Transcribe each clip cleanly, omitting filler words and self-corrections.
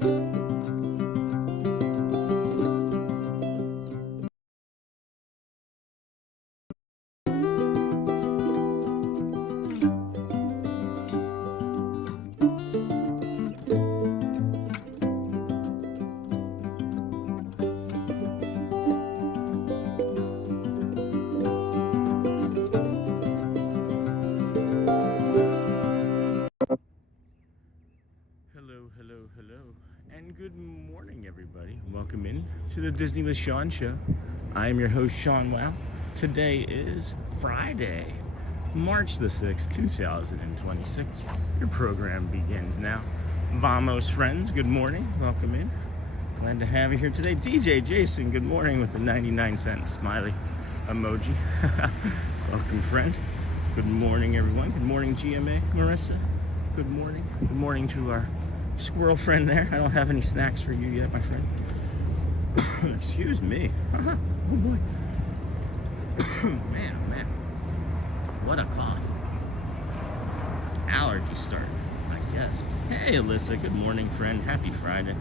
Hello, and good morning, everybody. Welcome in to the Disney with Sean show. I am your host, Sean Wow. Today is Friday, March the 6th, 2026. Your program begins now. Vamos, friends. Good morning. Welcome in. Glad to have you here today. DJ Jason, good morning with the 99-cent smiley emoji. Welcome, friend. Good morning, everyone. Good morning, GMA. Marissa, good morning. Good morning to our squirrel friend there. I don't have any snacks for you yet, my friend. Excuse me. Oh boy. Man, oh man. What a cough. Allergy start, I guess. Hey, Alyssa. Good morning, friend. Happy Friday.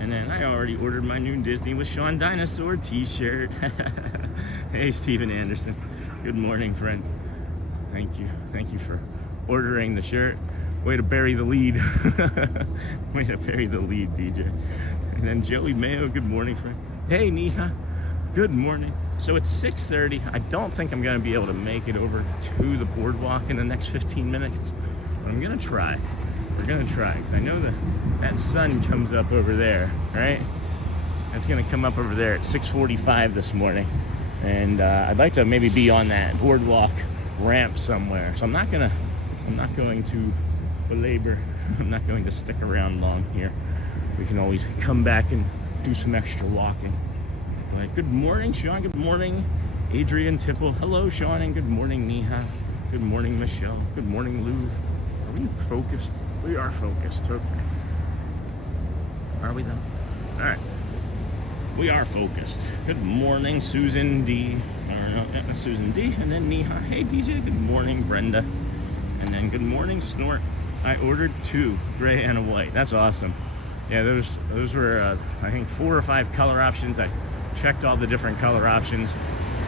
And then I already ordered my new Disney with Sean Dinosaur t-shirt. Hey, Steven Anderson. Good morning, friend. Thank you. Thank you for ordering the shirt. Way to bury the lead. Way to bury the lead, DJ. And then Joey Mayo, good morning, friend. Hey, Neha, good morning. So it's 6:30. I don't think I'm going to be able to make it over to the boardwalk in the next 15 minutes. But I'm going to try. We're going to try. Because I know that sun comes up over there, right? That's going to come up over there at 6:45 this morning. And I'd like to maybe be on that boardwalk ramp somewhere. So I'm not going to belabor. I'm not going to stick around long here. We can always come back and do some extra walking. But good morning, Sean. Good morning, Adrian Tipple. Hello, Sean, and good morning, Neha. Good morning, Michelle. Good morning, Lou. Are we focused? We are focused. Okay. Are we though? All right. We are focused. Good morning, Susan D. Susan D. And then Neha. Hey, DJ. Good morning, Brenda. And then good morning, Snort. I ordered 2, gray and a white. That's awesome. Yeah, those were I think 4 or 5 color options. I checked all the different color options,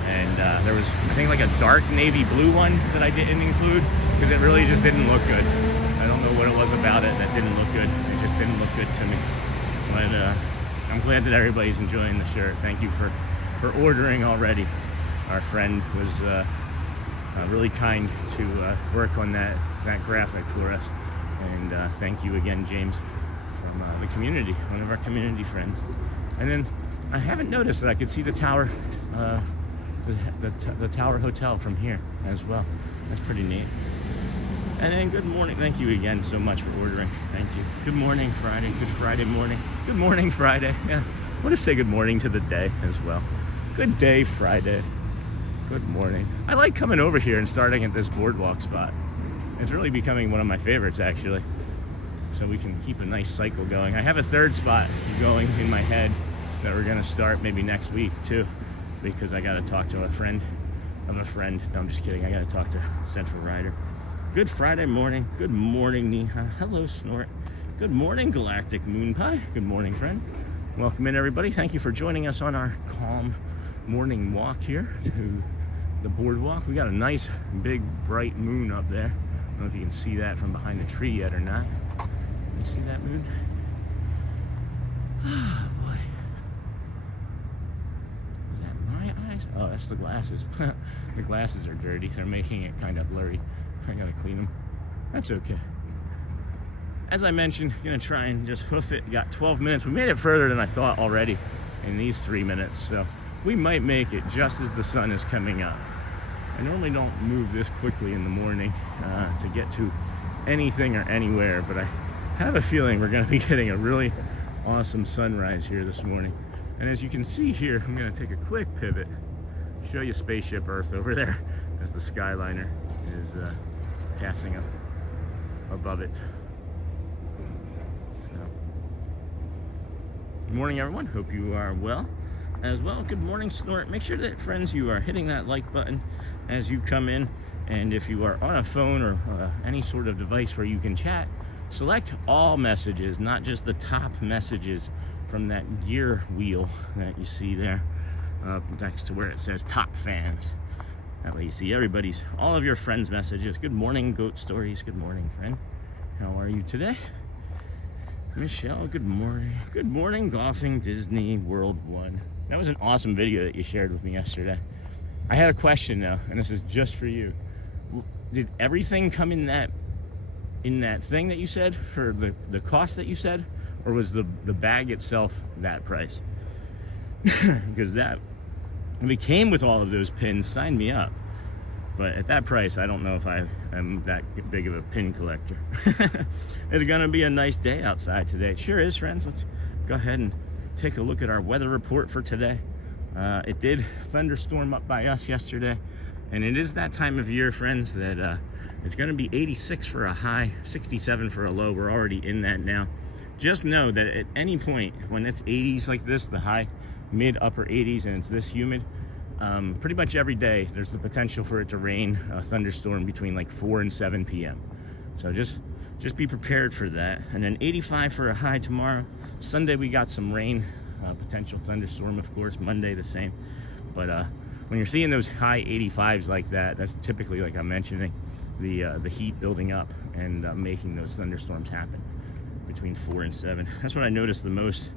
and there was I think like a dark navy blue one that I didn't include because it really just didn't look good. I don't know what it was about it that didn't look good. It just didn't look good to me. But I'm glad that everybody's enjoying the shirt. Thank you for ordering already. Our friend was really kind to work on that graphic for us, and thank you again, James, from the community, one of our community friends. And then I haven't noticed that I could see the tower, the Tower Hotel from here as well. That's pretty neat. And then good morning. Thank you again so much for ordering. Thank you. Good morning, Friday. Good Friday morning. Good morning, Friday. Yeah, I want to say good morning to the day as well. Good day, Friday. Good morning. I like coming over here and starting at this boardwalk spot. It's really becoming one of my favorites, actually. So we can keep a nice cycle going. I have a third spot going in my head that we're going to start maybe next week, too, because I got to talk to a friend of a friend. No, I'm just kidding. I got to talk to Central Rider. Good Friday morning. Good morning, Neha. Hello, Snort. Good morning, Galactic Moon Pie. Good morning, friend. Welcome in, everybody. Thank you for joining us on our calm morning walk here to the boardwalk. We got a nice big bright moon up there. I don't know if you can see that from behind the tree yet or not. You see that moon? Oh boy. Is that my eyes? Oh, that's the glasses. The glasses are dirty. They're making it kind of blurry. I gotta clean them. That's okay. As I mentioned, gonna try and just hoof it. Got 12 minutes. We made it further than I thought already in these 3 minutes. So we might make it just as the sun is coming up. I normally don't move this quickly in the morning to get to anything or anywhere, but I have a feeling we're going to be getting a really awesome sunrise here this morning. And as you can see here, I'm going to take a quick pivot, show you Spaceship Earth over there as the Skyliner is passing up above it. So, good morning, everyone. Hope you are well. As well, good morning, Snort. Make sure that, friends, you are hitting that like button as you come in, and if you are on a phone or any sort of device where you can chat, select all messages, not just the top messages from that gear wheel that you see there next to where it says top fans. That way you see everybody's, all of your friends' messages. Good morning, Goat Stories. Good morning, friend. How are you today? Michelle, good morning. Good morning, Golfing Disney World 1. That was an awesome video that you shared with me yesterday. I had a question though, and this is just for you. Did everything come in that thing that you said for the cost that you said, or was the bag itself that price? Because that, if it came with all of those pins, sign me up. But at that price, I don't know if I am that big of a pin collector. It's gonna be a nice day outside today. It sure is, friends. Let's go ahead and take a look at our weather report for today. It did thunderstorm up by us yesterday, and it is that time of year, friends, that it's gonna be 86 for a high, 67 for a low. We're already in that now. Just know that at any point when it's 80s like this, the high, mid, upper 80s, and it's this humid, pretty much every day there's the potential for it to rain, a thunderstorm between like 4 and 7 p.m. So just be prepared for that. And then 85 for a high tomorrow. Sunday we got some rain, potential thunderstorm, of course. Monday the same. But when you're seeing those high 85s like that, that's typically, like I'm mentioning, the heat building up and making those thunderstorms happen between 4 and 7. That's what I noticed the most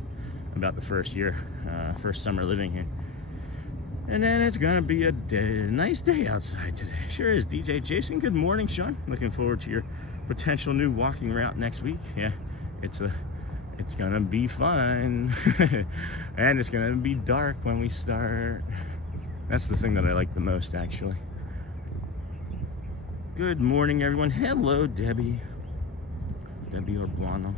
about the first summer living here. And then it's gonna be a nice day outside today. Sure is. DJ Jason, good morning, Sean. Looking forward to your potential new walking route next week. Yeah, it's gonna be fun. And it's gonna be dark when we start. That's the thing that I like the most, actually. Good morning, everyone. Hello, Debbie Orblano.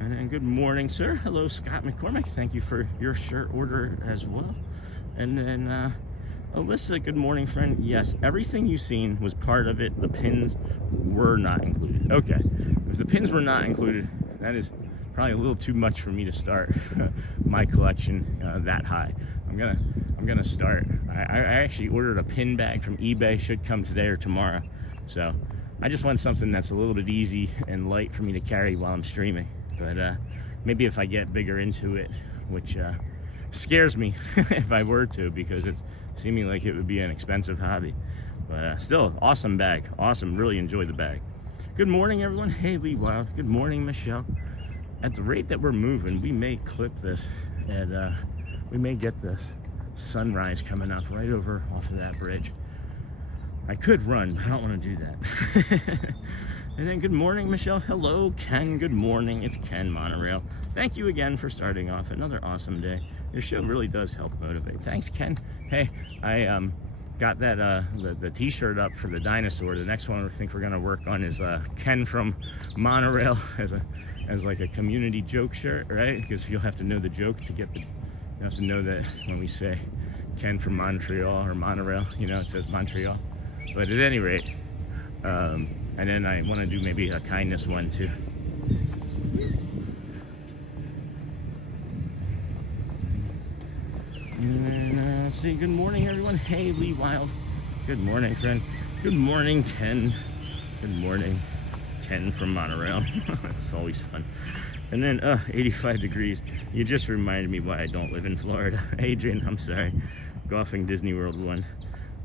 And then good morning, sir. Hello, Scott McCormick. Thank you for your shirt order as well. And then Alyssa, good morning, friend. Yes, everything you've seen was part of it. The pins were not included. Okay, if the pins were not included, that is probably a little too much for me to start my collection that high. I'm gonna start. I actually ordered a pin bag from eBay. Should come today or tomorrow. So I just want something that's a little bit easy and light for me to carry while I'm streaming. But maybe if I get bigger into it, which scares me if I were to, because it's seeming like it would be an expensive hobby. But still, awesome bag. Awesome. Really enjoyed the bag. Good morning, everyone. Hey, Lee Wild. Good morning, Michelle. At the rate that we're moving, we may clip this, and we may get this sunrise coming up right over off of that bridge. I could run, but I don't want to do that. And then good morning, Michelle. Hello, Ken. Good morning. It's Ken Monorail. Thank you again for starting off another awesome day. Your show really does help motivate. Thanks, Ken. Hey, I got that the t-shirt up for the dinosaur. The next one I think we're gonna work on is Ken from Monorail as like a community joke shirt, right? Because you'll have to know the joke to get you have to know that when we say Ken from Montreal or Monorail, you know, it says Montreal. But at any rate, and then I want to do maybe a kindness one too. And then, let's see, good morning, everyone. Hey, Lee Wild. Good morning, friend. Good morning, Ken. Good morning, Ken from Monorail. It's always fun. And then, 85 degrees. You just reminded me why I don't live in Florida. Adrian, I'm sorry. Golfing Disney World 1.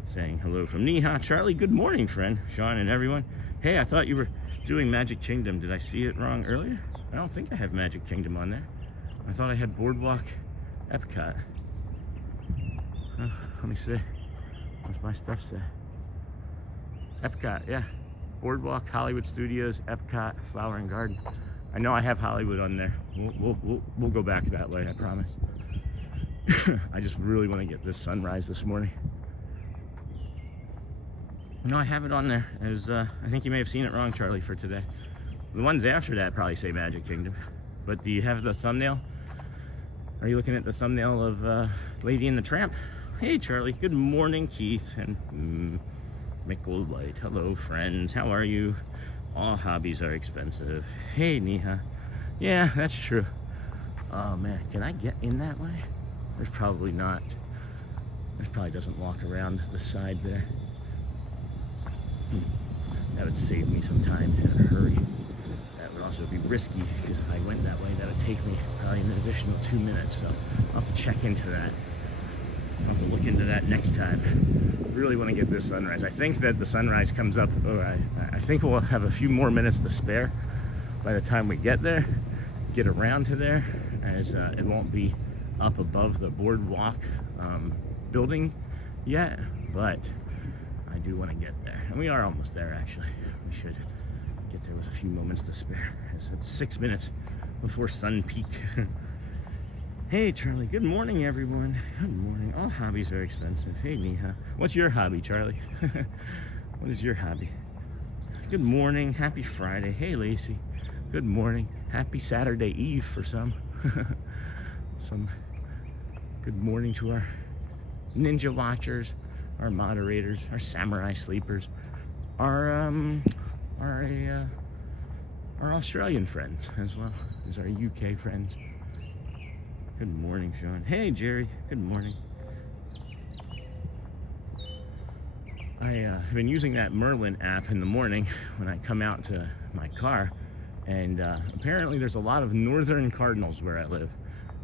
Saying hello from Neha. Charlie, good morning, friend. Sean and everyone. Hey, I thought you were doing Magic Kingdom. Did I see it wrong earlier? I don't think I have Magic Kingdom on there. I thought I had Boardwalk, Epcot. Let me see. What's my stuff say? Epcot, yeah. Boardwalk, Hollywood Studios, Epcot, Flower and Garden. I know I have Hollywood on there. We'll go back that way, I promise. I just really want to get this sunrise this morning. No, I have it on there. As I think you may have seen it wrong, Charlie, for today. The ones after that probably say Magic Kingdom. But do you have the thumbnail? Are you looking at the thumbnail of Lady and the Tramp? Hey, Charlie. Good morning, Keith and Michael White. Hello, friends. How are you? All hobbies are expensive. Hey, Neha. Yeah, that's true. Oh, man. Can I get in that way? There's probably not. This probably doesn't walk around the side there. That would save me some time in a hurry. That would also be risky because if I went that way, that would take me probably an additional 2 minutes. So I'll have to check into that. I'll have to look into that next time. Really want to get this sunrise. I think that the sunrise comes up. I think we'll have a few more minutes to spare by the time we get there, get around to there, as it won't be up above the Boardwalk building yet, but I do want to get there. And we are almost there, actually. We should get there with a few moments to spare. It's 6 minutes before sun peak. Hey, Charlie. Good morning, everyone. Good morning. All hobbies are expensive. Hey, Neha. What's your hobby, Charlie? What is your hobby? Good morning. Happy Friday. Hey, Lacey. Good morning. Happy Saturday Eve for some. Some good morning to our ninja watchers, our moderators, our samurai sleepers, our Australian friends as well as our UK friends. Good morning, Sean. Hey, Jerry. Good morning. I have been using that Merlin app in the morning when I come out to my car, and apparently there's a lot of northern cardinals where I live.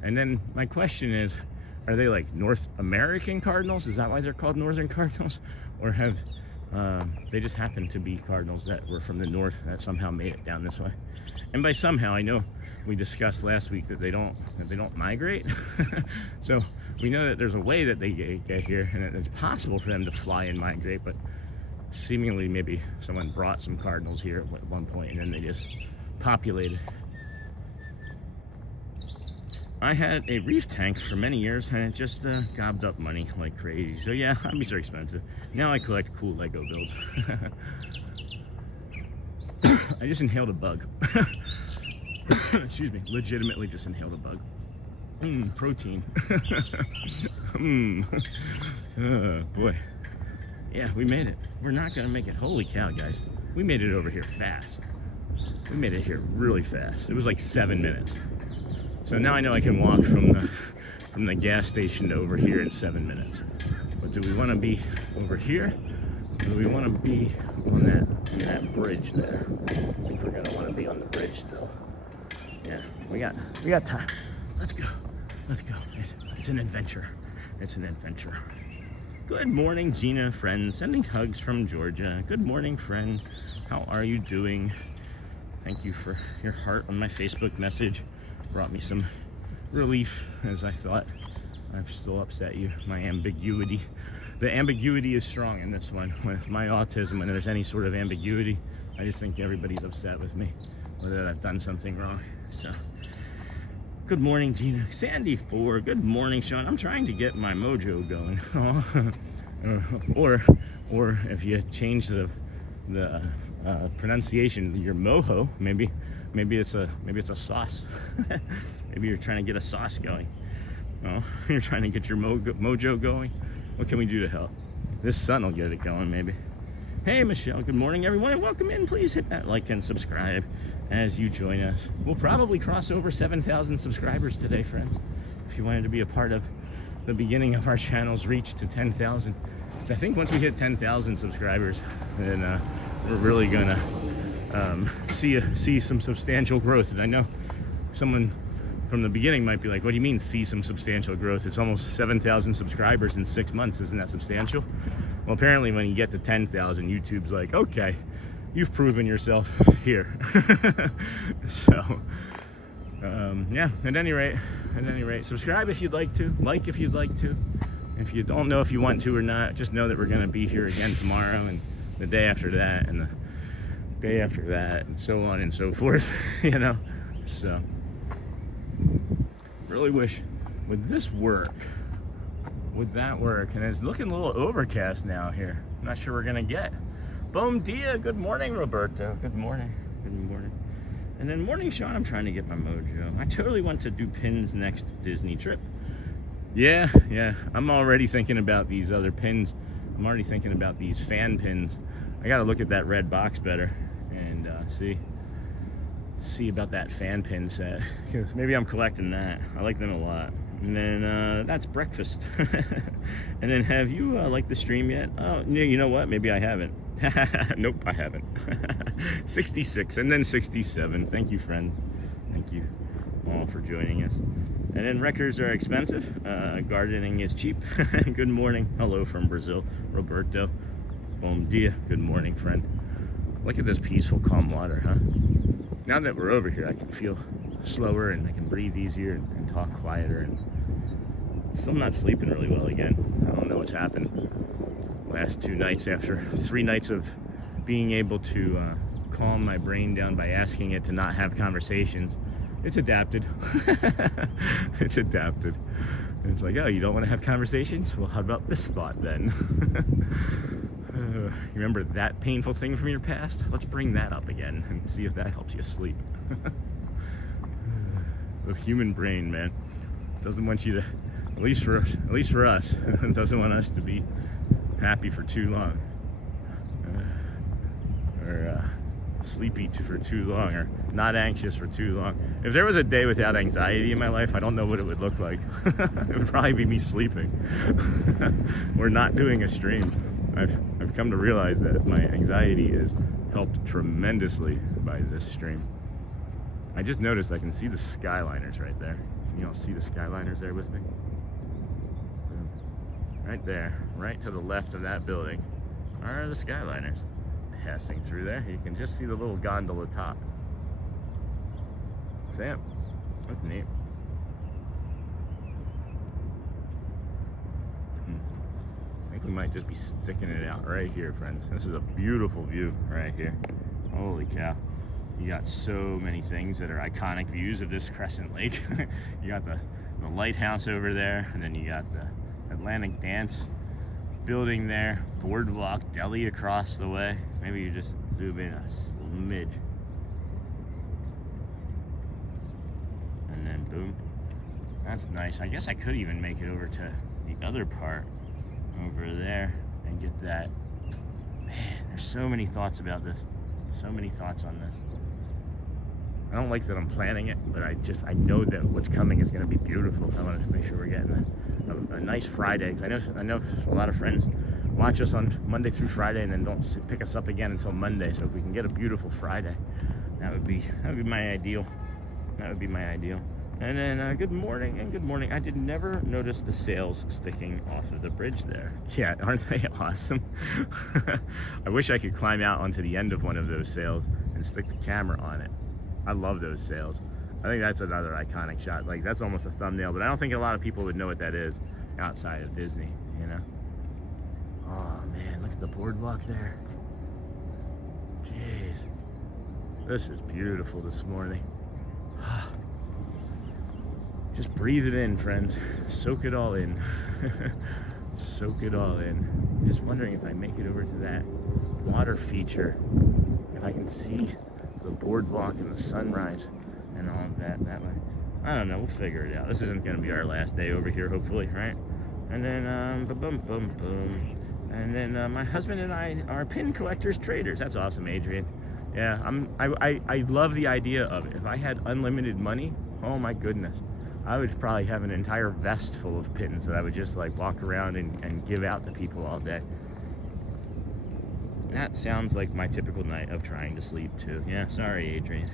And then my question is, are they like North American cardinals? Is that why they're called northern cardinals? Or have they just happened to be cardinals that were from the north that somehow made it down this way? And by somehow, I know we discussed last week that they don't migrate. So we know that there's a way that they get here, and that it's possible for them to fly and migrate, but seemingly maybe someone brought some cardinals here at one point and then they just populated. I had a reef tank for many years, and it just gobbed up money like crazy. So yeah, hobbies are expensive. Now I collect cool Lego builds. I just inhaled a bug. Excuse me, legitimately just inhaled a bug. Protein. Boy. Yeah, we made it. We're not gonna make it. Holy cow, guys. We made it over here fast. We made it here really fast. It was like 7 minutes. So now I know I can walk from the gas station to over here in 7 minutes. But do we want to be over here? Or do we want to be on that bridge there? I think we're gonna want to be on the bridge still. Yeah, we got time. Let's go. It's an adventure. It's an adventure. Good morning, Gina, friend. Sending hugs from Georgia. Good morning, friend. How are you doing? Thank you for your heart on my Facebook message. Brought me some relief, as I thought I've still upset you. My ambiguity. The ambiguity is strong in this one. With my autism, when there's any sort of ambiguity, I just think everybody's upset with me, or that I've done something wrong. So, good morning, Gina. Sandy 4. Good morning, Sean. I'm trying to get my mojo going. or if you change the pronunciation, your mojo, maybe it's a sauce. Maybe you're trying to get a sauce going. Oh, you're trying to get your mojo going. What can we do to help? This sun will get it going, maybe. Hey, Michelle. Good morning, everyone, and welcome in. Please hit that like and subscribe as you join us. We'll probably cross over 7,000 subscribers today, friends. If you wanted to be a part of the beginning of our channel's reach to 10,000. So I think once we hit 10,000 subscribers, then we're really gonna see some substantial growth. And I know someone from the beginning might be like, what do you mean see some substantial growth? It's almost 7,000 subscribers in 6 months. Isn't that substantial? Well, apparently when you get to 10,000, YouTube's like, okay, you've proven yourself here. So yeah, at any rate, subscribe if you'd like to, like if you'd like to. If you don't know if you want to or not, just know that we're going to be here again tomorrow, and the day after that, and the day after that, and so on and so forth. You know, so really wish, would this work? Would that work? And it's looking a little overcast now here. I'm not sure we're gonna get. Bom dia. Good morning, Roberto. Good morning. Good morning. And then morning, Sean. I'm trying to get my mojo. I totally want to do Pin's next Disney trip. Yeah. I'm already thinking about these other pins. I'm already thinking about these fan pins. I gotta look at that red box better and see about that fan pin set, because maybe I'm collecting that. I like them a lot. And then that's breakfast. And then have you liked the stream yet? Oh, you know what? Maybe I haven't. Nope, I haven't. 66 and then 67. Thank you, friends. Thank you all for joining us. And then records are expensive. Gardening is cheap. Good morning. Hello from Brazil, Roberto. Bom dia. Good morning, friend. Look at this peaceful, calm water, huh? Now that we're over here, I can feel slower and I can breathe easier and talk quieter. And still not sleeping really well again. I don't know what's happened. Last 2 nights after 3 nights of being able to calm my brain down by asking it to not have conversations, it's adapted. It's adapted. And it's like, oh, you don't want to have conversations? Well, how about this thought then? Remember that painful thing from your past? Let's bring that up again and see if that helps you sleep. The human brain, man, doesn't want you to, at least for us, doesn't want us to be happy for too long, or sleepy for too long, or not anxious for too long. If there was a day without anxiety in my life, I don't know what it would look like. It would probably be me sleeping or not doing a stream. I've come to realize that my anxiety is helped tremendously by this stream. I just noticed I can see the Skyliners right there. Can you all see the Skyliners there with me? Right there, right to the left of that building, are the Skyliners passing through there. You can just see the little gondola top. Sam, that's neat. I think we might just be sticking it out right here, friends. This is a beautiful view right here. Holy cow. You got so many things that are iconic views of this Crescent Lake. You got the lighthouse over there, and then you got the Atlantic Dance building there, Boardwalk, deli across the way. Maybe you just zoom in a smidge. And then boom. That's nice. I guess I could even make it over to the other part over there and get that. Man, there's so many thoughts about this. So many thoughts on this. I don't like that I'm planning it, but I know that what's coming is going to be beautiful. I want to make sure we're getting a nice Friday. 'Cause I know a lot of friends watch us on Monday through Friday and then don't pick us up again until Monday. So if we can get a beautiful Friday, that would be my ideal. That would be my ideal. And then good morning and good morning. I did never notice the sails sticking off of the bridge there. Yeah, aren't they awesome? I wish I could climb out onto the end of one of those sails and stick the camera on it. I love those sails. I think that's another iconic shot. Like, that's almost a thumbnail, but I don't think a lot of people would know what that is outside of Disney, you know? Oh man, look at the boardwalk there. Jeez. This is beautiful this morning. Just breathe it in, friends. Soak it all in. Soak it all in. Just wondering if I make it over to that water feature, if I can see the boardwalk and the sunrise and all of that way. I don't know, we'll figure it out. This isn't going to be our last day over here, hopefully, right? And then, boom. And then my husband and I are pin collectors traders. That's awesome, Adrian. Yeah, I love the idea of it. If I had unlimited money, oh my goodness, I would probably have an entire vest full of pins that I would just like walk around and give out to people all day. That sounds like my typical night of trying to sleep too. Yeah, sorry, Adrian.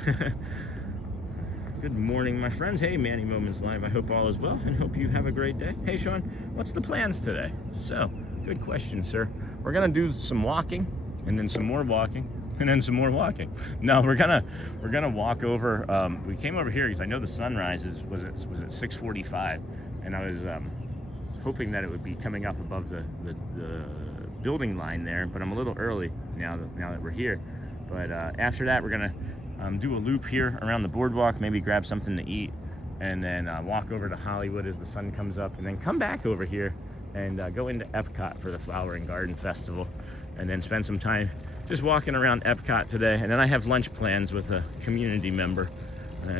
Good morning, my friends. Hey, Manny Moments Live. I hope all is well and hope you have a great day. Hey, Sean, what's the plans today? So, good question, sir. We're gonna do some walking and then some more walking and then some more walking. No, we're gonna walk over. We came over here because I know the sunrise was at 6:45, and I was hoping that it would be coming up above the building line there, but I'm a little early now that we're here. But after that, we're gonna do a loop here around the boardwalk, maybe grab something to eat, and then walk over to Hollywood as the sun comes up, and then come back over here and go into Epcot for the Flower and Garden Festival, and then spend some time just walking around Epcot today. And then I have lunch plans with a community member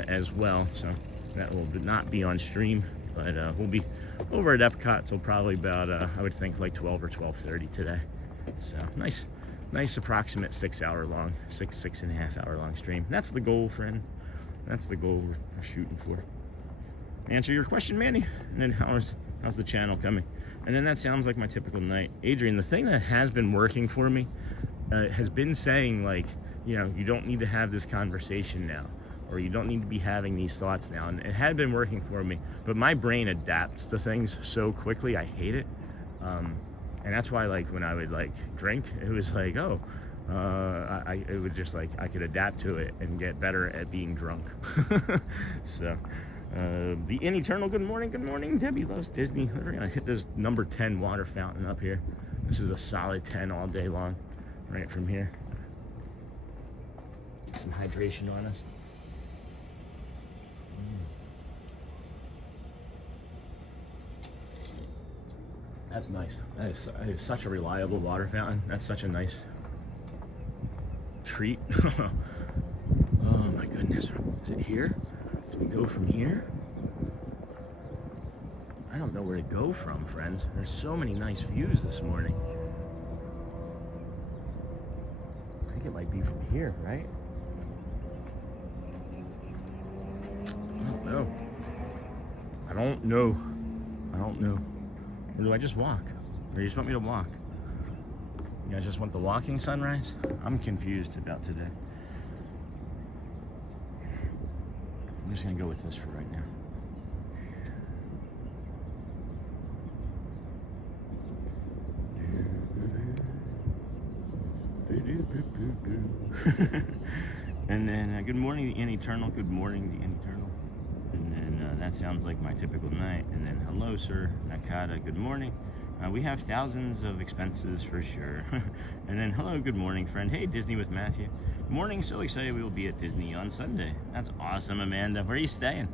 as well, so that will not be on stream, but we'll be over at Epcot till probably about I would think like 12 or 12:30 today. So nice approximate 6 and a half hour long stream. That's the goal, friend. That's the goal we're shooting for. answer your question, Manny. And then how's the channel coming? And then that sounds like my typical night. Adrian, the thing that has been working for me has been saying, like, you know, you don't need to have this conversation now, or you don't need to be having these thoughts now. And it had been working for me, but my brain adapts to things so quickly. I hate it. And that's why, like, when I would like drink, it was like, oh, it was just like I could adapt to it and get better at being drunk. So the In Eternal, good morning. Debbie loves Disney. We're gonna hit this number 10 water fountain up here. This is a solid 10 all day long, right from here. Get some hydration on us. That's nice. That is such a reliable water fountain. That's such a nice treat. Oh my goodness. Is it here? Do we go from here? I don't know where to go from, friends. There's so many nice views this morning. I think it might be from here, right? I don't know. Or do I just walk? Or you just want me to walk? You guys just want the walking sunrise? I'm confused about today. I'm just gonna go with this for right now. And then good morning, the In Eternal. Good morning, the In Eternal. And then that sounds like my typical night. And then hello, sir, Nakata. Good morning. We have thousands of expenses for sure. And then hello, good morning, friend. Hey, Disney with Matthew. Morning, so excited we will be at Disney on Sunday. That's awesome, Amanda. Where are you staying?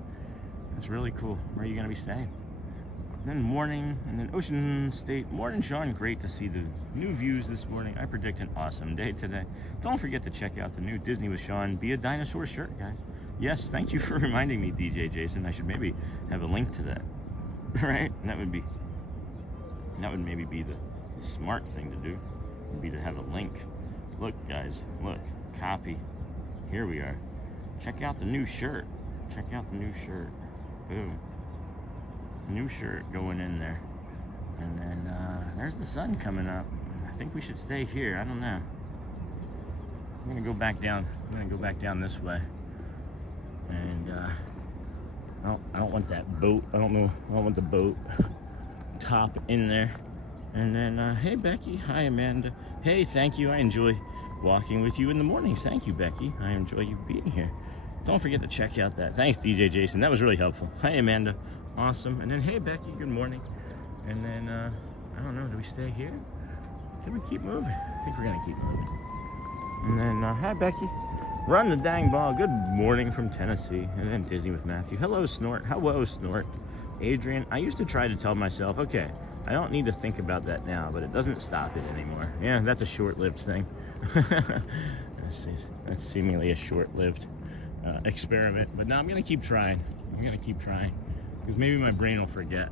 That's really cool. Where are you gonna be staying? And then morning, and then Ocean State. Morning, Sean. Great to see the new views this morning. I predict an awesome day today. Don't forget to check out the new Disney with Sean Be a Dinosaur shirt, guys. Yes, thank you for reminding me, DJ Jason. I should maybe have a link to that, right? And that would maybe be the smart thing to do, would be to have a link. Look, guys, look, copy. Here we are. Check out the new shirt. Check out the new shirt. Boom. New shirt going in there. And then there's the sun coming up. I think we should stay here. I don't know. I'm gonna go back down. I'm gonna go back down this way. And I don't want that boat. I don't want the boat top in there. And then hey, Becky. Hi, Amanda. Hey, thank you. I enjoy walking with you in the mornings. Thank you, Becky. I enjoy you being here. Don't forget to check out that. Thanks, DJ Jason. That was really helpful. Hi, Amanda. Awesome. And then hey, Becky. Good morning. And then I don't know. Do we stay here? Do we keep moving? I think we're gonna keep moving. And then hi, Becky. Run the dang ball. Good morning from Tennessee. And then Disney with Matthew. Hello, Snort. Hello, Snort. Adrian, I used to try to tell myself, okay, I don't need to think about that now, but it doesn't stop it anymore. Yeah, that's a short-lived thing. That's seemingly a short-lived experiment. But now I'm going to keep trying. Because maybe my brain will forget.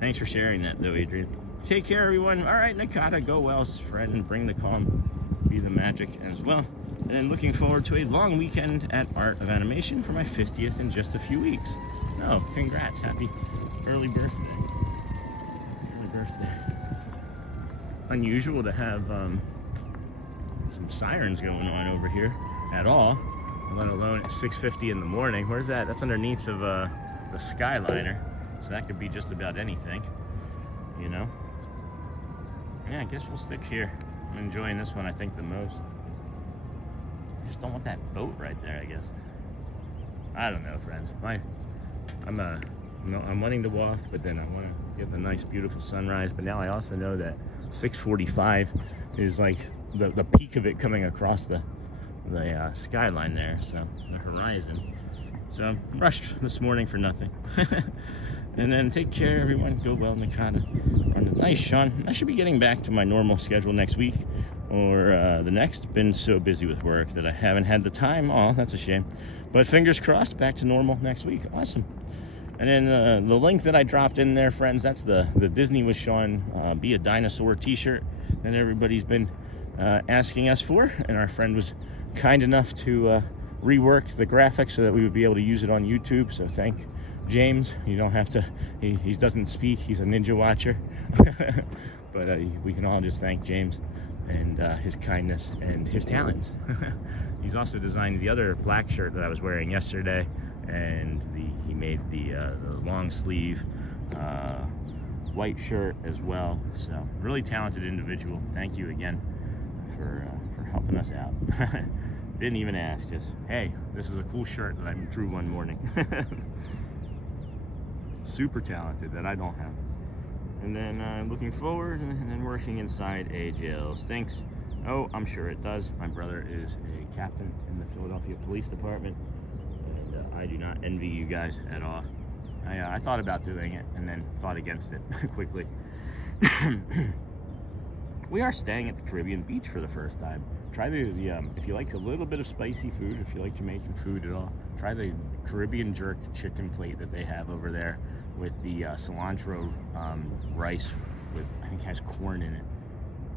Thanks for sharing that, though, Adrian. Take care, everyone. All right, Nakata, go well, friend, and bring the calm. Be the magic as well. And then looking forward to a long weekend at Art of Animation for my 50th in just a few weeks. Oh, congrats. Happy early birthday. Early birthday. Unusual to have some sirens going on over here at all, let alone at 6:50 in the morning. Where's that? That's underneath of the Skyliner. So that could be just about anything, you know? Yeah, I guess we'll stick here. I'm enjoying this one, I think, the most. I just don't want that boat right there, I guess. I don't know, friends. I'm wanting to walk, but then I want to get the nice, beautiful sunrise. But now I also know that 6:45 is like the peak of it coming across the skyline there, so the horizon. So rushed this morning for nothing. And then take care, everyone. Go well, Nakata. Nice, Sean. I should be getting back to my normal schedule next week or the next. Been so busy with work that I haven't had the time. Oh, that's a shame. But fingers crossed, back to normal next week. Awesome. And then the link that I dropped in there, friends, that's the Disney with Sean Be a Dinosaur t-shirt that everybody's been asking us for. And our friend was kind enough to rework the graphics so that we would be able to use it on YouTube. So thank James, you don't have to, he doesn't speak, he's a ninja watcher. But we can all just thank James and his kindness and his talents. He's also designed the other black shirt that I was wearing yesterday, and he made the long sleeve white shirt as well. So really talented individual. Thank you again for helping us out. Didn't even ask, just, hey, this is a cool shirt that I drew one morning. Super talented that I don't have. And then looking forward, and then working inside a jail stinks. Oh, I'm sure it does. My brother is a captain in the Philadelphia Police Department, and I do not envy you guys at all. I thought about doing it, and then thought against it quickly. We are staying at the Caribbean beach for the first time. Try the if you like a little bit of spicy food, if you like Jamaican food at all, try the Caribbean jerk chicken plate that they have over there with the cilantro rice with, I think it has corn in it.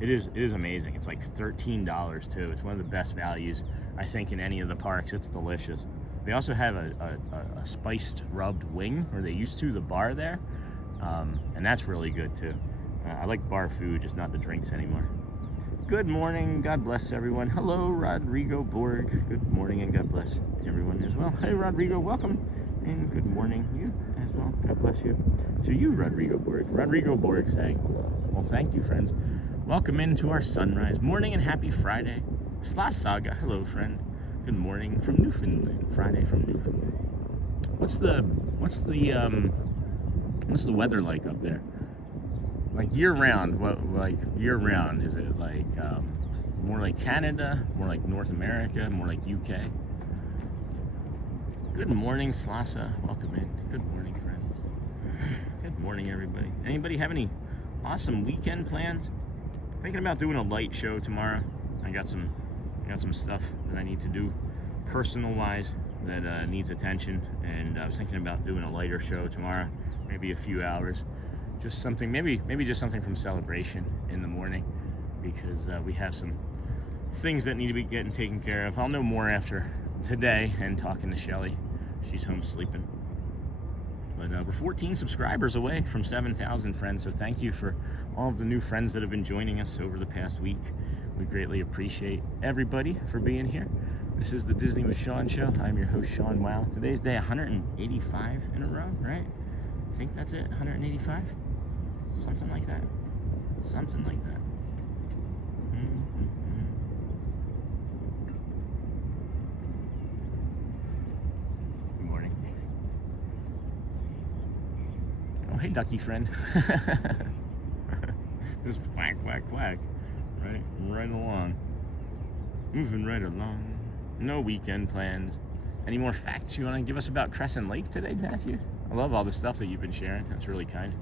It is amazing. It's like $13 too. It's one of the best values I think in any of the parks. It's delicious. They also have a spiced rubbed wing, or they used to, the bar there, and that's really good too. I like bar food, just not the drinks anymore. Good morning, God bless everyone. Hello, Rodrigo Borg. Good morning and God bless everyone as well. Hey, Rodrigo, welcome, and good morning you as well. God bless you. To you, Rodrigo Borg. Rodrigo Borg saying, well, thank you, friends. Welcome into our sunrise morning and happy Friday. Slas Saga, hello, friend. Good morning from Newfoundland. Friday from Newfoundland. What's the weather like up there? Like year round, like year round, is it like more like Canada, more like North America, more like UK? Good morning, Slasa. Welcome in. Good morning, friends. Good morning, everybody. Anybody have any awesome weekend plans? Thinking about doing a light show tomorrow. I got some stuff that I need to do personal wise that needs attention, and I was thinking about doing a lighter show tomorrow, maybe a few hours. Just something, maybe just something from Celebration in the morning, because we have some things that need to be getting taken care of. I'll know more after today and talking to Shelly. She's home sleeping. But we're 14 subscribers away from 7,000 friends, so thank you for all of the new friends that have been joining us over the past week. We greatly appreciate everybody for being here. This is the Disney with Sean show. I'm your host, Sean Wow. Today's day 185 in a row, right? I think that's it, 185? Something like that. Something like that. Good morning. Oh, hey, ducky friend. Just quack, quack, quack. Right along. Moving right along. No weekend plans. Any more facts you want to give us about Crescent Lake today, Matthew? I love all the stuff that you've been sharing. That's really kind.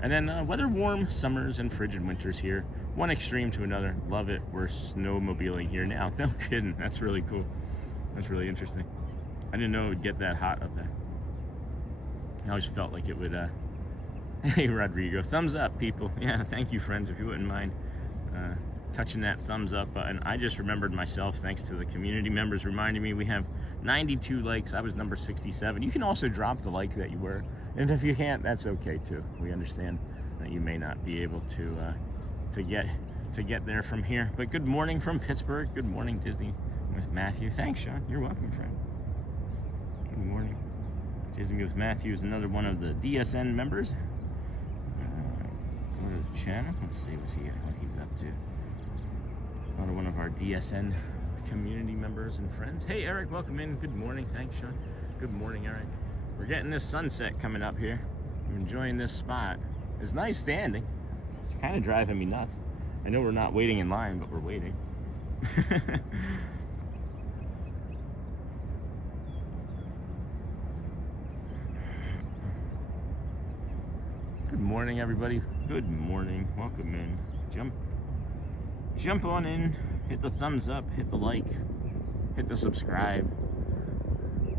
And then weather warm summers and frigid winters here. One extreme to another. Love it. We're snowmobiling here now. No kidding. That's really cool. That's really interesting. I didn't know it would get that hot up there. I always felt like it would. Hey, Rodrigo. Thumbs up, people. Yeah, thank you, friends, if you wouldn't mind touching that thumbs up button. I just remembered myself, thanks to the community members reminding me, we have 92 likes. I was number 67. You can also drop the like that you were. And if you can't, that's okay too. We understand that you may not be able to get there from here. But good morning from Pittsburgh. Good morning, Disney with Matthew. Thanks, Sean. You're welcome, friend. Good morning. Disney with Matthew is another one of the DSN members. Go to the channel. Let's see what he's up to. Another one of our DSN community members and friends. Hey, Eric, welcome in. Good morning. Thanks, Sean. Good morning, Eric. We're getting this sunset coming up here. I'm enjoying this spot. It's nice standing. It's kind of driving me nuts. I know we're not waiting in line, but we're waiting. Good morning, everybody. Good morning. Welcome in. Jump on in. Hit the thumbs up. Hit the like. Hit the subscribe.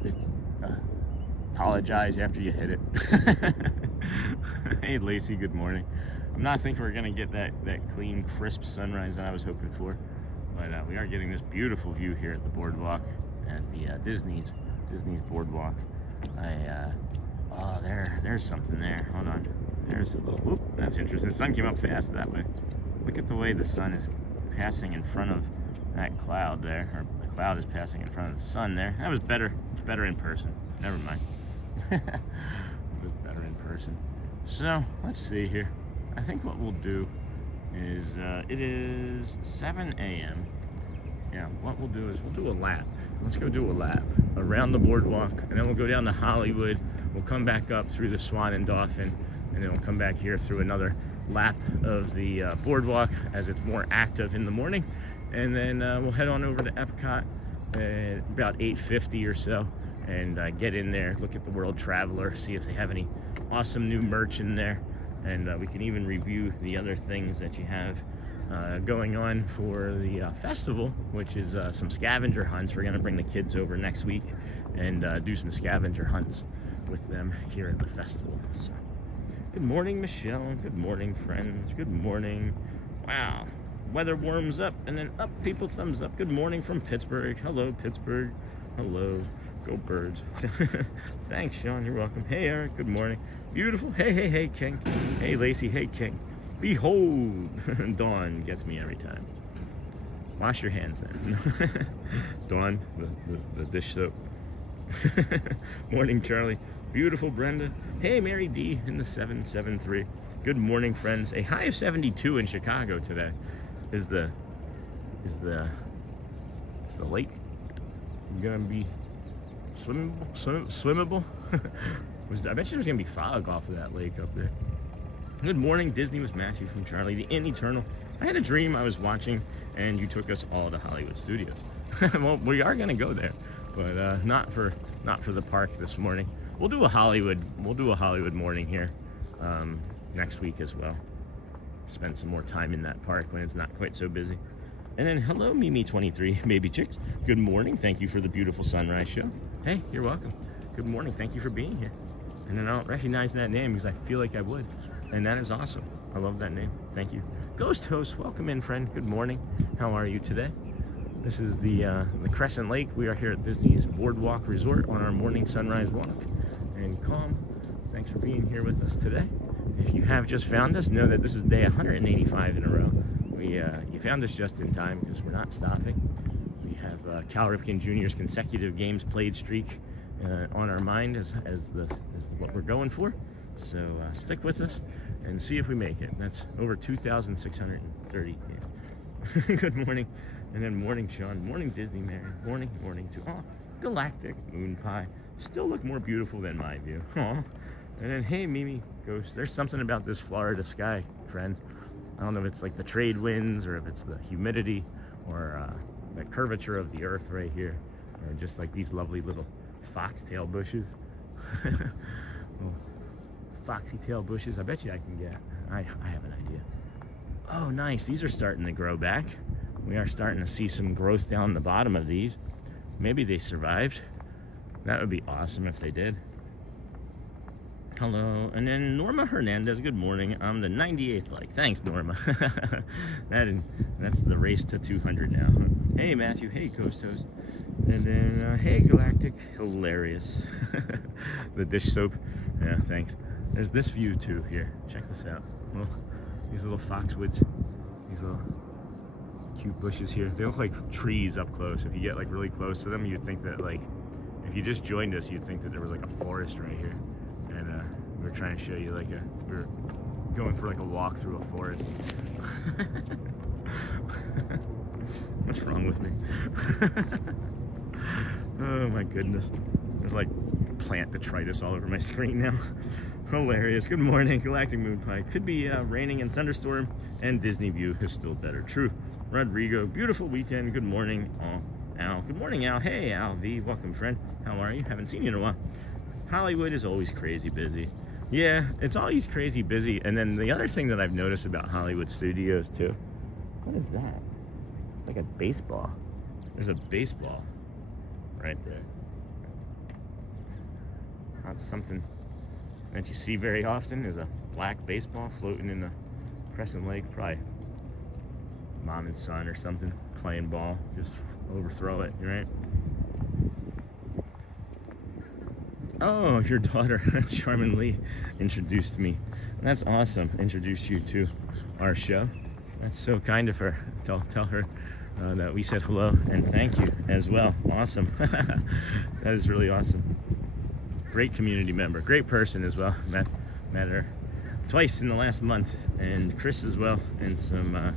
Just, apologize after you hit it. Hey, Lacey. Good morning. I'm not thinking we're gonna get that clean, crisp sunrise that I was hoping for, but we are getting this beautiful view here at the Boardwalk at the Disney's Boardwalk. there's something there. Hold on. There's a little, whoop, that's interesting. The sun came up fast that way. Look at the way the sun is passing in front of that cloud there, or the cloud is passing in front of the sun there. That was better. It's better in person. Never mind. It was better in person. So, let's see here. I think what we'll do is, it is 7 a.m. Yeah, what we'll do is we'll do a lap. Let's go do a lap around the boardwalk, and then we'll go down to Hollywood. We'll come back up through the Swan and Dolphin, and then we'll come back here through another lap of the boardwalk as it's more active in the morning. And then we'll head on over to Epcot at about 8:50 or so, and get in there, look at the World Traveler, see if they have any awesome new merch in there. And we can even review the other things that you have going on for the festival, which is some scavenger hunts. We're going to bring the kids over next week and do some scavenger hunts with them here at the festival. So, good morning, Michelle. Good morning, friends. Good morning. Wow. Weather warms up, and then up, people thumbs up. Good morning from Pittsburgh. Hello, Pittsburgh. Hello. Go Birds. Thanks, Sean. You're welcome. Hey, Eric. Good morning. Beautiful. Hey, hey, hey, King. Hey, Lacey. Hey, King. Behold. Dawn gets me every time. Wash your hands then. Dawn, the dish soap. Morning, Charlie. Beautiful, Brenda. Hey, Mary D in the 773. Good morning, friends. A high of 72 in Chicago today. Is the lake gonna be swimmable? I bet you there's gonna be fog off of that lake up there. Good morning, Disney was Matthew from Charlie, the In Eternal. I had a dream I was watching, and you took us all to Hollywood Studios. Well, we are gonna go there, but not for the park this morning. We'll do a Hollywood morning here next week as well. Spend some more time in that park when it's not quite so busy. And then, hello, Mimi23, baby chicks. Good morning. Thank you for the beautiful sunrise show. Hey, you're welcome. Good morning. Thank you for being here. And then I don't recognize that name because I feel like I would. And that is awesome. I love that name. Thank you. Ghost Host, welcome in, friend. Good morning. How are you today? This is the Crescent Lake. We are here at Disney's Boardwalk Resort on our morning sunrise walk. And Calm, thanks for being here with us today. If you have just found us, know that this is day 185 in a row. You found us just in time because we're not stopping. We have Cal Ripken Jr.'s consecutive games played streak on our mind as what we're going for. So stick with us and see if we make it. That's over 2,630 games. Good morning. And then morning, Sean. Morning, Disney Mary. Morning to Galactic Moon Pie. Still look more beautiful than my view. Aw. And then, hey, Mimi Ghost. There's something about this Florida sky, friends. I don't know if it's like the trade winds or if it's the humidity or the curvature of the earth right here, or just like these lovely little foxtail bushes. Little foxy tail bushes. I bet you I can get. I have an idea. Oh, nice. These are starting to grow back. We are starting to see some growth down the bottom of these. Maybe they survived. That would be awesome if they did. Hello, and then Norma Hernandez, good morning. I'm the 98th like. Thanks, Norma. That's the race to 200 now. Hey, Matthew. Hey, Ghost Host. And then, hey, Galactic. Hilarious. The dish soap. Yeah, thanks. There's this view, too, here. Check this out. Well, these little foxwoods. These little cute bushes here. They look like trees up close. If you get, like, really close to them, you'd think that, like, if you just joined us, you'd think that there was, like, a forest right here. And we're trying to show you we're going for like a walk through a forest. What's wrong with me? Oh my goodness. There's like plant detritus all over my screen now. Hilarious. Good morning, Galactic Moon Pie. Could be raining and thunderstorm, and Disney View is still better. True. Rodrigo, beautiful weekend. Good morning. Al. Good morning, Al. Hey, Al V. Welcome, friend. How are you? Haven't seen you in a while. Hollywood is always crazy busy. Yeah, it's always crazy busy. And then the other thing that I've noticed about Hollywood Studios too, what is that? It's like a baseball. There's a baseball right there. That's something that you see very often, is a black baseball floating in the Crescent Lake. Probably mom and son or something playing ball, just overthrow it, right? Oh, your daughter, Charmin Lee, introduced me. That's awesome. Introduced you to our show. That's so kind of her. Tell her that we said hello and thank you as well. Awesome. That is really awesome. Great community member. Great person as well. Met her twice in the last month, and Chris as well, and some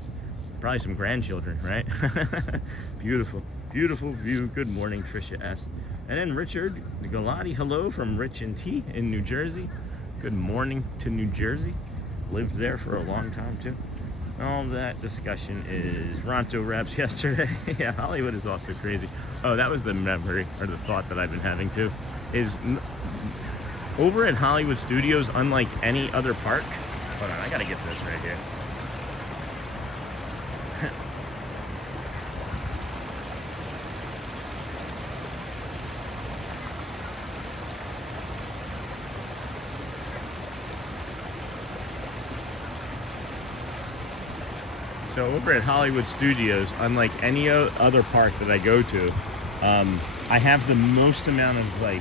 probably some grandchildren, right? Beautiful view. Good morning, Tricia S. And then Richard Galati, hello from Rich and T in New Jersey. Good morning to New Jersey. Lived there for a long time too. All that discussion is Ronto Raps yesterday. Yeah, Hollywood is also crazy. Oh, that was the memory or the thought that I've been having too. Is over at Hollywood Studios, unlike any other park. Hold on, I gotta get this right here. So over at Hollywood Studios, unlike any other park that I go to, I have the most amount of, like,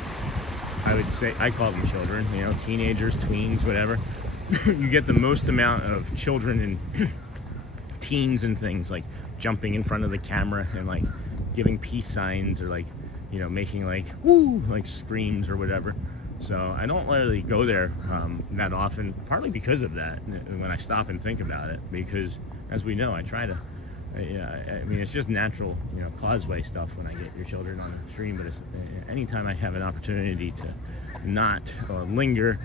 I would say, I call them children, you know, teenagers, tweens, whatever. You get the most amount of children and teens and things, like jumping in front of the camera and like giving peace signs or like, you know, making like, woo, like screams or whatever. So I don't really go there that often, partly because of that, when I stop and think about it, because as we know, I try to, I mean, it's just natural, you know, causeway stuff when I get your children on the stream, but it's, anytime I have an opportunity to not linger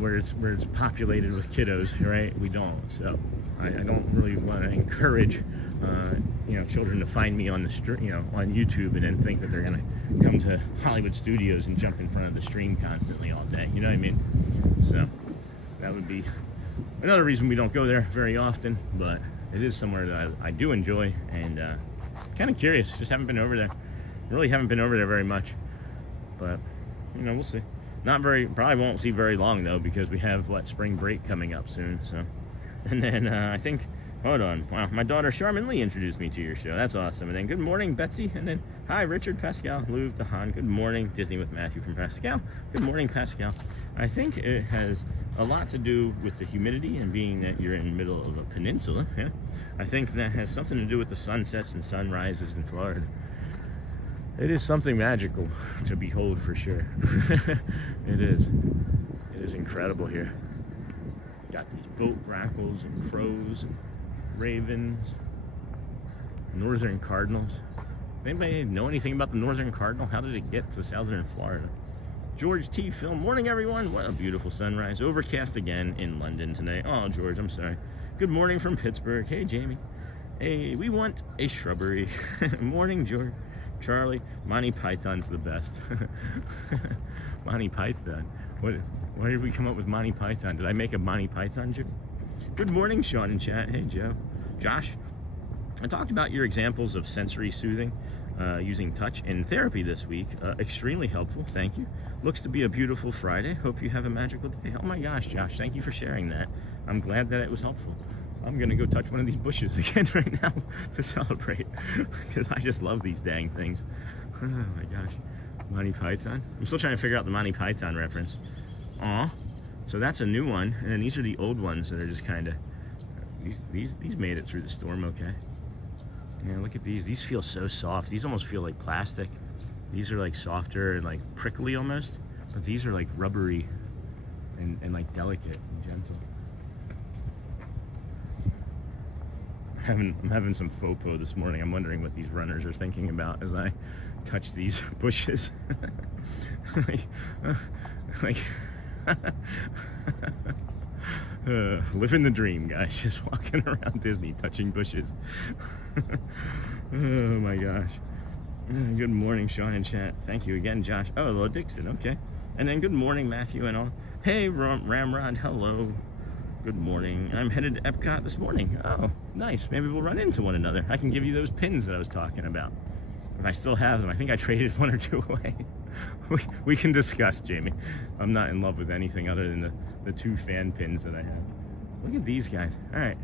where it's populated with kiddos, right, we don't. So I don't really want to encourage, you know, children to find me on the street, you know, on YouTube, and then think that they're gonna come to Hollywood Studios and jump in front of the stream constantly all day. You know what I mean? So that would be another reason we don't go there very often, but it is somewhere that I do enjoy, and kind of curious. Just haven't been over there. Really haven't been over there very much, but you know, we'll see. Not very, probably won't see very long though, because we have spring break coming up soon. So, and then I think, hold on, wow, my daughter Charmin Lee introduced me to your show. That's awesome. And then good morning, Betsy. And then hi, Richard, Pascal, Lou, Dahan. Good morning, Disney with Matthew from Pascal. Good morning, Pascal. I think it has a lot to do with the humidity and being that you're in the middle of a peninsula. Yeah, I think that has something to do with the sunsets and sunrises in Florida. It is something magical to behold for sure. It is incredible here. Got these boat grackles and crows and ravens, northern cardinals. Anybody know anything about the northern cardinal? How did it get to southern Florida? George T. Film, morning everyone. What a beautiful sunrise. Overcast again in London today. Oh, George, I'm sorry. Good morning from Pittsburgh. Hey, Jamie. Hey, we want a shrubbery. Morning, George. Charlie, Monty Python's the best. Monty Python. Why did we come up with Monty Python? Did I make a Monty Python joke? Good morning, Sean in chat. Hey, Joe. Josh, I talked about your examples of sensory soothing using touch in therapy this week. Extremely helpful. Thank you. Looks to be a beautiful Friday. Hope you have a magical day. Oh my gosh, Josh, thank you for sharing that. I'm glad that it was helpful. I'm gonna go touch one of these bushes again right now to celebrate, because I just love these dang things. Oh my gosh. Monty Python. I'm still trying to figure out the Monty Python reference. Aw. So that's a new one, and then these are the old ones that are just kind of, these made it through the storm okay. Yeah, look at these. These feel so soft. These almost feel like plastic. These are like softer and like prickly almost, but these are like rubbery and like delicate and gentle. I'm having some FOPO this morning. I'm wondering what these runners are thinking about as I touch these bushes. Living the dream, guys. Just walking around Disney, touching bushes. Oh my gosh. Good morning, Sean and chat. Thank you again, Josh. Oh, hello, Dixon. Okay. And then good morning, Matthew and all. Hey, Ramrod. Hello. Good morning. I'm headed to Epcot this morning. Oh, nice. Maybe we'll run into one another. I can give you those pins that I was talking about. If I still have them. I think I traded one or two away. We can discuss, Jamie. I'm not in love with anything other than the two fan pins that I have. Look at these guys. All right.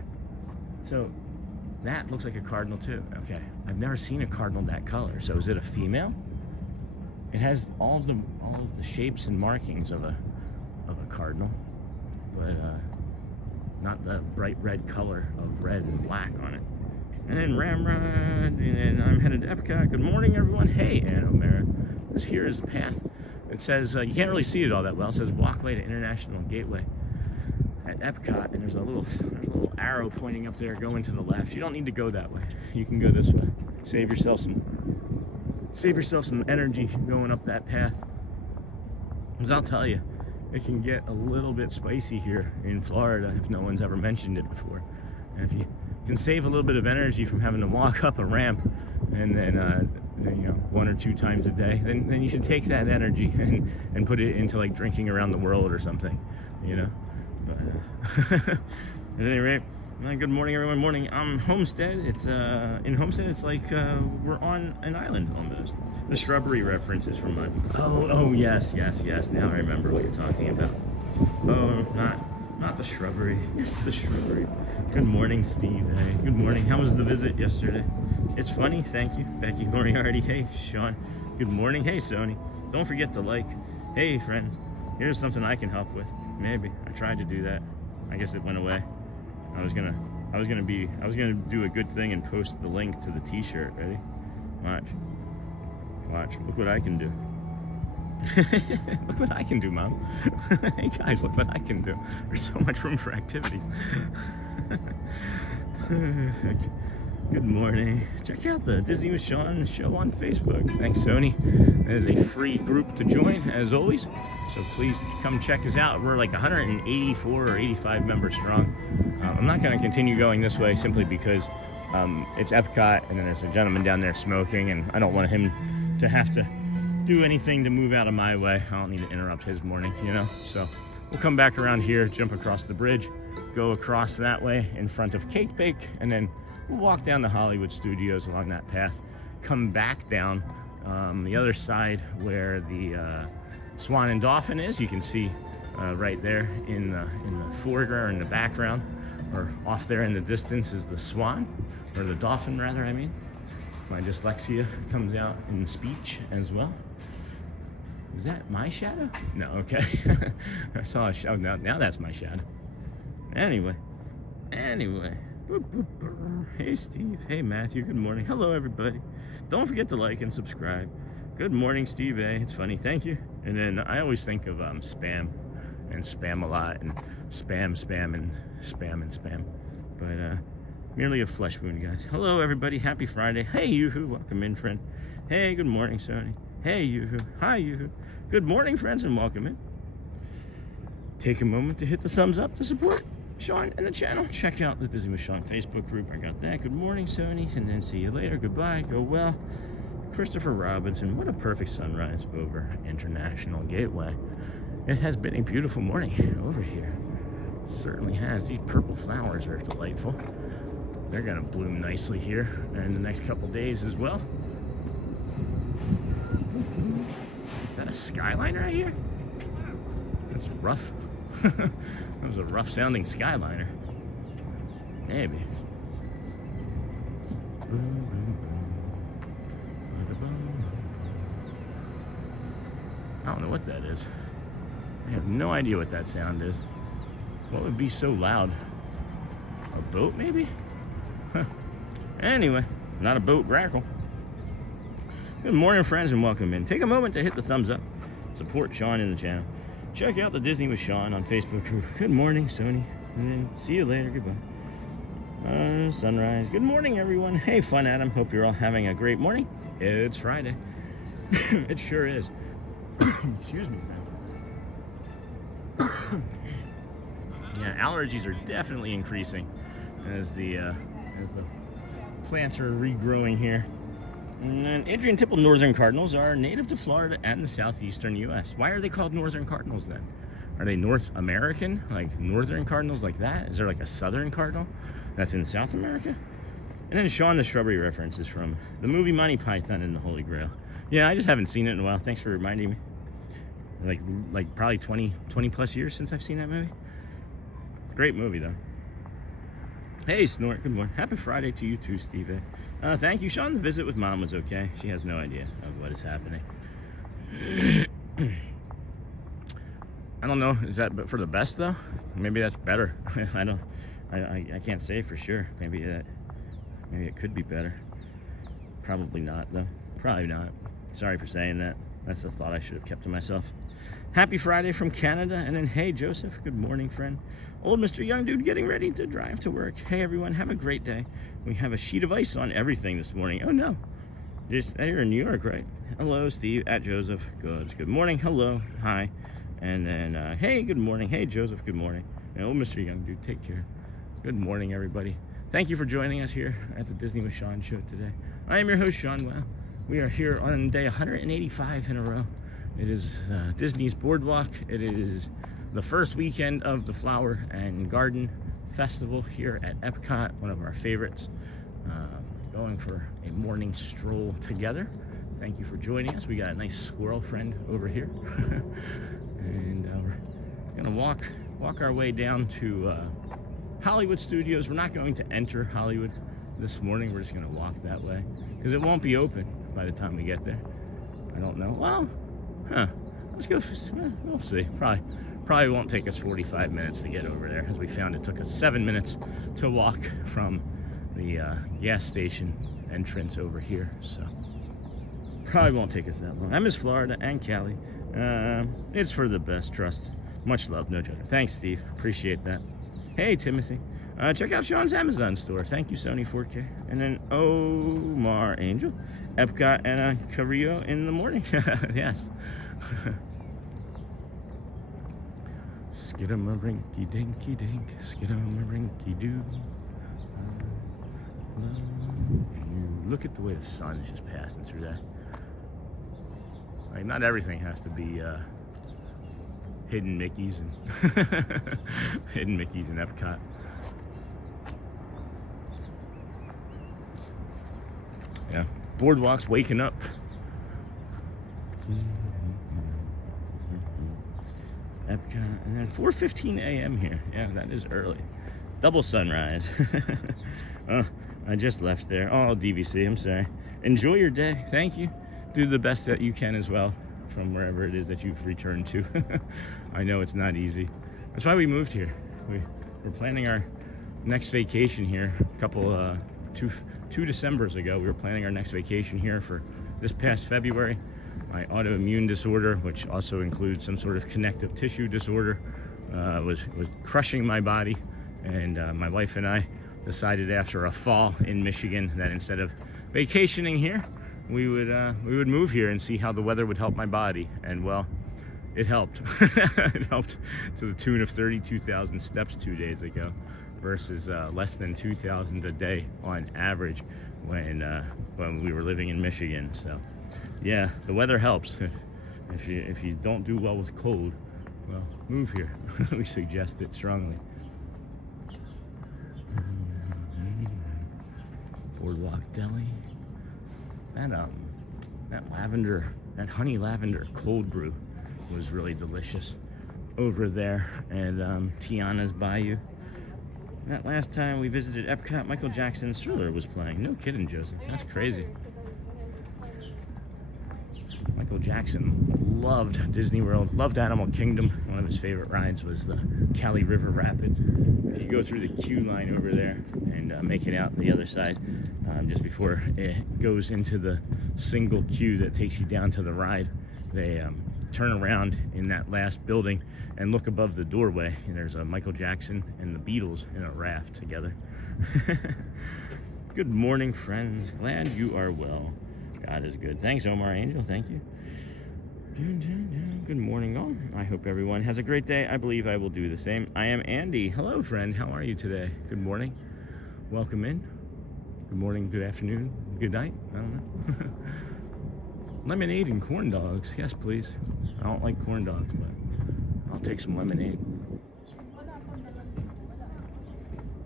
So that looks like a cardinal too. Okay. I've never seen a cardinal that color. So is it a female? It has all of the shapes and markings of a cardinal, but not the bright red color of red and black on it. And then Ramrod, and I'm headed to Epcot. Good morning, everyone. Hey, Ann O'Mara. This here is the path. It says, you can't really see it all that well. It says walkway to International Gateway at Epcot, and there's a little arrow pointing up there going to the left. You don't need to go that way. You can go this way. Save yourself some energy going up that path. Because I'll tell you, it can get a little bit spicy here in Florida if no one's ever mentioned it before. And if you can save a little bit of energy from having to walk up a ramp and then you know, 1 or 2 times a day, then you should take that energy and put it into like drinking around the world or something, you know. But at any rate, good morning, everyone. Morning. Homestead. It's in Homestead. It's like we're on an island almost. The shrubbery reference is from Monty. Oh yes. Now I remember what you're talking about. Oh, not the shrubbery. Yes, the shrubbery. Good morning, Steve. Hey, good morning. How was the visit yesterday? It's funny. Thank you, Becky Moriarty. Hey, Sean. Good morning. Hey, Sony. Don't forget to like. Hey, friends. Here's something I can help with. Maybe I tried to do that. I guess it went away. I was gonna do a good thing and post the link to the t-shirt. Ready? Watch. Look what I can do. Look what I can do, Mom. Hey guys, look what I can do. There's so much room for activities. Good morning. Check out the Disney with Sean show on Facebook. Thanks, Sony. That is a free group to join, as always. So please come check us out. We're like 184 or 85 members strong. I'm not going to continue going this way simply because it's Epcot, and then there's a gentleman down there smoking, and I don't want him to have to do anything to move out of my way. I don't need to interrupt his morning, you know. So we'll come back around here, jump across the bridge, go across that way in front of Cake Bake, and then we'll walk down the Hollywood Studios along that path, come back down the other side where the Swan and Dolphin is. You can see right there in the foreground, in the background, or off there in the distance is the Swan, or the Dolphin rather, I mean. My dyslexia comes out in speech as well. Is that my shadow? No, okay. I saw a shadow. Now that's my shadow. Anyway. Boop, boop, boop. Hey, Steve. Hey, Matthew. Good morning. Hello, everybody. Don't forget to like and subscribe. Good morning, Steve A. It's funny. Thank you. And then I always think of spam and spam a lot, and spam and spam. But merely a flesh wound, guys. Hello, everybody. Happy Friday. Hey, Yoo-hoo. Welcome in, friend. Hey, good morning, Sony. Hey, Yoo-hoo. Hi, Yoo-hoo. Good morning, friends, and welcome in. Take a moment to hit the thumbs up to support Sean and the channel. Check out the Disney with Sean Facebook group. I got that. Good morning, Sony. And then see you later. Goodbye. Go well. Christopher Robinson. What a perfect sunrise over International Gateway. It has been a beautiful morning over here. It certainly has. These purple flowers are delightful. They're going to bloom nicely here in the next couple days as well. Is that a Skyliner right here? That's rough. That was a rough sounding Skyliner. Maybe. I don't know what that is. I have no idea what that sound is. What would be so loud? A boat, maybe? Huh. Anyway, not a boat grackle. Good morning, friends, and welcome in. Take a moment to hit the thumbs up. Support Sean in the channel. Check out the Disney with Sean on Facebook group. Good morning, Sony. And then see you later. Goodbye. Sunrise. Good morning, everyone. Hey, Fun Adam. Hope you're all having a great morning. It's Friday. It sure is. Excuse me, fam. Yeah, allergies are definitely increasing as the plants are regrowing here. And then Adrian Tipple Northern Cardinals are native to Florida and the southeastern U.S. Why are they called Northern Cardinals then? Are they North American, like Northern Cardinals like that? Is there like a Southern Cardinal that's in South America? And then Sean, the shrubbery reference is from the movie Monty Python and the Holy Grail. Yeah, I just haven't seen it in a while. Thanks for reminding me. Like probably 20 plus years since I've seen that movie. Great movie, though. Hey, Snort. Good morning. Happy Friday to you too, Steve. Thank you, Sean. The visit with Mom was okay. She has no idea of what is happening. I don't know. Is that for the best though? Maybe that's better. I can't say for sure. Maybe it could be better. Probably not though. Probably not. Sorry for saying that. That's a thought I should have kept to myself. Happy Friday from Canada. And then, hey Joseph, good morning friend. Old Mr. Young Dude getting ready to drive to work. Hey everyone, have a great day. We have a sheet of ice on everything this morning. Oh no. You're in New York, right? Hello, Steve, at Joseph. Good morning. Hello. Hi. And then, hey, good morning. Hey, Joseph, good morning. And old Mr. Young Dude, take care. Good morning, everybody. Thank you for joining us here at the Disney with Sean show today. I am your host, Sean Wow. We are here on day 185 in a row. It is Disney's Boardwalk. It is the first weekend of the Flower and Garden Festival here at Epcot, one of our favorites. Going for a morning stroll together. Thank you for joining us. We got a nice squirrel friend over here. And we're gonna walk our way down to Hollywood Studios. We're not going to enter Hollywood this morning. We're just gonna walk that way because it won't be open by the time we get there. I don't know. Well, let's go. We'll see. Probably won't take us 45 minutes to get over there, as we found it took us 7 minutes to walk from the gas station entrance over here. So probably won't take us that long. I miss Florida and Cali. It's for the best, trust. Much love, no joke. Thanks, Steve. Appreciate that. Hey, Timothy. Check out Sean's Amazon store. Thank you, Sony 4K. And then Omar Angel. Epcot and Carrillo in the morning. Yes. Skidamarinky dinky dink. Skidamarinky doo. Look at the way the sun is just passing through that. Like, not everything has to be hidden Mickeys and hidden Mickeys in Epcot. Yeah, Boardwalk's waking up. Epcot, and then 4:15 a.m. here. Yeah, that is early. Double sunrise. Oh, I just left there. Oh, DVC, I'm sorry. Enjoy your day. Thank you. Do the best that you can as well from wherever it is that you've returned to. I know it's not easy. That's why we moved here. We're planning our next vacation here. A couple, two Decembers ago, we were planning our next vacation here for this past February. My autoimmune disorder, which also includes some sort of connective tissue disorder, was crushing my body. And my wife and I decided after a fall in Michigan that instead of vacationing here, we would move here and see how the weather would help my body. And well, it helped. It helped to the tune of 32,000 steps 2 days ago versus less than 2,000 a day on average when we were living in Michigan. So yeah, the weather helps. If you don't do well with cold, well, move here. We suggest it strongly. Boardwalk Deli. That honey lavender cold brew was really delicious over there at Tiana's Bayou. That last time we visited Epcot, Michael Jackson's Thriller was playing. No kidding, Joseph. That's crazy. Michael Jackson loved Disney World, loved Animal Kingdom. One of his favorite rides was the Cali River Rapids. If you go through the queue line over there and make it out the other side, just before it goes into the single queue that takes you down to the ride, they turn around in that last building and look above the doorway, and there's a Michael Jackson and the Beatles in a raft together. Good morning, friends. Glad you are well. God is good. Thanks, Omar Angel. Thank you. Good morning, all. I hope everyone has a great day. I believe I will do the same. I am Andy. Hello, friend. How are you today? Good morning. Welcome in. Good morning, good afternoon, good night. I don't know. Lemonade and corn dogs. Yes, please. I don't like corn dogs, but I'll take some lemonade.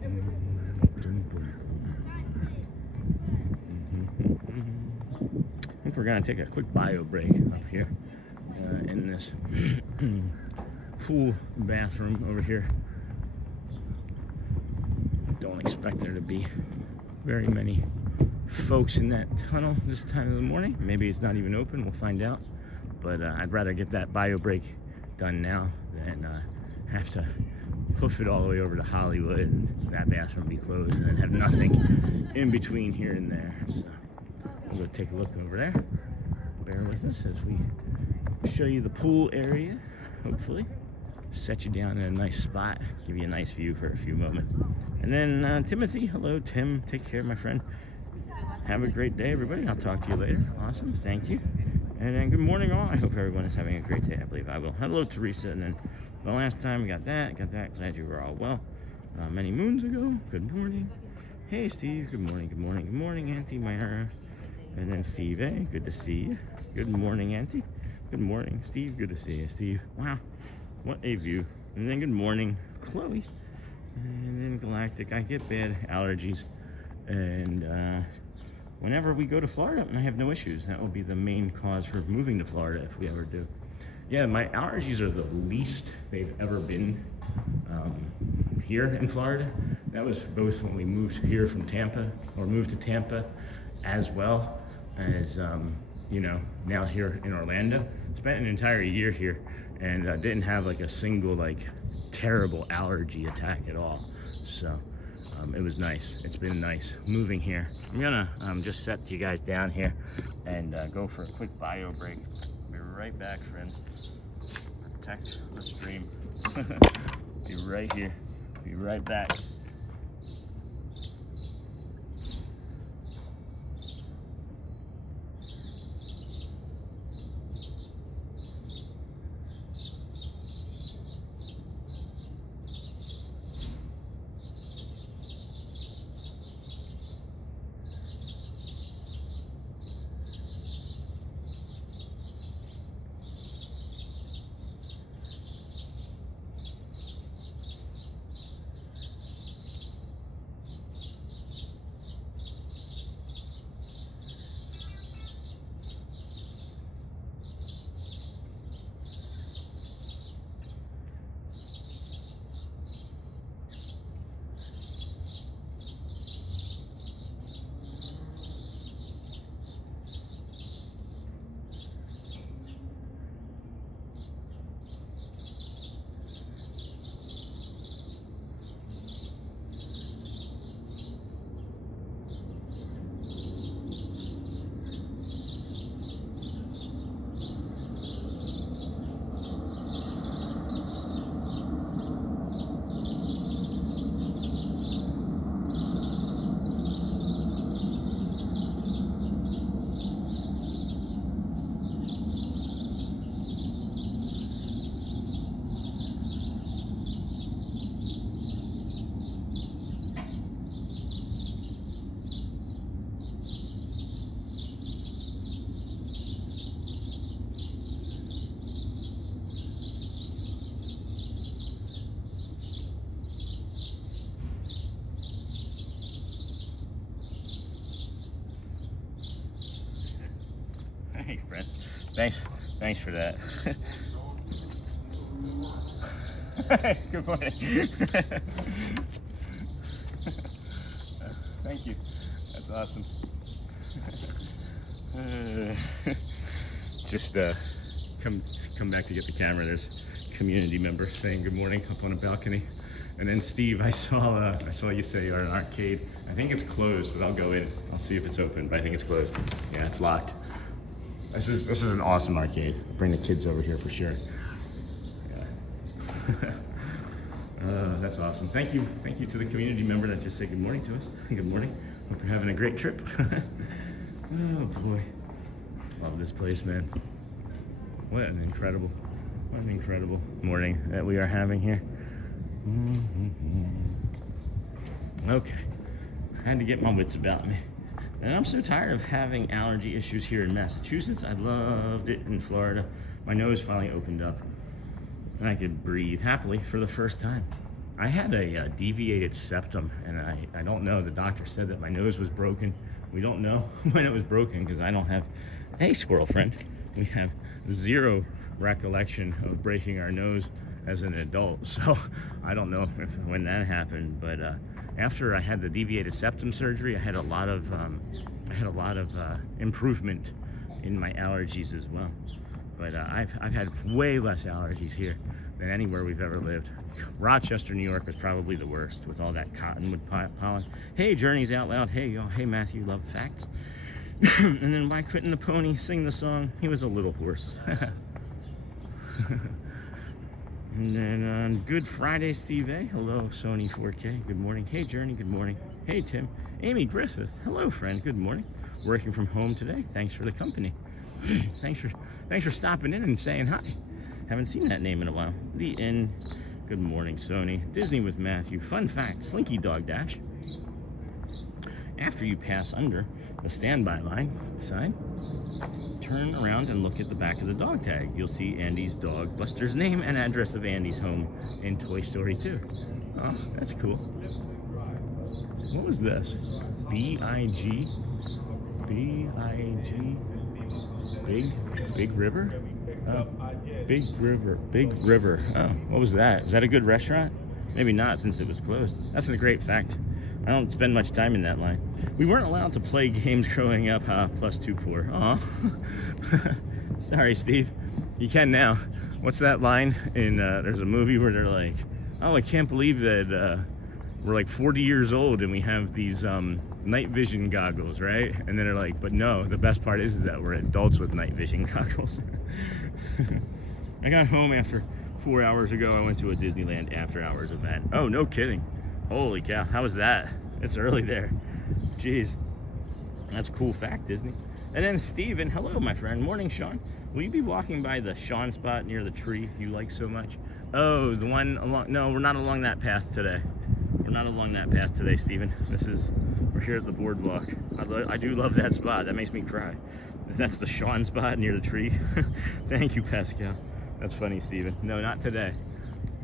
I think we're going to take a quick bio break up here in this pool bathroom over here. Don't expect there to be very many folks in that tunnel this time of the morning. Maybe it's not even open. We'll find out. but I'd rather get that bio break done now than have to hoof it all the way over to Hollywood and that bathroom be closed and then have nothing in between here and there. So we'll go take a look over there. Bear with us as we show you the pool area, hopefully. Set you down in a nice spot, give you a nice view for a few moments. And then Timothy, hello Tim, take care my friend. Have a great day everybody, I'll talk to you later. Awesome, thank you. And then good morning all, I hope everyone is having a great day, I believe I will. Hello Teresa, and then the last time we got that, glad you were all well. Many moons ago, good morning. Hey Steve, good morning, good morning, good morning Auntie Myra. And then Steve A, good to see you. Good morning Auntie. Good morning Steve, good to see you Steve. Wow, what a view. And then good morning Chloe. And then Galactic, I get bad allergies. And whenever we go to Florida, I have no issues. That will be the main cause for moving to Florida if we ever do. Yeah, my allergies are the least they've ever been here in Florida. That was both when we moved here from Tampa, or moved to Tampa, as well as, you know, now here in Orlando. Spent an entire year here and didn't have like a single like terrible allergy attack at all. So it was nice. It's been nice moving here. I'm gonna just set you guys down here and go for a quick bio break. Be right back, friends. Protect the stream. Be right here. Be right back. Hey friends, thanks for that. Good morning. Thank you, that's awesome. Just come back to get the camera. There's a community member saying good morning up on a balcony. And then Steve, I saw you say you're an arcade. I think it's closed, but I'll go in. I'll see if it's open, but I think it's closed. Yeah, it's locked. This is an awesome arcade. I'll bring the kids over here for sure. Yeah. That's awesome. Thank you to the community member that just said good morning to us. Good morning. Hope you're having a great trip. Oh boy, love this place, man. What an incredible morning that we are having here. Okay, I had to get my wits about me. And I'm so tired of having allergy issues here in Massachusetts. I loved it in Florida. My nose finally opened up and I could breathe happily for the first time. I had a deviated septum, and I don't know, the doctor said that my nose was broken. We don't know when it was broken because I don't have, hey squirrel friend, we have zero recollection of breaking our nose as an adult. So I don't know when that happened, but after I had the deviated septum surgery, I had a lot of improvement in my allergies as well. But I've had way less allergies here than anywhere we've ever lived. Rochester, New York was probably the worst with all that cottonwood pollen. Hey, Journey's Out Loud. Hey, y'all. Hey, Matthew, love facts. And then why couldn't the pony sing the song? He was a little hoarse. And then on Good Friday, Steve A. Hello, Sony 4K. Good morning. Hey, Journey. Good morning. Hey, Tim. Amy Griffith. Hello, friend. Good morning. Working from home today. Thanks for the company. Thanks for stopping in and saying hi. Haven't seen that name in a while. The Inn. Good morning, Sony. Disney with Matthew. Fun fact, Slinky Dog Dash. After you pass under the standby sign, turn around and look at the back of the dog tag. You'll see Andy's dog, Buster's name and address of Andy's home in Toy Story 2. Oh, that's cool. What was this? B-I-G? B-I-G? Big River? Oh, Big River. Oh, what was that? Is that a good restaurant? Maybe not, since it was closed. That's a great fact. I don't spend much time in that line. We weren't allowed to play games growing up, plus 2-4. Aw. Sorry, Steve. You can now. What's that line in, there's a movie where they're like, oh, I can't believe that we're like 40 years old and we have these night vision goggles, right? And then they're like, but no, the best part is that we're adults with night vision goggles. I got home after 4 hours ago. I went to a Disneyland after hours event. Oh, no kidding. Holy cow, how was that? It's early there. Jeez. That's a cool fact, Disney. And then Steven, hello, my friend. Morning, Sean. Will you be walking by the Sean spot near the tree you like so much? Oh, the one along... No, we're not along that path today. We're not along that path today, Steven. We're here at the Boardwalk. I do love that spot. That makes me cry. That's the Sean spot near the tree. Thank you, Pascal. That's funny, Steven. No, not today.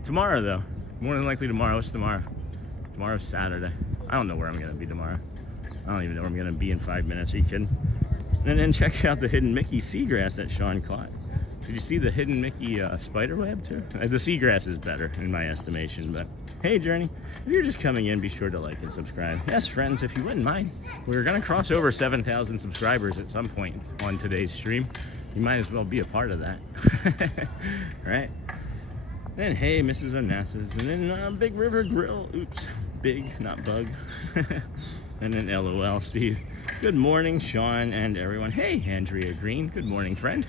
Tomorrow, though. More than likely tomorrow. What's tomorrow? Tomorrow's Saturday. I don't know where I'm going to be tomorrow. I don't even know where I'm going to be in 5 minutes. Are you kidding? And then check out the hidden Mickey seagrass that Sean caught. Did you see the hidden Mickey spider web too? The seagrass is better in my estimation. But hey, Journey, if you're just coming in, be sure to like and subscribe. Yes, friends, if you wouldn't mind, we're going to cross over 7,000 subscribers at some point on today's stream. You might as well be a part of that. Right? And hey, Mrs. Onassis. And then Big River Grill. Oops. Big, not bug. And then LOL, Steve. Good morning, Sean and everyone. Hey, Andrea Green. Good morning, friend.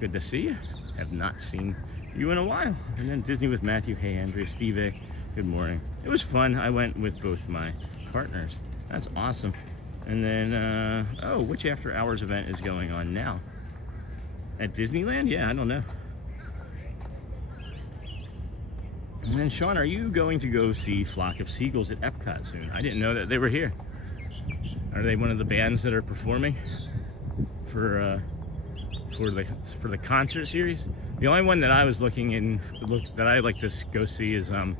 Good to see you. Have not seen you in a while. And then Disney with Matthew. Hey, Andrea. Steve A. Good morning. It was fun. I went with both my partners. That's awesome. And then, oh, which after hours event is going on now? At Disneyland? Yeah, I don't know. And then, Sean, are you going to go see Flock of Seagulls at Epcot soon? I didn't know that they were here. Are they one of the bands that are performing for the concert series? The only one that I was that I like to go see is that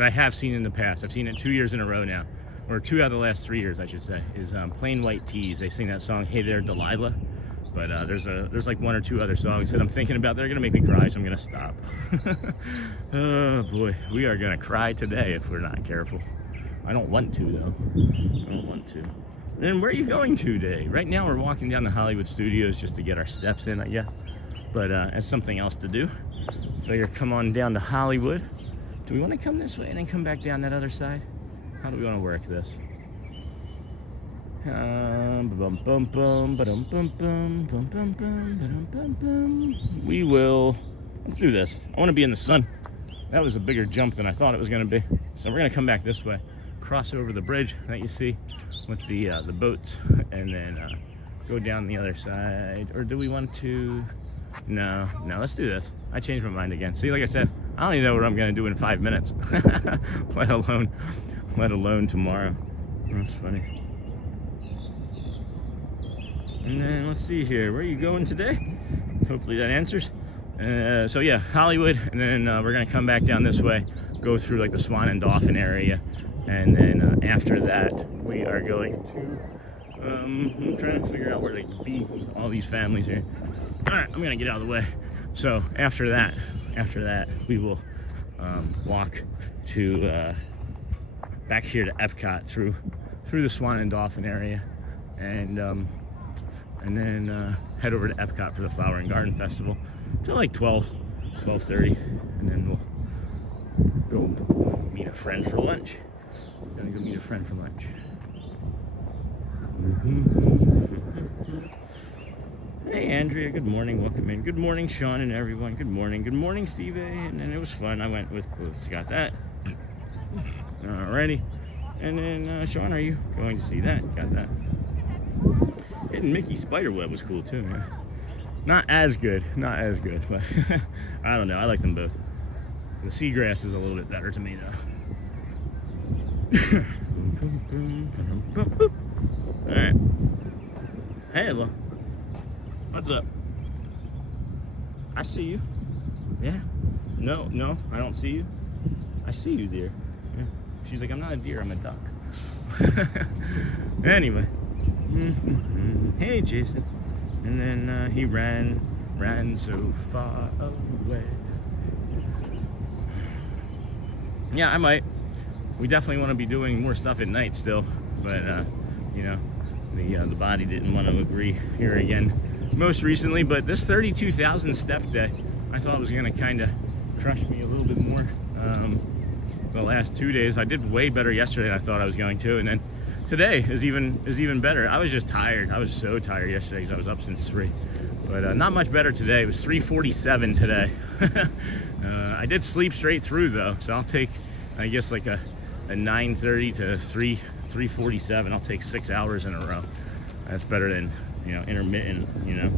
I have seen in the past. I've seen it 2 years in a row now, or 2 out of the last 3 years, I should say. Is Plain White Tees. They sing that song "Hey There, Delilah." But there's like 1 or 2 other songs that I'm thinking about. They're gonna make me cry, so I'm gonna stop. Oh boy, we are gonna cry today if we're not careful. I don't want to though. I don't want to. Then where are you going today? Right now we're walking down the Hollywood Studios just to get our steps in, I guess. But as something else to do. So you're come on down to Hollywood. Do we want to come this way and then come back down that other side? How do we want to work this? We will. Let's do this. I want to be in the sun. That was a bigger jump than I thought it was going to be. So we're going to come back this way, cross over the bridge that you see with the boats, and then go down the other side. Or do we want to? No, let's do this. I changed my mind again. See, like I said, I don't even know what I'm going to do in 5 minutes, let alone tomorrow. That's funny. And then let's see here. Where are you going today? Hopefully that answers. So yeah, Hollywood, and then we're gonna come back down this way, go through like the Swan and Dolphin area, and then after that we are going to. I'm trying to figure out where they can be with all these families here. All right, I'm gonna get out of the way. So after that, we will walk to back here to Epcot through the Swan and Dolphin area, and then head over to Epcot for the Flower and Garden Festival. till like 12:30, and then we'll go meet a friend for lunch. Gonna go meet a friend for lunch. Hey Andrea, good morning, welcome in. Good morning Sean and everyone, good morning Steve A. And then it was fun, I went with both, got that. Alrighty, and then Sean, are you going to see that? Got that. Hitting Mickey Spiderweb was cool too, man. Not as good, but I don't know, I like them both. The seagrass is a little bit better to me though. Alright. Hey, hello. What's up? I see you. Yeah. No, I don't see you. I see you, dear. Yeah. She's like, I'm not a deer, I'm a duck. Anyway. Hey, Jason. And then he ran so far away. Yeah, I might. We definitely want to be doing more stuff at night still, but you know, the body didn't want to agree here again most recently. But this 32,000 step day, I thought was going to kind of crush me a little bit more. The last 2 days, I did way better yesterday than I thought I was going to, and then today is even better. I was just tired. I was so tired yesterday because I was up since 3. But not much better today. It was 3:47 today. I did sleep straight through though, so I'll take, I guess, like a 9:30 to 3:47. I'll take 6 hours in a row. That's better than, you know, intermittent, you know.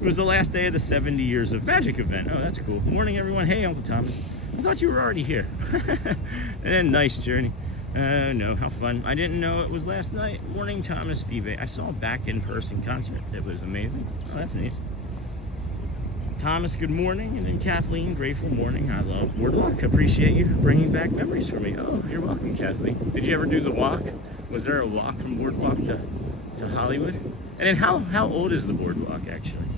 It was the last day of the 70 Years of Magic event. Oh, that's cool. Morning, everyone. Hey, Uncle Thomas. I thought you were already here. And then nice journey. No, how fun. I didn't know it was last night. Morning, Thomas, Steve A. I saw a back in-person concert. It was amazing. Oh, that's neat. Thomas, good morning. And then Kathleen, grateful morning. I love Boardwalk. Appreciate you bringing back memories for me. Oh, you're welcome, Kathleen. Did you ever do the walk? Was there a walk from Boardwalk to Hollywood? And then how old is the Boardwalk, actually?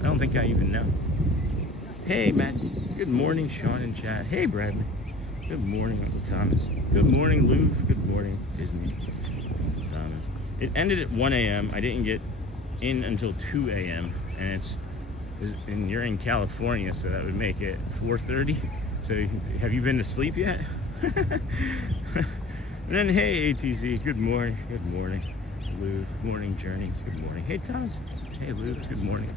I don't think I even know. Hey, Matt. Good morning, Sean and Chad. Hey, Bradley. Good morning, Uncle Thomas. Good morning, Lou. Good morning, Disney. Uncle Thomas. It ended at 1 a.m. I didn't get in until 2 a.m. And you're in California, so that would make it 4:30. So have you been to sleep yet? And then, hey, ATC. Good morning. Good morning, Lou. Good morning, Journeys. Good morning. Hey, Thomas. Hey, Lou. Good morning.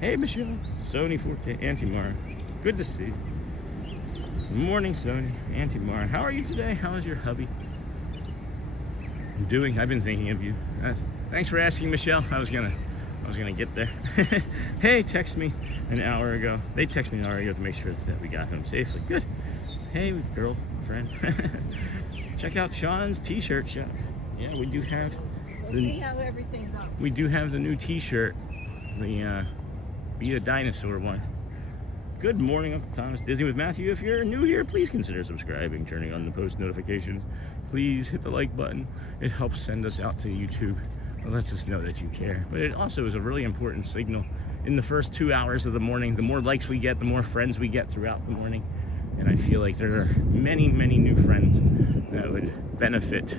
Hey, Michelle. Sony 4K. Auntie Mara. Good to see you. Good morning, Sony. Auntie Mara. How are you today? How is your hubby doing? I've been thinking of you. Thanks for asking, Michelle. I was gonna get there. Hey, text me an hour ago. They texted me an hour ago to make sure that we got home safely. Good. Hey, girlfriend. Check out Sean's t-shirt shop. Yeah, we do have. We'll see how everything's up. We do have the new t-shirt. The Be a Dinosaur one. Good morning, Uncle Thomas. Disney with Matthew. If you're new here, please consider subscribing, turning on the post notifications. Please hit the like button. It helps send us out to YouTube. It lets us know that you care. But it also is a really important signal. In the first 2 hours of the morning, the more likes we get, the more friends we get throughout the morning. And I feel like there are many, many new friends that would benefit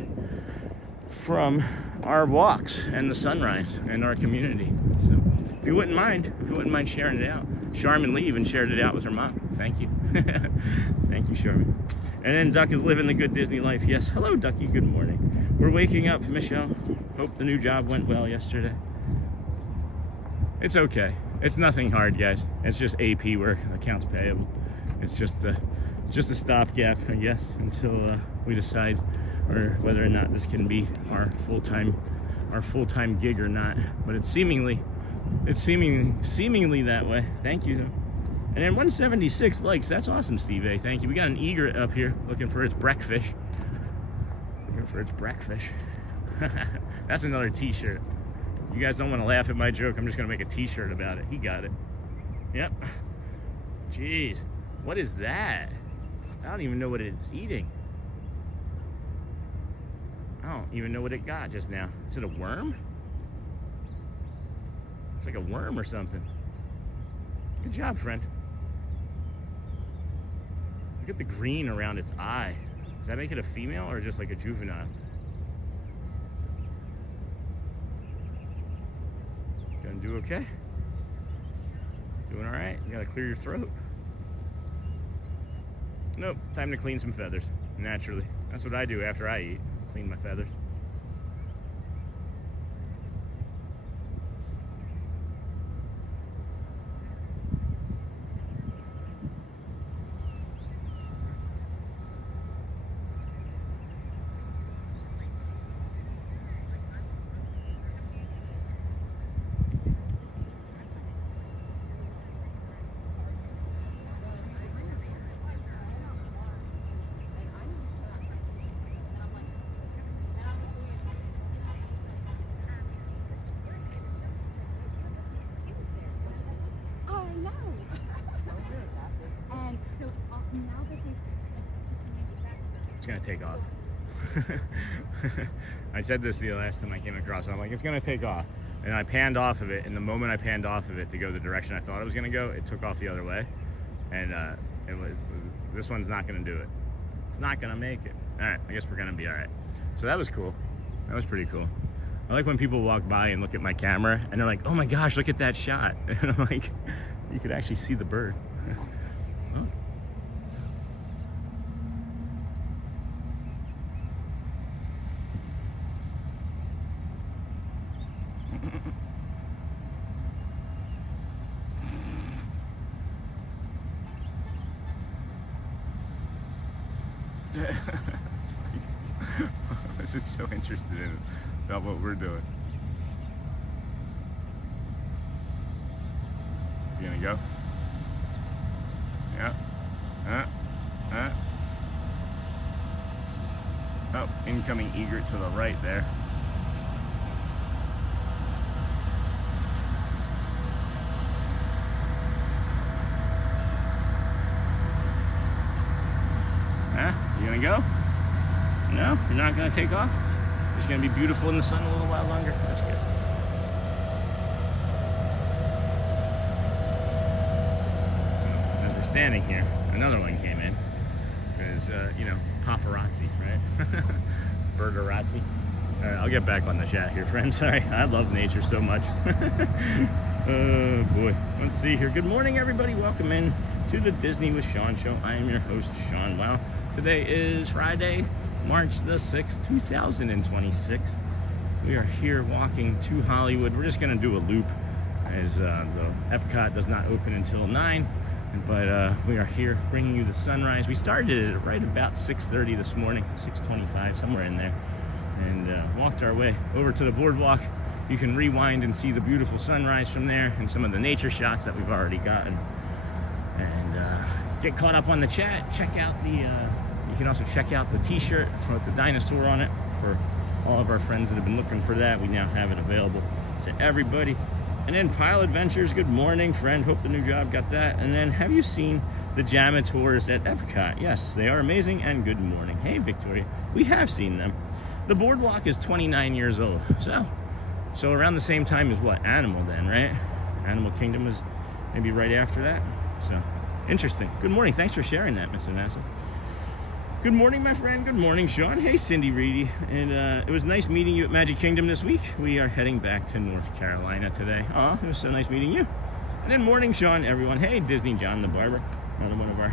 from our walks and the sunrise and our community. So if you wouldn't mind sharing it out. Charmin Lee even shared it out with her mom. Thank you. Thank you, Charmin. And then Duck is living the good Disney life. Yes. Hello, Ducky. Good morning. We're waking up, Michelle. Hope the new job went well yesterday. It's okay. It's nothing hard, guys. It's just AP work, accounts payable. It's just a stopgap, I guess, until we decide or whether or not this can be our full-time gig or not. But it's seemingly that way. Thank you, though. And then 176 likes. That's awesome, Steve A. Thank you. We got an egret up here looking for its breakfast. That's another t-shirt. You guys don't want to laugh at my joke. I'm just going to make a t-shirt about it. He got it. Yep. Jeez. What is that? I don't even know what it's eating. I don't even know what it got just now. Is it a worm? It's like a worm or something. Good job, friend. Look at the green around its eye. Does that make it a female or just like a juvenile? Gonna do okay? Doing all right? You gotta clear your throat. Nope, time to clean some feathers, naturally. That's what I do after I eat, clean my feathers. It's gonna take off. I said this the last time I came across it. I'm like, it's gonna take off. And I panned off of it, and the moment I panned off of it to go the direction I thought it was gonna go, it took off the other way. And this one's not gonna do it. It's not gonna make it. All right, I guess we're gonna be all right. So that was cool. That was pretty cool. I like when people walk by and look at my camera, and they're like, oh my gosh, look at that shot. And I'm like, you could actually see the bird. Oh. I was just so interested in it, about what we're doing. You gonna go? Yeah. Oh, incoming egret to the right there. You gonna go? No? You're not gonna take off? It's gonna be beautiful in the sun a little while longer? That's good. So, as we're standing here, another one came in. Because, you know, paparazzi, right? Birderazzi. Alright, I'll get back on the chat here, friends. Sorry, I love nature so much. Oh, boy. Let's see here. Good morning, everybody. Welcome in to the Disney with Sean show. I am your host, Sean. Wow. Today is Friday, March the 6th, 2026. We are here walking to Hollywood. We're just going to do a loop as the Epcot does not open until 9. But we are here bringing you the sunrise. We started at right about 6:30 this morning, 6:25, somewhere in there. And walked our way over to the boardwalk. You can rewind and see the beautiful sunrise from there and some of the nature shots that we've already gotten. And get caught up on the chat. Check out the... you can also check out the t-shirt with the dinosaur on it for all of our friends that have been looking for that. We now have it available to everybody. And then Pile Adventures, good morning, friend. Hope the new job got that. And then, have you seen the Jamators at Epcot? Yes, they are amazing, and good morning. Hey, Victoria, we have seen them. The Boardwalk is 29 years old. So around the same time as what? Animal then, right? Animal Kingdom is maybe right after that. So, interesting. Good morning. Thanks for sharing that, Mr. Nassau. Good morning, my friend. Good morning, Sean. Hey, Cindy Reedy. And it was nice meeting you at Magic Kingdom this week. We are heading back to North Carolina today. Aw, it was so nice meeting you. And then morning, Sean, everyone. Hey, Disney John the Barber, one of our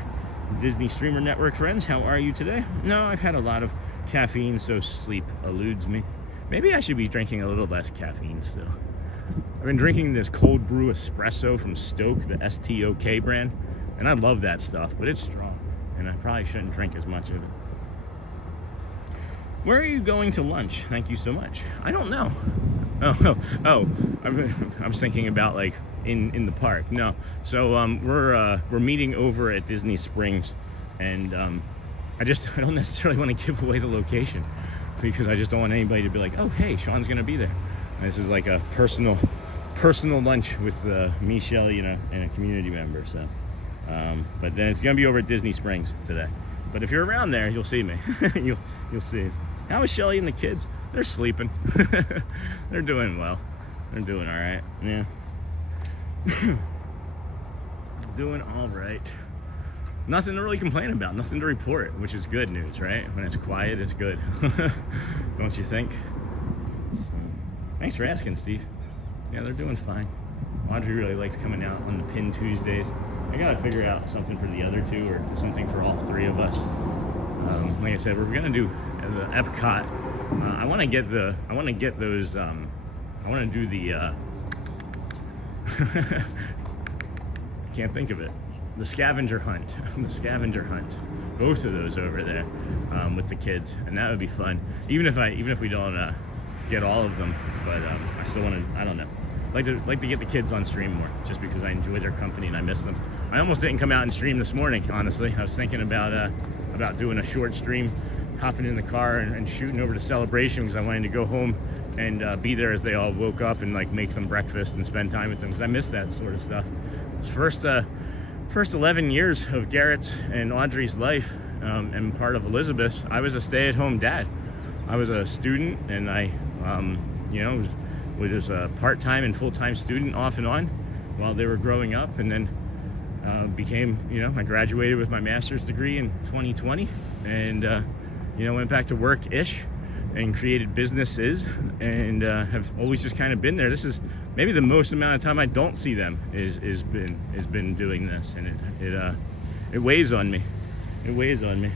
Disney Streamer Network friends. How are you today? No, I've had a lot of caffeine, so sleep eludes me. Maybe I should be drinking a little less caffeine still. I've been drinking this cold brew espresso from Stoke, the STOK brand. And I love that stuff, but it's strong. And I probably shouldn't drink as much of it. Where are you going to lunch? Thank you so much. I don't know. I was thinking about like in the park. No. So we're meeting over at Disney Springs, and I don't necessarily want to give away the location because I just don't want anybody to be like, oh hey, Sean's gonna be there. And this is like a personal lunch with Michelle, you know, and a community member. So. But then it's gonna be over at Disney Springs today. But if you're around there, you'll see me. you'll see. How is Shelly and the kids? They're sleeping. They're doing well. They're doing all right. Yeah. Doing all right. Nothing to really complain about. Nothing to report, which is good news, right? When it's quiet, it's good. Don't you think? So, thanks for asking, Steve. Yeah, they're doing fine. Audrey really likes coming out on the Pin Tuesdays. I gotta figure out something for the other two, or something for all three of us. Like I said, we're gonna do the Epcot. I want to get those. I want to do the. I can't think of it. The scavenger hunt. The scavenger hunt. Both of those over there with the kids, and that would be fun. Even if we don't get all of them, but I still want to. I don't know. Like to get the kids on stream more, just because I enjoy their company and I miss them. I almost didn't come out and stream this morning, honestly. I was thinking about doing a short stream, hopping in the car and shooting over to Celebration, because I wanted to go home and be there as they all woke up and like make them breakfast and spend time with them, because I miss that sort of stuff. First 11 years of Garrett's and Audrey's life, and part of Elizabeth's, I was a stay-at-home dad. I was a student, and I was a part-time and full-time student off and on while they were growing up, and then I graduated with my master's degree in 2020, and went back to work-ish and created businesses, and have always just kind of been there. This is maybe the most amount of time I don't see them is been doing this, and it weighs on me. It weighs on me.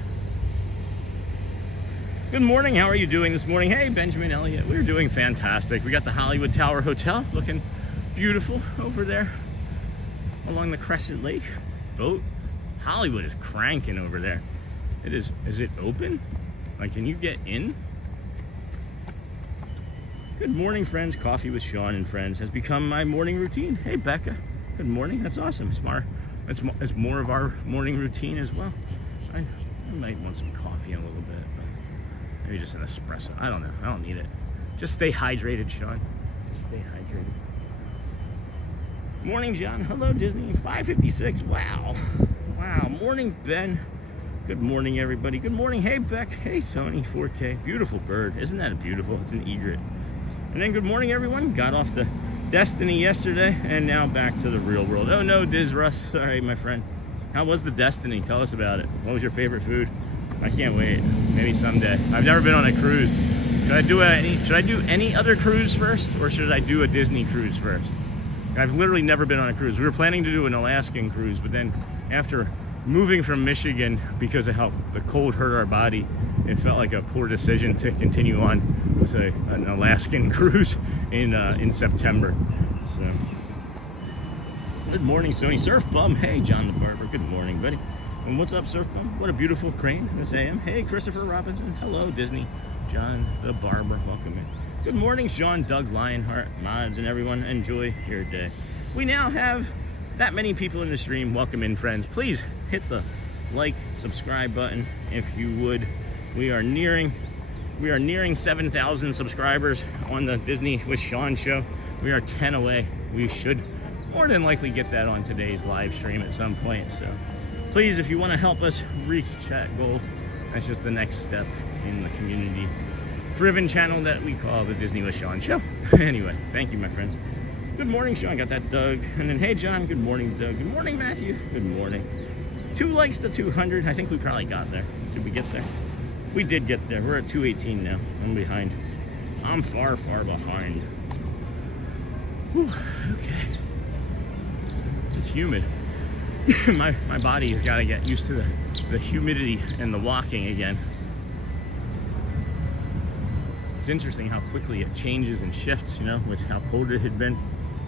Good morning. How are you doing this morning? Hey, Benjamin Elliott. We're doing fantastic. We got the Hollywood Tower Hotel looking beautiful over there along the Crescent Lake boat. Hollywood is cranking over there. It is. Is it open? Like, can you get in? Good morning, friends. Coffee with Sean and Friends has become my morning routine. Hey, Becca. Good morning. That's awesome. It's more of our morning routine as well. I might want some coffee in a little bit, but maybe just an espresso. I don't know. I don't need it. Just stay hydrated, Sean. Just stay hydrated. Morning, John. Hello, Disney. 5:56. Wow. Wow. Morning, Ben. Good morning, everybody. Good morning. Hey, Beck. Hey, Sony. 4K. Beautiful bird. Isn't that beautiful? It's an egret. And then good morning, everyone. Got off the Destiny yesterday, and now back to the real world. Oh, no, Diz Russ. Sorry, my friend. How was the Destiny? Tell us about it. What was your favorite food? I can't wait. Maybe someday. I've never been on a cruise. Should I do any other cruise first, or should I do a Disney cruise first? I've literally never been on a cruise. We were planning to do an Alaskan cruise, but then after moving from Michigan, because of how the cold hurt our body, it felt like a poor decision to continue on with an Alaskan cruise in September. So, good morning, Sony Surf Bum. Hey, John the Barber. Good morning, buddy. And what's up, Surf Bum? What a beautiful crane this AM. Hey, Christopher Robinson. Hello, Disney. John the Barber. Welcome in. Good morning, Sean, Doug, Lionheart, Mods, and everyone. Enjoy your day. We now have that many people in the stream. Welcome in, friends. Please hit the like, subscribe button if you would. We are nearing 7,000 subscribers on the Disney with Sean show. We are 10 away. We should more than likely get that on today's live stream at some point. So please, if you want to help us reach that goal, that's just the next step in the community driven channel that we call the Disney with Sean show. Anyway, thank you, my friends. Good morning, Sean. Got that, Doug. And then, hey, John. Good morning, Doug. Good morning, Matthew. Good morning. 2 likes to 200. I think we probably got there. Did we get there? We did get there. We're at 218 now. I'm behind. I'm far, far behind. Whew, okay. It's humid. my body has got to get used to the humidity and the walking again. It's interesting how quickly it changes and shifts, with how cold it had been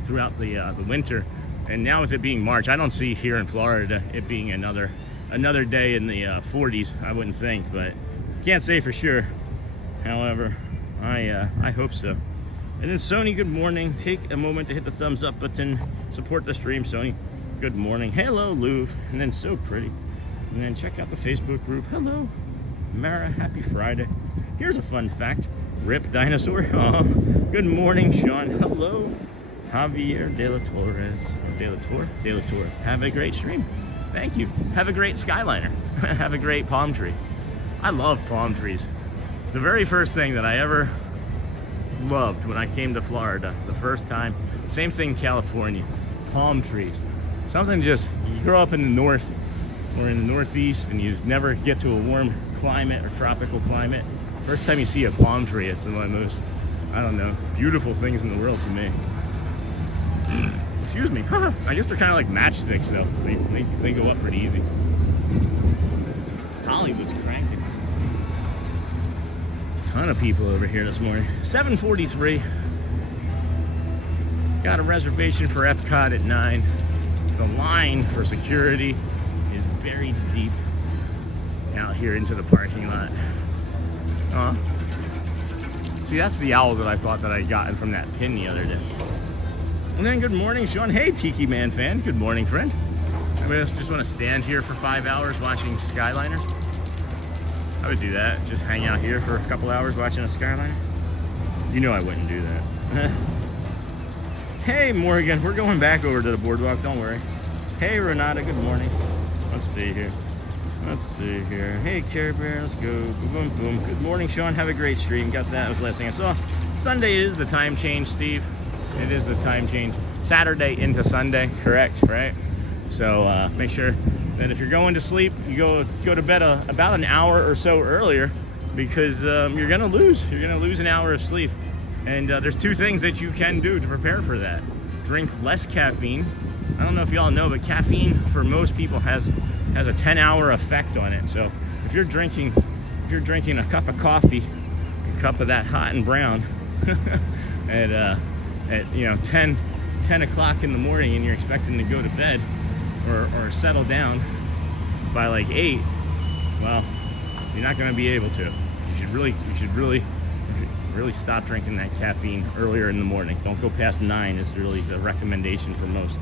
throughout the winter. And now with it being March, I don't see here in Florida it being another day in the 40s, I wouldn't think, but can't say for sure. However, I hope so. And then Sony, good morning. Take a moment to hit the thumbs up button. Support the stream, Sony. Good morning. Hello, Louvre. And then so pretty. And then check out the Facebook group. Hello, Mara. Happy Friday. Here's a fun fact. Rip dinosaur. Oh, good morning, Sean. Hello, Javier De La Torres. De La Torre. Have a great stream. Thank you. Have a great Skyliner. Have a great palm tree. I love palm trees. The very first thing that I ever loved when I came to Florida, the first time, same thing, California, palm trees. Something just, you grow up in the north or in the northeast and you never get to a warm climate or tropical climate. First time you see a palm tree, it's one of the most, I don't know, beautiful things in the world to me. Excuse me. I guess they're kind of like matchsticks though. They go up pretty easy. Hollywood's cranking. Ton of people over here this morning. 7:43. Got a reservation for Epcot at 9. The line for security is very deep out here into the parking lot. See, that's the owl that I thought that I'd gotten from that pin the other day. And then good morning, Sean. Hey, Tiki Man fan. Good morning, friend. I just want to stand here for 5 hours watching Skyliners. I would do that. Just hang out here for a couple hours watching a Skyliner. You know I wouldn't do that. Hey, Morgan. We're going back over to the boardwalk. Don't worry. Hey, Renata. Good morning. Let's see here. Hey, Care Bear. Let's go. Boom, boom, boom. Good morning, Sean. Have a great stream. Got that. That was the last thing I saw. Sunday is the time change, Steve. It is the time change. Saturday into Sunday, correct, right? So make sure that if you're going to sleep, you go to bed about an hour or so earlier, because you're gonna lose an hour of sleep. And there's 2 things that you can do to prepare for that. Drink less caffeine. I don't know if y'all know, but caffeine for most people has a 10-hour effect on it. So if you're drinking a cup of coffee, a cup of that hot and brown at 10 o'clock in the morning, and you're expecting to go to bed or settle down by like 8, well, you're not going to be able to. You should really stop drinking that caffeine earlier in the morning. Don't go past 9 is really the recommendation for most.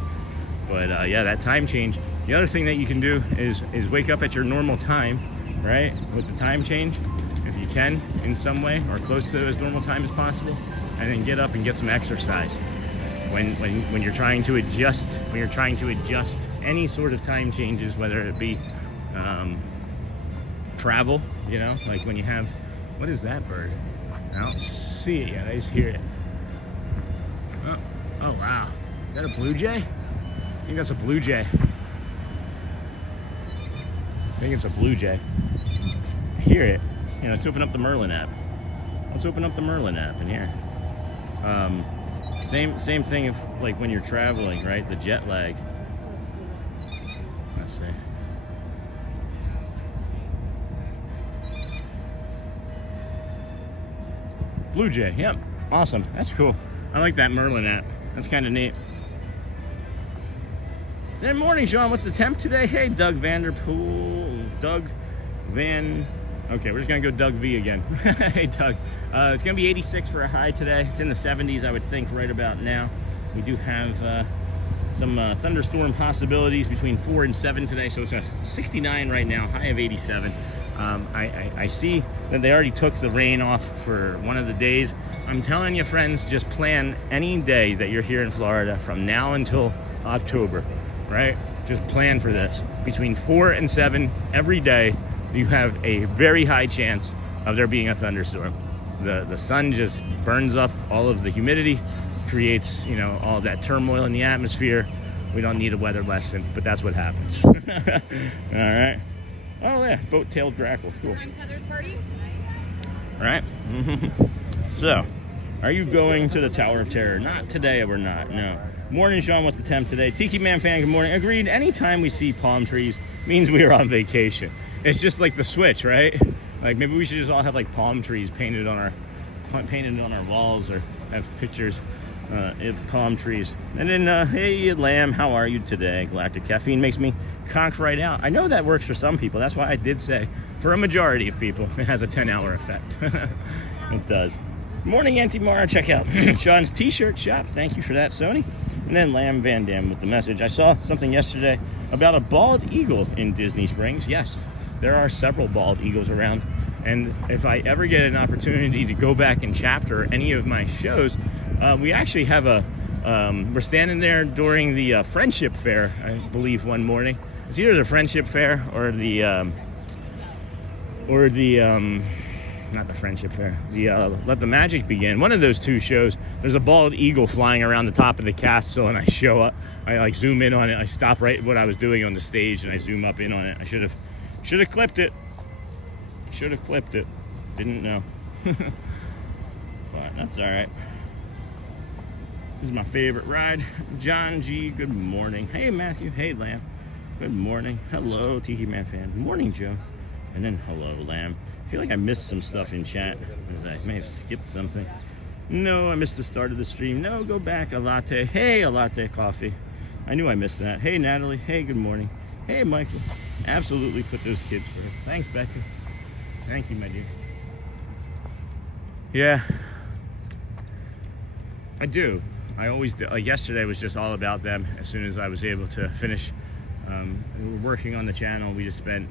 But yeah, that time change. The other thing that you can do is wake up at your normal time, right? With the time change, if you can, in some way, or close to as normal time as possible, and then get up and get some exercise. When you're trying to adjust, any sort of time changes, whether it be travel, you know, like when you have, what is that bird? I don't see it yet. I just hear it. Oh wow, is that a blue jay? I think that's a blue jay. I think it's a blue jay. I hear it. You know, let's open up the Merlin app. In here. Same thing if, like, when you're traveling, right? The jet lag. Let's see. Blue Jay, yep. Awesome. That's cool. I like that Merlin app. That's kind of neat. Good morning, Sean. What's the temp today? Hey, Doug Vanderpool. Okay, we're just gonna go Doug V again. Hey, Doug. It's gonna be 86 for a high today. It's in the 70s, I would think, right about now. We do have some thunderstorm possibilities between 4 and 7 today, so it's a 69 right now, high of 87. I see that they already took the rain off for one of the days. I'm telling you, friends, just plan any day that you're here in Florida from now until October, right? Just plan for this. Between 4 and 7 every day, you have a very high chance of there being a thunderstorm. The sun just burns up all of the humidity, creates, you know, all that turmoil in the atmosphere. We don't need a weather lesson, but that's what happens. All right. Oh yeah, boat-tailed grackle. Cool. Times Heather's party. All right. So, are you going to the Tower of Terror? Not today, we're not. No. Morning, Sean. What's the temp today? Tiki Man fan. Good morning. Agreed. Anytime we see palm trees means we are on vacation. It's just like the switch, right? Like maybe we should just all have like palm trees painted on our walls, or have pictures of palm trees. And then, hey, Lamb, how are you today? Galactic Caffeine makes me conk right out. I know that works for some people. That's why I did say for a majority of people, it has a 10-hour effect. It does. Morning, Auntie Mara. Check out Sean's t-shirt shop. Thank you for that, Sony. And then Lamb Van Dam with the message. I saw something yesterday about a bald eagle in Disney Springs. Yes, there are several bald eagles around. And if I ever get an opportunity to go back and chapter any of my shows, we actually have we're standing there during the Friendship Fair, I believe, one morning. It's either the Friendship Fair or not the Friendship Fair, the Let the Magic Begin. One of those two shows, there's a bald eagle flying around the top of the castle, and I show up, I like zoom in on it, I stop right what I was doing on the stage, and I zoom up in on it. I should have clipped it. Didn't know. But that's all right. This is my favorite ride. John G, good morning. Hey, Matthew. Hey, Lamb. Good morning. Hello, Tiki Man fan. Good morning, Joe. And then hello, Lamb. I feel like I missed some stuff in chat, because I may have skipped something. No, I missed the start of the stream. No, go back. A latte. Hey, a latte coffee. I knew I missed that. Hey, Natalie. Hey, good morning. Hey, Michael. Absolutely put those kids first. Thanks, Becca. Thank you, my dear. Yeah, I do. I always do. Like yesterday was just all about them. As soon as I was able to finish, we were working on the channel. We just spent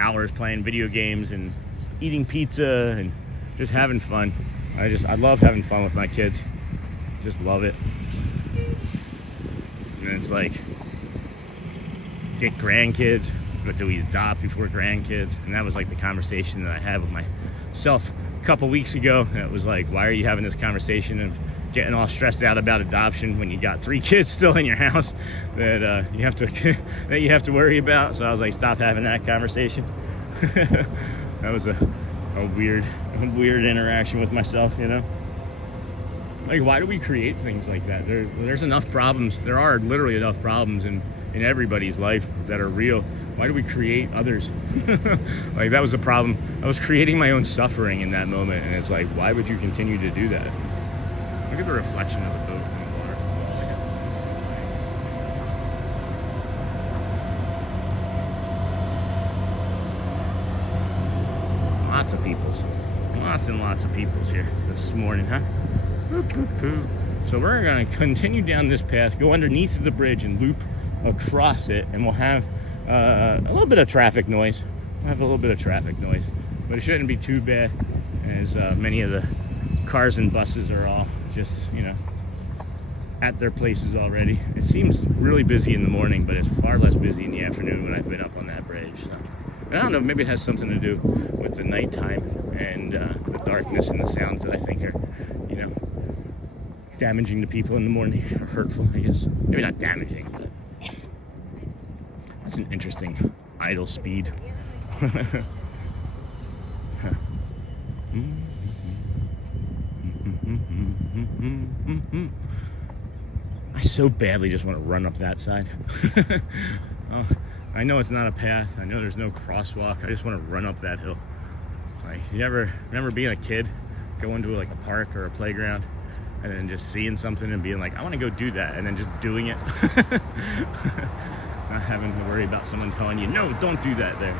hours playing video games and eating pizza and just having fun. I love having fun with my kids. Just love it. And it's like, get grandkids, but do we adopt before grandkids? And that was like the conversation that I had with myself a couple weeks ago. And it was like, why are you having this conversation and getting all stressed out about adoption when you got 3 kids still in your house that you have to worry about? So I was like, stop having that conversation. That was a weird interaction with myself, you know. Like, why do we create things like that? There's enough problems. There are literally enough problems in everybody's life that are real. Why do we create others? Like, that was a problem. I was creating my own suffering in that moment, and it's like, why would you continue to do that? Look at the reflection of the boat in the water. Lots of peoples. Lots and lots of peoples here this morning, huh? So we're going to continue down this path, go underneath the bridge and loop across it, and we'll have a little bit of traffic noise. We'll have a little bit of traffic noise, but it shouldn't be too bad, as many of the cars and buses are all just, you know, at their places already. It seems really busy in the morning, but it's far less busy in the afternoon when I've been up on that bridge. So, I don't know, maybe it has something to do with the nighttime and the darkness and the sounds that I think are, you know, damaging to people in the morning, or hurtful, I guess. Maybe not damaging, but that's an interesting idle speed. I so badly just want to run up that side. I know it's not a path. I know there's no crosswalk. I just want to run up that hill. Like, you ever remember being a kid, going to like a park or a playground, and then just seeing something and being like, I want to go do that, and then just doing it? Not having to worry about someone telling you, no, don't do that there.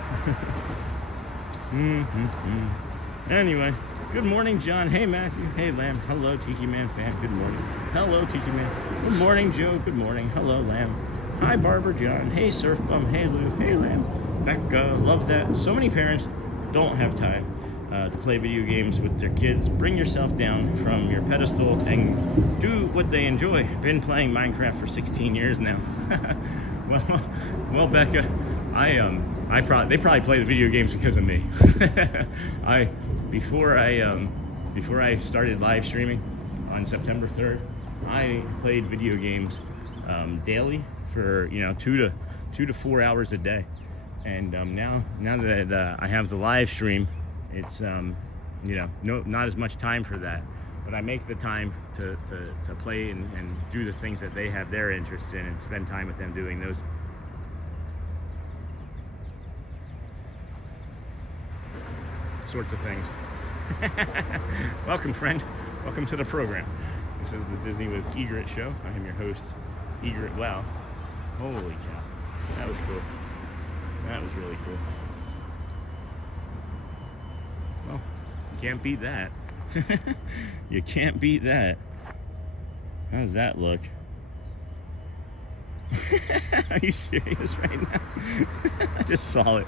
Anyway, good morning, John. Hey, Matthew. Hey, Lamb. Hello, Tiki Man fan. Good morning. Hello, Tiki Man. Good morning, Joe. Good morning. Hello, Lamb. Hi, Barber John. Hey, Surf Bum. Hey, Lou. Hey, Lamb. Becca. Love that. So many parents don't have time to play video games with their kids. Bring yourself down from your pedestal and do what they enjoy. Been playing Minecraft for 16 years now. Well, Becca, they probably play the video games because of me. Before I started live streaming on September 3rd, I played video games daily for, you know, 2 to 4 hours a day. And now that I have the live stream, it's you know, not as much time for that, but I make the time to play and do the things that they have their interest in, and spend time with them doing those sorts of things. Welcome, friend. Welcome to the program. This is the Disney with Egret show. I am your host, Egret. Wow. Holy cow. That was cool. That was really cool. Well, you can't beat that. You can't beat that. How does that look? Are you serious right now? I just saw it.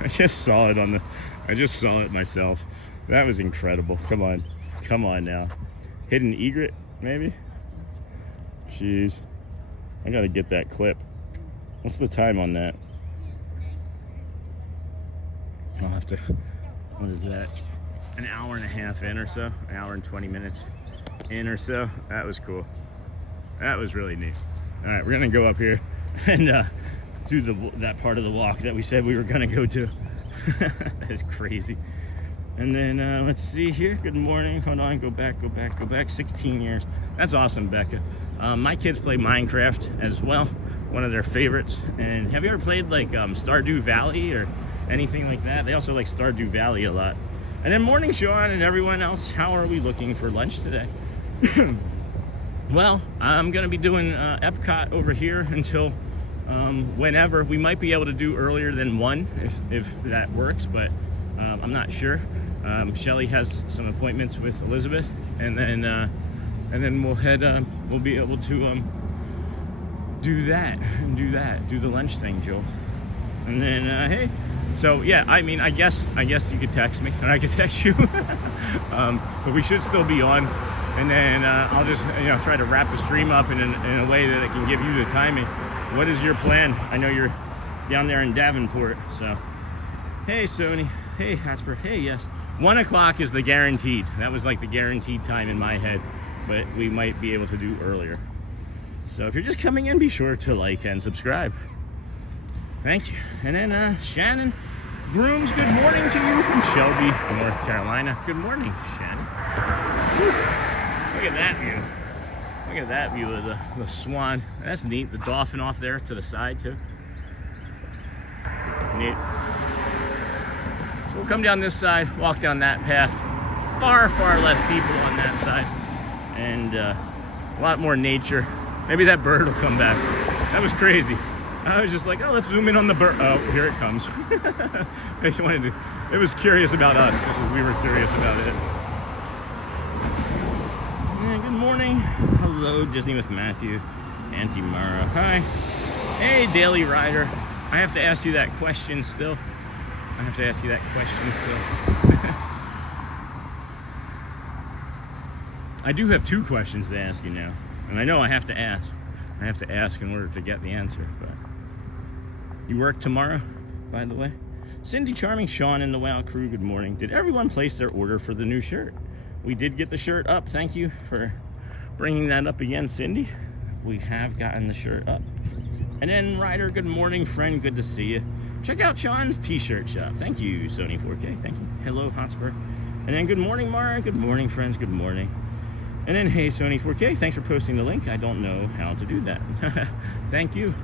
I just saw it myself. That was incredible. Come on now. Hidden egret, maybe? Jeez. I gotta get that clip. What's the time on that? I'll have to, what is that? An hour and a half in or so? An hour and 20 minutes in or so? That was cool. That was really neat. All right, we're gonna go up here and do that part of the walk that we said we were gonna go to. That is crazy. And then let's see here. Good morning. Hold on. Go back. 16 years. That's awesome, Becca. My kids play Minecraft as well, one of their favorites. And have you ever played like Stardew Valley or anything like that? They also like Stardew Valley a lot. And then morning, Sean and everyone else, how are we looking for lunch today? Well, I'm gonna be doing Epcot over here until whenever. We might be able to do earlier than 1 if that works, but I'm not sure. Shelly has some appointments with Elizabeth, and then we'll be able to do the lunch thing, Joel. And then hey, so yeah, I mean, I guess you could text me and I could text you. But we should still be on, and then I'll just try to wrap the stream up in a way that it can give you the timing. What is your plan? I know you're down there in Davenport, so hey Sony, hey Hotspur, hey yes. 1 o'clock is the guaranteed. That was like the guaranteed time in my head, but we might be able to do earlier. So if you're just coming in, be sure to like and subscribe. Thank you. And then Shannon Grooms, good morning to you from Shelby, North Carolina. Good morning, Shannon. Whew. Look at that view. Look at that view of the swan. That's neat. The dolphin off there to the side too. Neat. So we'll come down this side, walk down that path. Far, far less people on that side. And a lot more nature. Maybe that bird will come back. That was crazy. I was just like, oh, let's zoom in on the bird. Oh, here it comes. I just wanted to, it was curious about us, just as we were curious about it. Yeah, good morning. Hello, Disney with Matthew. Auntie Mara. Hi. Hey, Daily Rider. I have to ask you that question still. I do have 2 questions to ask you now. And I know I have to ask. I have to ask in order to get the answer. But you work tomorrow, by the way? Cindy, Charming, Sean, and the WOW crew, good morning. Did everyone place their order for the new shirt? We did get the shirt up. Thank you for bringing that up again, Cindy. We have gotten the shirt up. And then Ryder, good morning, friend. Good to see you. Check out Sean's t-shirt shop. Thank you, Sony 4K. Thank you. Hello, Hotspur. And then good morning, Mara. Good morning, friends. Good morning. And then, hey, Sony 4K, thanks for posting the link. I don't know how to do that. Thank you.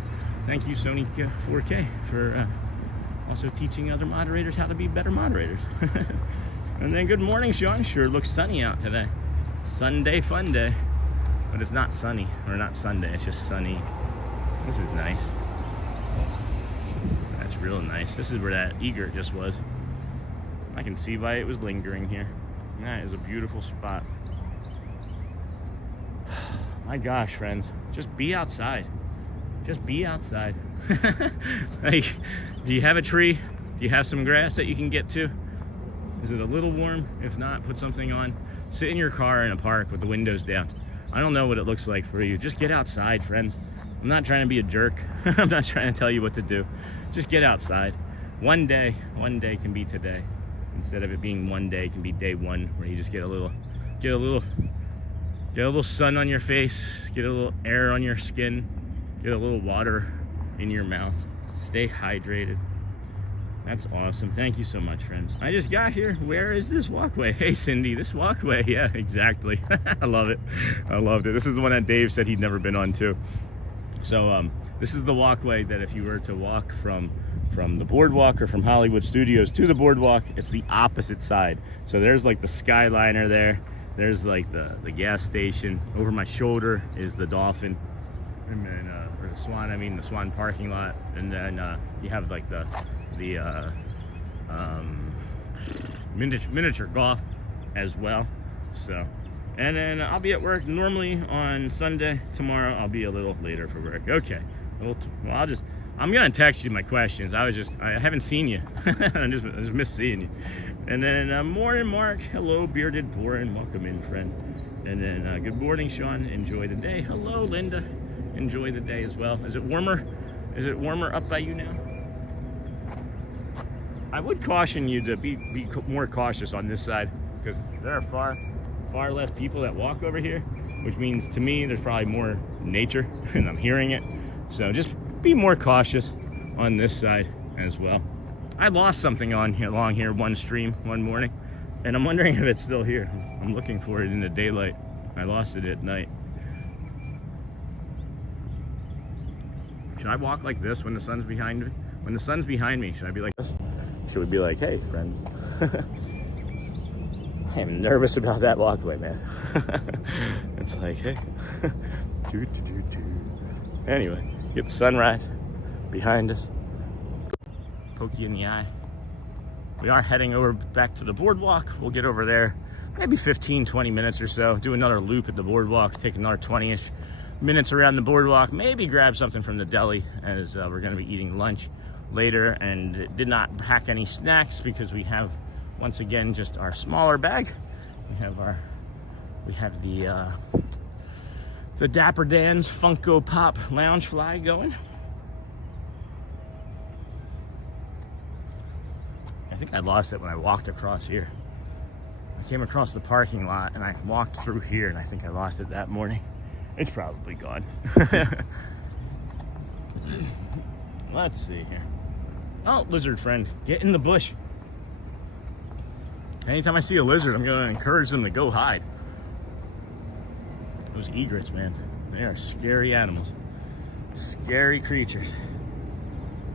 Thank you, Sony 4K, for also teaching other moderators how to be better moderators. And then good morning, Sean. Sure looks sunny out today. Sunday fun day. But it's not sunny, or not Sunday, it's just sunny. This is nice. That's real nice. This is where that egret just was. I can see why it was lingering here. That is a beautiful spot. My gosh, friends, just be outside. Just be outside. Like, do you have a tree? Do you have some grass that you can get to? Is it a little warm? If not, put something on. Sit in your car in a park with the windows down. I don't know what it looks like for you. Just get outside, friends. I'm not trying to be a jerk. I'm not trying to tell you what to do. Just get outside. One day can be today. Instead of it being one day, it can be day 1, where you just get a little sun on your face, get a little air on your skin, get a little water in your mouth. Stay hydrated. That's awesome. Thank you so much, friends. I just got here. Where is this walkway? Hey, Cindy, this walkway. Yeah, exactly. I love it. I loved it. This is the one that Dave said he'd never been on too. So this is the walkway that if you were to walk from the Boardwalk or from Hollywood Studios to the Boardwalk, it's the opposite side. So there's like the Skyliner there. There's like the gas station. Over my shoulder is the Dolphin, and then or the Swan. I mean the Swan parking lot. And then you have like the miniature golf as well. So, and then I'll be at work normally on Sunday. Tomorrow I'll be a little later for work. Okay. Well, I'm gonna text you my questions. I haven't seen you. I just miss seeing you. And then morning, Mark. Hello, bearded Borin. Welcome in, friend. And then good morning, Sean. Enjoy the day. Hello, Linda. Enjoy the day as well. Is it warmer? Is it warmer up by you now? I would caution you to be more cautious on this side, because there are far less people that walk over here, which means to me there's probably more nature, and I'm hearing it. So just be more cautious on this side as well. I lost something along here one stream one morning, and I'm wondering if it's still here. I'm looking for it in the daylight. I lost it at night. I walk like this when the sun's behind me? When the sun's behind me, should I be like this? Should we be like, hey, friends? I am nervous about that walkway, man. It's like, hey. Anyway, get the sunrise behind us. Poke you in the eye. We are heading over back to the boardwalk. We'll get over there maybe 15, 20 minutes or so. Do another loop at the boardwalk. Take another 20-ish minutes around the boardwalk. Maybe grab something from the deli, as we're going to be eating lunch later. And did not pack any snacks because we have, once again, just our smaller bag. We have the Dapper Dan's Funko Pop Loungefly going. I think I lost it when I walked across here. I came across the parking lot and I walked through here, and I think I lost it that morning. It's probably gone. Let's see here. Oh, lizard friend, get in the bush. Anytime I see a lizard, I'm going to encourage them to go hide. Those egrets, man, they are scary animals. Scary creatures.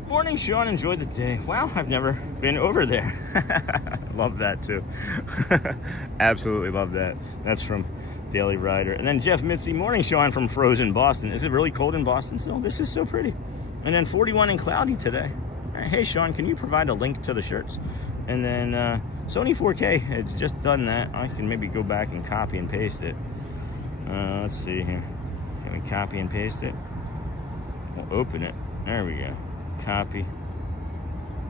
Morning, Sean. Enjoy the day. Wow, I've never been over there. Love that, too. Absolutely love that. That's from Daily Rider. And then Jeff Mitzi. Morning, Sean, from frozen Boston. Is it really cold in Boston still? This is so pretty. And then 41 and cloudy today. All right, hey, Sean, can you provide a link to the shirts? And then Sony 4K, it's just done that. I can maybe go back and copy and paste it. Let's see here. Can we copy and paste it? We'll open it. There we go. Copy.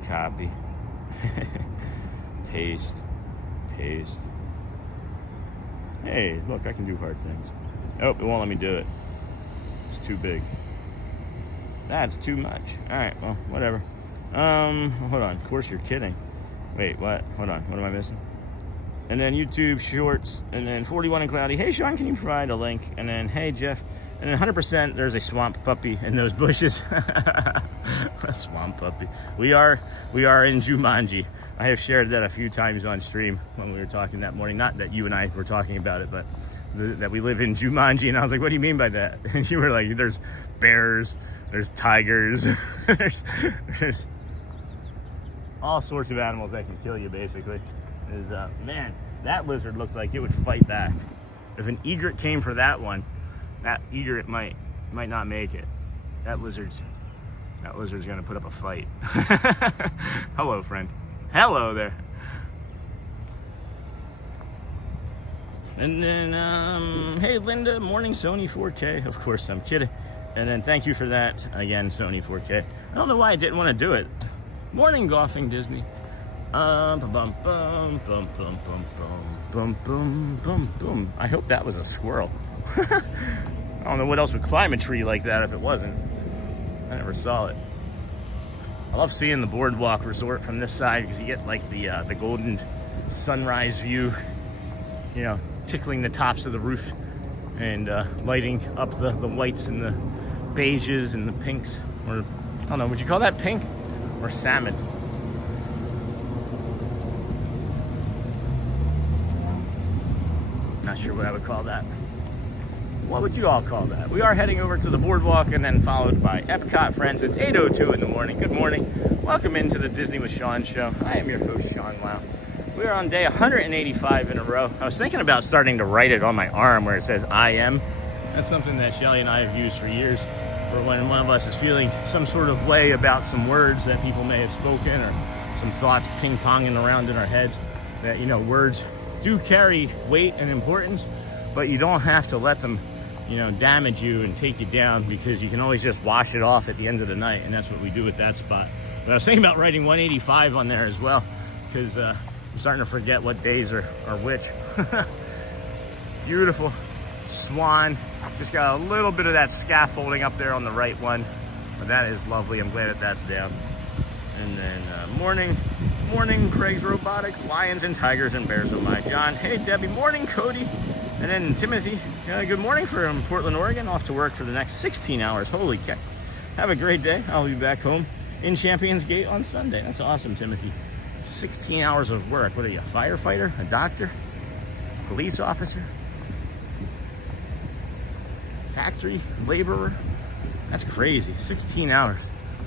Copy. Paste. Paste. Hey, look, I can do hard things. Oh, it won't let me do it. It's too big. That's too much. All right, well, whatever. Hold on. Of course you're kidding. Wait, what? Hold on. What am I missing? And then YouTube Shorts, and then 41 and cloudy. Hey, Sean, can you provide a link? And then, hey, Jeff. And then 100%, there's a swamp puppy in those bushes. A swamp puppy. We are in Jumanji. I have shared that a few times on stream when we were talking that morning. Not that you and I were talking about it, but that we live in Jumanji. And I was like, what do you mean by that? And you were like, there's bears, there's tigers, there's all sorts of animals that can kill you, basically. Man, that lizard looks like it would fight back. If an egret came for that one, that egret might not make it. That lizard's gonna put up a fight. Hello, friend. Hello there. And then, hey, Linda, morning, Sony 4K. Of course, I'm kidding. And then thank you for that again, Sony 4K. I don't know why I didn't want to do it. Morning, Golfing Disney. Bum bum bum bum bum bum bum bum bum. I hope that was a squirrel. I don't know what else would climb a tree like that if it wasn't. I never saw it. I love seeing the Boardwalk Resort from this side because you get like the golden sunrise view, you know, tickling the tops of the roof and lighting up the whites and the beiges and the pinks. Or, I don't know, would you call that pink or salmon? Not sure what I would call that. What would you all call that? We are heading over to the boardwalk and then followed by Epcot, friends. It's 8:02 in the morning. Good morning. Welcome into the Disney with Sean show. I am your host, Sean Lau. We are on day 185 in a row. I was thinking about starting to write it on my arm where it says I am. That's something that Shelly and I have used for years for when one of us is feeling some sort of way about some words that people may have spoken or some thoughts ping-ponging around in our heads. That, you know, words do carry weight and importance, but you don't have to let them, you know, damage you and take you down, because you can always just wash it off at the end of the night, and that's what we do at that spot. But I was thinking about writing 185 on there as well, because I'm starting to forget what days are which. Beautiful swan. Just got a little bit of that scaffolding up there on the right one, but that is lovely. I'm glad that that's down. And then morning Craig's Robotics, lions and tigers and bears. Oh my, John. Hey Debbie. Morning Cody. And then Timothy, good morning from Portland, Oregon. Off to work for the next 16 hours. Holy cow. Have a great day. I'll be back home in Champions Gate on Sunday. That's awesome, Timothy. 16 hours of work. What are you, a firefighter? A doctor? Police officer? Factory laborer? That's crazy. 16 hours.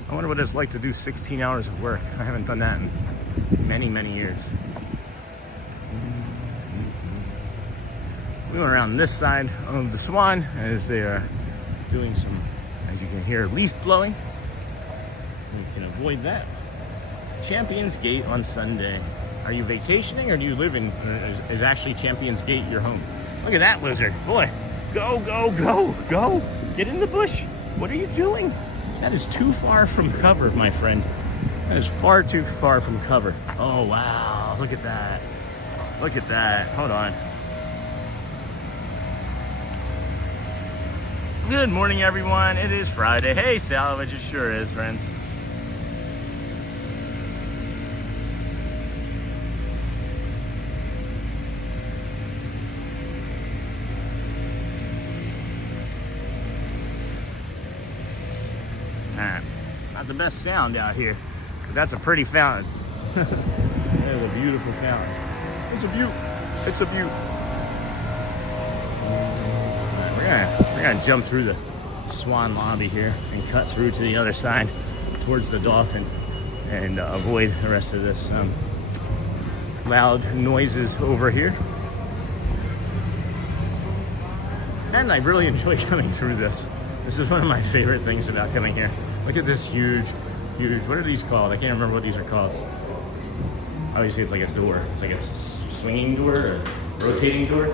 I wonder what it's like to do 16 hours of work. I haven't done that in many, many years. We went around this side of the Swan as they are doing some, as you can hear, leaf blowing. You can avoid that. Champions Gate on Sunday. Are you vacationing or do you live in, is actually Champions Gate your home? Look at that lizard. Boy, go, go, go, go. Get in the bush. What are you doing? That is too far from cover, my friend. That is far too far from cover. Oh, wow. Look at that. Look at that. Hold on. Good morning, everyone. It is Friday. Hey, Salvage. It sure is, friends. Not the best sound out here, but that's a pretty fountain. There's a beautiful fountain. It's a view. It's a view. We're gonna jump through the Swan lobby here and cut through to the other side towards the Dolphin and avoid the rest of this loud noises over here. And I really enjoy coming through this. This is one of my favorite things about coming here. Look at this huge, what are these called? I can't remember what these are called. Obviously it's like a door. It's like a swinging door or a rotating door.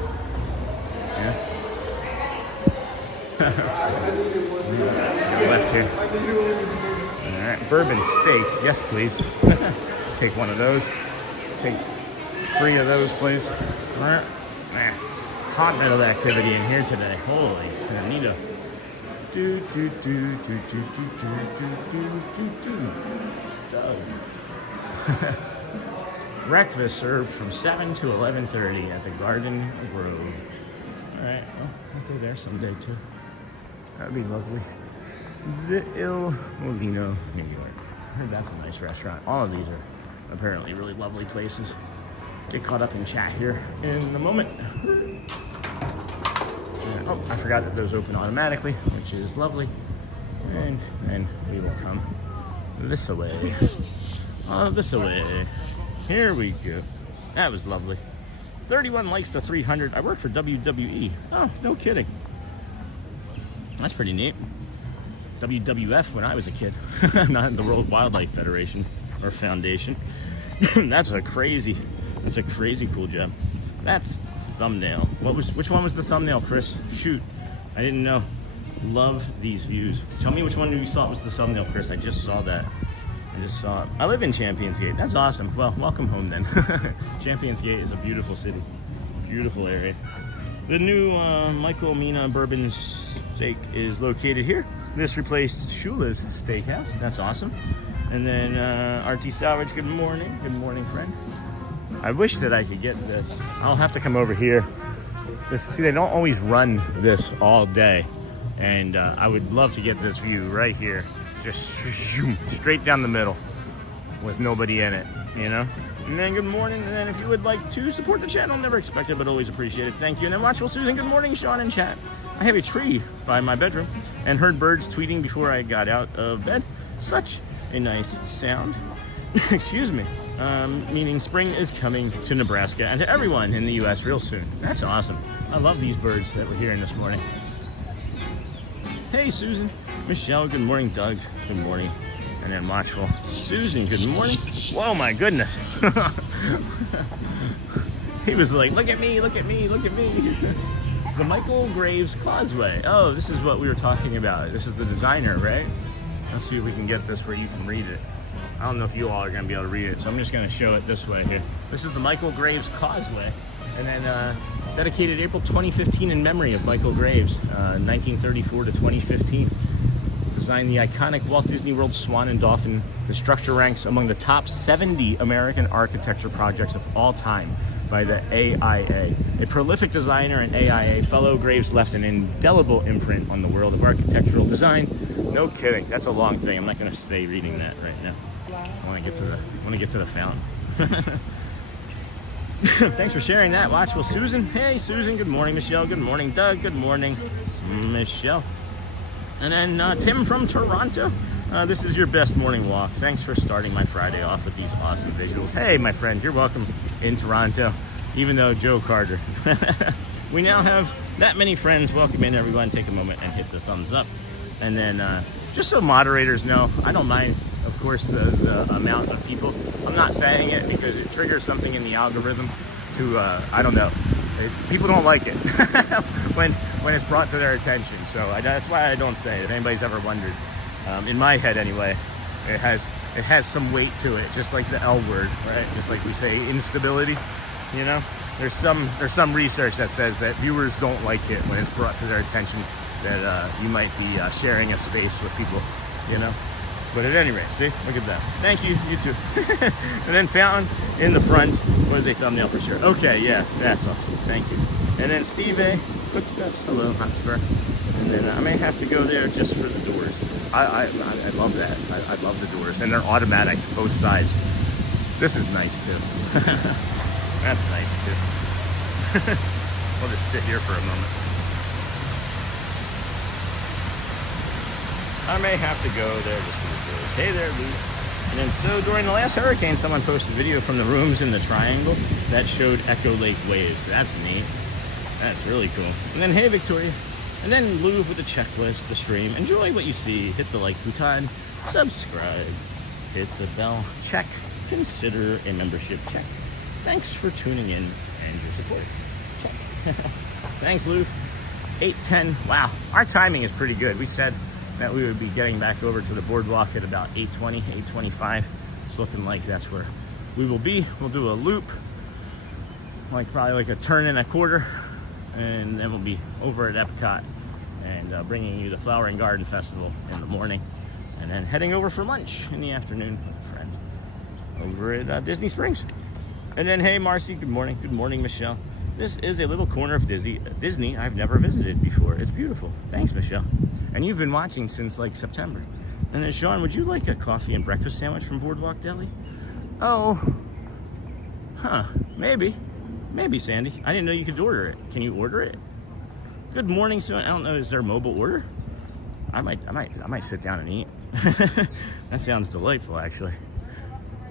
Yeah. Left here. All right, bourbon steak. Yes, please. Take one of those. Take 3 of those, please. All right. Hot metal activity in here today. Holy Anita. Do do do do do do do do do do. Breakfast served from 7 to 11:30 at the Garden Grove. All right, well, I'll go there someday too. That'd be lovely. The Il Molino, New York. I heard that's a nice restaurant. All of these are apparently really lovely places. Get caught up in chat here in a moment. Oh, I forgot that those open automatically, which is lovely. And we will come this way. Oh, this way. Here we go. That was lovely. 31 likes to 300. I work for WWE. Oh, no kidding. That's pretty neat. WWF when I was a kid. Not in the World Wildlife Federation or Foundation. That's a crazy cool job. That's thumbnail. Which one was the thumbnail, Chris? Shoot, I didn't know. Love these views. Tell me which one you thought was the thumbnail, Chris. I just saw that. I just saw it. I live in Champions Gate. That's awesome. Well, welcome home then. Champions Gate is a beautiful city. Beautiful area. The new Michael Mina Bourbon Steak is located here. This replaced Shula's Steakhouse. That's awesome. And then RT Salvage, good morning. Good morning, friend. I wish that I could get this. I'll have to come over here. See, they don't always run this all day. And I would love to get this view right here. Just straight down the middle with nobody in it, you know? And then good morning. And then if you would like to support the channel, never expected, but always appreciate it. Thank you. And then Watchful Susan, good morning, Sean in chat. I have a tree by my bedroom and heard birds tweeting before I got out of bed. Such a nice sound. Excuse me. Meaning spring is coming to Nebraska and to everyone in the U.S. real soon. That's awesome. I love these birds that we're hearing this morning. Hey, Susan. Michelle, good morning. Doug, good morning. And then Watchful Susan, good morning. Whoa, my goodness. He was like, look at me, look at me, look at me. The Michael Graves Causeway. Oh, this is what we were talking about. This is the designer, right? Let's see if we can get this where you can read it. I don't know if you all are going to be able to read it, so I'm just going to show it this way here. This is the Michael Graves Causeway, and then dedicated April 2015 in memory of Michael Graves, 1934 to 2015. Designed the iconic Walt Disney World Swan and Dolphin. The structure ranks among the top 70 American architecture projects of all time by the AIA. A prolific designer and AIA fellow, Graves left an indelible imprint on the world of architectural design. No kidding. That's a long thing. I'm not going to stay reading that right now. I want to get to the fountain. Thanks for sharing that, Watchful Susan. Hey, Susan. Good morning, Michelle. Good morning, Doug. Good morning, Michelle. And then Tim from Toronto. This is your best morning walk. Thanks for starting my Friday off with these awesome visuals. Hey, my friend, you're welcome in Toronto, even though Joe Carter. We now have that many friends. Welcome in, everyone. Take a moment and hit the thumbs up. And then just so moderators know, I don't mind, of course, the amount of people. I'm not saying it because it triggers something in the algorithm to, I don't know. People don't like it when it's brought to their attention. So that's why I don't say it, if anybody's ever wondered. In my head anyway, it has some weight to it, just like the L word, right? Just like we say instability, you know? There's some research that says that viewers don't like it when it's brought to their attention that you might be sharing a space with people, you know? But at any rate, see, look at that. Thank you, you too. And then Fountain in the front was a thumbnail for sure. Okay, yeah, that's all. Thank you. And then Steve A, footsteps, hello, Hotspur. And then I may have to go there just for the doors. I love that. I love the doors, and they're automatic, both sides. This is nice too. That's nice too. I'll just sit here for a moment. I may have to go there just for the doors. Hey there, Lou. And then so during the last hurricane, someone posted a video from the rooms in the triangle that showed Echo Lake waves. That's neat. That's really cool. And then hey, Victoria. And then Louvre with the checklist, the stream. Enjoy what you see. Hit the like button, subscribe, hit the bell, check, consider a membership, check. Thanks for tuning in and your support. Check. Thanks, Louvre. 8:10. Wow, our timing is pretty good. We said that we would be getting back over to the boardwalk at about 8:20, 8:25. It's looking like that's where we will be. We'll do a loop, probably like a turn and a quarter, and then we'll be over at Epcot and bringing you the Flower and Garden Festival in the morning, and then heading over for lunch in the afternoon with a friend over at Disney Springs. And then hey, Marcy, good morning. Good morning, Michelle. This is a little corner of Disney I've never visited before. It's beautiful. Thanks, Michelle. And you've been watching since like September. And then Sean, would you like a coffee and breakfast sandwich from Boardwalk Deli? Oh, maybe, Sandy. I didn't know you could order it. Can you order it? Good morning, Sean. I don't know. Is there a mobile order? I might sit down and eat. That sounds delightful, actually.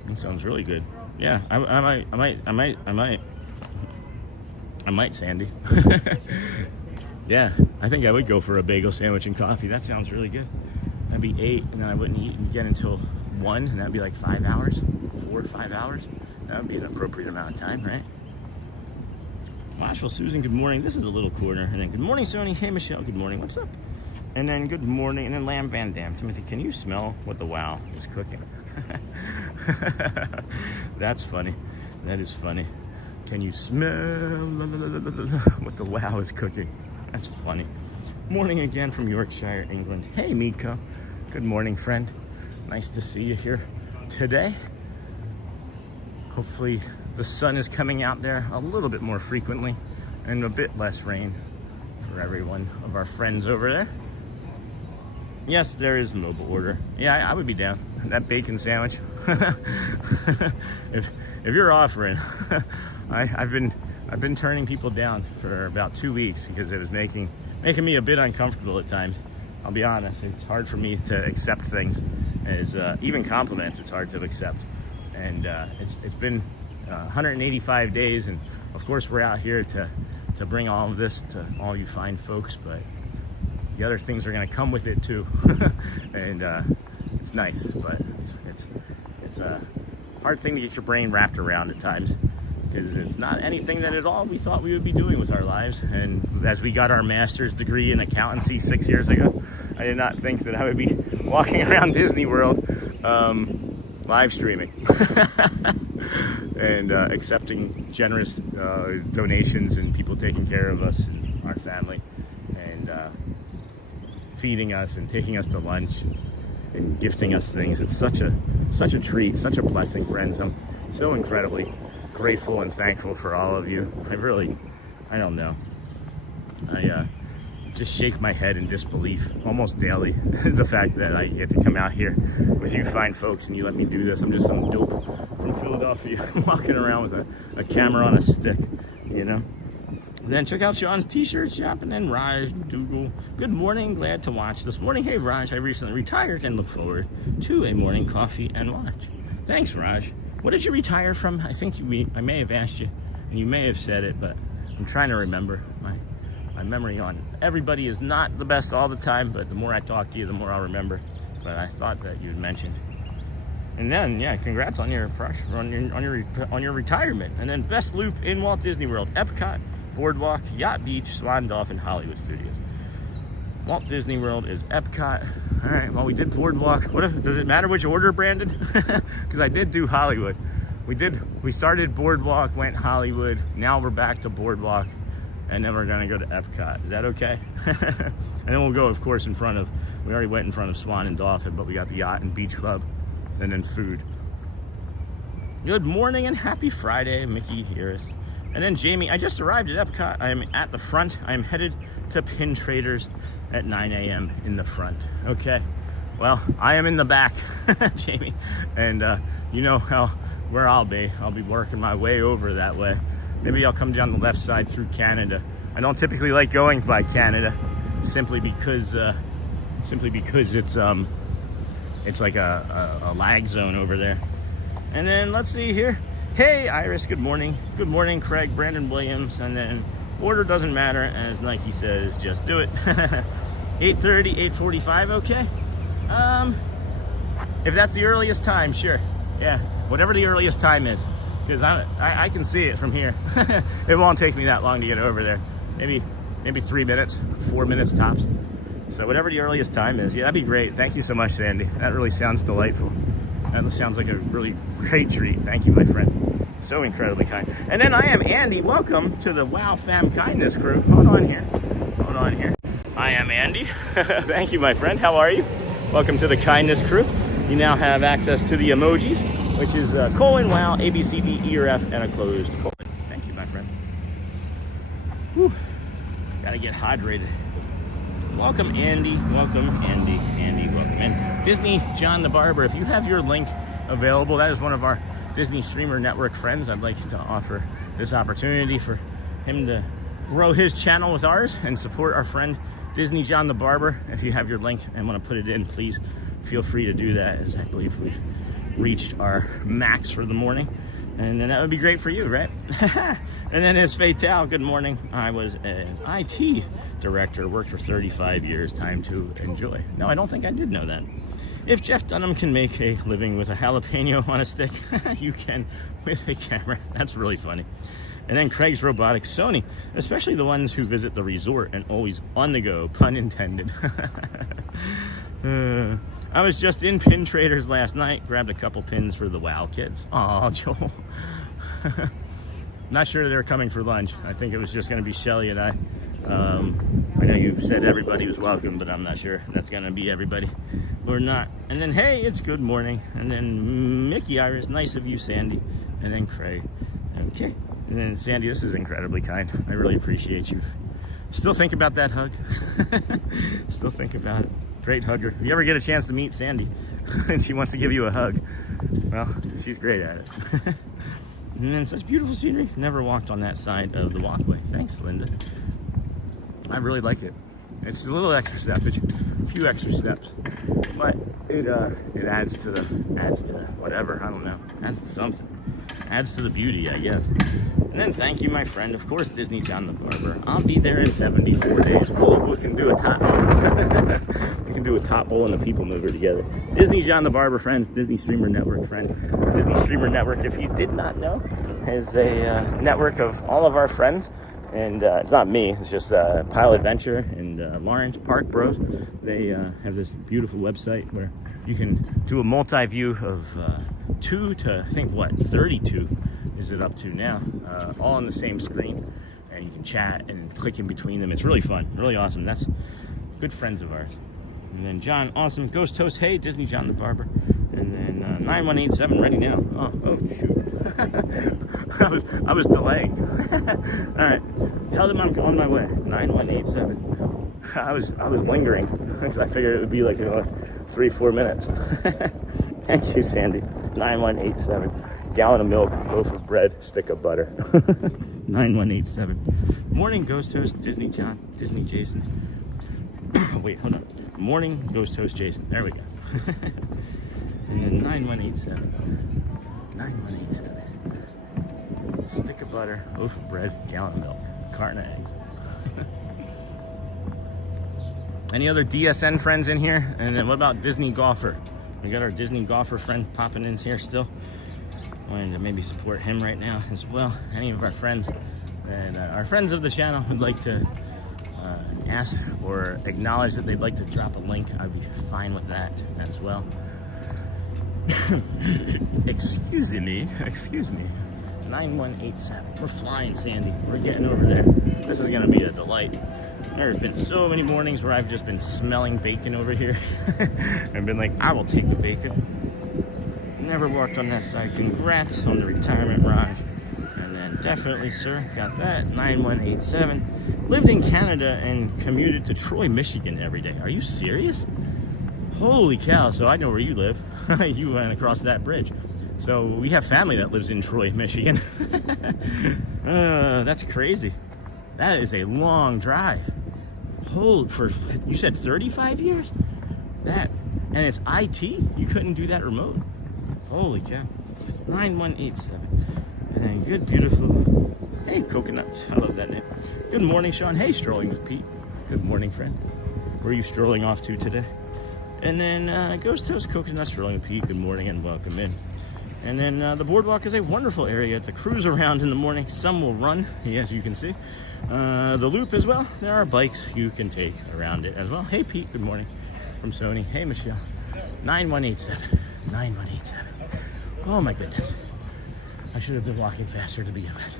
That sounds really good. Yeah, I might, Sandy. Yeah, I think I would go for a bagel sandwich and coffee. That sounds really good. That'd be 8, and then I wouldn't eat and get until 1, and that'd be like 5 hours, 4 or 5 hours. That would be an appropriate amount of time, right? Marshall, Susan, good morning. This is a little corner. And then good morning, Sony. Hey, Michelle, good morning. What's up? And then good morning. And then Lamb Van Dam. Timothy, can you smell what the wow is cooking? That's funny. That is funny. Can you smell what the wow is cooking? That's funny. Morning again from Yorkshire, England. Hey, Miko. Good morning, friend. Nice to see you here today. Hopefully the sun is coming out there a little bit more frequently and a bit less rain for every one of our friends over there. Yes, there is mobile order. Yeah, I would be down. That bacon sandwich. if you're offering, I've been turning people down for about 2 weeks because it was making me a bit uncomfortable at times. I'll be honest. It's hard for me to accept things as even compliments. It's hard to accept, and it's been 185 days, and of course we're out here to bring all of this to all you fine folks, but the other things are going to come with it too. And it's nice, but it's a hard thing to get your brain wrapped around at times, because it's not anything that at all we thought we would be doing with our lives. And as we got our master's degree in accountancy 6 years ago, I did not think that I would be walking around Disney World live streaming and accepting generous donations and people taking care of us and our family, and feeding us and taking us to lunch and gifting us things. It's such a treat, such a blessing, friends. I'm so incredibly grateful and thankful for all of you. I don't know. I just shake my head in disbelief almost daily. The fact that I get to come out here with you fine folks and you let me do this. I'm just some dope from Philadelphia walking around with a camera on a stick, you know? Then check out Sean's t-shirt shop, and then Raj Dougal. Good morning, glad to watch this morning. Hey Raj, I recently retired and look forward to a morning coffee and watch. Thanks Raj. What did you retire from? I think I may have asked you, and you may have said it, but I'm trying to remember. My memory on everybody is not the best all the time, but the more I talk to you, the more I'll remember. But I thought that you had mentioned. And then, yeah, congrats on your retirement. And then best loop in Walt Disney World: Epcot, Boardwalk, Yacht Beach, Swan Dolphin, Hollywood Studios. Walt Disney World is Epcot. All right, well, we did Boardwalk. Does it matter which order, Brandon? Because I did do Hollywood. We started Boardwalk, went Hollywood. Now we're back to Boardwalk, and then we're gonna go to Epcot. Is that okay? And then we'll go, of course, we already went in front of Swan and Dolphin, but we got the Yacht and Beach Club, and then food. Good morning and happy Friday, Mickey Harris. And then Jamie, I just arrived at Epcot. I am at the front. I am headed to Pin Traders at 9 a.m. in the front. Okay, well, I am in the back, Jamie. And you know where I'll be. I'll be working my way over that way. Maybe I'll come down the left side through Canada. I don't typically like going by Canada, simply because it's like a lag zone over there. And then let's see here. Hey Iris, good morning. Good morning, Craig, Brandon Williams. And then order doesn't matter, as Nike says, just do it. 8:30, 8:45, okay? If that's the earliest time, sure. Yeah, whatever the earliest time is. Because I can see it from here. It won't take me that long to get over there. Maybe 3 minutes, 4 minutes tops. So whatever the earliest time is, yeah, that'd be great. Thank you so much, Sandy. That really sounds delightful. That sounds like a really great treat. Thank you, my friend. So incredibly kind. And then I am Andy. Welcome to the Wow Fam Kindness crew. Hold on here. I am Andy. Thank you, my friend. How are you? Welcome to the Kindness crew. You now have access to the emojis, which is colon, wow, A, B, C, D, E, or F, and a closed colon. Thank you, my friend. Whew. Gotta get hydrated. Welcome, Andy. Welcome, Andy. Andy, welcome. And Disney John the Barber, if you have your link available, that is one of our Disney Streamer Network friends. I'd like to offer this opportunity for him to grow his channel with ours and support our friend Disney John the Barber. If you have your link and want to put it in, please feel free to do that, as I believe we've reached our max for the morning. And then that would be great for you, right? And then it's Fatal. Good morning. I was an IT director, worked for 35 years. Time to enjoy. No, I don't think I did know that. If Jeff Dunham can make a living with a jalapeno on a stick, you can with a camera. That's really funny. And then Craig's Robotics, Sony, especially the ones who visit the resort and always on the go, pun intended. I was just in Pin Traders last night, grabbed a couple pins for the WoW kids. Aw, Joel. Not sure they're coming for lunch. I think it was just going to be Shelly and I. I know you said everybody was welcome, but I'm not sure that's going to be everybody or not. And then, hey, it's good morning. And then Mickey Iris, nice of you, Sandy. And then Craig. Okay. And then Sandy, this is incredibly kind. I really appreciate you. Still think about that hug. Still think about it. Great hugger. If you ever get a chance to meet Sandy and she wants to give you a hug, well, she's great at it. And then such beautiful scenery. Never walked on that side of the walkway. Thanks, Linda. I really like it. It's a little extra steppage, a few extra steps, but it adds to whatever, I don't know, adds to something, adds to the beauty, I guess. And then thank you, my friend, of course, Disney John the Barber. I'll be there in 74 days. Cool, we can do a top we can do a top bowl and a people mover together. Disney John the Barber friends, Disney Streamer Network friend. Disney Streamer Network, if you did not know, is a network of all of our friends. And it's not me, it's just Pilot Adventure and Lawrence Park Bros. They have this beautiful website where you can do a multi-view of 2 to, I think, what, 32 is it up to now, all on the same screen. And you can chat and click in between them. It's really fun, really awesome. That's good friends of ours. And then John, awesome. Ghost Toast, hey, Disney John the Barber. And then 9187, ready now. Oh shoot. I was delaying. All right, tell them I'm on my way. 9187. I was lingering because I figured it would be like 3-4 minutes. Thank you, Sandy. 9187. gallon of milk, loaf of bread, stick of butter. 9187. Morning Ghost Toast, Disney John, Disney Jason. Wait, hold on. Morning Ghost Toast Jason. There we go. And then 9187. 9187. Stick of butter, loaf of bread, gallon of milk, carton of eggs. Any other DSN friends in here? And then what about Disney Golfer? We got our Disney Golfer friend popping in here still. Wanting to maybe support him right now as well. Any of our friends that are friends of the channel would like to ask or acknowledge that they'd like to drop a link, I'd be fine with that as well. Excuse me. 9187. We're flying, Sandy. We're getting over there. This is gonna be a delight. There's been so many mornings where I've just been smelling bacon over here. I've been like, I will take the bacon. Never walked on that side. Congrats on the retirement, Raj. And then definitely, sir, got that. 9187. Lived in Canada and commuted to Troy, Michigan every day. Are you serious? Holy cow. So I know where you live. You went across that bridge. So we have family that lives in Troy, Michigan. That's crazy. That is a long drive. Hold for, you said 35 years? That, and it's IT? You couldn't do that remote? Holy cow. 9187. And good, beautiful. Hey, coconuts. I love that name. Good morning, Sean. Hey, strolling with Pete. Good morning, friend. Where are you strolling off to today? And then Ghost Toast Coconut strolling with Pete. Good morning and welcome in. And then the Boardwalk is a wonderful area to cruise around in the morning. Some will run, as you can see. The Loop as well. There are bikes you can take around it as well. Hey, Pete. Good morning from Sony. Hey, Michelle. 9187. 9187. Oh, my goodness. I should have been walking faster to begin with.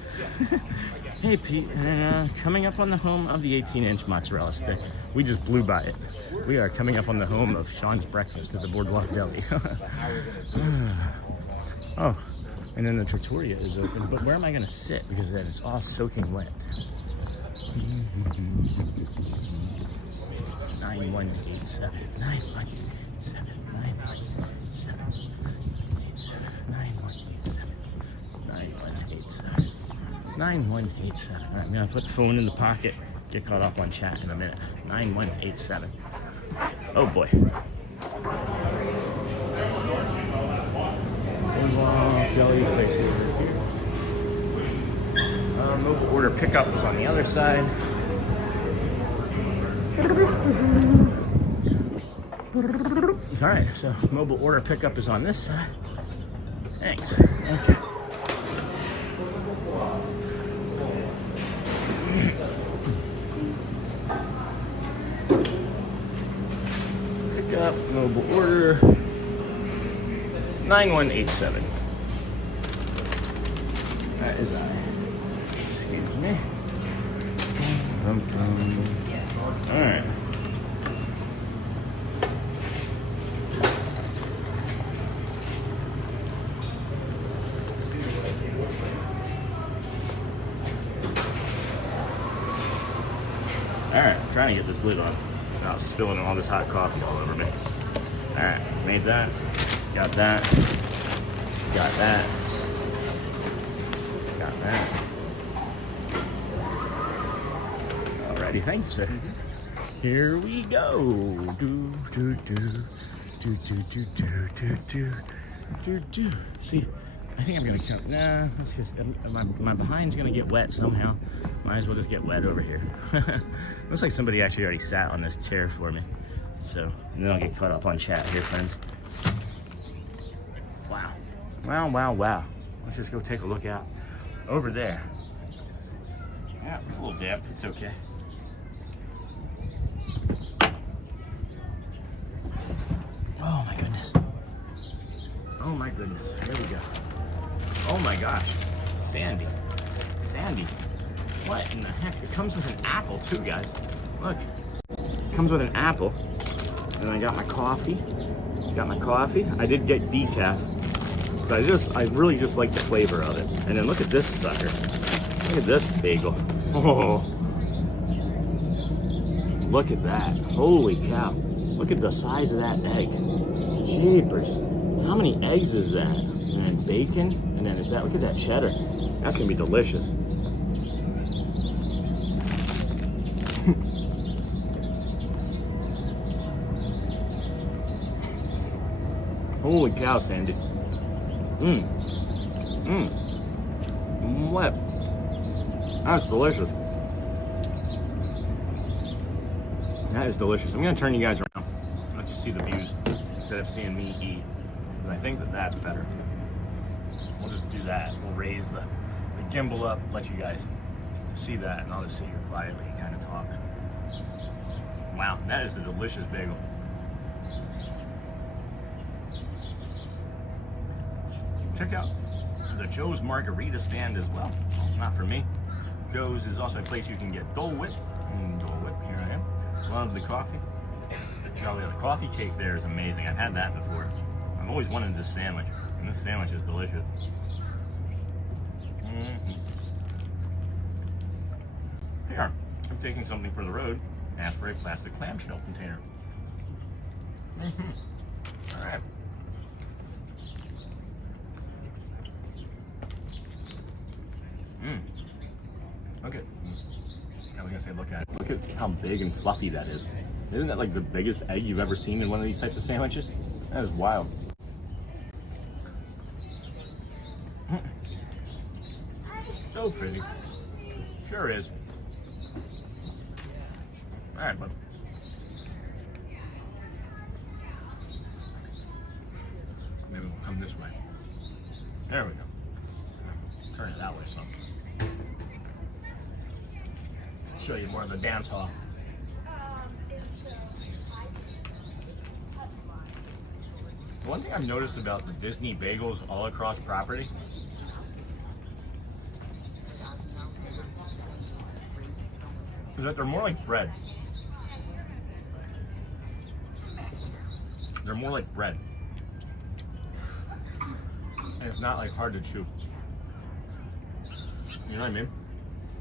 Hey, Pete. And coming up on the home of the 18-inch mozzarella stick. We just blew by it. We are coming up on the home of Sean's breakfast at the Boardwalk Deli. Oh, and then the trattoria is open, but where am I going to sit? Because then it's all soaking wet. 9187, 9187, 9187, 9187, 9187. All right, I'm going to put the phone in the pocket, get caught up on chat in a minute. 9187. Oh boy. Deli place over here. Mobile order pickup is on the other side. All right, so mobile order pickup is on this side. Thanks. Okay. Pickup, mobile order. 9187. That is I. Excuse me. Alright. Alright, trying to get this lid on without spilling all this hot coffee all over me. Alright, made that. Got that. Got that. Got that. Alrighty, thank you, sir. Here we go. Do do do do do do do do do do. See, I think I'm gonna come. Nah, let's just. My behind's gonna get wet somehow. Might as well just get wet over here. Looks like somebody actually already sat on this chair for me. So, and then I'll get caught up on chat here, friends. Wow. Wow, wow, wow. Let's just go take a look out over there. Yeah, it's a little damp. It's okay. Oh my goodness. Oh my goodness. There we go. Oh my gosh. Sandy. Sandy. What in the heck? It comes with an apple too, guys. Look. It comes with an apple. And I got my coffee. Got my coffee. I did get decaf. So I really just like the flavor of it. And then look at this sucker. Look at this bagel. Oh. Look at that. Holy cow. Look at the size of that egg. Jeepers. How many eggs is that? And bacon. And And then look at that cheddar. That's gonna be delicious. Holy cow, Sandy. What? That's delicious. That is delicious. I'm gonna turn you guys around. Let you see the views instead of seeing me eat. And I think that that's better. We'll just do that. We'll raise the gimbal up, let you guys see that, and I'll just sit here quietly and kind of talk. Wow, that is a delicious bagel. Check out the Joe's Margarita stand as well. Not for me. Joe's is also a place you can get Dole Whip. Dole Whip, here I am. Love the coffee. Oh, the coffee cake there is amazing. I've had that before. I've always wanted this sandwich, and this sandwich is delicious. Here, I'm taking something for the road. Ask for a plastic clamshell container. All right. Look at, I was gonna say look at it. Look at how big and fluffy that is. Isn't that like the biggest egg you've ever seen in one of these types of sandwiches? That is wild. So pretty. Sure is. All right, bud. Maybe we'll come this way. There we go. Turn it that way some. Show you more of the dance hall. One thing I've noticed about the Disney bagels all across property is that they're more like bread. They're more like bread. And it's not like hard to chew. You know what I mean?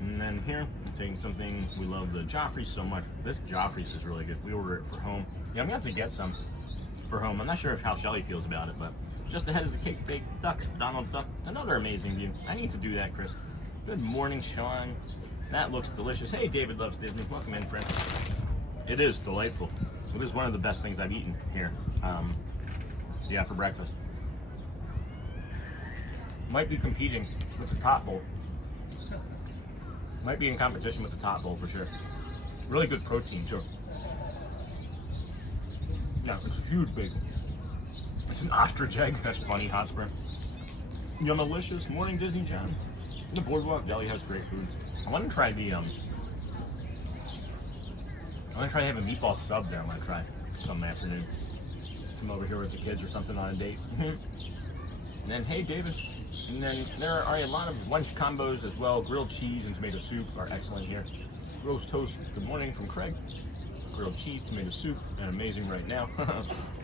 And then here, I'm taking something, we love the Joffrey's so much. This Joffrey's is really good. We order it for home. Yeah, I'm gonna have to get some for home. I'm not sure how Shelly feels about it, but just ahead is the cake baked ducks, Donald Duck. Another amazing view. I need to do that, Chris. Good morning, Sean. That looks delicious. Hey, David loves Disney. Welcome in, friend. It is delightful. It is one of the best things I've eaten here. Yeah, for breakfast. Might be competing with the top bowl. Might be in competition with the top bowl for sure. Really good protein too. Yeah, it's a huge bagel. It's an ostrich egg. That's funny, Hotspur. Yummalicious. Morning, Disney John. The Boardwalk Deli has great food. I want to try the I want to try having a meatball sub there. I want to try some afternoon. Come over here with the kids or something on a date. And then, hey, David. And then there are a lot of lunch combos as well. Grilled cheese and tomato soup are excellent here. Roast toast, good morning from Craig. Grilled cheese, tomato soup, and amazing right now.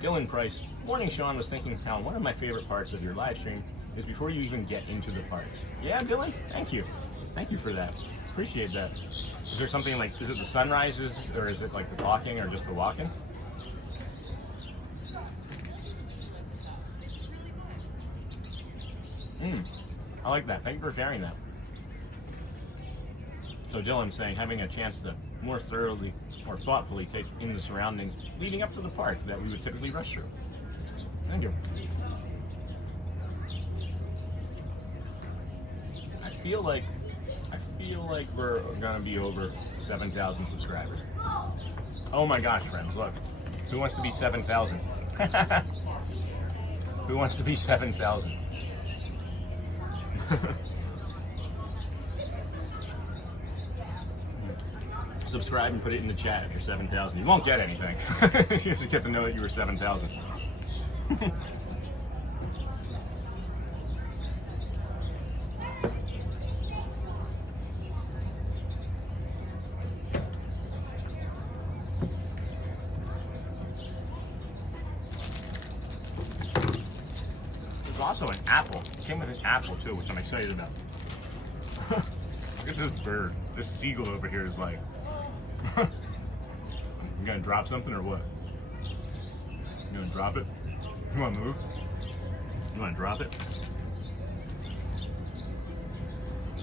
Dylan Price. Morning, Sean was thinking how one of my favorite parts of your live stream is before you even get into the parks. Yeah, Dylan, thank you. Thank you for that. Appreciate that. Is there something like, is it the sunrises, or is it like the talking, or just the walking? I like that. Thank you for sharing that. So Dylan's saying having a chance to more thoroughly or thoughtfully take in the surroundings leading up to the park that we would typically rush through. Thank you. I feel like we're gonna be over 7,000 subscribers. Oh my gosh, friends, look. Who wants to be 7,000? Who wants to be 7,000? Subscribe and put it in the chat if you're 7,000. You won't get anything. You just get to know that you were 7,000. There's also an apple. It came with an apple too, which I'm excited about. Look at this bird. This seagull over here is like, you gonna drop something or what? You gonna drop it? You wanna move? You wanna drop it?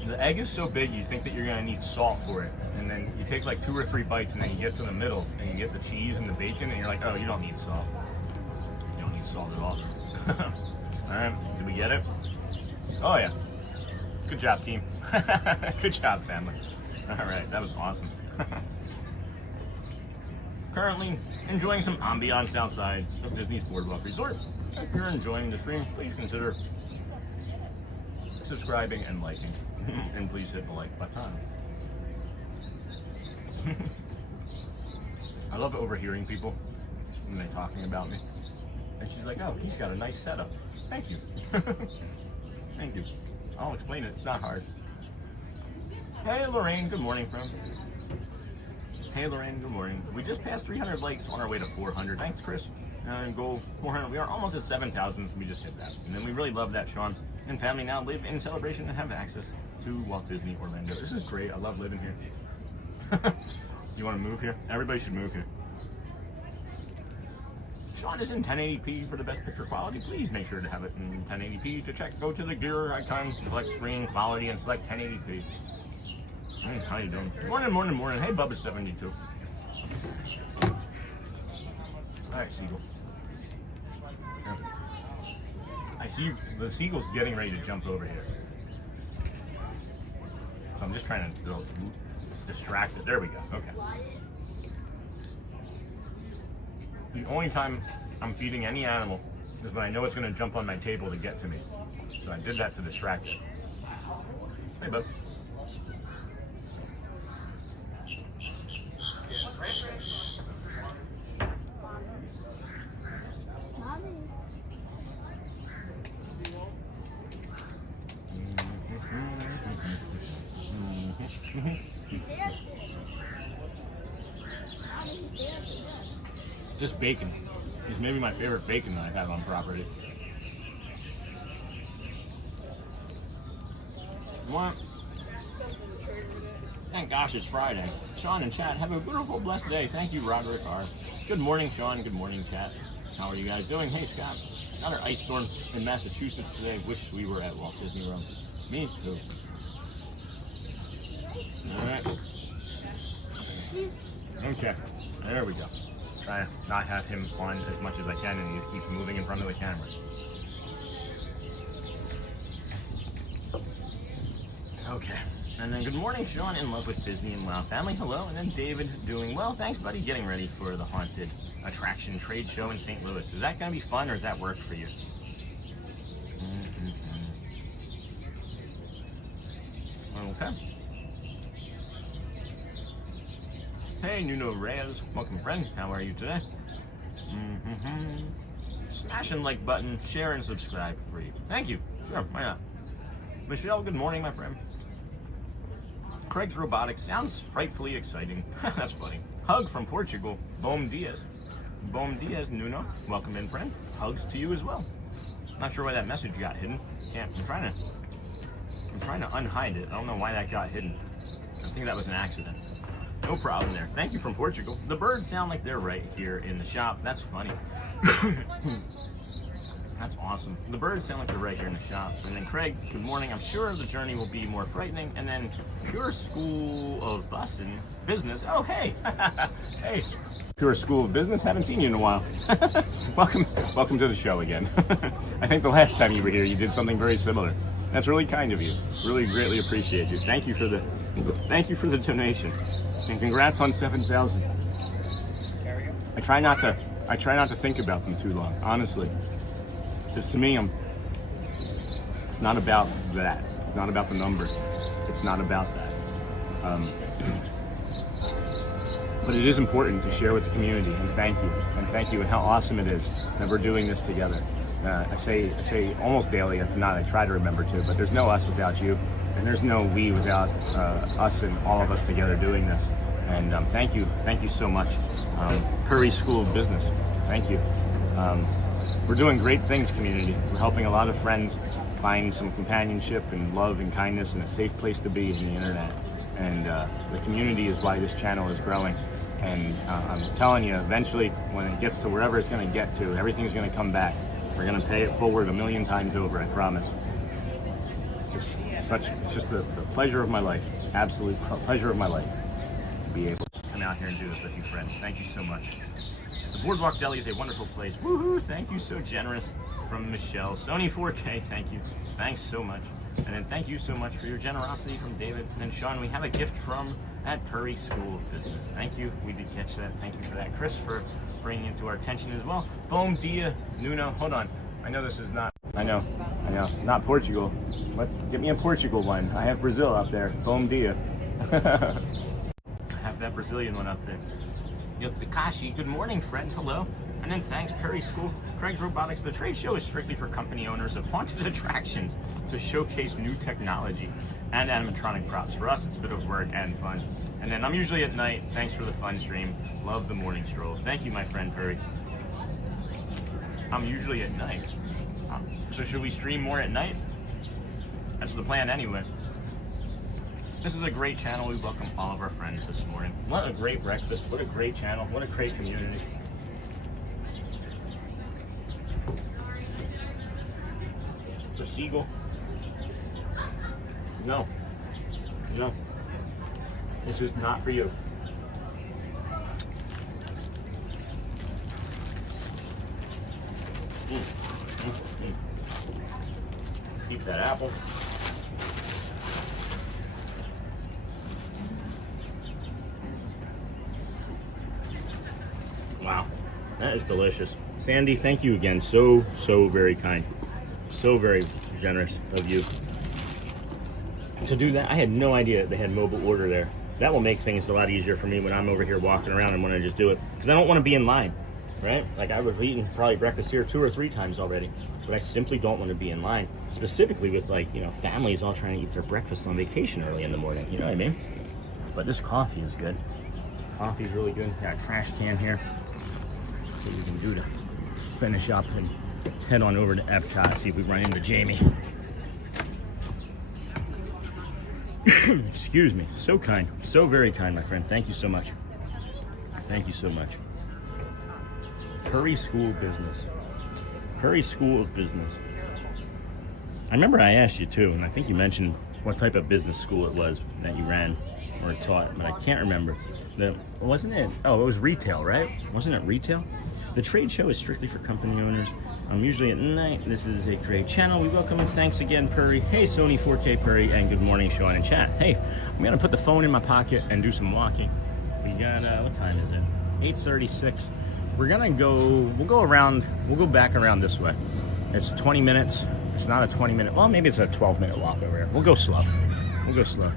The egg is so big you think that you're gonna need salt for it, and then you take like 2 or 3 bites, and then you get to the middle and you get the cheese and the bacon, and you're like, oh, you don't need salt. You don't need salt at all. All right, did we get it? Oh yeah. Good job, team. Good job, family. All right, that was awesome. Currently enjoying some ambiance outside of Disney's Boardwalk Resort. If you're enjoying the stream, please consider subscribing and liking. And please hit the like button. I love overhearing people when they're talking about me. And she's like, oh, he's got a nice setup. Thank you. Thank you. I'll explain it. It's not hard. Hey, Lorraine. Good morning, friend. Hey, Lorraine. Good morning. We just passed 300 likes on our way to 400. Thanks, Chris. And goal 400. We are almost at 7,000. So we just hit that. And then we really love that, Sean. And family now live in Celebration and have access to Walt Disney Orlando. This is great. I love living here. You want to move here? Everybody should move here. Sean is in 1080p for the best picture quality. Please make sure to have it in 1080p. To check, go to the gear icon, select screen quality, and select 1080p. Hey, how you doing? Morning, morning, morning. Hey, Bubba's 72. All right, Seagull. Here. I see the seagull's getting ready to jump over here. So I'm just trying to distract it. There we go. Okay. The only time I'm feeding any animal is when I know it's going to jump on my table to get to me. So I did that to distract it. Hey, bud. This bacon is maybe my favorite bacon that I've had on property. What? Thank gosh it's Friday. Sean and chat, have a beautiful, blessed day. Thank you, Roderick R. Good morning, Sean. Good morning, chat. How are you guys doing? Hey, Scott. Another ice storm in Massachusetts today. Wish we were at Walt Disney World. Me too. All right. Okay. There we go. Try to not have him on as much as I can, and he just keeps moving in front of the camera. Okay. And then good morning, Sean, in love with Disney and Wow family. Hello. And then David doing well. Thanks, buddy. Getting ready for the Haunted Attraction Trade Show in St. Louis. Is that going to be fun, or does that work for you? Okay. Hey, Nuno Reyes, welcome friend. How are you today? Smash and like button, share and subscribe for you. Thank you. Sure, why not? Michelle, good morning, my friend. Craig's Robotics sounds frightfully exciting. That's funny. Hug from Portugal, Bom Dias. Bom Dias, Nuno. Welcome in, friend. Hugs to you as well. Not sure why that message got hidden. I'm trying to unhide it. I don't know why that got hidden. I think that was an accident. No problem there. Thank you from Portugal. The birds sound like they're right here in the shop. That's funny. That's awesome. The birds sound like they're right here in the shop. And then Craig, good morning. I'm sure the journey will be more frightening. And then Pure School of Business. Oh, hey. Hey. Pure School of Business. Haven't seen you in a while. Welcome to the show again. I think the last time you were here, you did something very similar. That's really kind of you. Really greatly appreciate you. Thank you for the donation. And congrats on 7,000. I try not to think about them too long, honestly. Because to me, it's not about that. It's not about the numbers. It's not about that. But it is important to share with the community, and thank you. And thank you, and how awesome it is that we're doing this together. I say almost daily, if not, I try to remember to, but there's no us without you, and there's no we without us and all of us together doing this. And thank you so much. Curry School of Business, thank you. We're doing great things, community. We're helping a lot of friends find some companionship and love and kindness and a safe place to be in the internet. And the community is why this channel is growing. And I'm telling you, eventually, when it gets to wherever it's going to get to, everything's going to come back. We're going to pay it forward 1,000,000 times over, I promise. It's just the pleasure of my life, absolute pleasure of my life to be able to come out here and do this with you, friends. Thank you so much. The Boardwalk Deli is a wonderful place. Woohoo! Thank you, so generous from Michelle. Sony 4K, thank you. Thanks so much. And then thank you so much for your generosity from David. And then Sean, we have a gift from at Curry School of Business. Thank you. We did catch that. Thank you for that. Chris for bringing it to our attention as well. Bom dia, Nuno. Hold on. I know this is not, I know, not Portugal. But get me a Portugal one. I have Brazil up there. Bom dia. I have that Brazilian one up there. Yo, Takashi, good morning, friend. Hello. And then thanks, Curry School. Craig's Robotics. The trade show is strictly for company owners of haunted attractions to showcase new technology and animatronic props. For us, it's a bit of work and fun. And then I'm usually at night. Thanks for the fun stream. Love the morning stroll. Thank you, my friend Curry. I'm usually at night. So should we stream more at night? That's the plan anyway. This is a great channel. We welcome all of our friends this morning. What a great breakfast. What a great channel. What a great community. The seagull. No. No. This is not for you. Keep that apple. Wow, that is delicious. Sandy, thank you again. So very kind. So very generous of you to do that. I had no idea that they had mobile order there. That will make things a lot easier for me when I'm over here walking around and want to just do it. Because I don't want to be in line, right? Like I was eating probably breakfast here 2 or 3 times already. But I simply don't want to be in line. Specifically with like, you know, families all trying to eat their breakfast on vacation early in the morning. You know what I mean? But this coffee is good. Coffee is really good. Got a trash can here. What we can do to finish up and head on over to Epcot, see if we run into Jamie. Excuse me. So kind. So very kind, my friend. Thank you so much. Thank you so much. Curry School of Business. Curry School of Business. I remember I asked you too, and I think you mentioned what type of business school it was that you ran or taught, but I can't remember. Wasn't it? Oh, it was retail, right? Wasn't it retail? The trade show is strictly for company owners. I'm usually at night. This is a great channel. We welcome and thanks again, Purry. Hey, Sony 4K Purry, and good morning, Sean and chat. Hey, I'm gonna put the phone in my pocket and do some walking. We got, what time is it? 8:36. We're gonna go, we'll go back around this way. It's 20 minutes. It's not a 20-minute, well, maybe it's a 12-minute walk over here. We'll go slow. We'll go slow.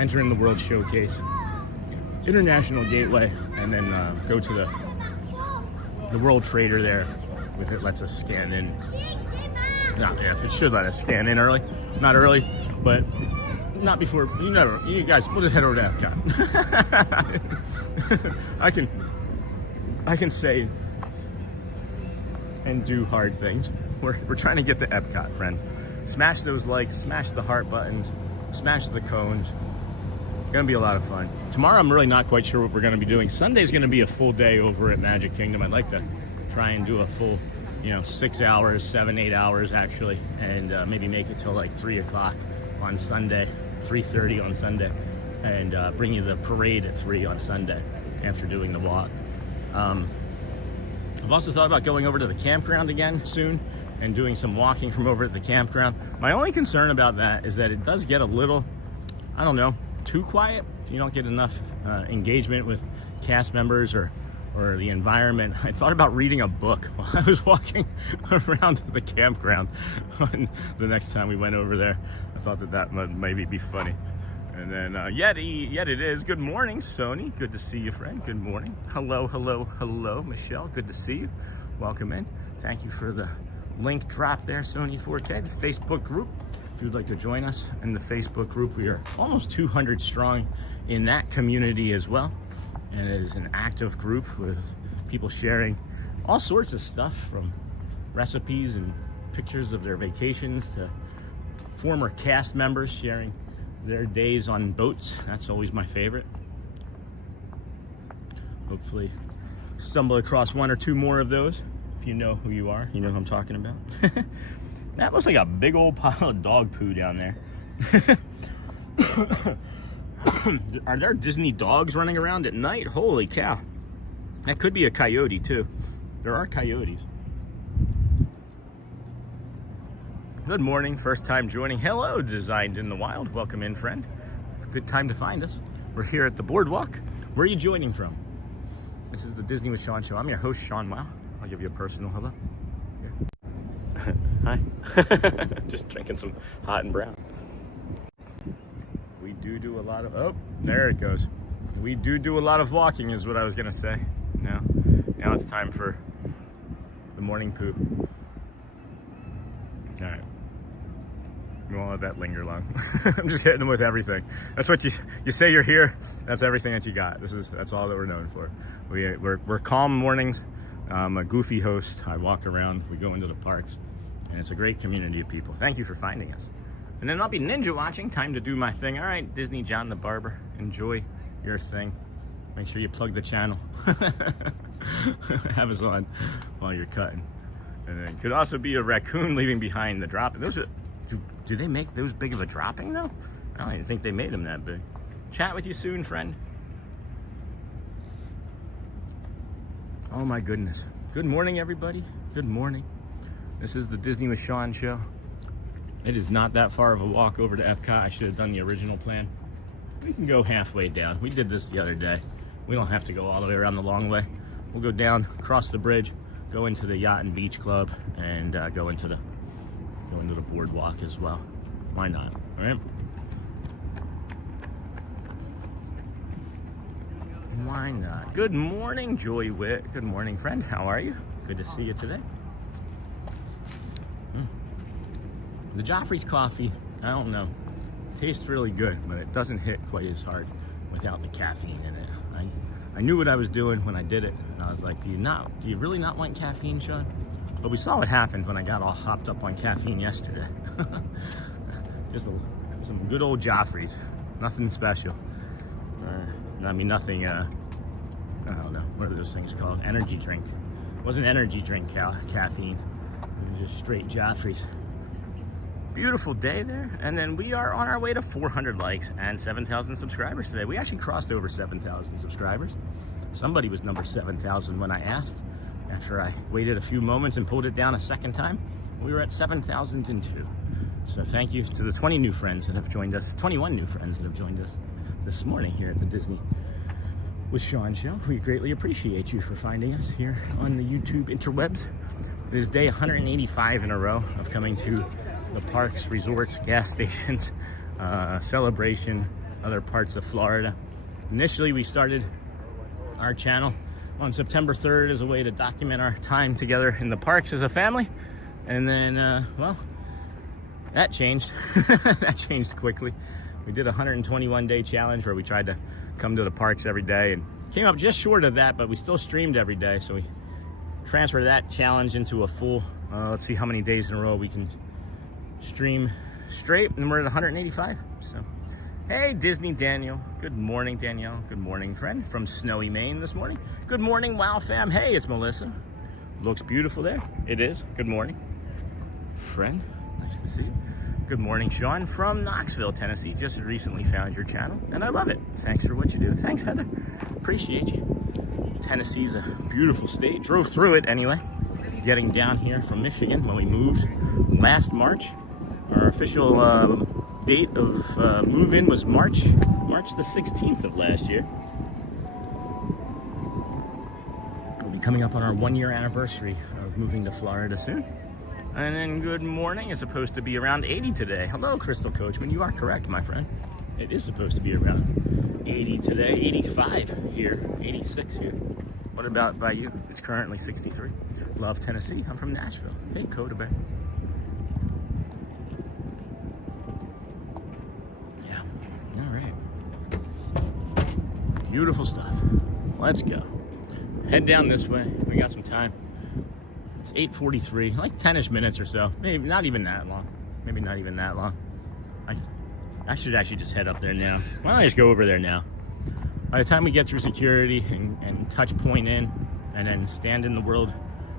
Enter in the World Showcase, International Gateway, and then go to the World Trader there. If it lets us scan in. Not if, it should let us scan in early. Not early, but not before, you guys, we'll just head over to Epcot. I can say and do hard things. We're trying to get to Epcot, friends. Smash those likes, smash the heart buttons, smash the cones. Gonna be a lot of fun. Tomorrow I'm really not quite sure what we're gonna be doing. Sunday's gonna be a full day over at Magic Kingdom. I'd like to try and do a full, 6 hours, 7-8 hours actually, and maybe make it till like 3 o'clock on Sunday, 3:30 on Sunday, and bring you the parade at 3 on Sunday after doing the walk. I've also thought about going over to the campground again soon and doing some walking from over at the campground. My only concern about that is that it does get a little, I don't know, too quiet. You don't get enough engagement with cast members or the environment. I thought about reading a book while I was walking around the campground the next time we went over there. I thought that might maybe be funny. And then Yeti, it is. Good morning, Sony. Good to see you, friend. Good morning. Hello, Michelle. Good to see you. Welcome in. Thank you for the link drop there, Sony 4K, the Facebook group. If you'd like to join us in the Facebook group, we are almost 200 strong in that community as well. And it is an active group with people sharing all sorts of stuff, from recipes and pictures of their vacations to former cast members sharing their days on boats. That's always my favorite. Hopefully stumble across 1 or 2 more of those. If you know who you are, you know who I'm talking about. That looks like a big old pile of dog poo down there. Are there Disney dogs running around at night? Holy cow. That could be a coyote too. There are coyotes. Good morning, first time joining. Hello, Designed in the Wild. Welcome in, friend. Good time to find us. We're here at the Boardwalk. Where are you joining from? This is the Disney with Sean show. I'm your host, Sean Wow. I'll give you a personal hello. Here. Hi. Just drinking some hot and brown. We do a lot of, oh, there it goes. We do a lot of walking is what I was gonna say. Now it's time for the morning poop. All right. We won't let that linger long. I'm just hitting them with everything. That's what you say you're here. That's everything that you got. That's all that we're known for. We're calm mornings. I'm a goofy host. I walk around. We go into the parks, and it's a great community of people. Thank you for finding us. And then I'll be ninja watching. Time to do my thing. All right, Disney John the Barber. Enjoy your thing. Make sure you plug the channel. Have us on while you're cutting. And then could also be a raccoon leaving behind the drop. Do they make those big of a dropping though? I don't even think they made them that big. Chat with you soon, friend. Oh my goodness. Good morning, everybody. Good morning. This is the Disney with Sean show. It is not that far of a walk over to Epcot. I should have done the original plan. We can go halfway down. We did this the other day. We don't have to go all the way around the long way. We'll go down, cross the bridge, go into the Yacht and Beach Club, and go into the Boardwalk as well. Why not? All right. Why not? Good morning, Joy Witt. Good morning, friend. How are you? Good to see you today. The Joffrey's coffee, I don't know. Tastes really good, but it doesn't hit quite as hard without the caffeine in it. I knew what I was doing when I did it. And I was like, do you really not want caffeine, Sean? But we saw what happened when I got all hopped up on caffeine yesterday. Just some good old Joffrey's. Nothing special. I mean, nothing, I don't know, what are those things called? Energy drink. It wasn't energy drink caffeine. It was just straight Joffrey's. Beautiful day there. And then we are on our way to 400 likes and 7,000 subscribers today. We actually crossed over 7,000 subscribers. Somebody was number 7,000 when I asked. After I waited a few moments and pulled it down a second time, we were at 7,002. So thank you to the 20 new friends that have joined us, 21 new friends that have joined us this morning here at the Disney with Sean show. We greatly appreciate you for finding us here on the YouTube interwebs. It is day 185 in a row of coming to the parks, resorts, gas stations, Celebration, other parts of Florida. Initially, we started our channel on September 3rd as a way to document our time together in the parks as a family. And then, well, that changed. That changed quickly. We did a 121-day challenge where we tried to come to the parks every day and came up just short of that, but we still streamed every day. So we transferred that challenge into a full, let's see how many days in a row we can stream straight, and we're at 185. So hey, Disney Daniel. Good morning, Danielle. Good morning, friend, from snowy Maine this morning. Good morning, Wow fam. Hey, it's Melissa. Looks beautiful there. It is. Good morning, friend. Nice to see you. Good morning, Sean, from Knoxville, Tennessee. Just recently found your channel, and I love it. Thanks for what you do. Thanks, Heather. Appreciate you. Tennessee's a beautiful state. Drove through it anyway, getting down here from Michigan when we moved last March. Our official date of move-in was March the 16th of last year. We'll be coming up on our 1-year anniversary of moving to Florida soon. And then good morning. It's supposed to be around 80 today. Hello, Crystal Coachman. You are correct, my friend. It is supposed to be around 80 today. 85 here. 86 here. What about by you? It's currently 63. Love Tennessee. I'm from Nashville. Hey, Coda Bay. Yeah. All right. Beautiful stuff. Let's go. Head down this way. We got some time. It's 8:43, like 10-ish minutes or so. Maybe not even that long. Maybe not even that long. I should actually just head up there now. Why don't I just go over there now? By the time we get through security and touch point in, and then stand in the World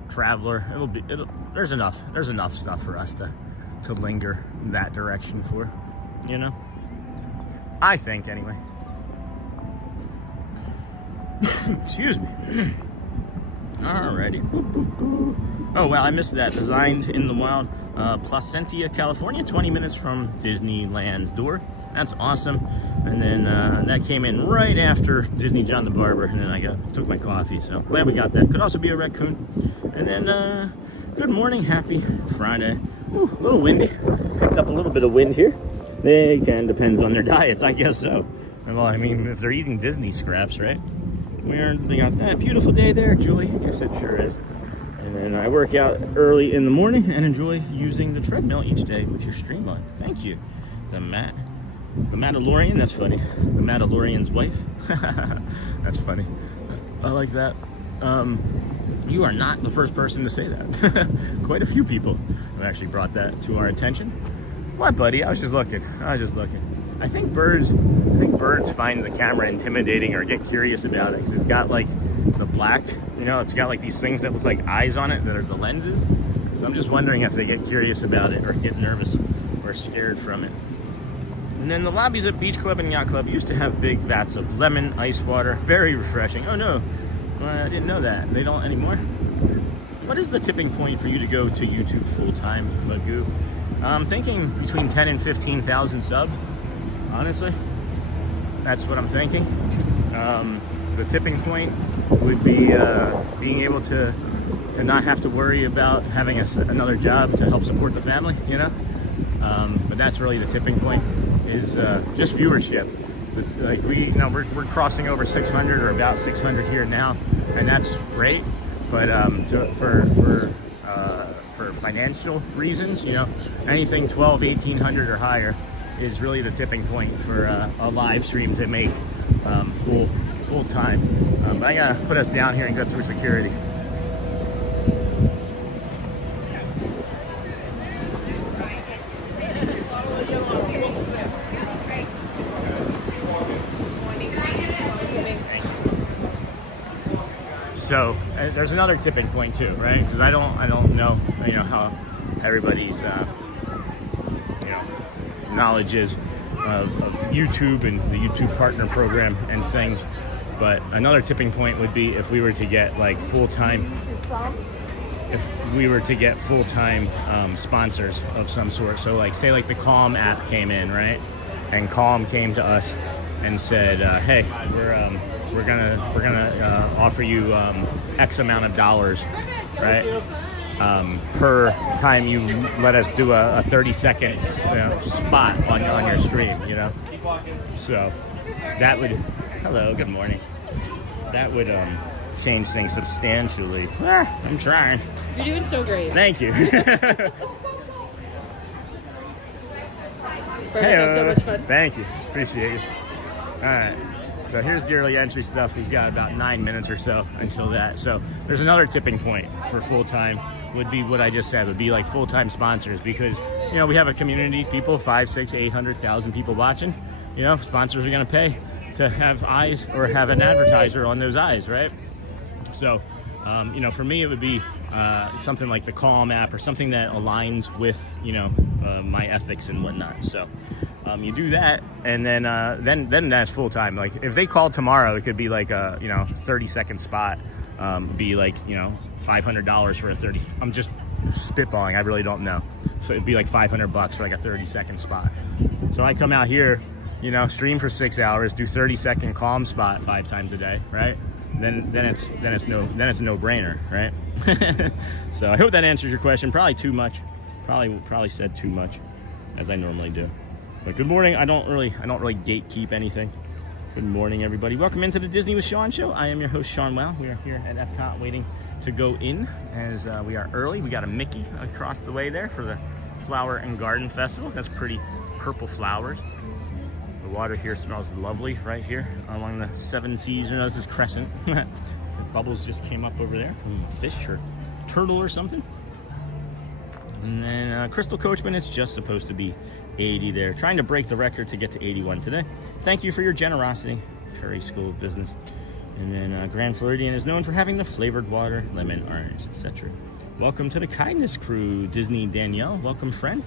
Traveler, there's enough stuff for us to linger in that direction for. you know? I think, anyway. Excuse me. Alrighty. Oh, well, I missed that. Designed in the wild. Placentia, California, 20 minutes from Disneyland's door. That's awesome. And then that came in right after Disney John the Barber, and then I took my coffee, so glad we got that. Could also be a raccoon. And then good morning, happy Friday. Ooh, a little windy. Picked up a little bit of wind here. They can, depends on their diets, I guess so. Well, I mean, if they're eating Disney scraps, right? They got that beautiful day there, Julie. Yes, it sure is. And then I work out early in the morning and enjoy using the treadmill each day with your stream on. Thank you. The Mandalorian, that's funny. The Mandalorian's wife. That's funny. I like that. You are not the first person to say that. Quite a few people have actually brought that to our attention. What, buddy? I was just looking. I think birds find the camera intimidating or get curious about it because it's got like the black, it's got like these things that look like eyes on it that are the lenses. So I'm just wondering if they get curious about it or get nervous or scared from it. And then the lobbies at Beach Club and Yacht Club used to have big vats of lemon ice water. Very refreshing. Oh no, I didn't know that. They don't anymore. What is the tipping point for you to go to YouTube full-time, Magoo? I'm thinking between 10 and 15,000 subs. Honestly, that's what I'm thinking. The tipping point would be being able to not have to worry about having another job to help support the family, But that's really the tipping point, is just viewership. It's like we're crossing over 600 or about 600 here now, and that's great. But for financial reasons, anything 1,800 or higher is really the tipping point for a live stream to make full time. But I gotta put us down here and go through security. So there's another tipping point too, right? Because I don't know, how everybody's knowledge is of YouTube and the YouTube partner program and things. But another tipping point would be if we were to get like full-time sponsors of some sort. So like say like the Calm app came in, right? And Calm came to us and said, hey, we're gonna offer you X amount of dollars, right? Per time you let us do a 30-second spot on your stream, So that would, hello, good morning. That would change things substantially. I'm trying. You're doing so great. Thank you. Perfect, have so much fun. Thank you, appreciate it. All right. So here's the early entry stuff. We've got about 9 minutes or so until that. So there's another tipping point for full-time would be what I just said, would be like full-time sponsors, because, we have a community, people, 5, 6, 800,000 people watching, sponsors are going to pay to have eyes or have an advertiser on those eyes, right? So, for me, it would be something like the Calm app or something that aligns with, my ethics and whatnot. So you do that, and then that's full time. Like if they called tomorrow, it could be like a 30-second spot, be like $500 for a 30. I'm just spitballing. I really don't know. So it'd be like $500 for like a 30-second spot. So I come out here, stream for 6 hours, do 30-second Calm spot 5 times a day, right? Then it's a no-brainer, right? So I hope that answers your question. Probably too much. Probably said too much, as I normally do. But good morning. I don't really gatekeep anything. Good morning, everybody. Welcome into the Disney with Sean show. I am your host, Sean Wow. We are here at Epcot waiting to go in as we are early. We got a Mickey across the way there for the Flower and Garden Festival. That's pretty purple flowers. The water here smells lovely right here along the 7 seas. This is Crescent. The bubbles just came up over there from a fish or turtle or something. And then Crystal Coachman is just supposed to be 80 there. Trying to break the record to get to 81 today. Thank you for your generosity, Curry School of Business. And then Grand Floridian is known for having the flavored water, lemon, orange, etc. Welcome to the Kindness Crew, Disney Danielle. Welcome, friend.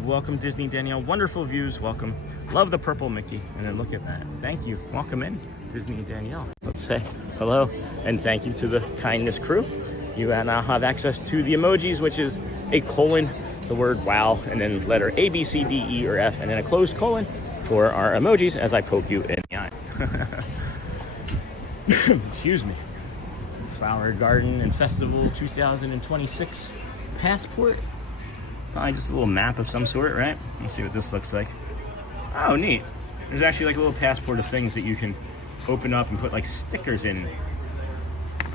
Welcome, Disney Danielle. Wonderful views. Welcome. Love the purple Mickey. And then look at that. Thank you. Welcome in, Disney Danielle. Let's say hello and thank you to the kindness crew. You now have access to the emojis, which is a colon, the word wow, and then letter A, B, C, D, E, or F, and then a closed colon for our emojis as I poke you in the eye. Excuse me. Flower Garden and Festival 2026 passport. Probably just a little map of some sort, right? Let's see what this looks like. Oh, neat. There's actually like a little passport of things that you can open up and put like stickers in.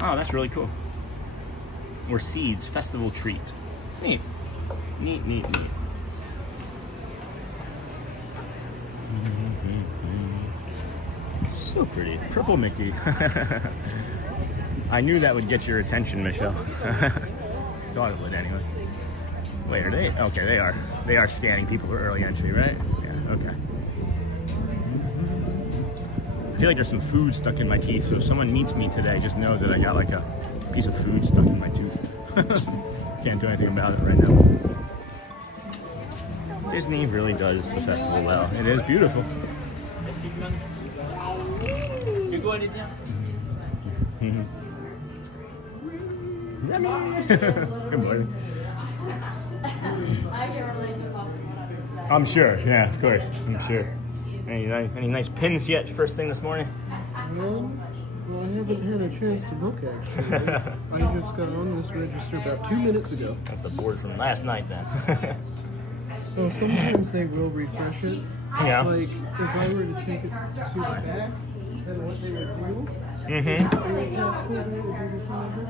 Oh, that's really cool. Or seeds, festival treat. Neat. Neat, neat, neat. So pretty. Purple Mickey. I knew that would get your attention, Michelle. Thought it would anyway. Wait, are they? Okay, they are. They are scanning people for early entry, right? Yeah, okay. I feel like there's some food stuck in my teeth, so if someone meets me today, just know that I got like a piece of food stuck in my tooth. Can't do anything about it right now. Disney really does the festival well. It is beautiful. Good morning. I can relate to Pop from what I said. I'm sure. Yeah, of course. I'm sure. Any nice pins yet? First thing this morning? Well, I haven't had a chance to book actually. I just got on this register about 2 minutes ago. That's the board from last night then. So sometimes they will refresh it. Yeah. Like if I were to take it to the back, then what they would do Mm-hmm. is they would passport it with this number.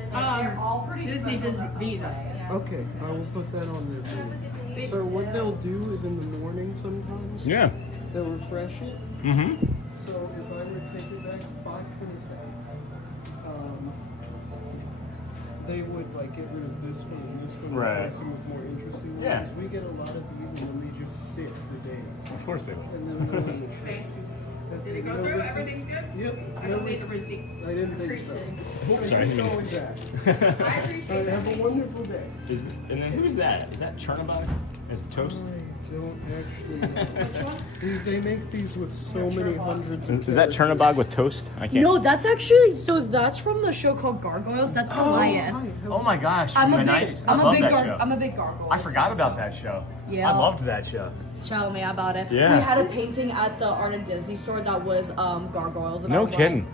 Disney Visa. Okay, I will put that on there for you. So what they'll do is in the morning sometimes, Yeah. they'll refresh it. Mm-hmm. So if I were to take it back 527, they would like get rid of this one and this one and Right. replace them with more interesting ones. Yeah. We get a lot of these and then they just sit for days. Of course they will. And then they'll in the tray. Did it go through? Everything's good? Yep. I don't need a receipt. I didn't think so. Appreciate Sorry. Thanks for going back. I appreciate Have that. a wonderful day. And then who's that? Is that Chernabog? Is it toast? I don't actually know. They make these with so many hundreds of Is that characters. Chernabog with toast? I can't. No, that's actually that's from the show called Gargoyles. That's Goliath. Hi, Oh my gosh. I'm a nice. big, I I'm a love big, that show. I'm a big Gargoyles. I forgot fan, about so that show. Yeah. I loved that show. Tell me about it. Yeah. We had a painting at the Art and Disney store that was Gargoyles. And I No was kidding. Like,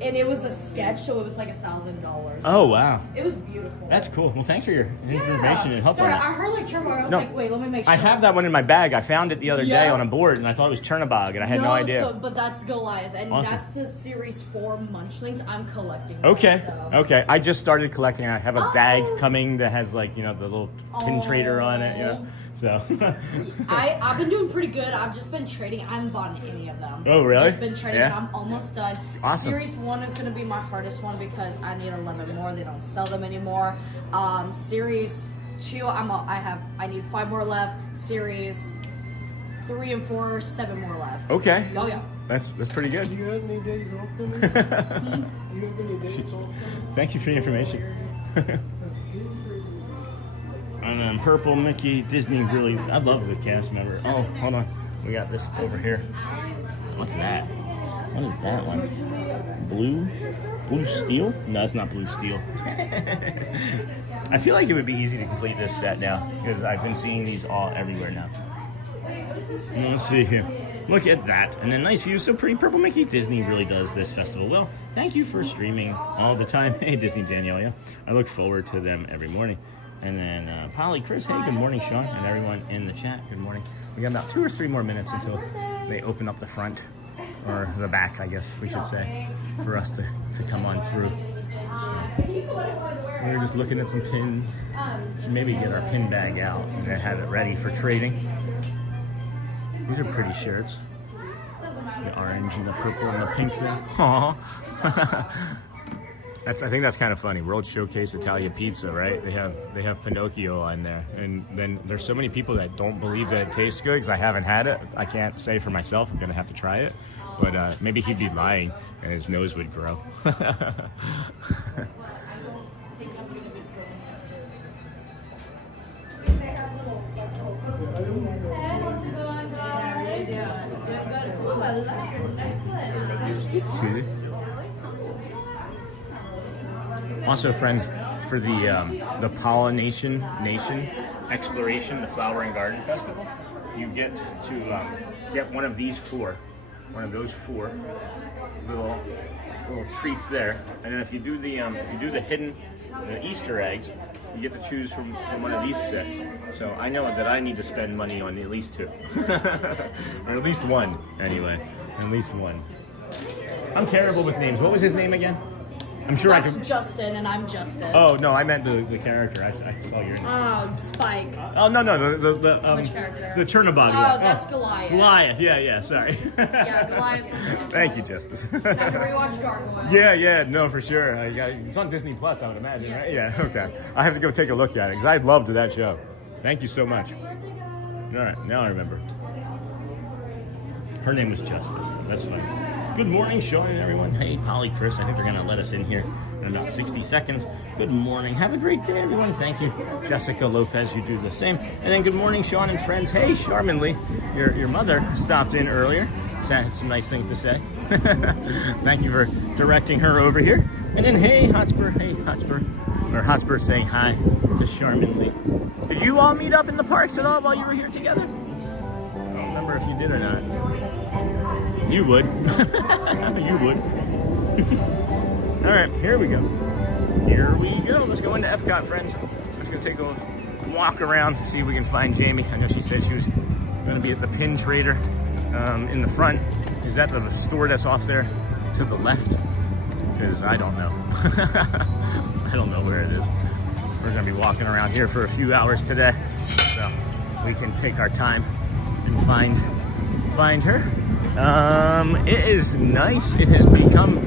and it was a sketch, so it was like $1,000. Oh wow. It was beautiful. That's cool. Well, thanks for your yeah. information and help Sorry, on that. I heard like Chernabog. I was No. like, wait, let me make sure. I have that one in my bag. I found it the other day Yeah. on a board, and I thought it was Chernabog, and I had no idea. So, but that's Goliath, and Awesome. that's the series 4 Munchlings. I'm collecting. Okay. So. Okay. I just started collecting. I have a bag Oh. coming that has like the little pin trader on it. Yeah. So. I've been doing pretty good. I've just been trading. I haven't bought any of them. Oh, really? Just been trading. Yeah. And I'm almost done. Awesome. Series 1 is gonna be my hardest one because I need 11 more. They don't sell them anymore. Series 2, I need 5 more left. Series 3 and 4, 7 more left. Okay. Oh yeah. That's pretty Do good. you have any days off coming? You have any days off coming? Thank you for the information. And then Purple Mickey, Disney really, I love the cast member. Oh, hold on. We got this over here. What's that? What is that one? Blue steel? No, it's not blue steel. I feel like it would be easy to complete this set now because I've been seeing these all everywhere now. Let's see here. Look at that. And then nice view. So pretty. Purple Mickey. Disney really does this festival well. Thank you for streaming all the time. Hey, Disney Danielle. Yeah. I look forward to them every morning. And then Polly, Chris, hey, good morning, Sean, and everyone in the chat. Good morning. We got about 2 or 3 more minutes until they open up the front, or the back, I guess we should say, for us to come on through. So, we're just looking at some pins. Should maybe get our pin bag out and have it ready for trading. These are pretty shirts. The orange and the purple and the pink there. Aww. I think that's kind of funny. World Showcase Italia Pizza, right? They have Pinocchio on there, and then there's so many people that don't believe that it tastes good because I haven't had it. I can't say for myself. I'm gonna have to try it, but maybe he'd be lying and his nose would grow. Susie. Also, friends, for the Pollination Nation Exploration, the Flower and Garden Festival, you get to get one of those four little treats there, and then if you do the hidden Easter eggs, you get to choose from one of these 6. So I know that I need to spend money on at least 2, or at least 1 anyway, at least 1. I'm terrible with names. What was his name again? I'm sure That's I could. Justin, and I'm Justice. Oh no, I meant the character. I saw your name. Oh, Spike. Oh no, the Which character? The Chernobog. Oh, that's Goliath. Goliath. Yeah. Sorry. Yeah, Goliath. Thank you, Justice. Have to rewatch Gargoyle. Yeah, no, for sure. It's on Disney Plus, I would imagine, Yes. right? Yeah, okay. I have to go take a look at it because I loved that show. Thank you so much. All right, now I remember. Her name was Justice. That's fine. Good morning, Sean and everyone. Hey, Polly, Chris. I think they're going to let us in here in about 60 seconds. Good morning. Have a great day, everyone. Thank you. Jessica Lopez, you do the same. And then good morning, Sean and friends. Hey, Charminley, your mother stopped in earlier. Had some nice things to say. Thank you for directing her over here. And then, hey, Hotspur. Or Hotspur saying hi to Charminley. Did you all meet up in the parks at all while you were here together? I don't remember if you did or not. You would. You would. All right, here we go. Let's go into Epcot, friends. Let's go take a walk around, see if we can find Jamie. I know she said she was going to be at the Pin Trader in the front. Is that the store that's off there to the left? Because I don't know. I don't know where it is. We're going to be walking around here for a few hours today, so we can take our time and find her. It is nice. It has become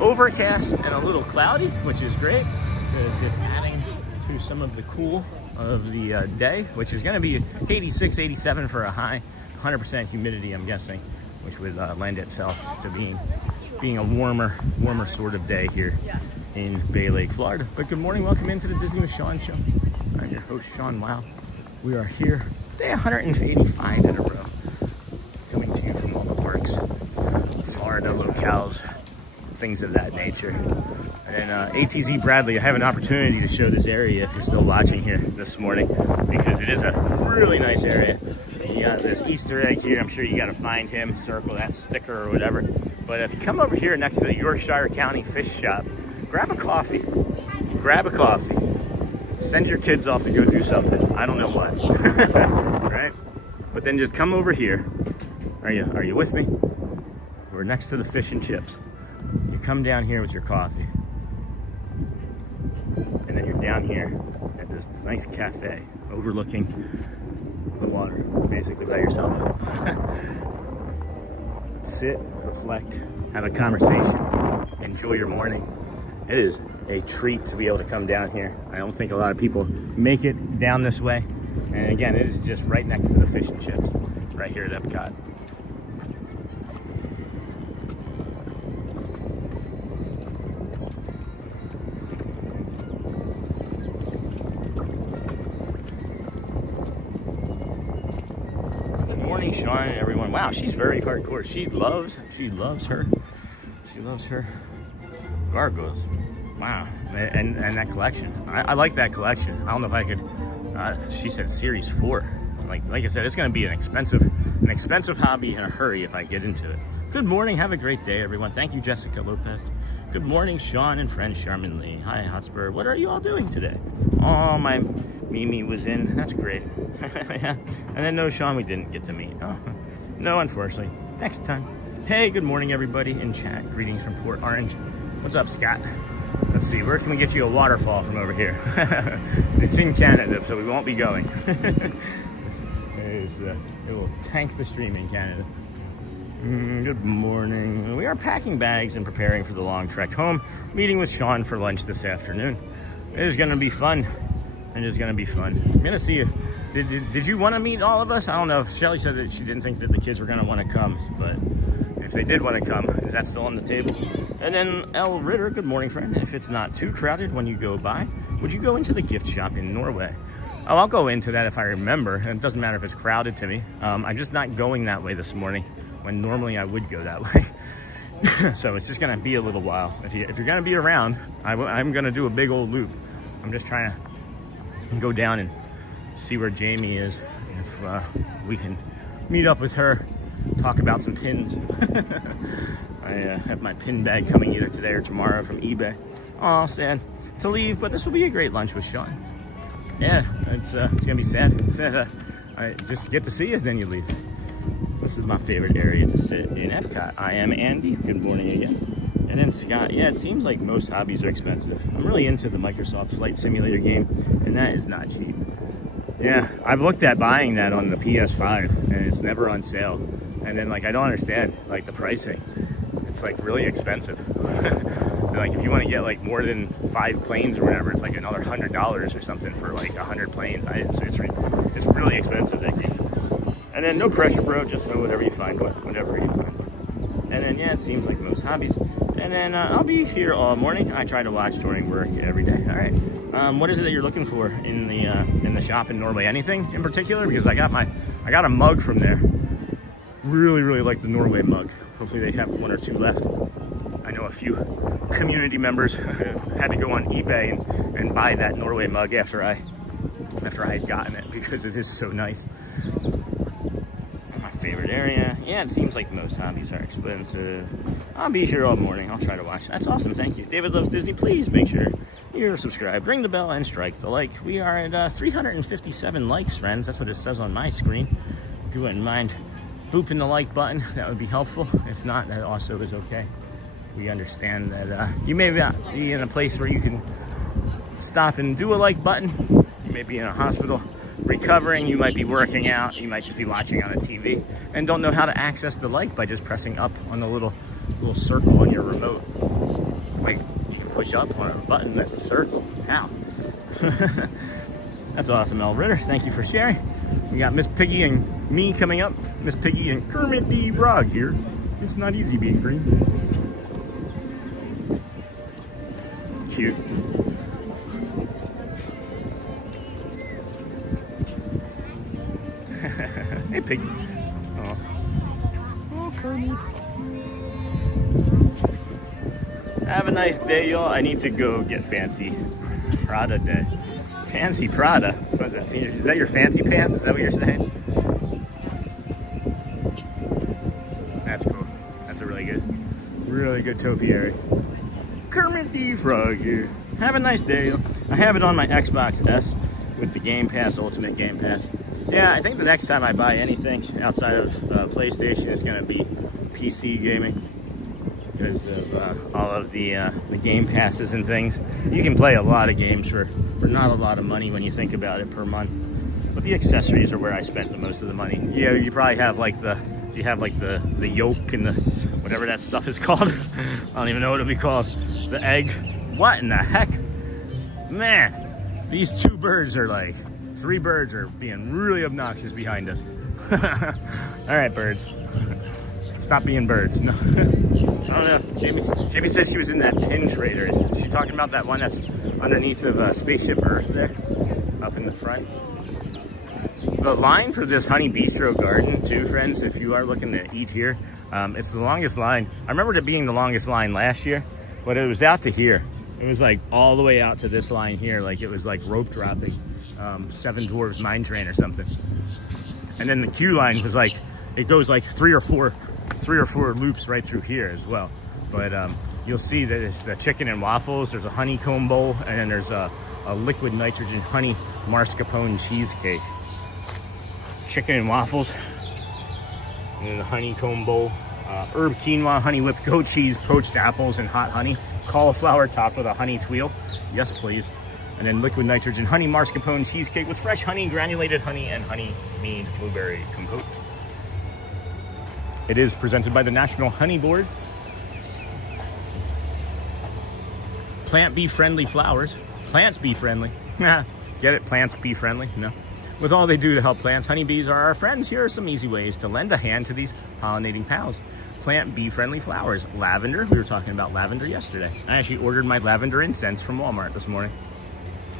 overcast and a little cloudy, which is great because it's adding to some of the cool of the day, which is going to be 86, 87 for a high, 100% humidity, I'm guessing, which would lend itself to being a warmer sort of day here in Bay Lake, Florida. But good morning, welcome into the Disney with Sean show. I'm your host, Sean Weil. We are here, day 185 in a row, coming to you from all the parks, Florida locales, things of that nature. And ATZ Bradley, I have an opportunity to show this area if you're still watching here this morning, because it is a really nice area. You got this Easter egg here. I'm sure you got to find him, circle that sticker or whatever. But if you come over here next to the Yorkshire County Fish Shop, grab a coffee. Send your kids off to go do something. I don't know what. Right? But then just come over here. Are you with me? We're next to the fish and chips. You come down here with your coffee. And then you're down here at this nice cafe overlooking the water, basically by yourself. Sit, reflect, have a conversation, enjoy your morning. It is a treat to be able to come down here. I don't think a lot of people make it down this way. And again, it is just right next to the fish and chips, right here at Epcot. Good morning, Sean and everyone. Wow, she's very hardcore. She loves her gargoyles. Wow, and that collection. I like that collection. I don't know if I could. She said Series 4. Like I said, it's going to be an expensive hobby in a hurry if I get into it. Good morning. Have a great day, everyone. Thank you, Jessica Lopez. Good morning, Sean and friend Charminley. Hi, Hotspur. What are you all doing today? Oh, my Mimi was in. That's great. Yeah. And then no, Sean, we didn't get to meet. Oh, no, unfortunately. Next time. Hey, good morning, everybody in chat. Greetings from Port Orange. What's up, Scott? Let's see, where can we get you a waterfall from over here? It's in Canada, so we won't be going. It will tank the stream in Canada. Good morning. We are packing bags and preparing for the long trek home, meeting with Sean for lunch this afternoon. It is going to be fun. It is going to be fun. I'm going to see you. Did you want to meet all of us? I don't know. Shelly said that she didn't think that the kids were going to want to come, but if they did want to come, is that still on the table? And then L. Ritter, good morning, friend. If it's not too crowded when you go by, would you go into the gift shop in Norway? Oh, I'll go into that if I remember. And it doesn't matter if it's crowded to me. I'm just not going that way this morning when normally I would go that way. So it's just gonna be a little while. If you're gonna be around, I'm gonna do a big old loop. I'm just trying to go down and see where Jamie is. If we can meet up with her, talk about some pins. I have my pin bag coming either today or tomorrow from eBay. Oh, sad to leave, but this will be a great lunch with Sean. Yeah, it's gonna be sad. I just get to see you, then you leave. This is my favorite area to sit in Epcot. I am Andy. Good morning again. And then Scott. Yeah, it seems like most hobbies are expensive. I'm really into the Microsoft Flight Simulator game, and that is not cheap. Yeah, I've looked at buying that on the PS5, and it's never on sale. And then, like, I don't understand, like, the pricing. It's, like, really expensive. Like, if you want to get, like, more than 5 planes or whatever, it's like another $100 or something for, like, 100 planes. It's really expensive, that game. And then no pressure, bro. Just whatever you find, whatever you find. And then, yeah, it seems like most hobbies. And then I'll be here all morning. I try to watch during work every day. All right. What is it that you're looking for in the shop in Norway? Anything in particular? Because I got a mug from there. Really like the Norway mug. Hopefully they have 1 or 2 left. I know a few community members had to go on eBay and buy that Norway mug after I had gotten it, because it is so nice. My favorite area. Yeah, it seems like most hobbies are expensive. I'll be here all morning. I'll try to watch. That's awesome. Thank you. David Loves Disney. Please make sure you're subscribed. Ring the bell and strike the like. We are at 357 likes, friends. That's what it says on my screen. If you wouldn't mind booping the like button, that would be helpful. If not, that also is okay. We understand that you may not be in a place where you can stop and do a like button. You may be in a hospital recovering, you might be working out, you might just be watching on a TV and don't know how to access the like by just pressing up on the little circle on your remote. Wait, you can push up on a button that's a circle. How? That's awesome, El Ritter. Thank you for sharing. We got Miss Piggy and me coming up. Miss Piggy and Kermit the Frog here. It's not easy being green. Cute. Hey, Piggy. Oh. Oh, Kermit. Have a nice day, y'all. I need to go get fancy Prada day. Fancy Prada? What is that? Is that your fancy pants? Is that what you're saying? That's cool. That's a really good topiary. Kermit the Frog here. Have a nice day, y'all. I have it on my Xbox S with the Game Pass, Ultimate Game Pass. Yeah, I think the next time I buy anything outside of PlayStation is going to be PC gaming, because of all of the Game Passes and things. You can play a lot of games for not a lot of money when you think about it per month. But the accessories are where I spent the most of the money. Yeah, you probably have like the yolk and the whatever that stuff is called. I don't even know what it'll be called. The egg. What in the heck? Man, these 2 birds are like. 3 birds are being really obnoxious behind us. All right, birds. Stop being birds. No. I don't know. Jamie said she was in that pin trader. Is she talking about that one that's underneath of Spaceship Earth there? Up in the front? The line for this Honey Bistro Garden, too, friends, if you are looking to eat here, it's the longest line. I remember it being the longest line last year, but it was out to here. It was like all the way out to this line here, like it was like rope dropping, 7 Dwarves Mine Train or something. And then the queue line was like, it goes like 3 or 4 loops right through here as well. But you'll see that it's the chicken and waffles, there's a honeycomb bowl, and then there's a liquid nitrogen honey mascarpone cheesecake. Chicken and waffles, and then the honeycomb bowl, herb quinoa, honey whipped goat cheese, poached apples, and hot honey. Cauliflower topped with a honey tuile. Yes, please. And then liquid nitrogen honey mascarpone cheesecake with fresh honey, granulated honey, and honey mead blueberry compote. It is presented by the National Honey Board. Plant bee friendly flowers. Plants bee friendly. Get it? Plants bee friendly? No. With all they do to help plants, honeybees are our friends. Here are some easy ways to lend a hand to these pollinating pals. Plant bee-friendly flowers. Lavender. We were talking about lavender yesterday. I actually ordered my lavender incense from Walmart this morning.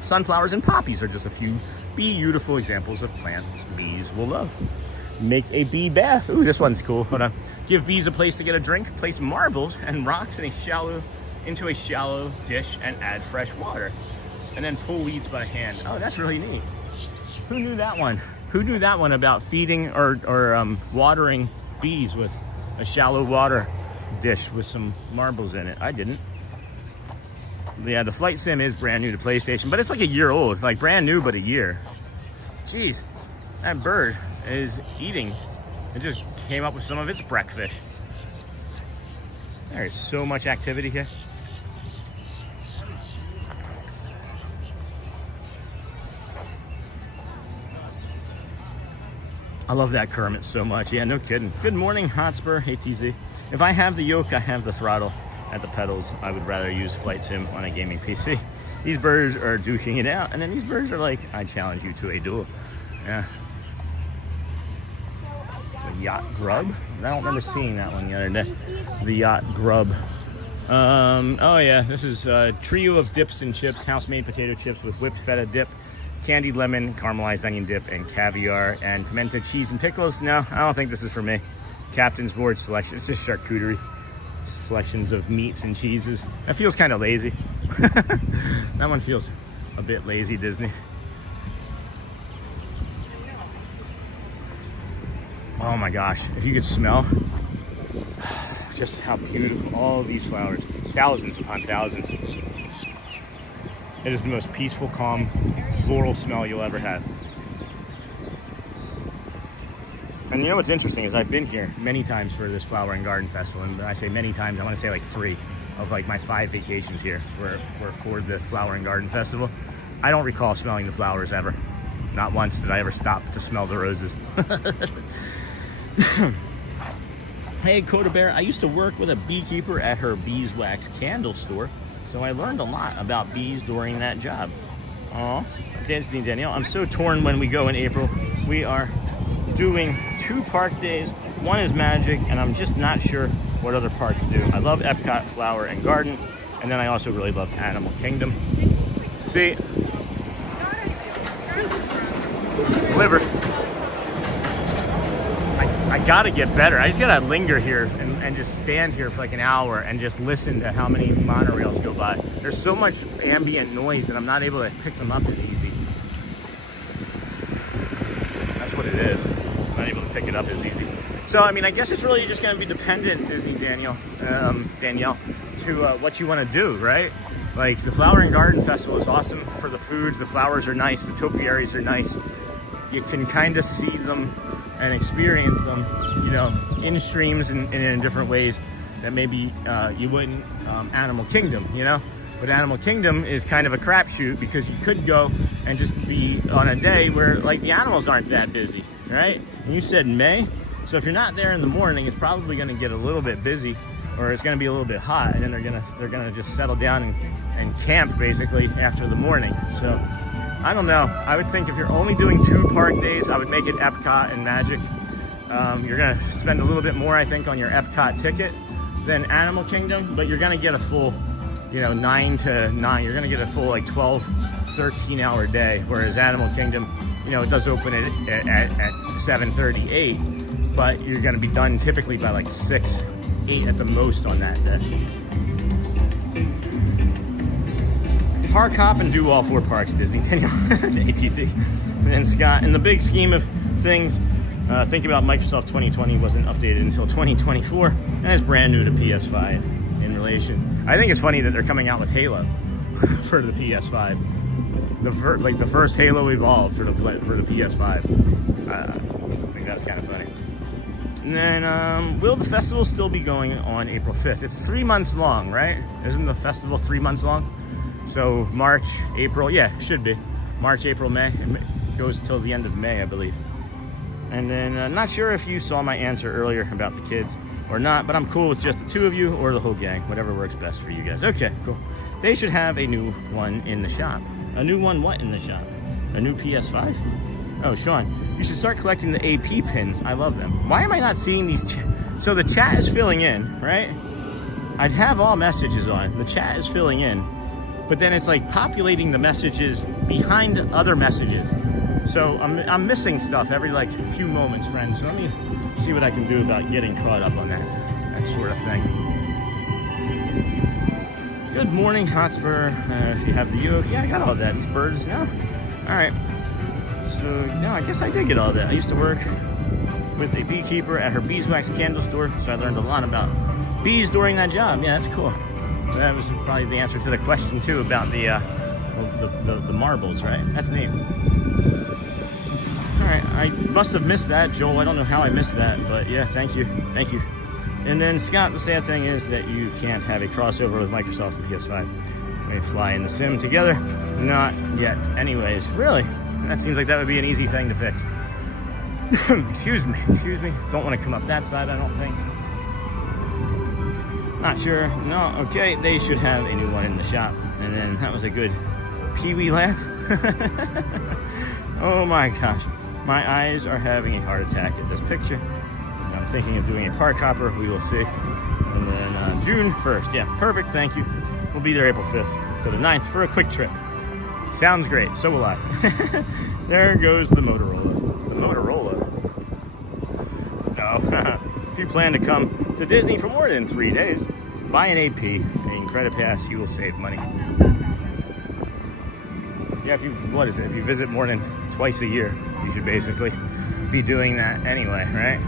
Sunflowers and poppies are just a few beautiful examples of plants bees will love. make a bee bath. Ooh, this one's cool. Hold on. Give bees a place to get a drink. Place marbles and rocks into a shallow dish and add fresh water. And then pull weeds by hand. Oh, that's really neat. Who knew that one? Who knew that one about feeding or watering bees with a shallow water dish with some marbles in it? I didn't. Yeah, the flight sim is brand new to PlayStation, but it's like a year old. Like brand new, but a year. Jeez, that bird is eating. It just came up with some of its breakfast. There is so much activity here. I love that Kermit so much. Yeah, no kidding. Good morning, Hotspur, ATZ. If I have the yoke, I have the throttle at the pedals. I would rather use Flight Sim on a gaming PC. These birds are duking it out, and then these birds are like, I challenge you to a duel. Yeah. The Yacht Grub. I don't remember seeing that one the other day. The Yacht Grub. Oh yeah, this is a trio of dips and chips. House-made potato chips with whipped feta dip, candied lemon, caramelized onion dip, and caviar, and pimento cheese and pickles. No, I don't think this is for me. Captain's Board selection. It's just charcuterie. Selections of meats and cheeses. That feels kind of lazy. That one feels a bit lazy, Disney. Oh my gosh, if you could smell just how beautiful all of these flowers. Thousands upon thousands. It is the most peaceful, calm, floral smell you'll ever have. And you know what's interesting is I've been here many times for this Flower and Garden Festival, and when I say many times, I want to say like 3 of like my 5 vacations here were for the Flower and Garden Festival. I don't recall smelling the flowers ever. Not once did I ever stop to smell the roses. Hey, Coda Bear, I used to work with a beekeeper at her beeswax candle store, so I learned a lot about bees during that job. Aw, Disney Danielle, I'm so torn when we go in April. We are doing 2 park days. One is Magic, and I'm just not sure what other park to do. I love Epcot, Flower and Garden, and then I also really love Animal Kingdom. See? Liver. I gotta get better. I just gotta linger here and just stand here for like an hour and just listen to how many monorails go by. There's so much ambient noise that I'm not able to pick them up as easy. That's what it is. I'm not able to pick it up as easy. So, I mean, I guess it's really just gonna be dependent, Disney Danielle, to what you wanna do, right? Like, the Flower and Garden Festival is awesome for the foods. The flowers are nice, the topiaries are nice. You can kind of see them and experience them, you know, in streams and in different ways that maybe you wouldn't Animal Kingdom, you know? But Animal Kingdom is kind of a crapshoot because you could go and just be on a day where like the animals aren't that busy, right? And you said May, so if you're not there in the morning, it's probably gonna get a little bit busy, or it's gonna be a little bit hot, and then they're gonna just settle down and camp basically after the morning. So I don't know. I would think if you're only doing 2 park days, I would make it Epcot and Magic. You're gonna spend a little bit more, I think, on your Epcot ticket than Animal Kingdom, but you're gonna get a full, you know, 9 to 9. You're gonna get a full like 12, 13 hour day. Whereas Animal Kingdom, you know, it does open at 7:38, but you're gonna be done typically by like 6, 8 at the most on that day. Park hop and do all 4 parks, Disney, Danielle, ATC. And then Scott, in the big scheme of things, think about Microsoft 2020 wasn't updated until 2024, and it's brand new to PS5 in relation. I think it's funny that they're coming out with Halo for the PS5. The first Halo Evolved for the PS5. I think that's kind of funny. And then, will the festival still be going on April 5th? It's 3 months long, right? Isn't the festival 3 months long? So March, April, yeah, should be. March, April, May. It goes till the end of May, I believe. And then, not sure if you saw my answer earlier about the kids or not, but I'm cool with just the 2 of you or the whole gang, whatever works best for you guys. Okay, cool. They should have a new one in the shop. A new one what in the shop? A new PS5? Oh, Sean, you should start collecting the AP pins. I love them. Why am I not seeing these? So the chat is filling in, right? I'd have all messages on. The chat is filling in. but then it's like populating the messages behind other messages. So I'm missing stuff every like few moments, friends. So let me see what I can do about getting caught up on that sort of thing. Good morning, Hotspur. If you have the yoke, yeah, I got all that. These birds, no. All right. So no, I guess I did get all that. I used to work with a beekeeper at her beeswax candle store, so I learned a lot about bees during that job. Yeah, that's cool. That was probably the answer to the question too about the marbles, right? That's neat. All right, I must have missed that, Joel. I don't know how I missed that, but yeah, thank you. And then Scott, the sad thing is that you can't have a crossover with Microsoft and PS5. They fly in the sim together. Not yet. Anyways, really? That seems like that would be an easy thing to fix. Excuse me. Don't want to come up that side, I don't think. Not sure. No, okay. They should have a new one in the shop. And then that was a good Pee-wee laugh. Oh my gosh. My eyes are having a heart attack at this picture. I'm thinking of doing a park hopper. We will see. And then June 1st. Yeah, perfect. Thank you. We'll be there April 5th to the 9th for a quick trip. Sounds great. So will I. There goes the Motorola. The Motorola. No. If you plan to come to Disney for more than 3 days, buy an AP and credit pass. You will save money. Yeah, if you visit more than twice a year, you should basically be doing that anyway, right?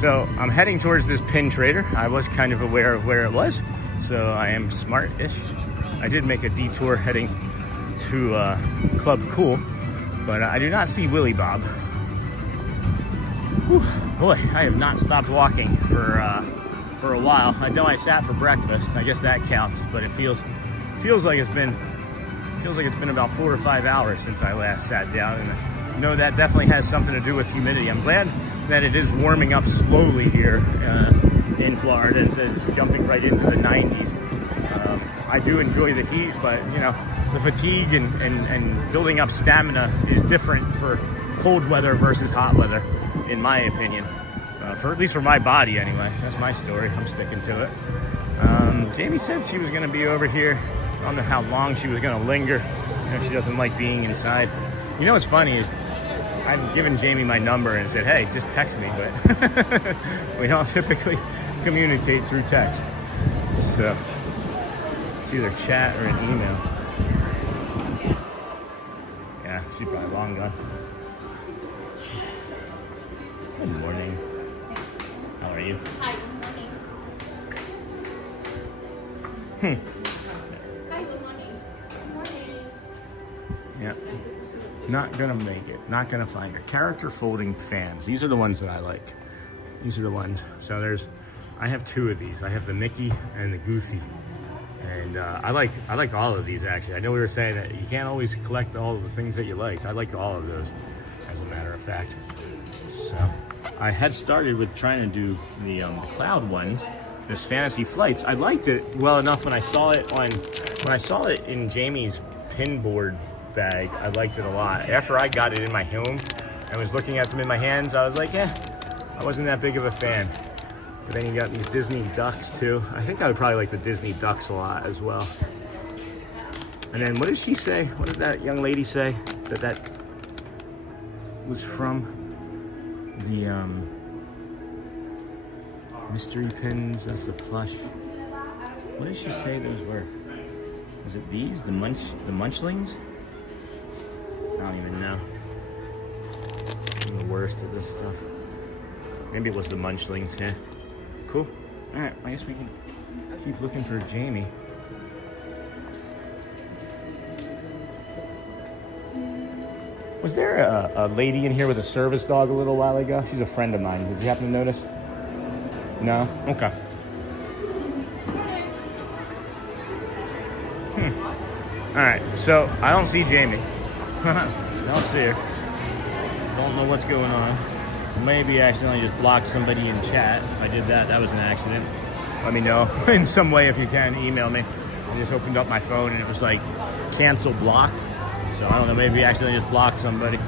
So I'm heading towards this pin trader. I was kind of aware of where it was, so I am smart-ish. I did make a detour heading to Club Cool, but I do not see Willy Bob. Whew, boy, I have not stopped walking for a while. I know I sat for breakfast. I guess that counts, but it feels like it's been about 4 or 5 hours since I last sat down, and I know that definitely has something to do with humidity. I'm glad that it is warming up slowly here in Florida. It's jumping right into the 90s. I do enjoy the heat, but you know, the fatigue and building up stamina is different for cold weather versus hot weather, in my opinion. At least for my body anyway. That's my story. I'm sticking to it. Jamie said she was going to be over here. I don't know how long she was going to linger. You know, she doesn't like being inside. You know what's funny is I've given Jamie my number and said, hey, just text me, but we don't typically communicate through text. So it's either chat or an email. Yeah, she's probably long gone. Good morning. How are you? Hi, good morning. Hi, good morning. Good morning. Yeah. Not gonna make it. Not gonna find her. Character folding fans. These are the ones that I like. These are the ones. So I have 2 of these. I have the Mickey and the Goofy. And I like all of these actually. I know we were saying that you can't always collect all of the things that you like. I like all of those, as a matter of fact. So I had started with trying to do the cloud ones, this Fantasy Flights. I liked it well enough when I saw it in Jamie's pin board bag. I liked it a lot. After I got it in my home and was looking at them in my hands, I was like, I wasn't that big of a fan. But then you got these Disney ducks too. I think I would probably like the Disney ducks a lot as well. And then what did she say? What did that young lady say that was from? The mystery pins, that's the plush. What did she say those were? Was it these? The munchlings? I don't even know. I'm the worst at this stuff. Maybe it was the munchlings, yeah. Cool. Alright, I guess we can keep looking for Jamie. Was there a lady in here with a service dog a little while ago? She's a friend of mine. Did you happen to notice? No? Okay. Alright, so I don't see Jamie. Don't see her. Don't know what's going on. Maybe I accidentally just blocked somebody in chat. If I did that, that was an accident. Let me know in some way if you can. Email me. I just opened up my phone and it was like cancel block. So I don't know, maybe I accidentally just blocked somebody.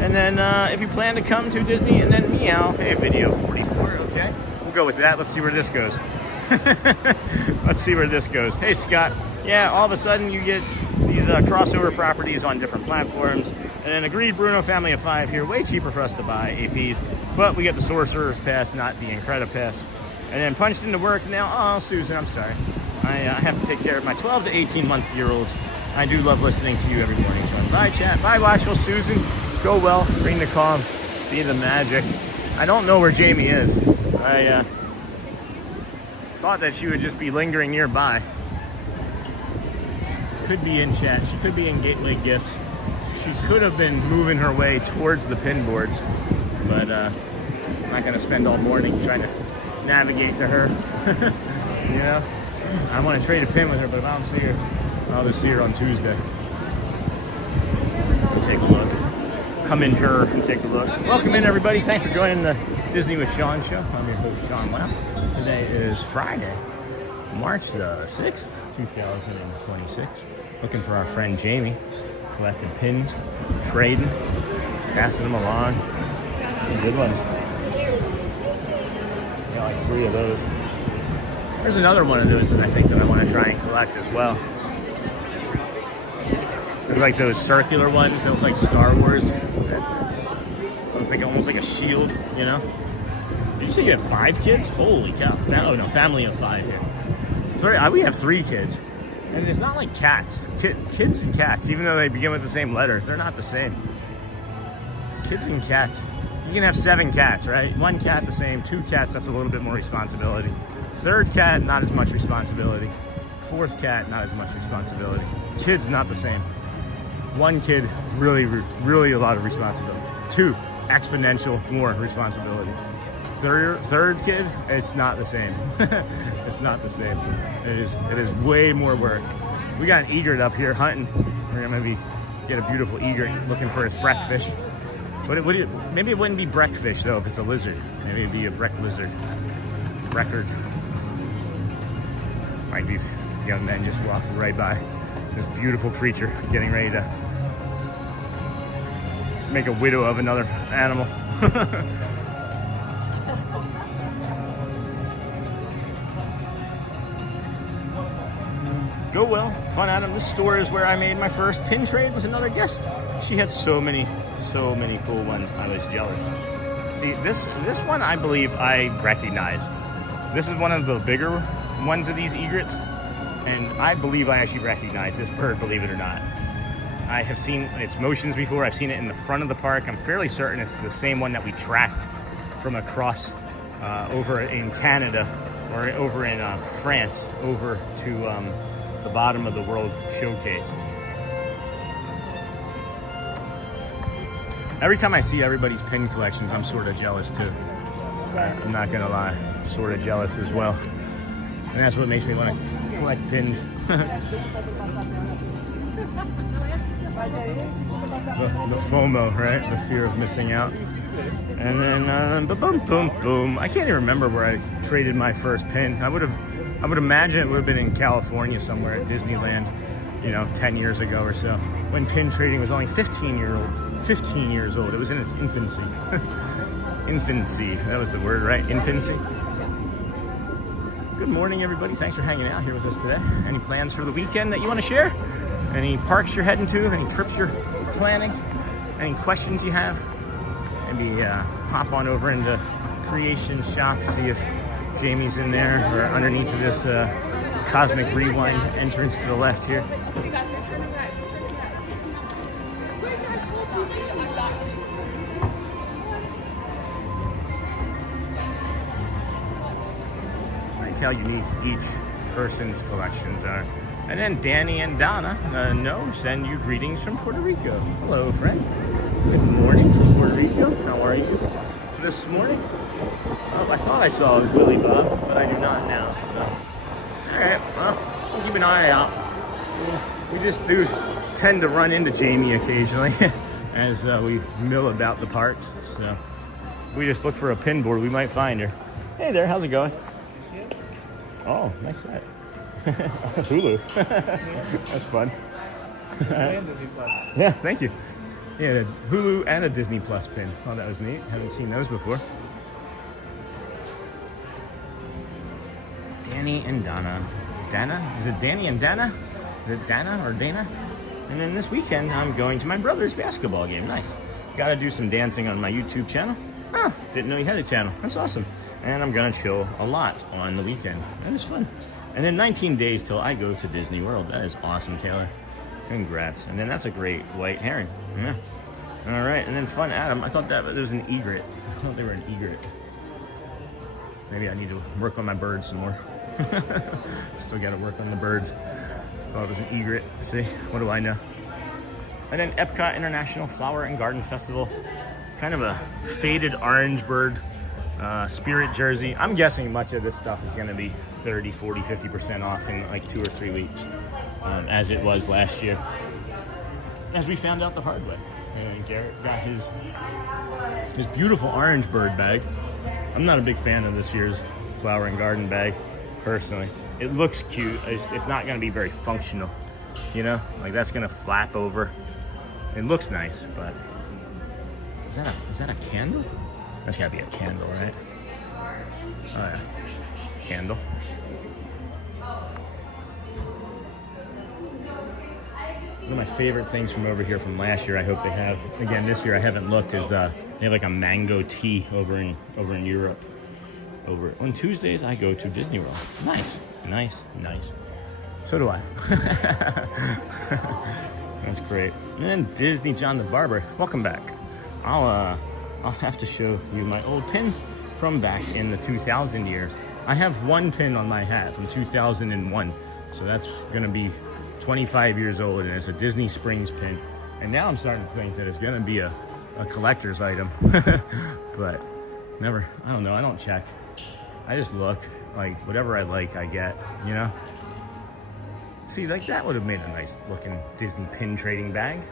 And then if you plan to come to Disney and then meow, hey, video 44, okay? We'll go with that. Let's see where this goes. Let's see where this goes. Hey, Scott. yeah, all of a sudden you get these crossover properties on different platforms. And then agreed Bruno family of 5 here, way cheaper for us to buy APs, but we get the Sorcerer's Pass, not the Incredipass Pass. And then punched into work now. Oh, Susan, I'm sorry. I have to take care of my 12 to 18 month year olds. I do love listening to you every morning, Sean. Bye, chat. Bye, Watchful Susan. Go well. Bring the calm. Be the magic. I don't know where Jamie is. I thought that she would just be lingering nearby. Could be in chat. She could be in Gateway Gifts. She could have been moving her way towards the pin boards, but I'm not going to spend all morning trying to navigate to her. You know, I want to trade a pin with her, but if I don't see her, I'll just see her on Tuesday. Take a look. Come in her and take a look. Welcome in, everybody. Thanks for joining the Disney with Sean show. I'm your host, Sean Lau. Today is Friday, March the 6th, 2026. Looking for our friend Jamie. Collecting pins, trading, passing them along. Good ones. Yeah, like 3 of those. There's another one of those that I think that I want to try and collect as well. There's like those circular ones that look like Star Wars. Looks like almost like a shield, you know? Did you say you have 5 kids? Holy cow. Oh no, family of 5 here. 3, we have 3 kids. And it's not like cats. Kids and cats, even though they begin with the same letter, they're not the same. Kids and cats. You can have 7 cats, right? 1 cat the same, 2 cats, that's a little bit more responsibility. 3rd cat, not as much responsibility. 4th cat, not as much responsibility. Kids, not the same. 1 kid, really, really a lot of responsibility. 2, exponential more responsibility. Third kid, it's not the same. It's not the same. It is way more work. We got an egret up here hunting. We're gonna maybe get a beautiful egret looking for his breakfish. But maybe it wouldn't be breakfish though if it's a lizard. Maybe it'd be a breck lizard. Record. Like these young men just walked right by this beautiful creature getting ready to make a widow of another animal. Go well, fun Adam. This store is where I made my first pin trade with another guest. She had so many cool ones. I was jealous. See, this one I believe I recognize. This is one of the bigger ones of these egrets, and I believe I actually recognize this bird, believe it or not. I have seen its motions before. I've seen it in the front of the park. I'm fairly certain it's the same one that we tracked from across over in Canada or over in France over to the bottom of the World Showcase. Every time I see everybody's pin collections, I'm sort of jealous too. I'm not gonna lie, sort of jealous as well. And that's what makes me want to collect pins. the FOMO, right? The fear of missing out. And then, boom, boom, boom. I can't even remember where I traded my first pin. I would imagine it would have been in California somewhere at Disneyland, you know, 10 years ago or so, when pin trading was only 15 years old. It was in its infancy. Infancy, that was the word, right? Infancy. Good morning, everybody. Thanks for hanging out here with us today. Any plans for the weekend that you want to share? Any parks you're heading to? Any trips you're planning? Any questions you have? Maybe pop on over into Creation Shop, see if Jamie's in there or underneath of this Cosmic Rewind entrance to the left here. You guys are turning right. I like how unique each person's collections are. And then Danny and Donna send you greetings from Puerto Rico. Hello, friend. Good morning from Puerto Rico. How are you this morning? Oh, I thought I saw Willie Bob, but I do not now. So, all right, well, we'll keep an eye out. We just do tend to run into Jamie occasionally as we mill about the parks. So we just look for a pin board, we might find her. Hey there, how's it going? Oh, nice set. Hulu. That's fun. Yeah, thank you. Yeah, a Hulu and a Disney Plus pin. Oh, that was neat. Haven't seen those before. Danny and Donna. Dana? Is it Danny and Dana? Is it Dana or Dana? And then this weekend, I'm going to my brother's basketball game. Nice. Got to do some dancing on my YouTube channel. Oh, didn't know he had a channel. That's awesome. And I'm going to chill a lot on the weekend. That is fun. And then 19 days till I go to Disney World. That is awesome, Taylor. Congrats. And then that's a great white heron. Yeah. All right. And then fun Adam. I thought that was an egret. I thought they were an egret. Maybe I need to work on my birds some more. Still got to work on the birds. Thought it was an egret. See, what do I know? And then Epcot International Flower and Garden Festival. Kind of a faded orange bird. Spirit jersey. I'm guessing much of this stuff is going to be 30, 40, 50% off in like 2 or 3 weeks. As it was last year. As we found out the hard way. And Garrett got his beautiful orange bird bag. I'm not a big fan of this year's flower and garden bag, personally. It looks cute. It's not going to be very functional, you know? Like that's going to flap over. It looks nice, but is that a candle? That's got to be a candle, right? Oh yeah, candle. One of my favorite things from over here from last year, I hope they have again this year. I haven't looked. Is they have like a mango tea over in Europe. Over on Tuesdays, I go to Disney World. Nice. So do I. That's great. And then Disney John the Barber. Welcome back. I'll have to show you my old pins from back in the 2000 years. I have one pin on my hat from 2001, so that's gonna be 25 years old, and it's a Disney Springs pin. And now I'm starting to think that it's gonna be a collector's item. But never, I don't know, I don't check. I just look, like whatever I like, I get, you know? See, like that would have made a nice looking Disney pin trading bag.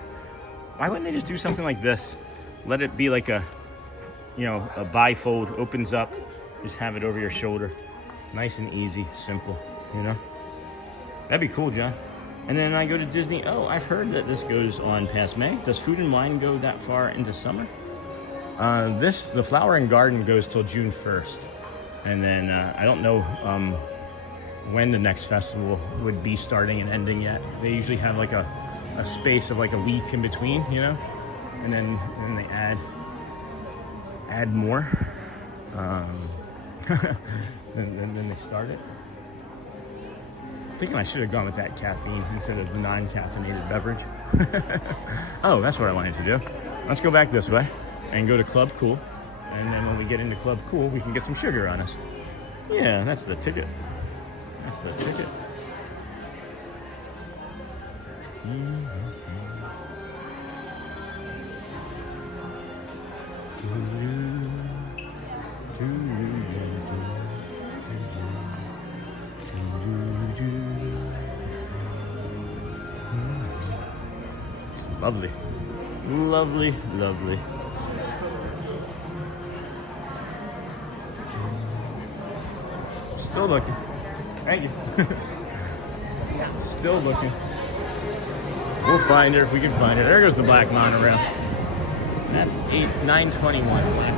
Why wouldn't they just do something like this? Let it be like a, you know, a bifold, opens up, just have it over your shoulder. Nice and easy, simple, you know? That'd be cool, John. And then I go to Disney. Oh, I've heard that this goes on past May. Does Food and Wine go that far into summer? The Flower and Garden goes till June 1st. And then I don't know when the next festival would be starting and ending yet. They usually have like a space of like a week in between, you know? And then they add more. And then they start it. I'm thinking I should have gone with that caffeine instead of the non-caffeinated beverage. Oh, that's what I wanted to do. Let's go back this way and go to Club Cool. And then when we get into Club Cool, we can get some sugar on us. Yeah, that's the ticket. That's the ticket. Lovely. Lovely, lovely. Still looking. Thank you. Still looking. We'll find her if we can find her. There goes the black monorail. That's 921 black.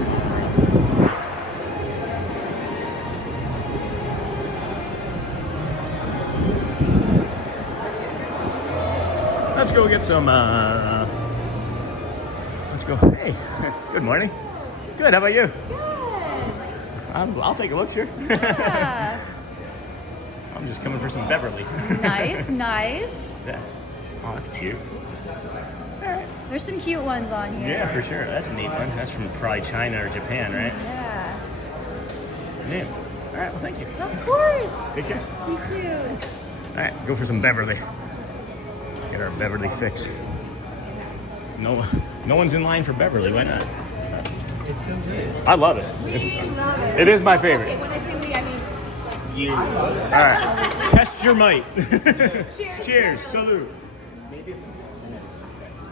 Let's go get some, let's go. Hey, good morning. Good, how about you? I'll take a look, sure. Yeah. I'm just coming for some Beverly. Nice, nice. Yeah. Oh, that's cute. All right. There's some cute ones on here. Yeah, for sure. That's a neat one. That's from probably China or Japan, right? Yeah. Yeah. All right, well, thank you. Of course. Take care. You too. All right, go for some Beverly. Get our Beverly fix. No one's in line for Beverly. Why not? It's so good. I love it. We love it. It is my favorite. Okay, when I say we, I mean You. All right. Test your might. cheers. Cheers. Salute.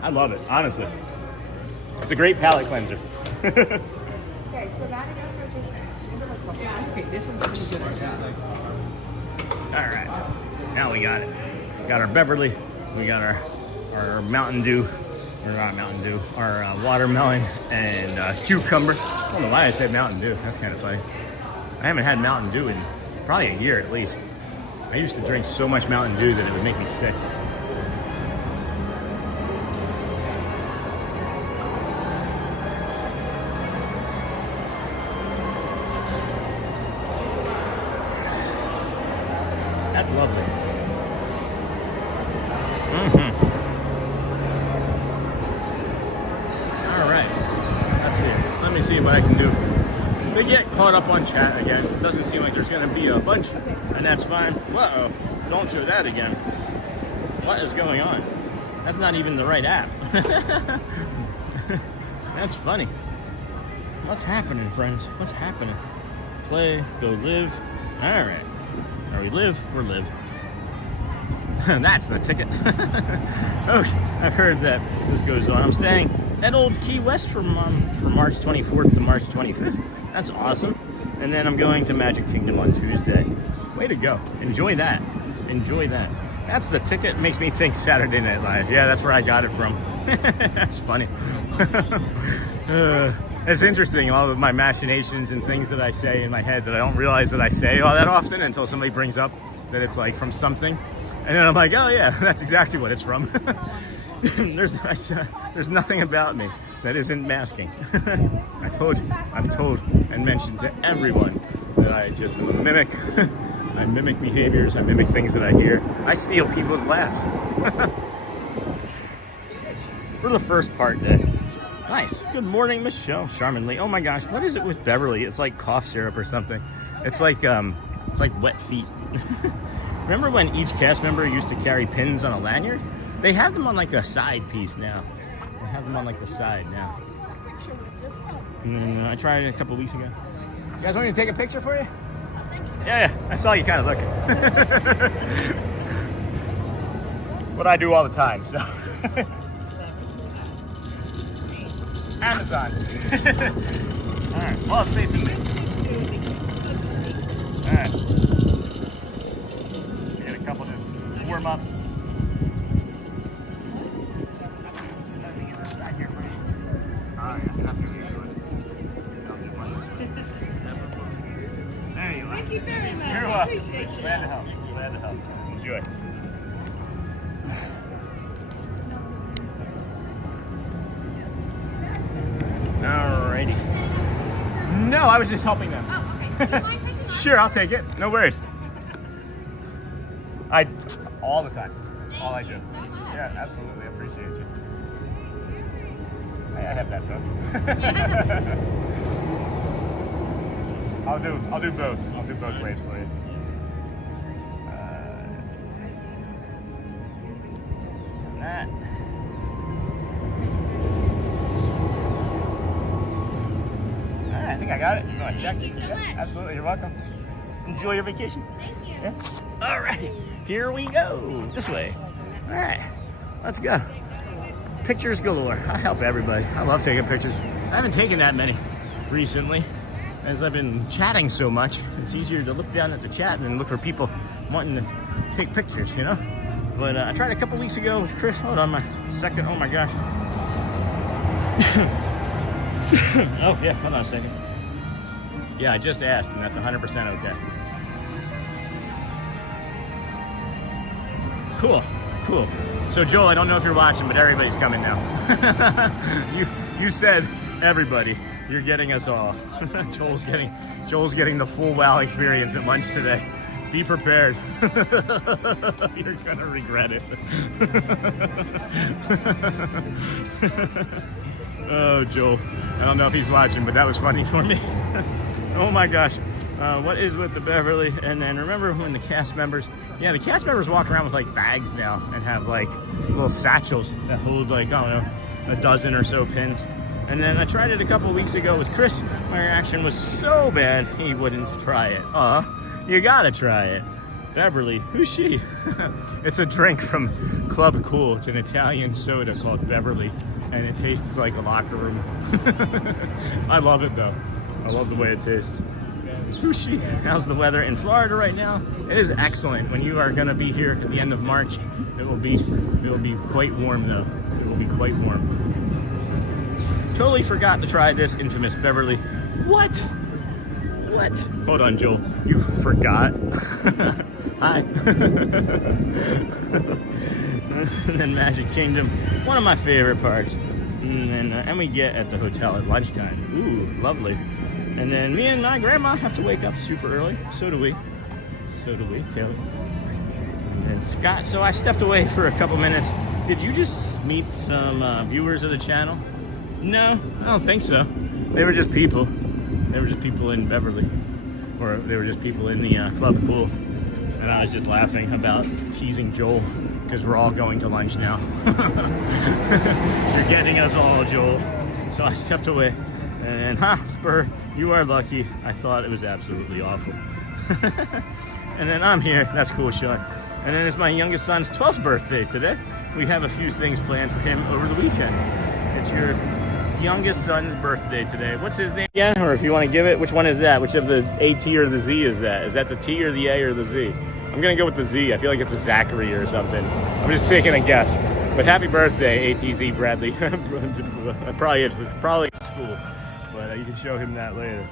I love it, honestly. It's a great palate cleanser. Okay, so now you guys go taste Okay, this one's pretty good. All right. Now we got it. Got our Beverly. We got our Mountain Dew. Or not Mountain Dew. Our watermelon and cucumber. I don't know why I said Mountain Dew. That's kind of funny. I haven't had Mountain Dew in probably a year at least. I used to drink so much Mountain Dew that it would make me sick. That's lovely. All right. Let's see. Let me see what I can do to get caught up on chat again. It doesn't seem like there's going to be a bunch, and that's fine. Uh-oh. Don't show that again. What is going on? That's not even the right app. That's funny. What's happening, friends? What's happening? Play, go live. All right. Are we live? We're live. That's the ticket. Oh, I've heard that this goes on. I'm staying at Old Key West from March 24th to March 25th. That's awesome. And then I'm going to Magic Kingdom on Tuesday. Way to go. Enjoy that. Enjoy that. That's the ticket. Makes me think Saturday Night Live. Yeah, that's where I got it from. That's funny. It's interesting, all of my machinations and things that I say in my head that I don't realize that I say all that often until somebody brings up that it's like from something. And then I'm like, oh yeah, that's exactly what it's from. There's nothing about me that isn't masking. I told you, I've told and mentioned to everyone that I just am a mimic. I mimic behaviors, I mimic things that I hear. I steal people's laughs. For the first part then. Nice. Good morning, Michelle Charminley. Oh my gosh, what is it with Beverly? It's like cough syrup or something. It's like wet feet. Remember when each cast member used to carry pins on a lanyard? They have them on like a side piece now. They have them on like the side now. I tried it a couple weeks ago. You guys want me to take a picture for you? Yeah, I saw you kind of looking. What I do all the time, so. Amazon. All right, well, it's facing me. All right. Get a couple just warm-ups. Nothing in the side here for you. Oh, yeah, that's what you're doing. There you are. Thank you very much. You're I welcome. appreciate you. Glad to help. Glad to help. Enjoy. Alrighty. No, I was just helping them. Oh, okay. Do you mind taking mine? Sure, I'll take it. No worries. All the time. That's all I do. Thank you so much. Yeah, absolutely. I appreciate you. Hey, I have that phone. I'll do both. I'll do both ways for you. And that. All right, I think I got it. You want to check? Thank you so much. Absolutely, you're welcome. Enjoy your vacation. Thank you. Yeah. All right, here we go. This way. All right, let's go. Pictures galore. I help everybody. I love taking pictures. I haven't taken that many recently, as I've been chatting so much. It's easier to look down at the chat and look for people wanting to take pictures, you know? But I tried a couple weeks ago with Chris. Hold on, my second. Oh my gosh. Oh yeah, hold on a second. Yeah, I just asked, and that's 100% okay. Cool, cool. So Joel, I don't know if you're watching, but everybody's coming now. You said everybody. You're getting us all. Joel's getting the full WoW experience at lunch today. Be prepared. You're gonna regret it. Oh, Joel. I don't know if he's watching, but that was funny for me. Oh my gosh. What is with the Beverly? And then remember when the cast members, the cast members walk around with like bags now and have like little satchels that hold like, I don't know, a dozen or so pins. And then I tried it a couple weeks ago with Chris. My reaction was so bad, he wouldn't try it. You gotta try it. Beverly, who's she? It's a drink from Club Cool. It's an Italian soda called Beverly, and it tastes like a locker room. I love it though. I love the way it tastes. Who's she? How's the weather in Florida right now? It is excellent. When you are gonna be here at the end of March, it will be quite warm though. It will be quite warm. Totally forgot to try this infamous Beverly. What? Hold on, Joel. You forgot? Hi. And then Magic Kingdom, one of my favorite parks. And we get at the hotel at lunchtime. Ooh, lovely. And then me and my grandma have to wake up super early. So do we. So do we, Taylor. And then Scott. So I stepped away for a couple minutes. Did you just meet some viewers of the channel? No, I don't think so. They were just people. They were just people in Beverly. Or they were just people in the club pool. And I was just laughing about teasing Joel because we're all going to lunch now. You're getting us all, Joel. So I stepped away. And Spur, you are lucky. I thought it was absolutely awful. And then I'm here. That's cool, Sean. And then it's my youngest son's 12th birthday today. We have a few things planned for him over the weekend. It's your youngest son's birthday today. What's his name again? Or if you want to give it, which one is that? Which of the AT or the Z is that? Is that the T or the A or the Z? I'm going to go with the Z. I feel like it's a Zachary or something. I'm just taking a guess. But happy birthday, ATZ Bradley. Probably at school. But you can show him that later.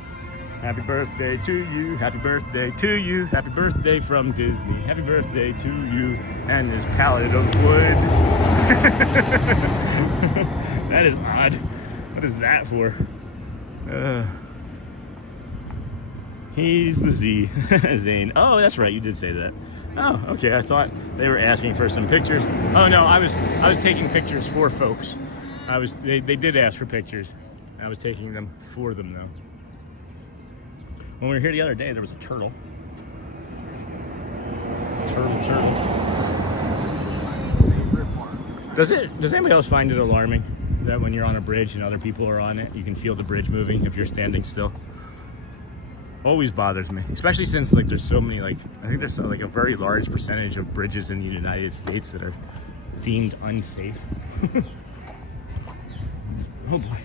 Happy birthday to you, happy birthday to you, happy birthday from Disney, happy birthday to you, and this pallet of wood. That is odd. What is that for? He's the Z, Zane. Oh, that's right, you did say that. Oh, okay, I thought they were asking for some pictures. Oh no, I was taking pictures for folks. They did ask for pictures. I was taking them for them though. When we were here the other day, there was a turtle. Turtle. Does anybody else find it alarming that when you're on a bridge and other people are on it, you can feel the bridge moving if you're standing still? Always bothers me, especially since like there's so many, like I think there's like a very large percentage of bridges in the United States that are deemed unsafe. Oh boy.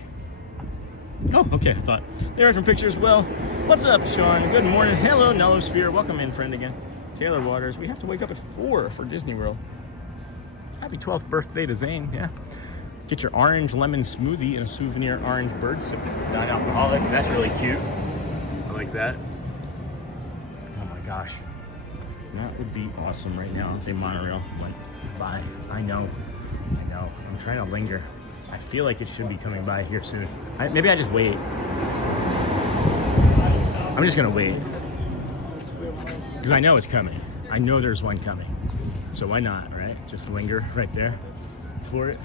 Oh, okay, I thought there are some pictures. Well, what's up, Sean? Good morning. Hello, Nellosphere. Welcome in, friend, again. Taylor Waters. We have to wake up at 4 for Disney World. Happy 12th birthday to Zane, yeah. Get your orange lemon smoothie and a souvenir orange bird sip. Non-alcoholic. That's really cute. I like that. Oh my gosh. That would be awesome right now if a monorail went by. I know. I'm trying to linger. I feel like it should be coming by here soon. Maybe I just wait. I'm just gonna wait. Because I know it's coming. I know there's one coming. So why not, right? Just linger right there for it.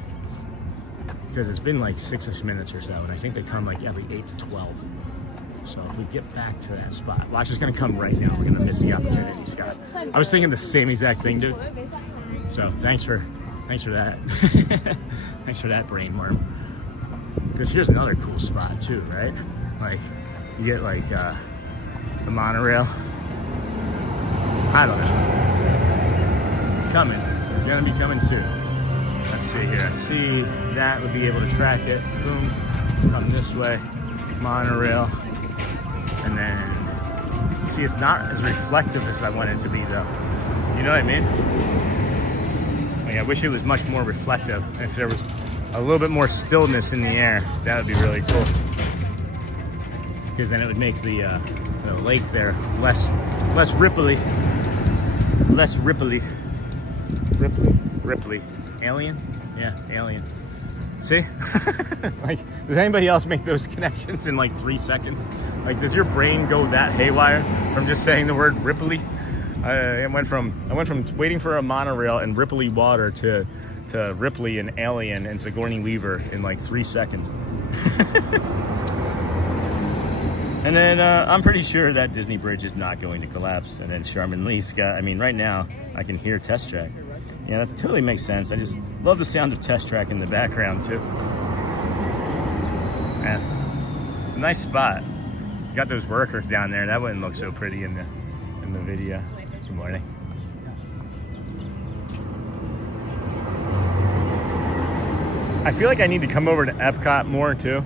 Because it's been like 6-ish minutes or so, and I think they come like every 8 to 12. So if we get back to that spot, watch, it's gonna come right now. We're gonna miss the opportunity, Scott. I was thinking the same exact thing, dude. So thanks for that. Thanks for that, brain worm. Because here's another cool spot too, right? Like you get like the monorail. I don't know. Coming. It's gonna be coming soon. Let's see here. I see that would be able to track it. Boom. Come this way. Monorail. And then see, it's not as reflective as I want it to be though. You know what I mean? Like, I wish it was much more reflective. If there was a little bit more stillness in the air, that would be really cool. Because then it would make the lake there less ripply. Less ripply. Ripply. Alien? Yeah, alien. See? Like, does anybody else make those connections in like 3 seconds? Like, does your brain go that haywire from just saying the word ripply? I went from waiting for a monorail and Ripley water to Ripley and Alien and Sigourney Weaver in like 3 seconds. And then I'm pretty sure that Disney Bridge is not going to collapse. And then Charmin Lee's got, I mean, right now I can hear Test Track. Yeah, that totally makes sense. I just love the sound of Test Track in the background too. Yeah, it's a nice spot. Got those workers down there. That wouldn't look so pretty in the video. Good morning. I feel like I need to come over to Epcot more too,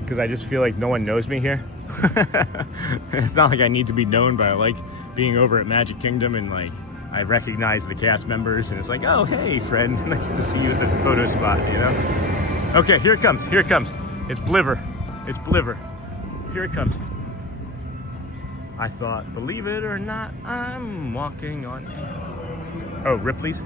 because I just feel like no one knows me here. It's not like I need to be known, but I like being over at Magic Kingdom and like I recognize the cast members and it's like, oh hey friend, nice to see you at the photo spot, you know? Okay, here it comes. It's Bliver. Here it comes. I thought, believe it or not, I'm walking on... Oh, Ripley's?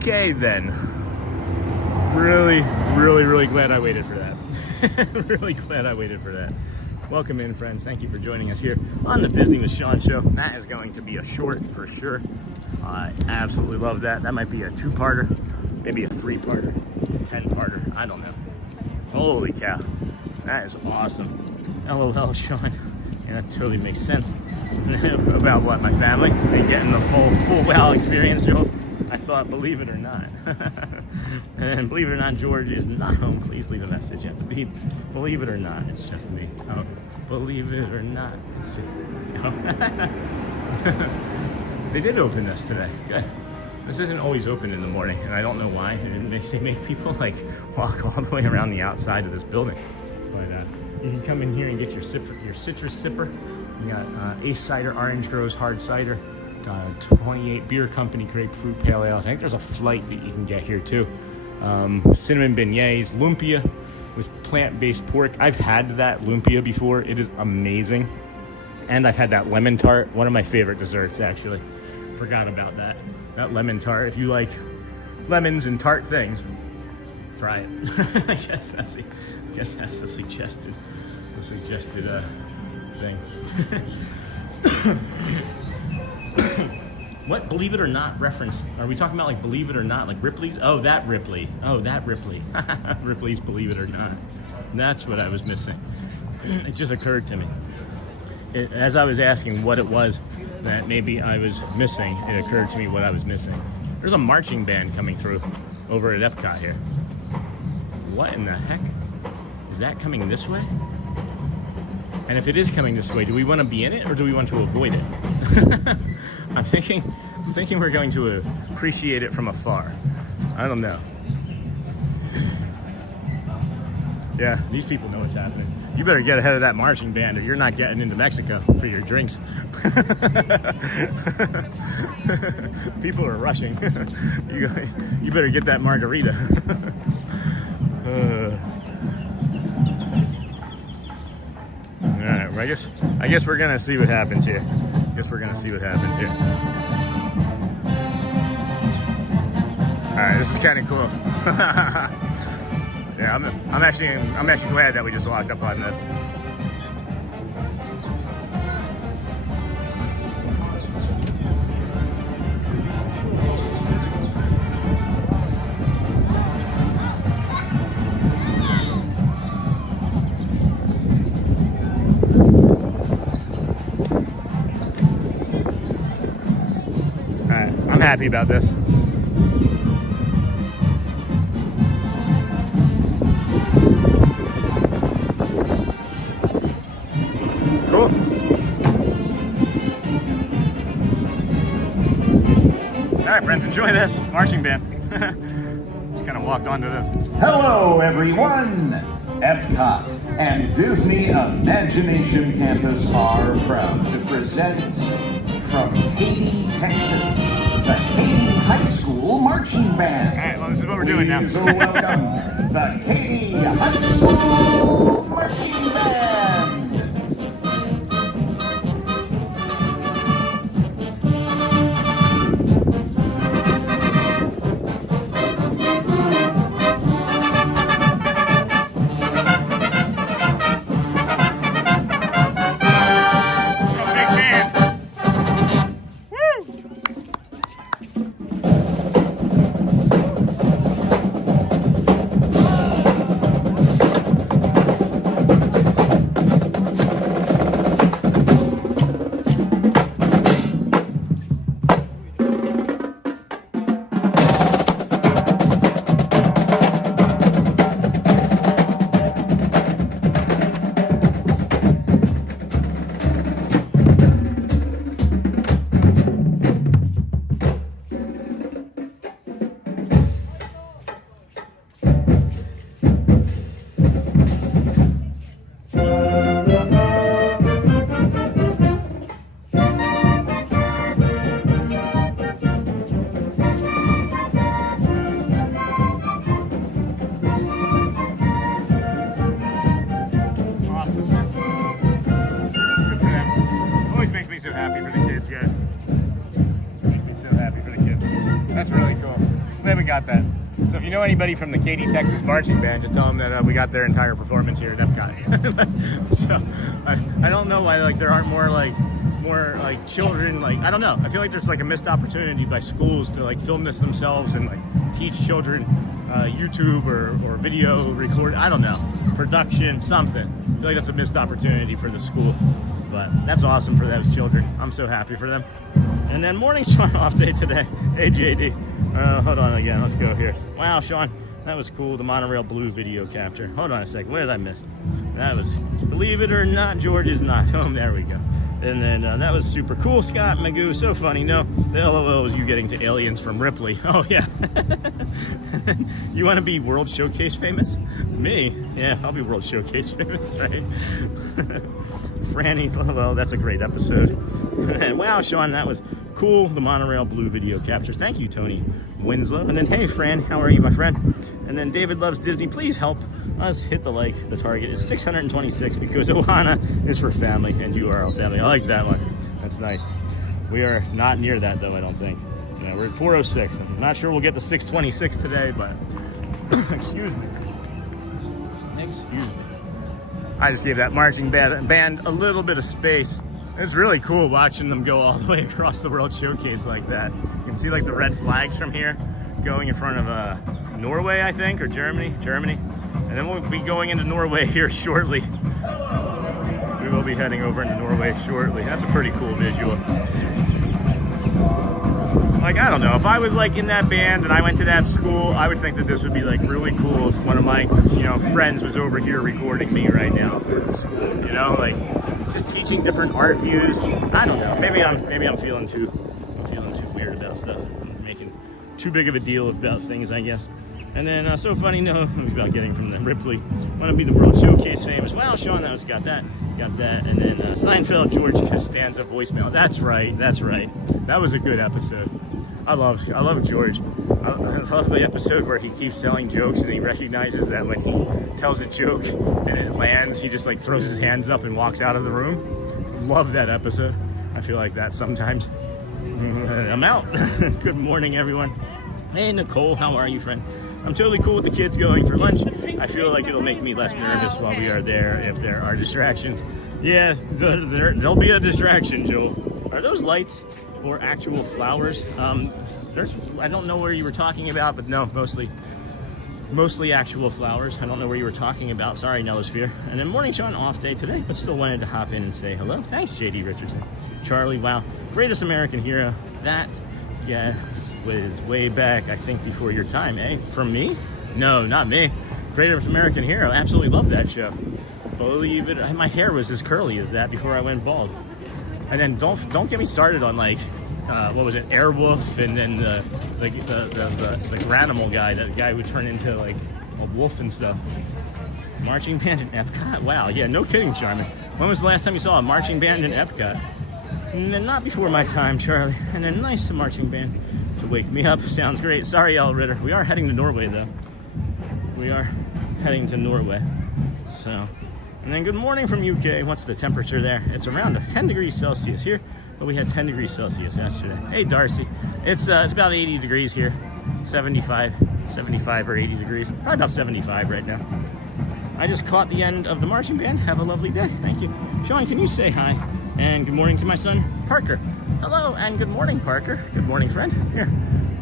Okay then. Really glad I waited for that. Really glad I waited for that. Welcome in, friends. Thank you for joining us here on the Disney with Sean show. That is going to be a short for sure. I absolutely love that. That might be a 2-parter, maybe a 3-parter, 10-parter. I don't know. Holy cow. That is awesome. LOL, Sean. Yeah, that totally makes sense. About what, my family? They getting the full wow experience, Joe. I thought, believe it or not. And believe it or not, George is not home. Please leave a message. Believe it or not, it's just me. Oh, believe it or not, it's just me. Oh. They did open this today. Good. This isn't always open in the morning, and I don't know why. They make people like walk all the way around the outside of this building. But you can come in here and get your citrus sipper. You got Ace Cider, Orange Groves Hard Cider, 28 Beer Company Grapefruit Pale Ale. I think there's a flight that you can get here too. Cinnamon beignets, lumpia with plant-based pork. I've had that lumpia before. It is amazing. And I've had that lemon tart, one of my favorite desserts actually. Forgot about that. That lemon tart. If you like lemons and tart things, try it. I guess that's the suggested thing. What believe it or not reference? Are we talking about like believe it or not, like Ripley's? Oh, that Ripley. Ripley's believe it or not. That's what I was missing. It just occurred to me. As I was asking what it was that maybe I was missing, it occurred to me what I was missing. There's a marching band coming through over at Epcot here. What in the heck? Is that coming this way? And if it is coming this way, do we want to be in it or do we want to avoid it? I'm thinking we're going to appreciate it from afar. I don't know. Yeah, these people know what's happening. You better get ahead of that marching band or you're not getting into Mexico for your drinks. People are rushing. You better get that margarita. All right, well, I guess we're gonna see what happens here. All right, this is kind of cool. Yeah, I'm actually glad that we just walked up on this. All right, I'm happy about this. Alright friends, enjoy this marching band. Just kind of walked onto this. Hello everyone! Epcot and Disney Imagination Campus are proud to present from Katy, Texas, the Katy High School Marching Band. Alright, well this is what we're doing now. Please welcome the Katy High School Marching Band. glad we got that. So if you know anybody from the Katy, Texas marching band, just tell them that we got their entire performance here at Epcot. So I don't know why like there aren't more like children, like I don't know. I feel like there's like a missed opportunity by schools to like film this themselves and like teach children YouTube or video record. I don't know, production, something. I feel like that's a missed opportunity for the school. But that's awesome for those children. I'm so happy for them. And then morning Sean off day today. Hey JD. Hold on again, let's go here. Wow, Sean, that was cool, the monorail blue video capture. Hold on a second, what did I miss? That was, believe it or not, George is not home. There we go. And then that was super cool. Scott Magoo, so funny. No, the LOL was you getting to aliens from Ripley. Oh yeah. You want to be World Showcase famous? Me? Yeah, I'll be World Showcase famous, right? Franny, well, that's a great episode. And wow, Sean, that was cool, the monorail blue video capture. Thank you, Tony Winslow. And then, hey, Fran, how are you, my friend? And then David Loves Disney. Please help us hit the like. The target is 626 because Ohana is for family and you are all family. I like that one. That's nice. We are not near that, though, I don't think. No, we're at 406. I'm not sure we'll get to 626 today, but excuse me. Excuse me. I just gave that marching band a little bit of space. It's really cool watching them go all the way across the World Showcase like that. You can see like the red flags from here going in front of Norway, I think, or Germany. And then we'll be going into Norway here shortly. We will be heading over into Norway shortly. That's a pretty cool visual. Like, I don't know, if I was like in that band and I went to that school, I would think that this would be like really cool if one of my, friends was over here recording me right now for the school, like just teaching different art views. I don't know, maybe I'm feeling too weird about stuff. I'm making too big of a deal about things, I guess. And then so funny, no, about getting from the Ripley. Want to be the World Showcase famous. Wow, Sean, that was got that. And then Seinfeld, George Costanza voicemail. That's right. That was a good episode. I love George. I love the episode where he keeps telling jokes and he recognizes that when he tells a joke and it lands, he just like throws his hands up and walks out of the room. Love that episode. I feel like that sometimes. I'm out. Good morning, everyone. Hey, Nicole, how are you, friend? I'm totally cool with the kids going for lunch. I feel like it'll make me less nervous while we are there if there are distractions. Yeah, there'll be a distraction, Joel. Are those lights or actual flowers? I don't know where you were talking about, but no, mostly actual flowers. I don't know where you were talking about. Sorry, Nellosphere. And then morning, Sean, off day today, but still wanted to hop in and say hello. Thanks, JD Richardson. Charlie, wow, greatest American hero. That, yeah, was way back, I think, before your time, eh? From me? No, not me. Greatest American Hero. Absolutely love that show. Believe it, my hair was as curly as that before I went bald. And then don't get me started on like what was it, Airwolf, and then the Granimal guy, that guy would turn into like a wolf and stuff. Marching band in Epcot? Wow, yeah, no kidding, Charmin. When was the last time you saw a marching band in Epcot? And then not before my time, Charlie. And then nice marching band to wake me up. Sounds great. Sorry, L. Ritter. We are heading to Norway, though. We are heading to Norway. So, and then good morning from UK. What's the temperature there? It's around 10 degrees Celsius here, but we had 10 degrees Celsius yesterday. Hey, Darcy. It's about 80 degrees here. 75 or 80 degrees. Probably about 75 right now. I just caught the end of the marching band. Have a lovely day. Thank you. Sean, can you say hi? And good morning to my son, Parker. Hello, and good morning, Parker. Good morning, friend. Here,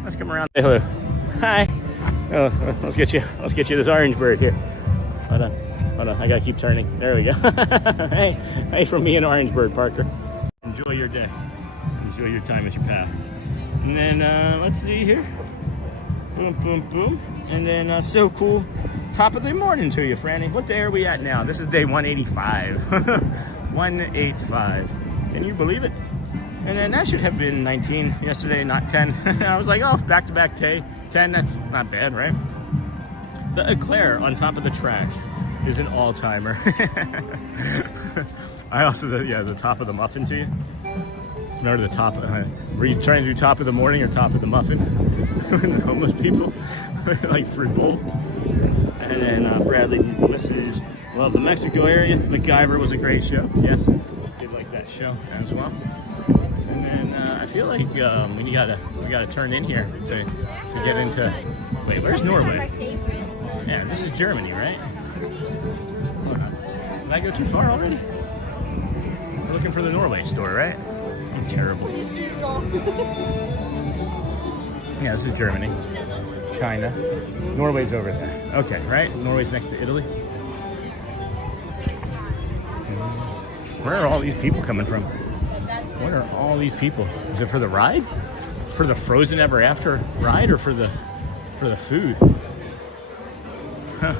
let's come around. Say hello. Hi. Oh, let's get you this orange bird here. Hold on. I gotta keep turning. There we go. Hey, from me and Orange Bird, Parker. Enjoy your day. Enjoy your time with your pal. And then let's see here. Boom, boom, boom. And then so cool. Top of the morning to you, Franny. What day are we at now? This is day 185. 185. Can you believe it? And then that should have been 19 yesterday, not 10. I was like, oh, back-to-back day. 10, that's not bad, right? The eclair on top of the trash is an all-timer. I also, the top of the muffin to you. Remember the top, were you trying to do top of the morning or top of the muffin? The homeless people, like fruit bowl. And then Bradley listeners love the Mexico area. MacGyver was a great show. Yes, did like that show as well. And then I feel like we gotta turn in here to get into. Wait, where's Norway? Yeah, this is Germany, right? Hold on. Did I go too far already? We're looking for the Norway store, right? I'm terrible. Yeah, this is Germany. China. Norway's over there. Okay, right? Norway's next to Italy. Where are all these people coming from? What are all these people? Is it for the ride? For the Frozen Ever After ride, or for the food? Huh.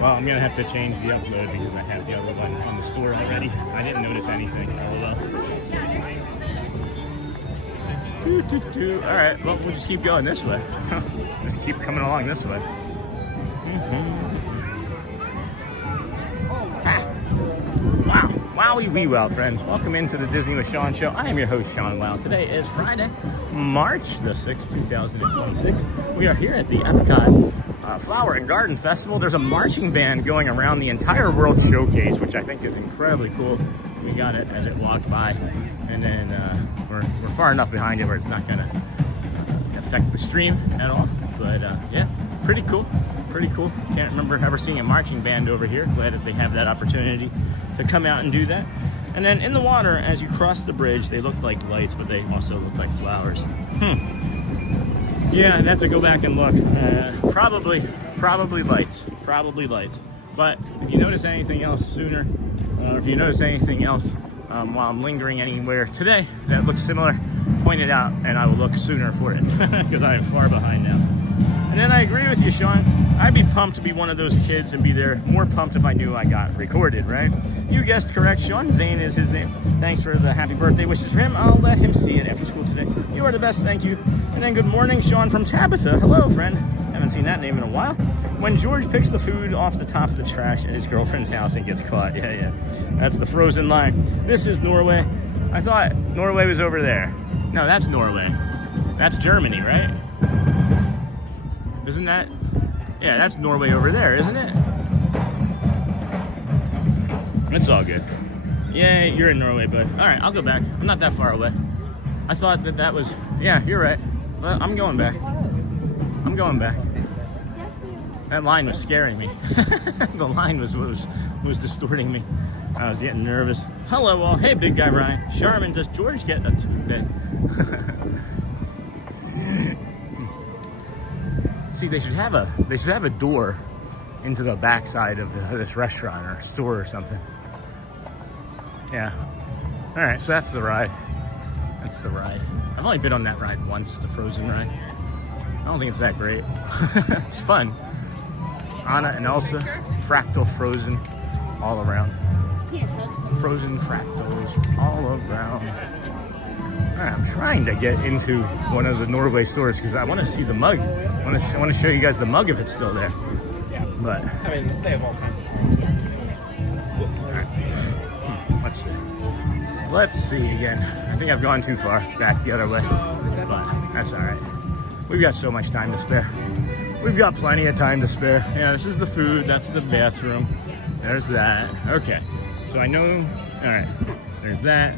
Well, I'm gonna have to change the upload because I have the other one on the store already. I didn't notice anything. All right, well, we'll just keep going this way. Just keep coming along this way. Wow, wowie wee wow, friends. Welcome into the Disney with Sean show. I am your host, Sean Wow. Today is Friday, March the 6th, 2026. We are here at the Epcot Flower and Garden Festival. There's a marching band going around the entire World Showcase, which I think is incredibly cool. We got it as it walked by, and then we're far enough behind it where it's not going to affect the stream at all. But yeah, pretty cool. Can't remember ever seeing a marching band over here. Glad that they have that opportunity to come out and do that. And then in the water, as you cross the bridge, they look like lights, but they also look like flowers. Yeah, I'd have to go back and look. Probably lights. But if you notice anything else sooner, or if you notice anything else while I'm lingering anywhere today that looks similar, point it out and I will look sooner for it because I am far behind now. And then I agree with you, Sean. I'd be pumped to be one of those kids and be there. More pumped if I knew I got recorded, right? You guessed correct, Sean. Zane is his name. Thanks for the happy birthday wishes for him. I'll let him see it after school today. You are the best, thank you. And then good morning, Sean from Tabitha. Hello, friend. Haven't seen that name in a while. When George picks the food off the top of the trash at his girlfriend's house and gets caught. Yeah. That's the Frozen line. This is Norway. I thought Norway was over there. No, that's Norway. That's Germany, right? Isn't that? Yeah, that's Norway over there, isn't it? It's all good. Yeah, you're in Norway, bud. All right, I'll go back. I'm not that far away. I thought that was... Yeah, you're right. Well, I'm going back. That line was scaring me. The line was distorting me. I was getting nervous. Hello, all. Hey, big guy Ryan. Charmin, does George get a today? See, they should have a door into the backside of this restaurant or store or something. Yeah. All right, so that's the ride. I've only been on that ride once, the Frozen ride. I don't think it's that great. It's fun. Anna and Elsa, fractal Frozen, all around. Frozen fractals all around. All right, I'm trying to get into one of the Norway stores because I want to see the mug. I want to show you guys the mug if it's still there. Yeah. But I mean, they have all kinds. All right. Let's see again. I think I've gone too far back the other way, but that's all right. We've got so much time to spare. We've got plenty of time to spare. Yeah, this is the food. That's the bathroom. There's that. Okay. So I know. All right. There's that.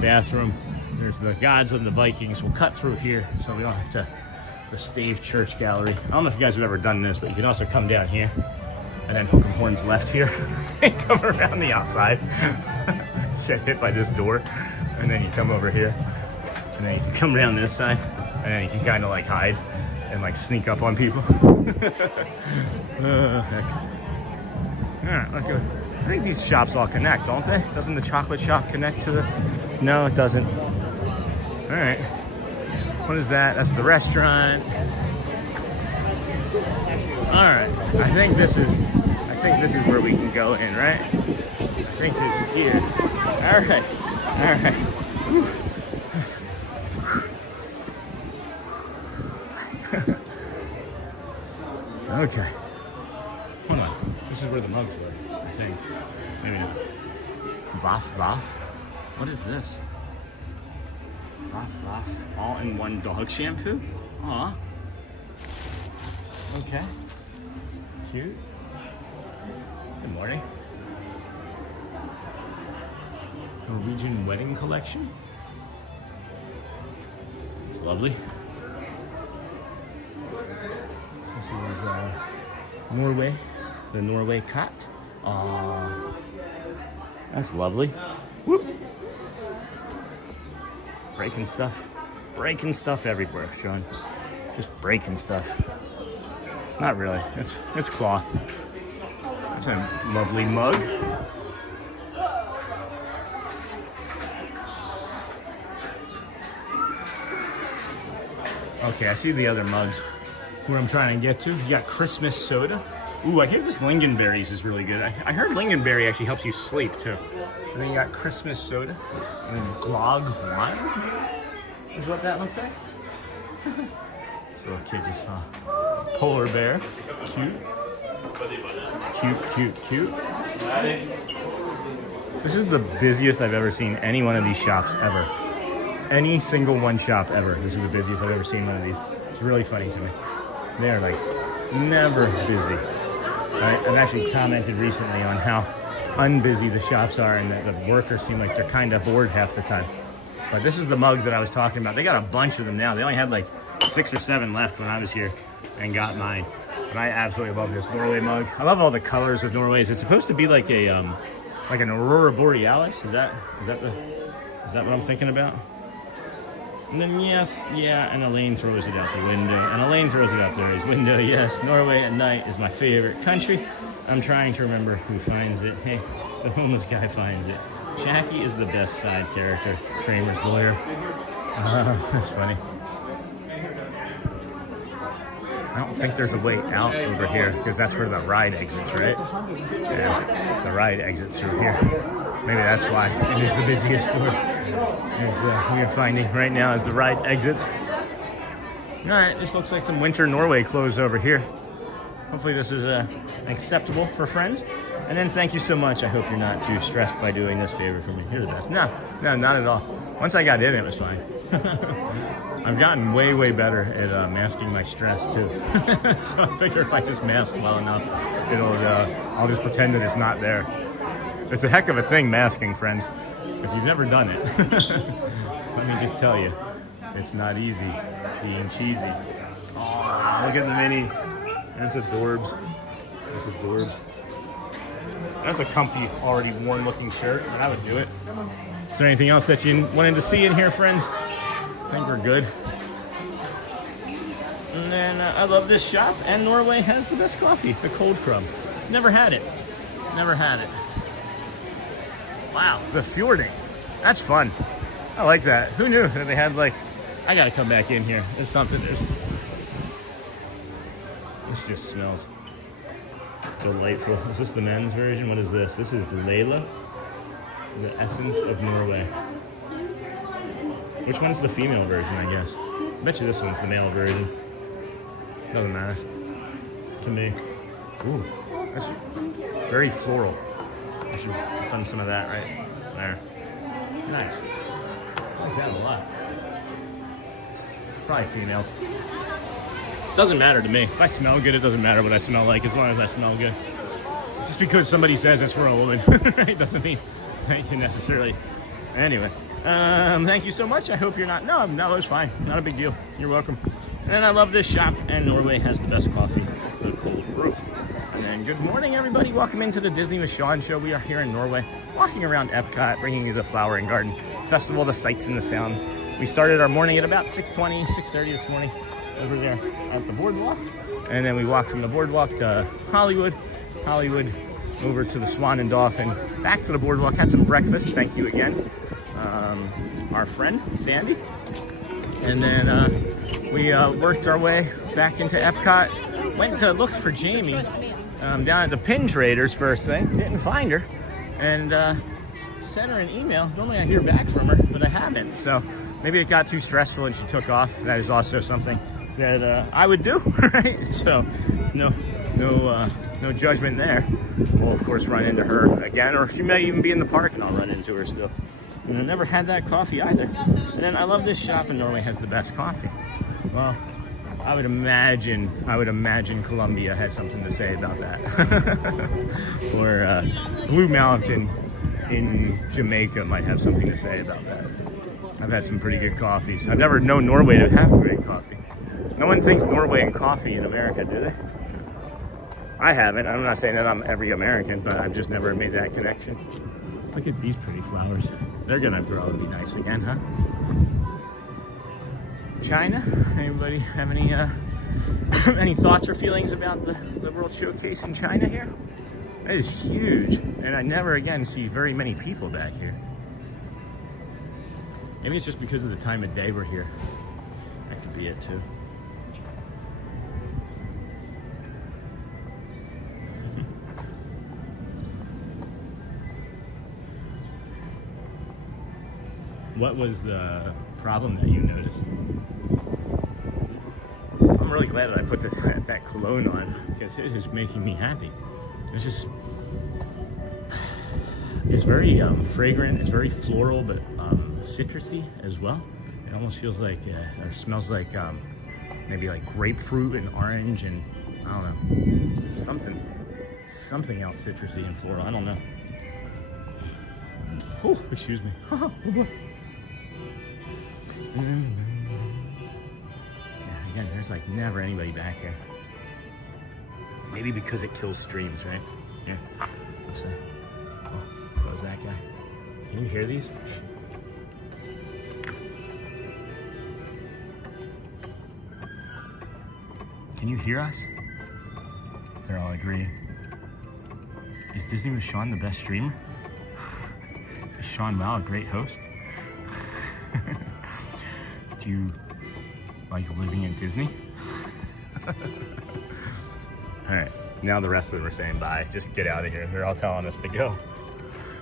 Bathroom. There's the gods of the Vikings. We'll cut through here so we don't have to. The Stave Church Gallery. I don't know if you guys have ever done this, but you can also come down here and then hook 'em horns left here and come around the outside. Get hit by this door, and then you come over here, and then you can come around this side, and then you can kind of like hide and like sneak up on people. Heck. All right, let's go. I think these shops all connect, don't they? Doesn't the chocolate shop connect to the... No, it doesn't. All right. What is that? That's the restaurant. All right. I think this is where we can go in, right? I think this is here. All right. Okay. Hold on. This is where the mugs were, I think. Maybe not. Voff. What is this? Ruff, ruff. All-in-one dog shampoo? Aw. Okay. Cute. Good morning. Norwegian wedding collection. It's lovely. This is Norway, the Norway cat. That's lovely. Whoop. Breaking stuff everywhere, Sean. Just breaking stuff. Not really. It's cloth. It's a lovely mug. Okay, I see the other mugs. Where I'm trying to get to. You got Christmas soda. Ooh, I hear this lingonberries is really good. I heard lingonberry actually helps you sleep too. And then you got Christmas soda and then glog wine. Is what that looks like. This little kid just saw polar bear. Cute. Cute. This is the busiest I've ever seen any one of these shops ever. Any single one shop ever. This is the busiest I've ever seen one of these. It's really funny to me. They're like never busy. I've actually commented recently on how unbusy the shops are and that the workers seem like they're kind of bored half the time. But this is the mug that I was talking about. They got a bunch of them now. They only had like 6 or 7 left when I was here and got mine. But I absolutely love this Norway mug. I love all the colors of Norway's. It's supposed to be like a like an aurora borealis. Is that what I'm thinking about? And then and Elaine throws it out the window. And Elaine throws it out the window. Yes, Norway at night is my favorite country. I'm trying to remember who finds it. Hey, the homeless guy finds it. Jackie is the best side character. Kramer's lawyer. That's funny. I don't think there's a way out over here because that's where the ride exits, right? Yeah, the ride exits through here. Maybe that's why it is the busiest store. As we are finding right now as the ride exits. All right, this looks like some winter Norway clothes over here. Hopefully this is acceptable for friends. And then thank you so much. I hope you're not too stressed by doing this favor for me. You're the best. No, not at all. Once I got in, it was fine. I've gotten way better at masking my stress too. So I figure if I just mask well enough, I'll just pretend that it's not there. It's a heck of a thing, masking, friends. If you've never done it, let me just tell you, it's not easy being cheesy. Oh, look at the mini. That's adorbs. That's a comfy, already worn-looking shirt, but I would do it. Is there anything else that you wanted to see in here, friends? I think we're good. And then I love this shop, and Norway has the best coffee, the cold crumb. Never had it. Wow, the fjording. That's fun. I like that. Who knew that they had I gotta come back in here. There's something. This just smells delightful. Is this the men's version? What is this? This is Layla, the essence of Norway. Which one's the female version, I guess? I bet you this one's the male version. Doesn't matter to me. Ooh, that's very floral. I should have done some of that right there. Nice. I like that a lot. Probably females. Doesn't matter to me. If I smell good, it doesn't matter what I smell like as long as I smell good. Just because somebody says it's for a woman, right? Doesn't mean that you necessarily. Anyway, thank you so much. I hope you're not. No, it was fine. Not a big deal. You're welcome. And I love this shop, and Norway has the best coffee, the cold brew. And then good morning, everybody. Welcome into the Disney with Sean show. We are here in Norway, walking around Epcot, bringing you the Flower and Garden Festival, the sights and the sounds. We started our morning at about 6:20, 6:30 this morning over there at the Boardwalk. And then we walked from the Boardwalk to Hollywood over to the Swan and Dolphin, back to the Boardwalk, had some breakfast. Thank you again, our friend, Sandy. And then we worked our way back into Epcot, went to look for Jamie down at the Pin Traders first thing, didn't find her, and sent her an email. Normally I hear back from her, but I haven't. So maybe it got too stressful and she took off. That is also something that I would do, right? So no judgment there. We'll of course run into her again, or she may even be in the park and I'll run into her still. And I've never had that coffee either. And then I love this shop in Norway has the best coffee. Well, I would imagine Colombia has something to say about that. Or Blue Mountain in Jamaica might have something to say about that. I've had some pretty good coffees. I've never known Norway to have great coffee. No one thinks Norway and coffee in America, do they? I haven't. I'm not saying that I'm every American, but I've just never made that connection. Look at these pretty flowers. They're gonna grow and be nice again, huh? China? Anybody have any any thoughts or feelings about the World Showcase in China here? It is huge, and I never again see very many people back here. Maybe it's just because of the time of day we're here. That could be it too. What was the problem that you noticed? I'm really glad that I put that cologne on because it is making me happy. It's very fragrant. It's very floral, but citrusy as well. It almost feels like, or smells like maybe like grapefruit and orange and I don't know, something else citrusy and floral. I don't know. Oh, excuse me. Oh boy. Yeah, again, there's like never anybody back here. Maybe because it kills streams, right? Yeah. Let's close that guy. Can you hear these? Can you hear us? They're all agreeing. Is Disney with Sean the best streamer? Is Sean Mao a great host? Do you like living in Disney? All right, now the rest of them are saying bye. Just get out of here. They're all telling us to go.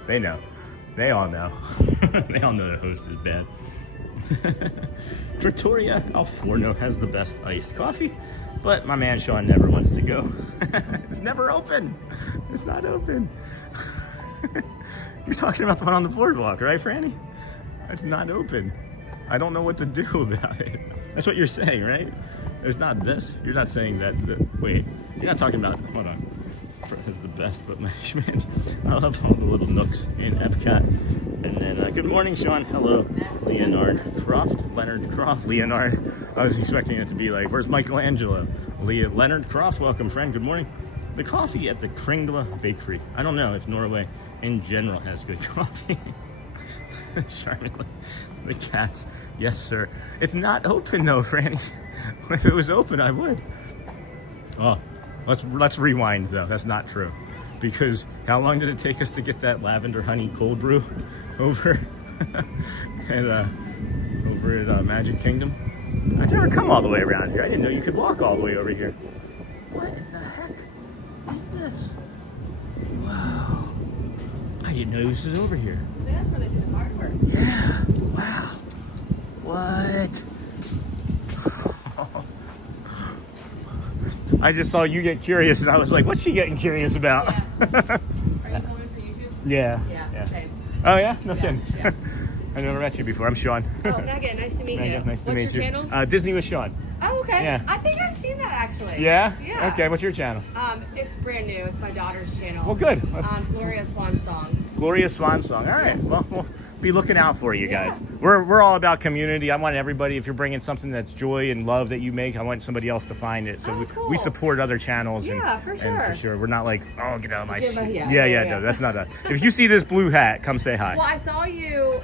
They know. They all know. They all know the host is bad. Trattoria Al Forno has the best iced coffee, but my man Sean never wants to go. It's never open. It's not open. You're talking about the one on the boardwalk, right, Franny? It's not open. I don't know what to do about it. That's what you're saying, right? There's not this. You're not saying that. Wait, you're not talking about. Hold on. Is the best, but man, I love all the little nooks in Epcot. And then, good morning, Sean. Hello, Leonard Croft. I was expecting it to be like, where's Michelangelo? Leonard Croft, welcome, friend. Good morning. The coffee at the Kringla Bakery. I don't know if Norway in general has good coffee. Charmingly. The cats. Yes, sir. It's not open though, Franny. If it was open, I would. Oh, let's rewind though. That's not true. Because how long did it take us to get that lavender honey cold brew over at Magic Kingdom? I've never come all the way around here. I didn't know you could walk all the way over here. What in the heck is this? Wow. I didn't know this was over here. That's where they do the fireworks. Yeah. Wow. What? I just saw you get curious and I was like, what's she getting curious about? Yeah. Are you filming for YouTube? Yeah. Yeah. Same. Oh yeah? No kidding. Yeah. I've never met you before. I'm Sean. Oh, Megan, nice to meet you. Nice to meet What's your you. channel? Disney with Sean. Oh, okay. Yeah. I think I've seen that actually. Yeah? Yeah. Okay, what's your channel? It's brand new. It's my daughter's channel. Well, good. Gloria Swan Song. Gloria Swan Song. All right. Well, we'll be looking out for you guys. Yeah. We're all about community. I want everybody, if you're bringing something that's joy and love that you make, I want somebody else to find it. So Cool. we support other channels. Yeah, for sure. And for sure. We're not like, oh, get out of my shit. Yeah. No, that's not us. If you see this blue hat, come say hi. Well, I saw you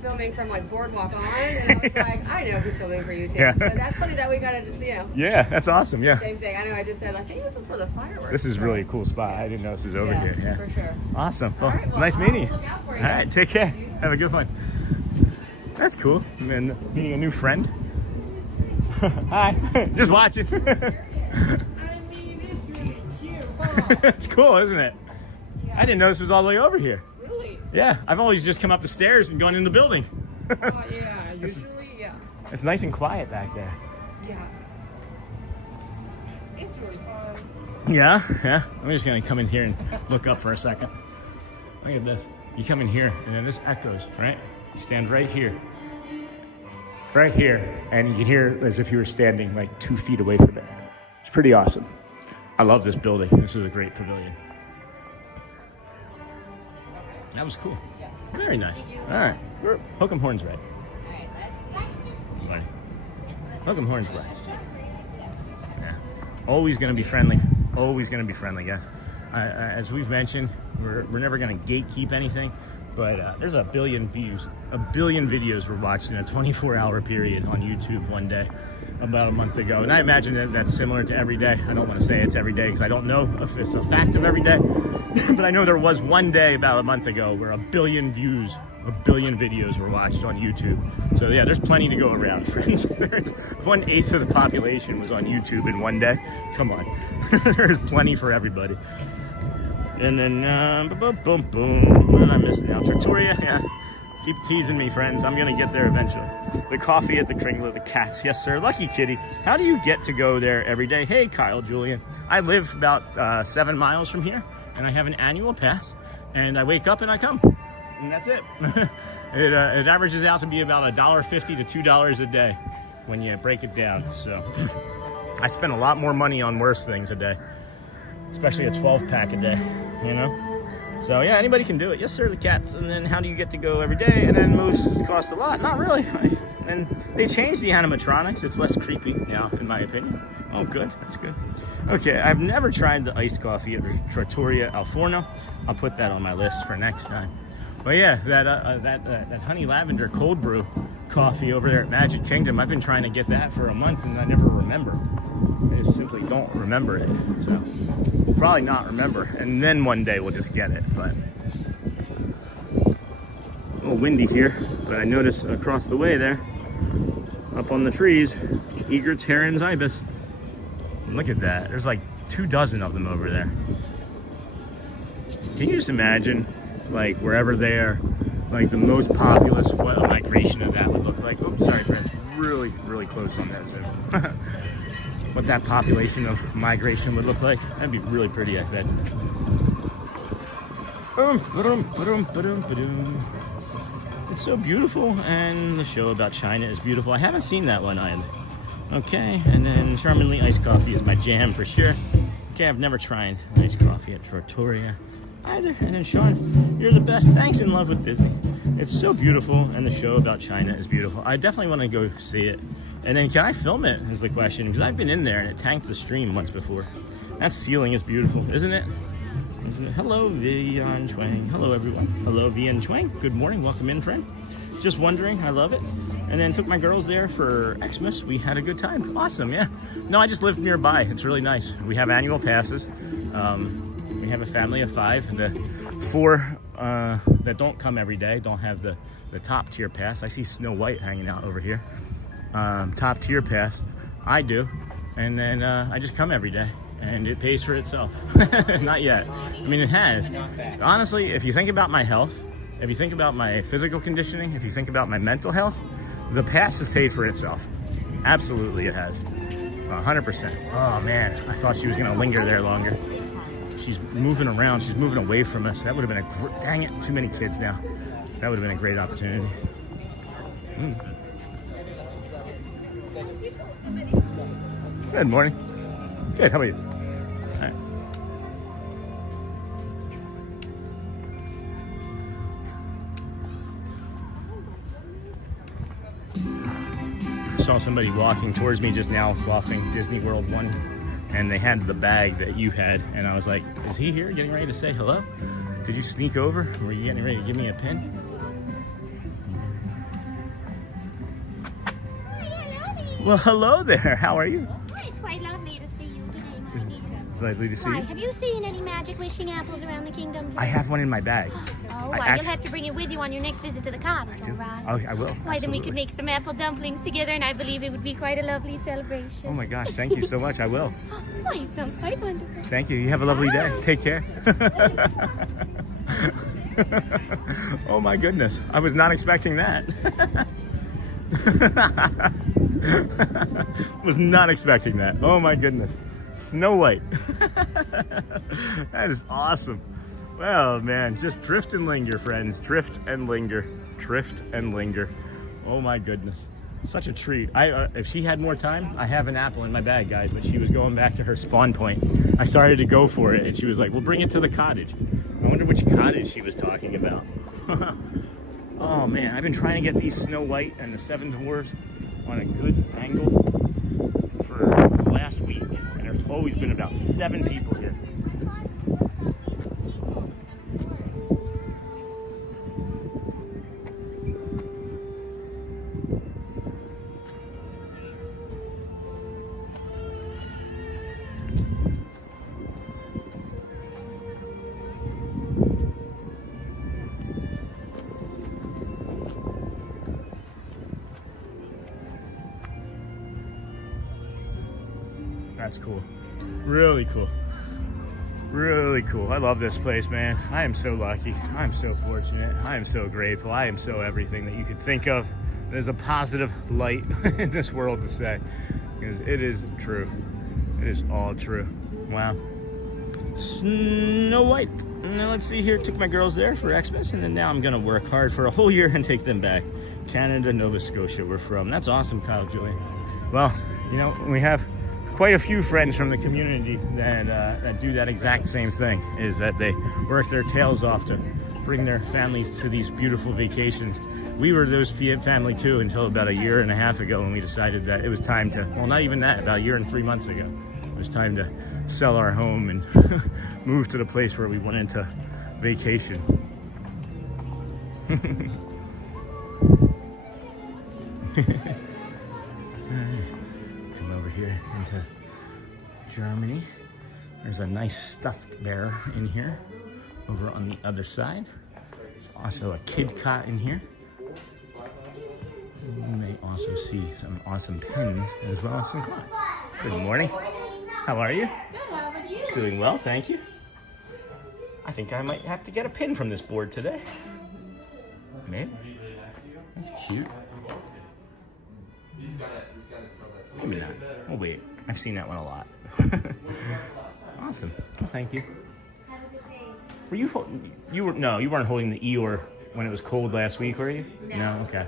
filming from like Boardwalk on, and I was like, I know who's filming for YouTube. Yeah. But that's funny that we got to see him. Yeah, that's awesome. Yeah. Same thing. I know. I just said, I think this is for the fireworks. This is really a cool spot. I didn't know this was over here. Yeah. For sure. Awesome. All Well, right, well, nice meeting you. I'll look out for you. All right, take care. Have a good one. That's cool. And meeting a new friend. Hi. Just watching. I mean, it's really cute. It's cool, isn't it? I didn't know this was all the way over here. Really? Yeah, I've always just come up the stairs and gone in the building. Yeah. Usually, yeah. It's nice and quiet back there. Yeah. It's really fun. Yeah. I'm just gonna come in here and look up for a second. Look at this. You come in here and then this echoes, right? stand right here. Right here, and you can hear as if you were standing like 2 feet away from it. It's pretty awesome. I love this building. This is a great pavilion. That was cool. Very nice. All right, hook 'em horns red. Funny. Hook 'em horns left. Yeah. Always gonna be friendly. Always gonna be friendly, guys. As we've mentioned, we're never gonna gatekeep anything. But there's a billion views, a billion videos were watched in a 24-hour period on YouTube one day about a month ago. And I imagine that that's similar to every day. I don't want to say it's every day because I don't know if it's a fact of every day. But I know there was one day about a month ago where a billion views, a billion videos were watched on YouTube. So yeah, there's plenty to go around, friends. There's 1/8 of the population was on YouTube in one day. Come on. There's plenty for everybody. And then, boom, boom, boom. What did I miss now? Trattoria, yeah. Keep teasing me, friends. I'm gonna get there eventually. The coffee at the Kringler, the cats. Yes, sir. Lucky kitty. How do you get to go there every day? Hey, Kyle, Julian. I live about 7 miles from here, and I have an annual pass, and I wake up and I come, and that's it. It averages out to be about $1.50 to $2 a day when you break it down. So I spend a lot more money on worse things a day, especially a 12-pack a day, you know? So yeah, anybody can do it. Yes, sir, the cats. And then how do you get to go every day? And then moves cost a lot. Not really. And they changed the animatronics. It's less creepy now, in my opinion. Oh, good. That's good. Okay, I've never tried the iced coffee at Trattoria Al Forno. I'll put that on my list for next time. But yeah, that honey lavender cold brew coffee over there at Magic Kingdom, I've been trying to get that for a month and I never remember. I just simply don't remember it. So we'll probably not remember. And then one day we'll just get it. But a little windy here. But I noticed across the way there, up on the trees, egrets, herons, ibis. And look at that. There's like 24 of them over there. Can you just imagine, like wherever they are, like the most populous, what a migration of that would look like? Oops, sorry, friends. Really, really close on that zoom. What that population of migration would look like. That'd be really pretty, I bet. It's so beautiful, and the show about China is beautiful. I haven't seen that one either. Okay, and then Charmingly iced coffee is my jam for sure. Okay, I've never tried iced coffee at Trattoria either. And then Sean, you're the best. Thanks, in love with Disney. It's so beautiful, and the show about China is beautiful. I definitely want to go see it. And then can I film it is the question, because I've been in there and it tanked the stream once before. That ceiling is beautiful, isn't it? Hello, Vian Chuang. Hello, everyone. Hello, Vian Chuang. Good morning. Welcome in, friend. Just wondering. I love it. And then took my girls there for Xmas. We had a good time. Awesome, yeah. No, I just lived nearby. It's really nice. We have annual passes. We have a family of 5. The 4 that don't come every day don't have the top tier pass. I see Snow White hanging out over here. Top tier pass. I do. And then I just come every day. And it pays for itself. Not yet. I mean, it has. Honestly, if you think about my health, if you think about my physical conditioning, if you think about my mental health, the pass has paid for itself. Absolutely, it has. 100%. Oh, man. I thought she was going to linger there longer. She's moving around. She's moving away from us. That would have been a... Dang it. Too many kids now. That would have been a great opportunity. Good morning. Good. How are you? All right. I saw somebody walking towards me just now, off Disney World 1, and they had the bag that you had, and I was like, is he here getting ready to say hello? Did you sneak over? Were you getting ready to give me a pin? Well, hello there. How are you? It's quite lovely to see you today, my kingdom. It's lovely to see Why, you. have you seen any magic wishing apples around the kingdom? I have one in my bag. Oh, why, you'll have to bring it with you on your next visit to the cottage, all right? Oh, I will. Why, then we Absolutely. could make some apple dumplings together, and I believe it would be quite a lovely celebration. Oh my gosh, thank you so much. I will. Why, it sounds quite wonderful. Thank you. You have a lovely day. Take care. Oh my goodness. I was not expecting that. Was not expecting that. Oh my goodness. Snow White. That is awesome. Well, man, just drift and linger, friends. Drift and linger. Drift and linger. Oh my goodness. Such a treat. If she had more time, I have an apple in my bag, guys, but she was going back to her spawn point. I started to go for it, and she was like, we'll bring it to the cottage. I wonder which cottage she was talking about. Oh man, I've been trying to get these Snow White and the Seven Dwarfs on a good angle for the last week, and there's always been about 7 people here. That's cool. Really cool. Really cool. I love this place, man. I am so lucky. I am so fortunate. I am so grateful. I am so everything that you could think of. There's a positive light in this world to say, because it is true. It is all true. Wow. Snow White. Now let's see here. Took my girls there for Xmas, and then now I'm gonna work hard for a whole year and take them back. Canada, Nova Scotia, we're from. That's awesome, Kyle, Julian. Well, you know, we have quite a few friends from the community that do that exact same thing, is that they work their tails off to bring their families to these beautiful vacations. We were those family too until about a year and a half ago when we decided that it was time to, well, not even that, about a year and 3 months ago, it was time to sell our home and move to the place where we wanted to vacation. Come over here into Germany. There's a nice stuffed bear in here. Over on the other side. Also a kid cot in here. You may also see some awesome pins as well as some clocks. Good morning. How are you? Good, how are you? Doing well, thank you. I think I might have to get a pin from this board today. Maybe. That's cute. Maybe not. Oh wait, I've seen that one a lot. Awesome. Well, thank you. Have a good day. Were you no, you weren't holding the Eeyore when it was cold last week, were you? No. Okay.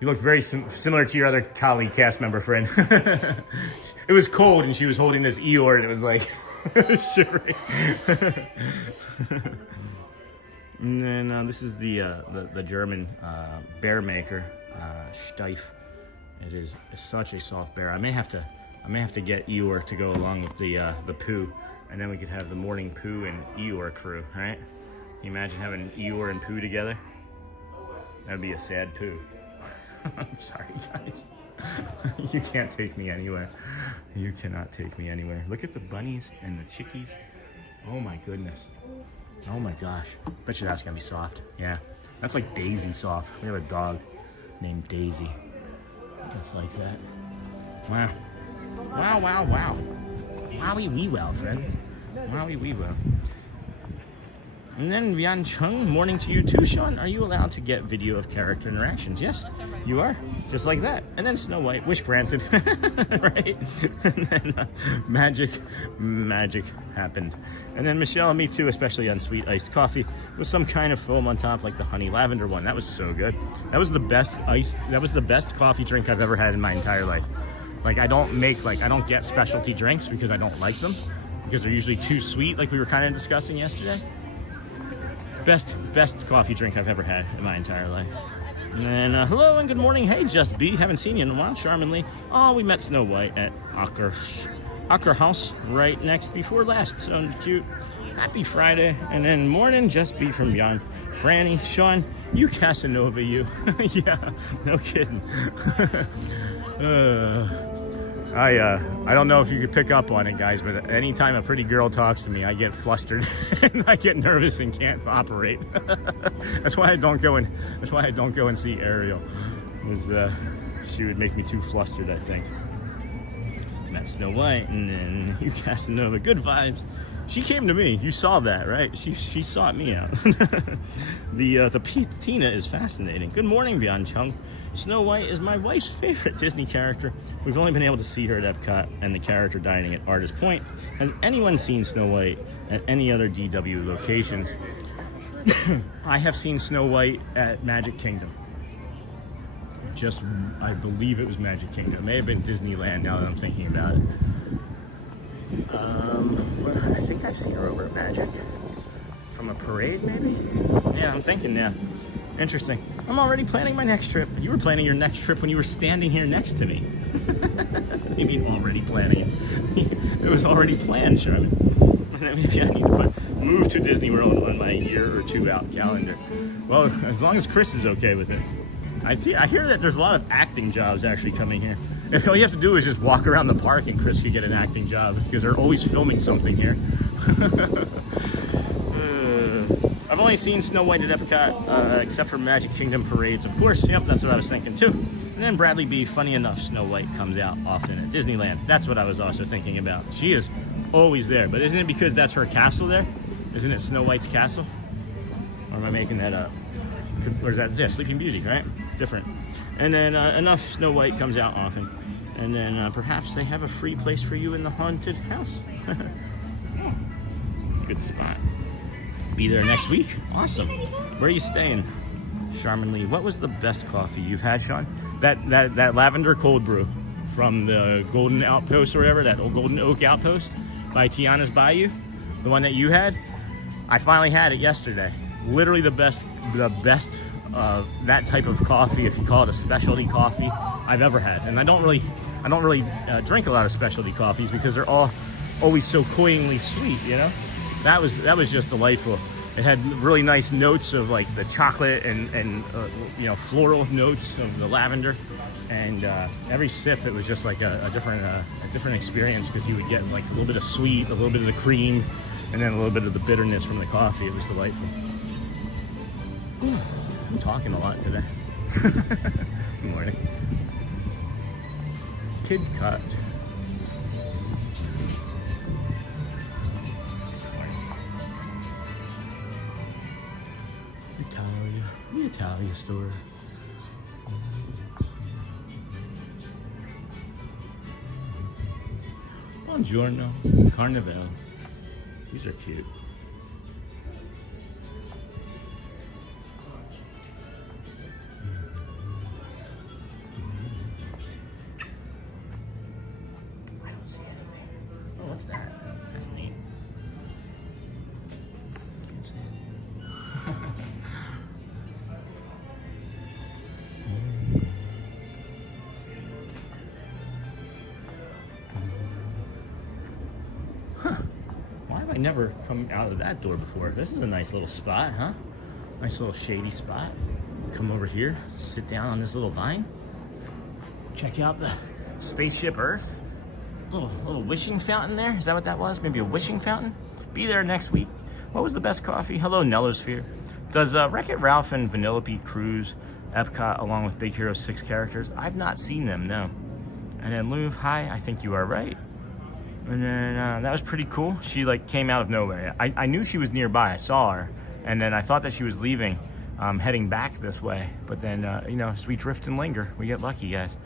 You looked very similar to your other colleague cast member friend. It was cold and she was holding this Eeyore and it was like shivering. And then this is the German bear maker, Steif. It is such a soft bear. I may have to get Eeyore to go along with the poo, and then we could have the morning poo and Eeyore crew. All right? Can you imagine having Eeyore and poo together? That'd be a sad poo. I'm sorry, guys. You can't take me anywhere. You cannot take me anywhere. Look at the bunnies and the chickies. Oh my goodness. Oh my gosh. Bet you that's gonna be soft. Yeah. That's like Daisy soft. We have a dog named Daisy. It's like that. Wow. Wow, wow, wow. Wowie wee well, friend. Wowie wee well. And then Vian Chung, morning to you too, Sean. Are you allowed to get video of character interactions? Yes, you are. Just like that. And then Snow White, wish granted. Right? And then magic happened. And then Michelle and me too, especially on sweet iced coffee with some kind of foam on top, like the honey lavender one. That was so good. That was the best coffee drink I've ever had in my entire life. Like I don't get specialty drinks because I don't like them, because they're usually too sweet, like we were kind of discussing yesterday. Best coffee drink I've ever had in my entire life. And then hello and good morning. Hey, Just B, haven't seen you in a while. Charmingly. Oh, we met Snow White at Acker House right next before last. So cute. Happy Friday. And then morning, Just B from Jan. Franny, Sean, you Casanova, you. Yeah, no kidding. I don't know if you could pick up on it, guys, but anytime a pretty girl talks to me, I get flustered and I get nervous and can't operate. That's why I don't go and see Ariel, because she would make me too flustered, I think. Met Snow White, and then you Casanova, good vibes. She came to me. You saw that, right? She sought me out. The Tina is fascinating. Good morning, Bian Chung. Snow White is my wife's favorite Disney character. We've only been able to see her at Epcot and the character dining at Artist Point. Has anyone seen Snow White at any other DW locations? I have seen Snow White at Magic Kingdom. I believe it was Magic Kingdom. It may have been Disneyland now that I'm thinking about it. I think I've seen her over at Magic. From a parade, maybe? Yeah, I'm thinking now. Interesting. I'm already planning my next trip. You were planning your next trip when you were standing here next to me. What do you mean already planning it? It was already planned, Charlotte. Maybe I need to move to Disney World on my year or two out calendar. Well, as long as Chris is okay with it. I hear that there's a lot of acting jobs actually coming here. If all you have to do is just walk around the park and Chris could get an acting job because they're always filming something here. I've only seen Snow White at Epcot, except for Magic Kingdom parades, of course. Yep, that's what I was thinking too. And then Bradley B, funny enough, Snow White comes out often at Disneyland. That's what I was also thinking about. She is always there, but isn't it because that's her castle there? Isn't it Snow White's castle? Or am I making that up? Or is that, yeah, Sleeping Beauty, right? Different. And then enough Snow White comes out often. And then perhaps they have a free place for you in the haunted house. Oh, good spot. Be there next week. Awesome. Where are you staying? Charmin, what was the best coffee you've had, Sean? That lavender cold brew from the Golden Outpost or whatever, that old Golden Oak Outpost by Tiana's Bayou, the one that you had. I finally had it yesterday. Literally the best that type of coffee, if you call it a specialty coffee, I've ever had. And I don't really drink a lot of specialty coffees because they're all always so cloyingly sweet, you know. That was just delightful. It had really nice notes of like the chocolate and you know, floral notes of the lavender, and every sip it was just like a different experience because you would get like a little bit of sweet, a little bit of the cream, and then a little bit of the bitterness from the coffee. It was delightful. I'm talking a lot today. Good morning. Kid cut. The Italia store. Buongiorno, Carnival. These are cute. I don't see anything. Oh, what's that? That's neat. Can't see it. I never come out of that door before. This is a nice little spot, huh? Nice little shady spot. Come over here, sit down on this little vine. Check out the spaceship Earth. Little wishing fountain there. Is that what that was? Maybe a wishing fountain? Be there next week. What was the best coffee? Hello, Nellosphere. Does Wreck-It Ralph and Vanellope cruise Epcot along with Big Hero 6 characters? I've not seen them, no. And then Louvre, hi, I think you are right. And then that was pretty cool. She like came out of nowhere. I knew she was nearby. I saw her, and then I thought that she was leaving, heading back this way. But then you know, as we drift and linger, we get lucky, guys.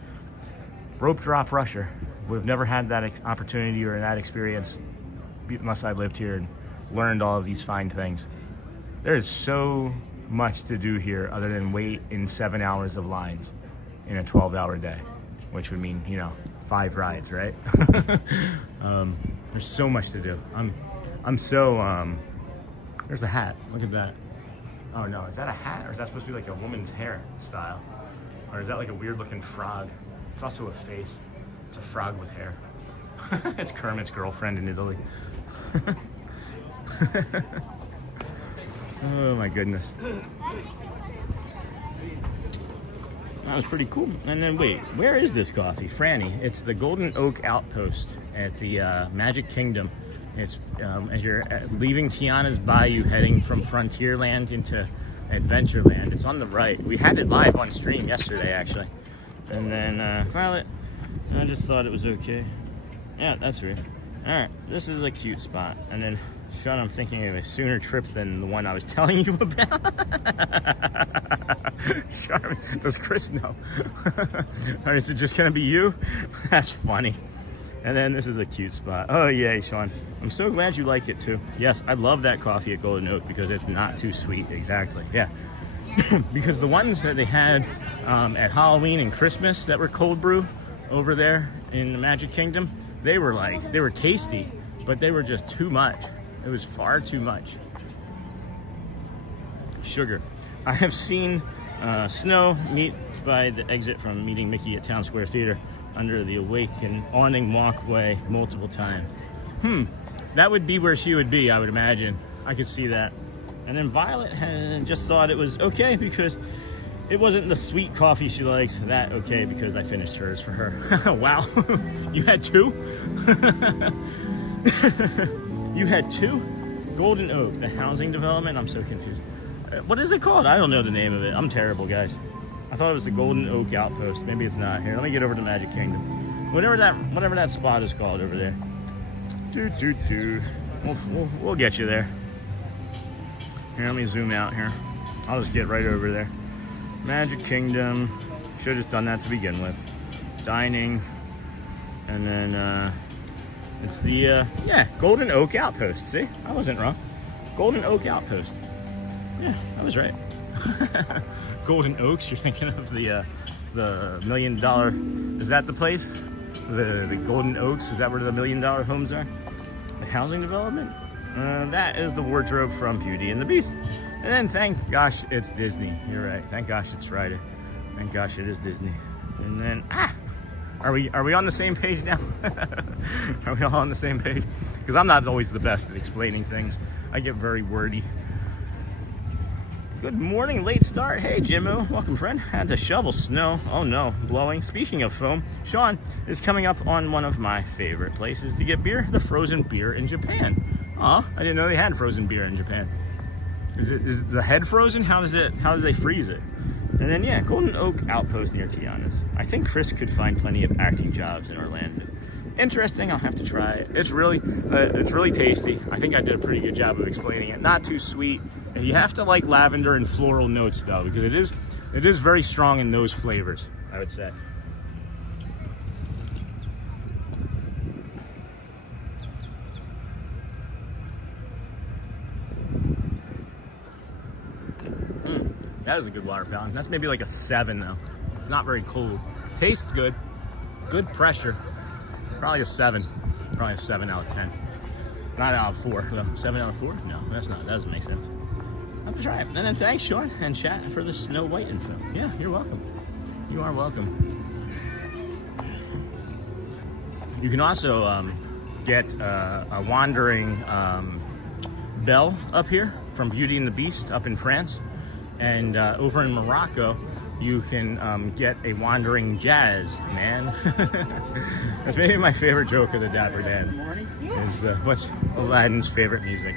Rope drop rusher. We've never had that opportunity or that experience unless I lived here and learned all of these fine things. There is so much to do here other than wait in 7 hours of lines in a 12-hour day, which would mean, you know, 5 rides, right? There's so much to do. I'm so there's a hat. Look at that. Oh no, is that a hat or is that supposed to be like a woman's hair style? Or is that like a weird looking frog? It's also a face. It's a frog with hair. It's Kermit's girlfriend in Italy. Oh my goodness. That was pretty cool. And then wait, where is this coffee? Franny. It's the Golden Oak Outpost at the Magic Kingdom. It's as you're leaving Tiana's Bayou heading from Frontierland into Adventureland. It's on the right. We had it live on stream yesterday actually. And then Violet, I just thought it was okay. Yeah, that's weird. Alright, this is a cute spot. And then Sean, I'm thinking of a sooner trip than the one I was telling you about. Charmin, does Chris know? Or is it just gonna be you? That's funny. And then this is a cute spot. Oh, yay, Sean. I'm so glad you like it, too. Yes, I love that coffee at Golden Oak because it's not too sweet. Exactly, yeah. Because the ones that they had at Halloween and Christmas that were cold brew over there in the Magic Kingdom, they were tasty, but they were just too much. It was far too much. Sugar. I have seen Snow meet by the exit from Meeting Mickey at Town Square Theater under the Awaken awning walkway multiple times. That would be where she would be, I would imagine. I could see that. And then Violet had just thought it was okay because it wasn't the sweet coffee she likes. That okay because I finished hers for her. Wow, you had two? You had two? Golden Oak, the housing development? I'm so confused. What is it called? I don't know the name of it. I'm terrible, guys. I thought it was the Golden Oak Outpost. Maybe it's not. Here, let me get over to Magic Kingdom. Whatever that spot is called over there. We'll get you there. Here, let me zoom out here. I'll just get right over there. Magic Kingdom. Should have just done that to begin with. Dining. And then it's the Golden Oak Outpost. See? I wasn't wrong. Golden Oak Outpost. Yeah, I was right. Golden Oaks, you're thinking of the $1 million, is that the place? The Golden Oaks, is that where the $1 million homes are? The housing development? That is the wardrobe from Beauty and the Beast. And then thank gosh it's Disney. You're right. Thank gosh it's Friday. Thank gosh it is Disney. And then are we on the same page now? Are we all on the same page? Because I'm not always the best at explaining things. I get very wordy. Good morning, late start. Hey, Jimmo, welcome, friend. Had to shovel snow. Oh no, blowing. Speaking of foam, Sean is coming up on one of my favorite places to get beer, the frozen beer in Japan. Aw, I didn't know they had frozen beer in Japan. Is the head frozen? How do they freeze it? And then yeah, Golden Oak Outpost near Tiana's. I think Chris could find plenty of acting jobs in Orlando. Interesting, I'll have to try it. It's really tasty. I think I did a pretty good job of explaining it. Not too sweet. And you have to like lavender and floral notes though, because it is very strong in those flavors, I would say. That is a good water fountain. That's maybe like a 7 though. It's not very cold. Tastes good. Good pressure. Probably a 7. Probably a 7 out of 10. Not out of 4 though. 7 out of 4? No, that's not. That doesn't make sense. I'll have to try it. And then thanks, Sean and chat for the Snow White info. Yeah, you're welcome. You are welcome. You can also get a wandering bell up here from Beauty and the Beast up in France. And over in Morocco, you can get a wandering jazz man. That's maybe my favorite joke of the Dapper Dans. Is what's Aladdin's favorite music?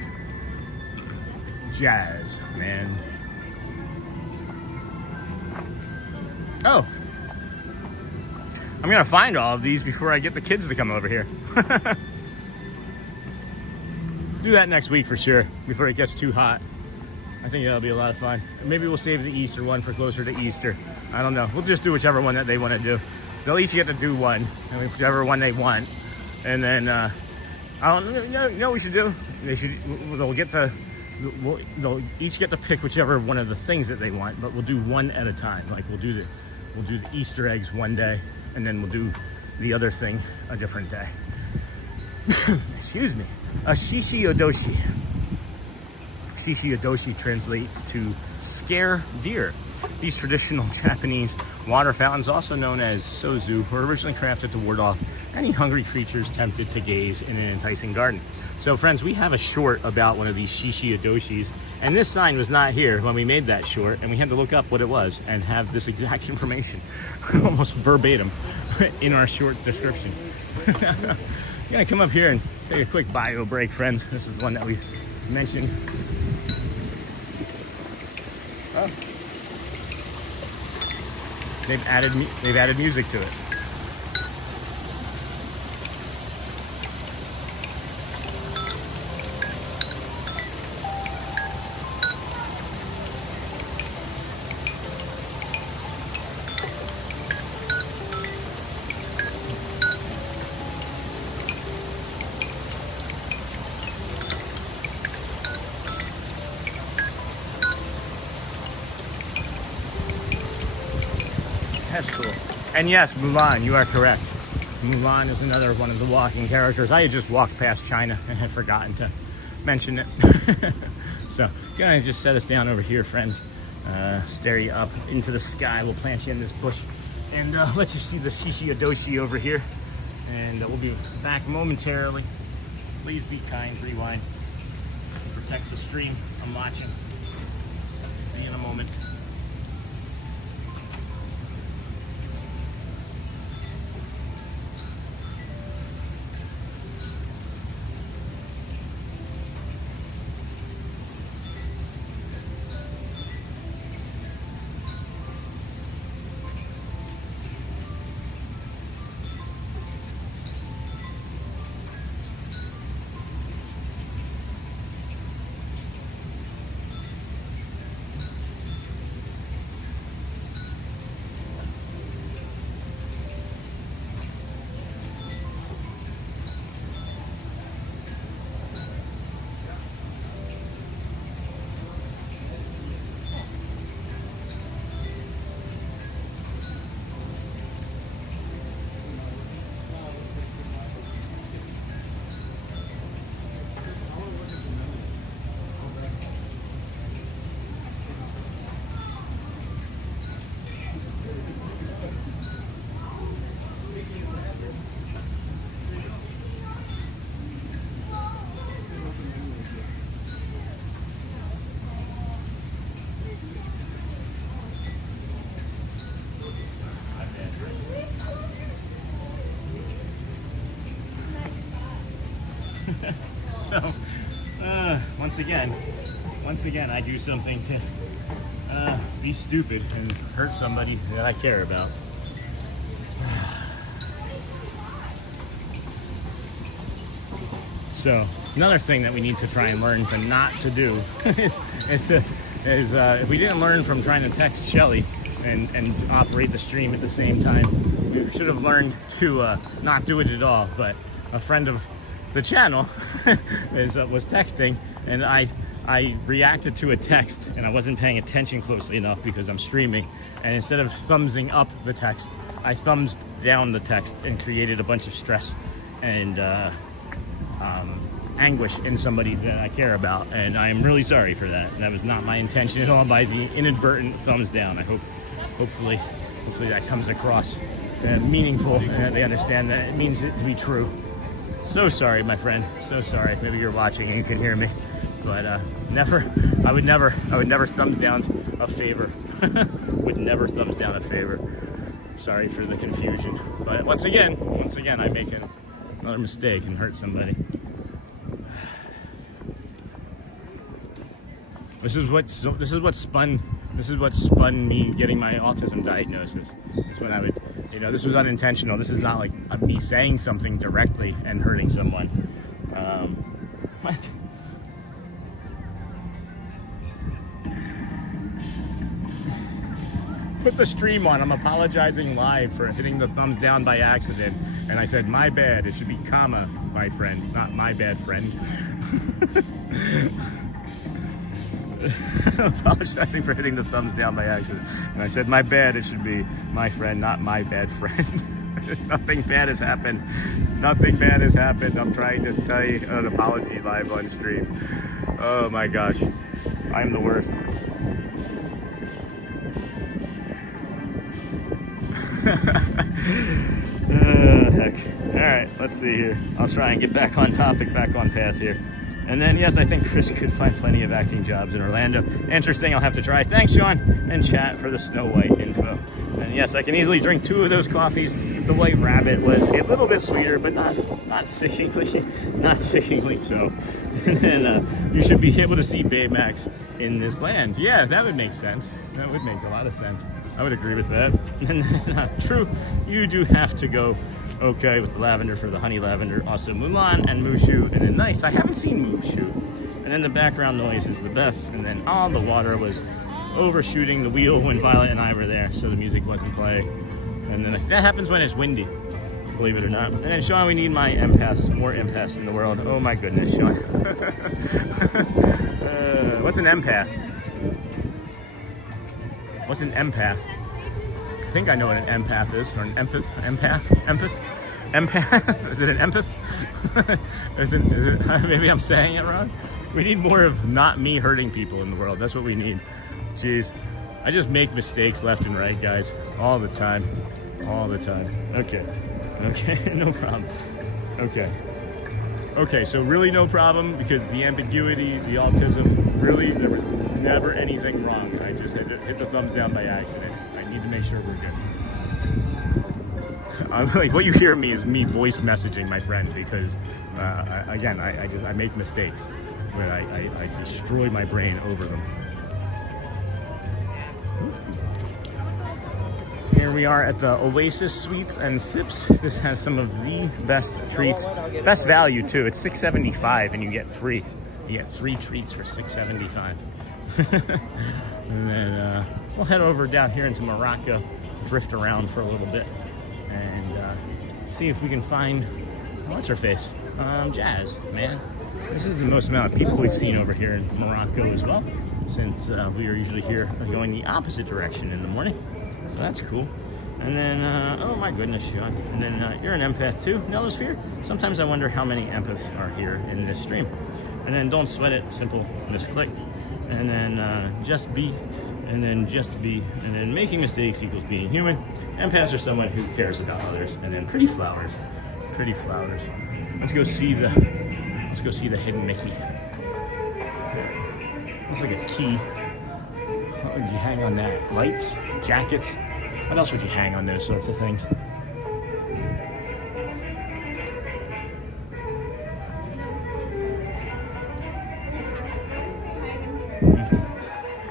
Jazz man. Oh, I'm gonna find all of these before I get the kids to come over here. Do that next week for sure, before it gets too hot. I think that'll be a lot of fun. Maybe we'll save the Easter one for closer to Easter. I don't know. We'll just do whichever one that they want to do. They'll each get to do one, and whichever one they want. And then I don't know. You know what we should do? They'll each get to pick whichever one of the things that they want, but we'll do one at a time. Like we'll do the Easter eggs one day, and then we'll do the other thing a different day. Excuse me. A shishi odoshi. Shishi odoshi translates to scare deer. These traditional Japanese water fountains, also known as sozu, were originally crafted to ward off any hungry creatures tempted to gaze in an enticing garden. So friends, we have a short about one of these shishi odoshis, and this sign was not here when we made that short, and we had to look up what it was and have this exact information, almost verbatim, in our short description. I'm gonna come up here and take a quick bio break, friends. This is one that we mentioned. Oh. They've added music to it. That's cool. And yes, Mulan, you are correct. Mulan is another one of the walking characters. I had just walked past China and had forgotten to mention it. So, gonna just set us down over here, friends. Stare you up into the sky. We'll plant you in this bush and let you see the Shishi Adoshi over here. And we'll be back momentarily. Please be kind, rewind. Protect the stream. I'm watching. See you in a moment. So, once again, I do something to be stupid and hurt somebody that I care about. So, another thing that we need to try and learn to not to do is if we didn't learn from trying to text Shelly and operate the stream at the same time, we should have learned to not do it at all. But a friend of the channel was texting, and I reacted to a text, and I wasn't paying attention closely enough because I'm streaming, and instead of thumbsing up the text, I thumbs down the text and created a bunch of stress and anguish in somebody that I care about, and I am really sorry for that. And that was not my intention at all by the inadvertent thumbs down. I hopefully that comes across meaningful, and that they understand that it means it to be true. So sorry, my friend. So sorry. Maybe you're watching and you can hear me, but I would never thumbs down a favor. Would never thumbs down a favor. Sorry for the confusion. But once again, I make another mistake and hurt somebody. This is what spun me getting my autism diagnosis. Is when I would, this was unintentional. This is not like me saying something directly and hurting someone. What? Put the stream on. I'm apologizing live for hitting the thumbs down by accident. And I said, my bad. It should be comma, my friend, not my bad friend. Apologizing for hitting the thumbs down by accident. And I said, my bad, it should be my friend, not my bad friend. Nothing bad has happened. Nothing bad has happened. I'm trying to tell you an apology live on stream. Oh my gosh. I'm the worst. Heck. Alright, let's see here. I'll try and get back on topic, back on path here. And then, yes, I think Chris could find plenty of acting jobs in Orlando. Interesting, I'll have to try. Thanks, Sean, and chat for the Snow White info. And yes, I can easily drink 2 of those coffees. The White Rabbit was a little bit sweeter, but not sickeningly so. And then you should be able to see Baymax in this land. Yeah, that would make sense. That would make a lot of sense. I would agree with that. And then, true, you do have to go okay with the lavender for the honey lavender. Also Mulan and Mushu, and then nice. I haven't seen Mushu. And then the background noise is the best. And then all the water was overshooting the wheel when Violet and I were there, so the music wasn't playing. And then that happens when it's windy, believe it or not. And then Sean, we need my empaths, more empaths in the world. Oh my goodness, Sean. What's an empath? What's an empath? think I know what an empath is, or an empath. Is it an empath? is it, maybe I'm saying it wrong. We need more of not me hurting people in the world. That's what we need. Jeez, I just make mistakes left and right, guys, all the time. Okay, no problem. Okay, so really no problem, because the ambiguity, the autism, really there was never anything wrong. I just hit the thumbs down by accident. I need to make sure we're good. Like, what you hear me is me voice messaging my friend, because I make mistakes, but I destroy my brain over them. Here we are at the Oasis Sweets and Sips. This has some of the best treats, best value too. It's $6.75 and you get 3. You get 3 treats for $6.75. And then we'll head over down here into Morocco, drift around for a little bit, and see if we can find, what's her face? Jazz, man. This is the most amount of people we've seen over here in Morocco as well, since we are usually here going the opposite direction in the morning. So that's cool. And then, oh my goodness, Sean. And then you're an empath too, Nellosphere. Sometimes I wonder how many empaths are here in this stream. And then don't sweat it, simple, misclick. And then just be, and then just be, and then making mistakes equals being human. Empaths are someone who cares about others. And then pretty flowers. Let's go see the hidden Mickey. Looks like a key. What would you hang on that? Lights? Jackets? What else would you hang on those sorts of things?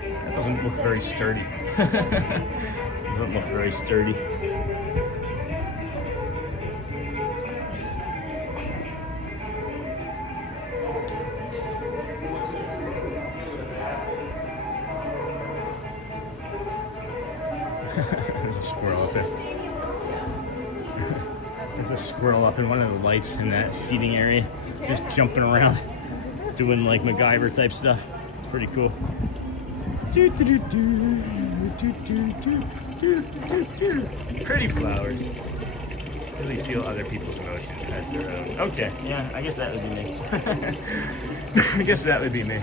That doesn't look very sturdy. Doesn't look very sturdy. There's a squirrel up there. There's a squirrel up in one of the lights in that seating area, just jumping around, doing like MacGyver type stuff. It's pretty cool. Pretty flowers. Really feel other people's emotions as their own. Okay, yeah, I guess that would be me.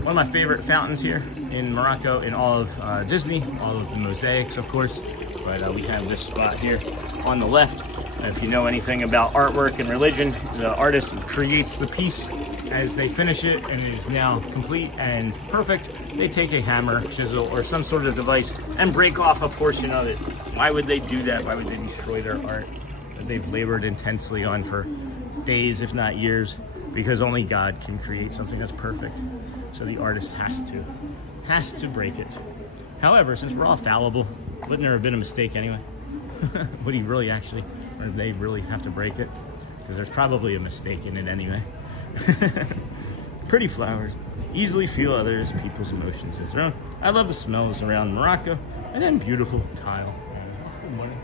One of my favorite fountains here in Morocco, in all of Disney, all of the mosaics, of course. But we have this spot here on the left. If you know anything about artwork and religion, the artist creates the piece as they finish it, and it is now complete and perfect. They take a hammer, chisel, or some sort of device and break off a portion of it. Why would they do that? Why would they destroy their art that they've labored intensely on for days, if not years? Because only God can create something that's perfect. So the artist has to break it. However, since we're all fallible, wouldn't there have been a mistake anyway? Would he really actually, or did they really have to break it? Because there's probably a mistake in it anyway. Pretty flowers. Easily feel others, people's emotions as their own. I love the smells around Morocco, and then beautiful tile. Good morning.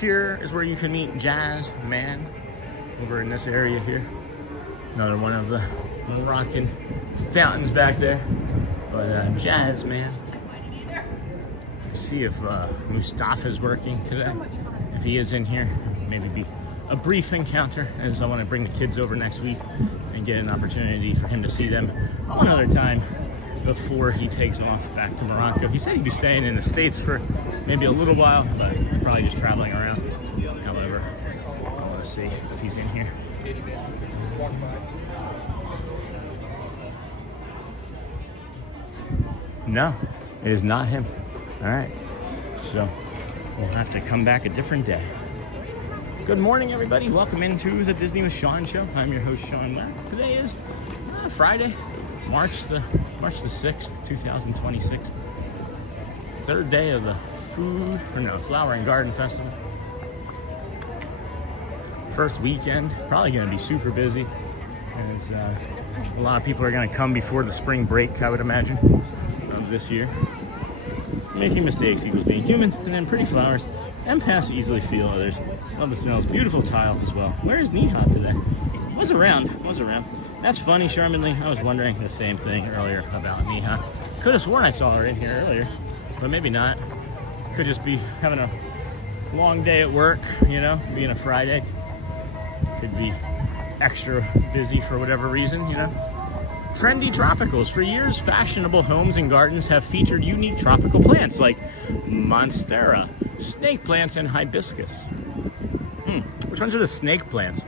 Here is where you can meet Jazz Man, over in this area here. Another one of the Moroccan fountains back there. But Jazz Man. See if Mustafa's working today. If he is in here, maybe be a brief encounter, as I want to bring the kids over next week and get an opportunity for him to see them one other time before he takes off back to Morocco. He said he'd be staying in the States for maybe a little while, but probably just traveling around. However, I want to see if he's in here. No, it is not him. All right, so we'll have to come back a different day. Good morning, everybody. Welcome into the Disney with Sean show. I'm your host, Sean Ware. Today is Friday, March the 6th, 2026. Third day of the Flower and Garden Festival. First weekend, probably going to be super busy, as a lot of people are going to come before the spring break, I would imagine, of this year. Making mistakes equals being human, and then pretty flowers. Empaths easily feel others. Love the smells. Beautiful tile as well. Where is Nihat today? Was around. That's funny, Charminley. I was wondering the same thing earlier about me, huh? Could have sworn I saw her in here earlier, but maybe not. Could just be having a long day at work, you know, being a Friday. Could be extra busy for whatever reason, you know. Trendy tropicals. For years, fashionable homes and gardens have featured unique tropical plants like monstera, snake plants, and hibiscus. Which ones are the snake plants?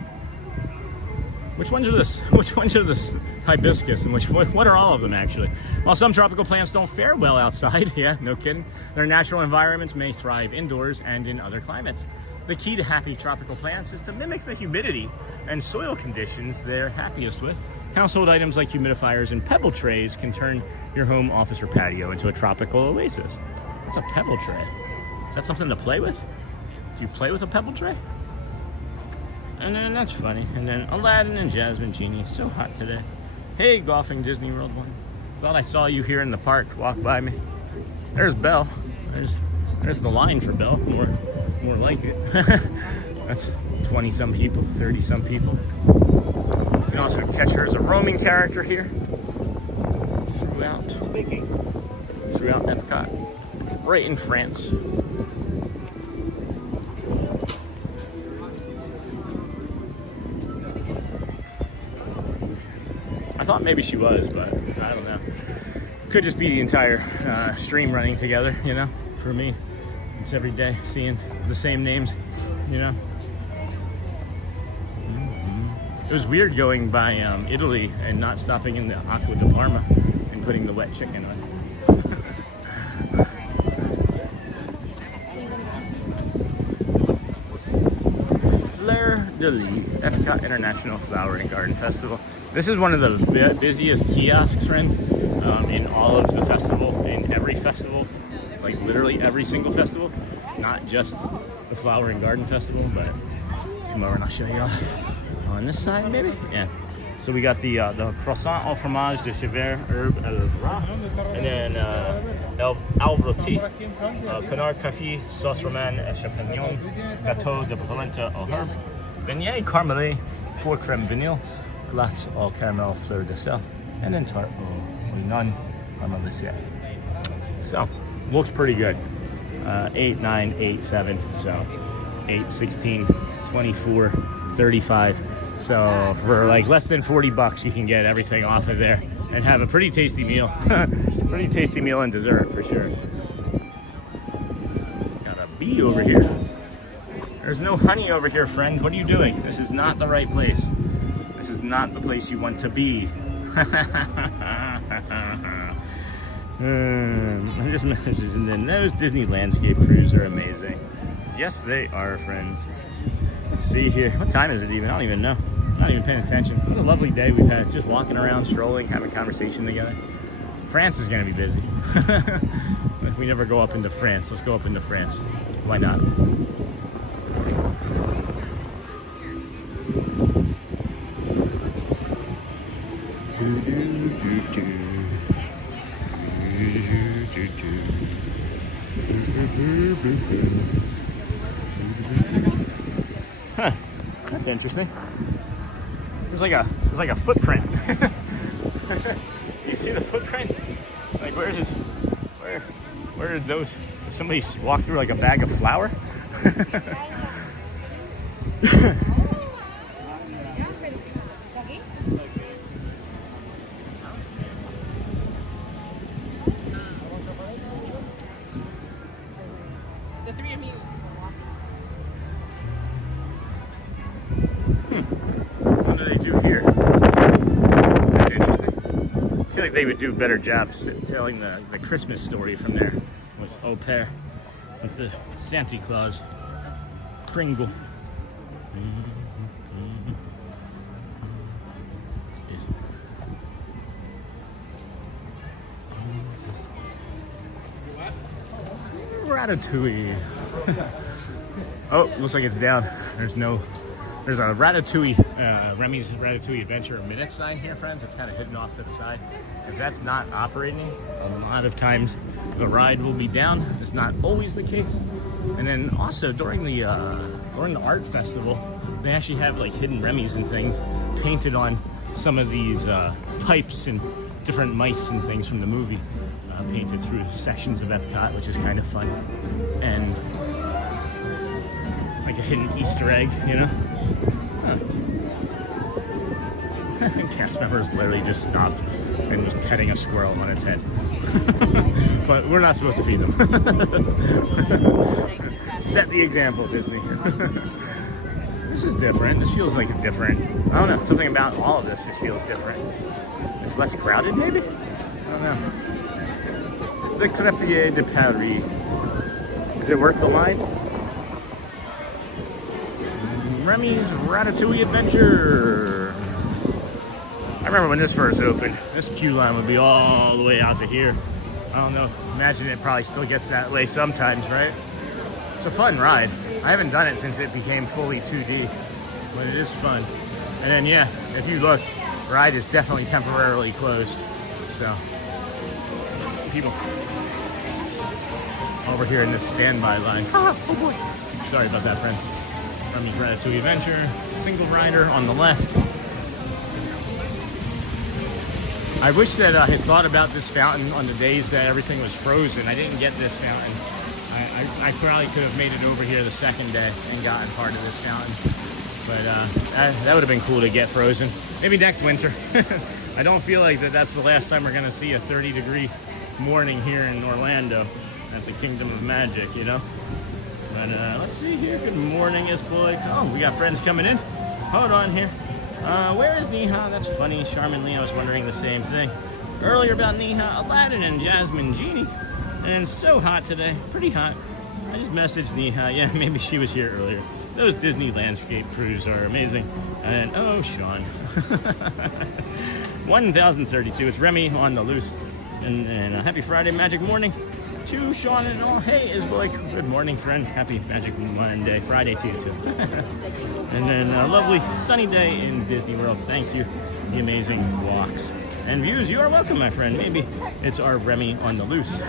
Which ones are the hibiscus, and what are all of them actually? While some tropical plants don't fare well outside, yeah, no kidding, their natural environments may thrive indoors and in other climates. The key to happy tropical plants is to mimic the humidity and soil conditions they're happiest with. Household items like humidifiers and pebble trays can turn your home, office, or patio into a tropical oasis. What's a pebble tray? Is that something to play with? Do you play with a pebble tray? And then that's funny. And then Aladdin and Jasmine Genie. So hot today. Hey, golfing Disney World one. Thought I saw you here in the park. Walk by me. There's Belle. There's the line for Belle. More like it. That's 20 some people, 30 some people. You can also catch her as a roaming character here throughout Epcot, right in France. I thought maybe she was, but I don't know. Could just be the entire stream running together, you know, for me. It's every day seeing the same names, you know. It was weird going by Italy and not stopping in the Acqua di Parma and putting the wet chicken on. Fleur de Lis, Epcot International Flower and Garden Festival. This is one of the busiest kiosks, friends, in all of the festival, in every festival, like literally every single festival, not just the Flower and Garden Festival, but come over and I'll show you on this side, maybe? Yeah. So we got the croissant au fromage de chèvre herbe à rat, and then al roti, canard café, sauce romane et champignon, gâteau de polenta au herbe, beignet carmelé, four crème vanille, glace au caramel fleur de sel, and then tart au non caramelisé. So, looks pretty good. 8, 9, 8, 7, so 8, 16, 24, 35. So for like less than $40, you can get everything off of there and have a pretty tasty meal. Pretty tasty meal and dessert for sure. Got a bee over here. There's no honey over here, friend. What are you doing? This is not the right place. This is not the place you want to be. I'm just messages, and then those Disney landscape crews are amazing. Yes, they are, friends. Let's see here. What time is it even? I don't even know. I'm not even paying attention. What a lovely day we've had. Just walking around, strolling, having a conversation together. France is going to be busy. If we never go up into France, let's go up into France. Why not? Huh, that's interesting. There's like a footprint. You see the footprint? Like where did those? Did somebody walk through like a bag of flour? What do they do here? That's interesting. I feel like they would do a better job telling the Christmas story from there with Au Pair, with the Santa Claus Kringle. Yes. Ratatouille. Oh, looks like it's down. There's a Ratatouille, Remy's Ratatouille Adventure Minute sign here, friends. It's kind of hidden off to the side. If that's not operating, a lot of times the ride will be down. It's not always the case. And then also during the art festival, they actually have like hidden Remy's and things painted on some of these pipes and different mice and things from the movie, painted through sections of Epcot, which is kind of fun. And like a hidden Easter egg, you know? Huh. Cast members literally just stopped and was petting a squirrel on its head. But we're not supposed to feed them. Set the example, Disney. This is different. This feels like a different, I don't know, something about all of this just feels different. It's less crowded, maybe? I don't know. The Crepier de Paris. Is it worth the line? Remy's Ratatouille Adventure. I remember when this first opened, this queue line would be all the way out to here. I don't know, imagine it probably still gets that way sometimes, right? It's a fun ride. I haven't done it since it became fully 2D, but it is fun. And then yeah, if you look, the ride is definitely temporarily closed. So, people over here in this standby line. Oh boy. Sorry about that, friends. Remy's Ratatouille Adventure, single rider on the left. I wish that I had thought about this fountain on the days that everything was frozen. I didn't get this fountain. I probably could have made it over here the second day and gotten part of this fountain. But that would have been cool to get frozen. Maybe next winter. I don't feel like that's the last time we're going to see a 30-degree morning here in Orlando at the Kingdom of Magic, you know? But let's see here. Good morning, it's boy. Oh, we got friends coming in. Hold on here. Where is Neha? That's funny. Charmin'ly, I was wondering the same thing earlier about Neha. Aladdin and Jasmine Genie. And so hot today. Pretty hot. I just messaged Neha. Yeah, maybe she was here earlier. Those Disney landscape crews are amazing. And oh, Sean. 1032. It's Remy on the loose. And happy Friday, Magic Morning to Sean and all. Hey, Isboy. Good morning, friend. Happy Magic Monday. Friday to you, too. And then a lovely sunny day in Disney World. Thank you. The amazing walks and views. You are welcome, my friend. Maybe it's our Remy on the loose.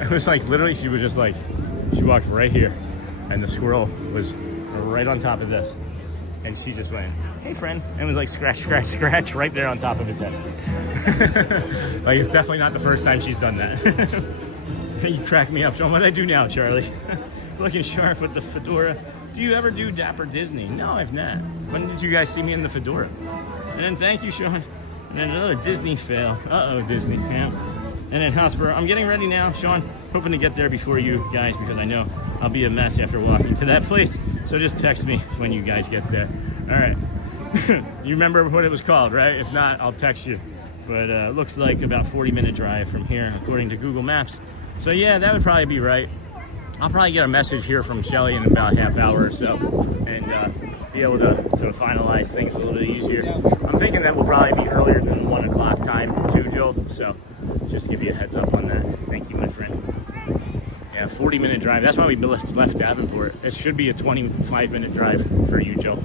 It was like literally she was just like, she walked right here and the squirrel was right on top of this. And she just went, hey, friend. And it was like scratch, scratch, scratch right there on top of his head. Like it's definitely not the first time she's done that. You crack me up, Sean. What do I do now, Charlie? Looking sharp with the fedora. Do you ever do Dapper Disney? No, I've not. When did you guys see me in the fedora? And then thank you, Sean. And then another Disney fail. Uh-oh, Disney. Yeah. And then Houseborough. I'm getting ready now, Sean. Hoping to get there before you guys because I know I'll be a mess after walking to that place. So just text me when you guys get there. All right. You remember what it was called, right? If not, I'll text you. But it looks like about 40-minute drive from here, according to Google Maps. So yeah, that would probably be right. I'll probably get a message here from Shelly in about a half hour or so and be able to finalize things a little bit easier. I'm thinking that will probably be earlier than 1 o'clock time too, Joel. So just to give you a heads up on that. Thank you, my friend. Yeah, 40-minute drive. That's why we left Davenport. It should be a 25-minute drive for you, Joel.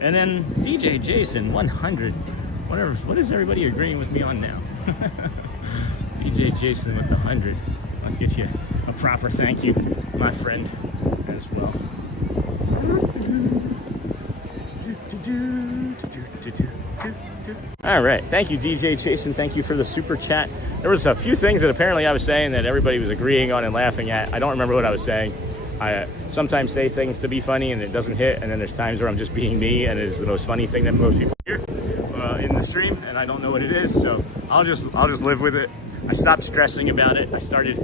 And then DJ Jason, 100. What is everybody agreeing with me on now? DJ Jason with the 100. Let's get you a proper thank you, my friend, as well. All right, thank you, DJ Jason. Thank you for the super chat. There was a few things that apparently I was saying that everybody was agreeing on and laughing at. I don't remember what I was saying. I sometimes say things to be funny and it doesn't hit, and then there's times where I'm just being me and it's the most funny thing that most people hear in the stream, and I don't know what it is, so I'll just live with it. I stopped stressing about it. I started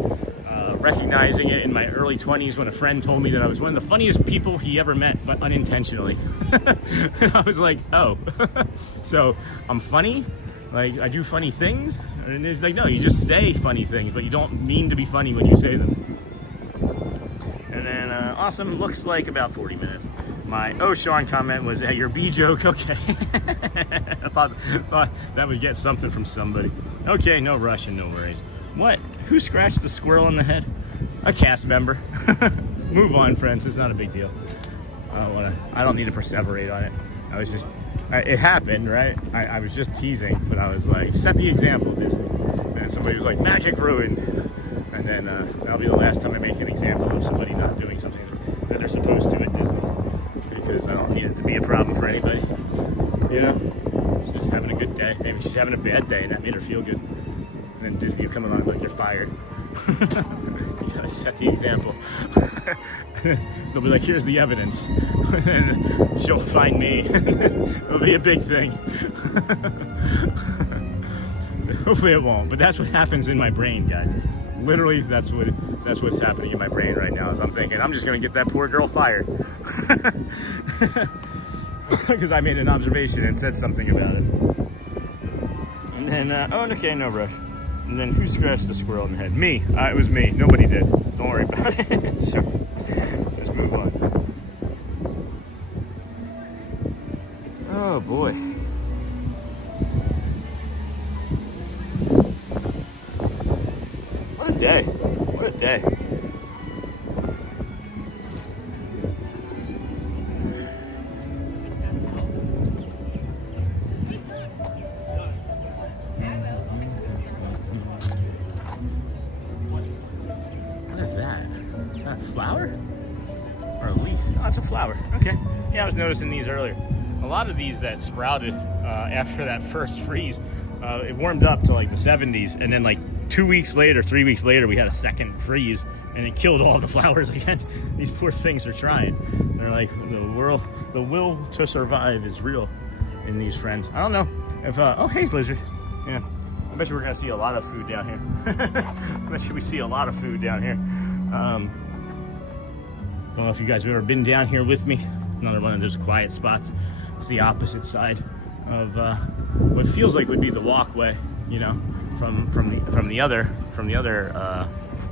recognizing it in my early 20s when a friend told me that I was one of the funniest people he ever met, but unintentionally. And I was like, oh, so I'm funny? Like, I do funny things? And it's like, no, you just say funny things, but you don't mean to be funny when you say them. And then, awesome, looks like about 40 minutes. My Sean comment was, hey, your B joke, okay. I thought that would get something from somebody. Okay, no rush and no worries. What? Who scratched the squirrel in the head? A cast member. Move on, friends. It's not a big deal. I don't need to perseverate on it. I was just, it happened, right? I was just teasing, but I was like, set the example, Disney. And somebody was like, magic ruined. And then that'll be the last time I make an example of somebody not doing something that they're supposed to at Disney. Because don't need it to be a problem for anybody. You know, she's just having a good day. Maybe she's having a bad day, and that made her feel good. And then Disney will come along like, you're fired. You gotta set the example. They'll be like, here's the evidence. And she'll find me. It'll be a big thing. Hopefully it won't, but that's what happens in my brain, guys. Literally, that's what's happening in my brain right now. Is I'm thinking I'm just gonna get that poor girl fired because I made an observation and said something about it. And then, oh, okay, no rush. And then who scratched the squirrel in the head? Me. It was me. Nobody did. Don't worry about it. So, let's move on. Oh boy. What a day. What a day. What is that? Is that a flower? Or a leaf? Oh, it's a flower. Okay. Yeah, I was noticing these earlier. A lot of these that sprouted after that first freeze, it warmed up to like the 70s, and then like 2 weeks later, 3 weeks later, we had a second freeze, and it killed all the flowers again. These poor things are trying. They're like, the will to survive is real in these friends. I don't know if, oh, hey, lizard. Yeah, I bet you we're gonna see a lot of food down here. I bet you we see a lot of food down here. Don't know if you guys have ever been down here with me. Another one of those quiet spots. It's the opposite side of what feels like would be the walkway, you know, from the other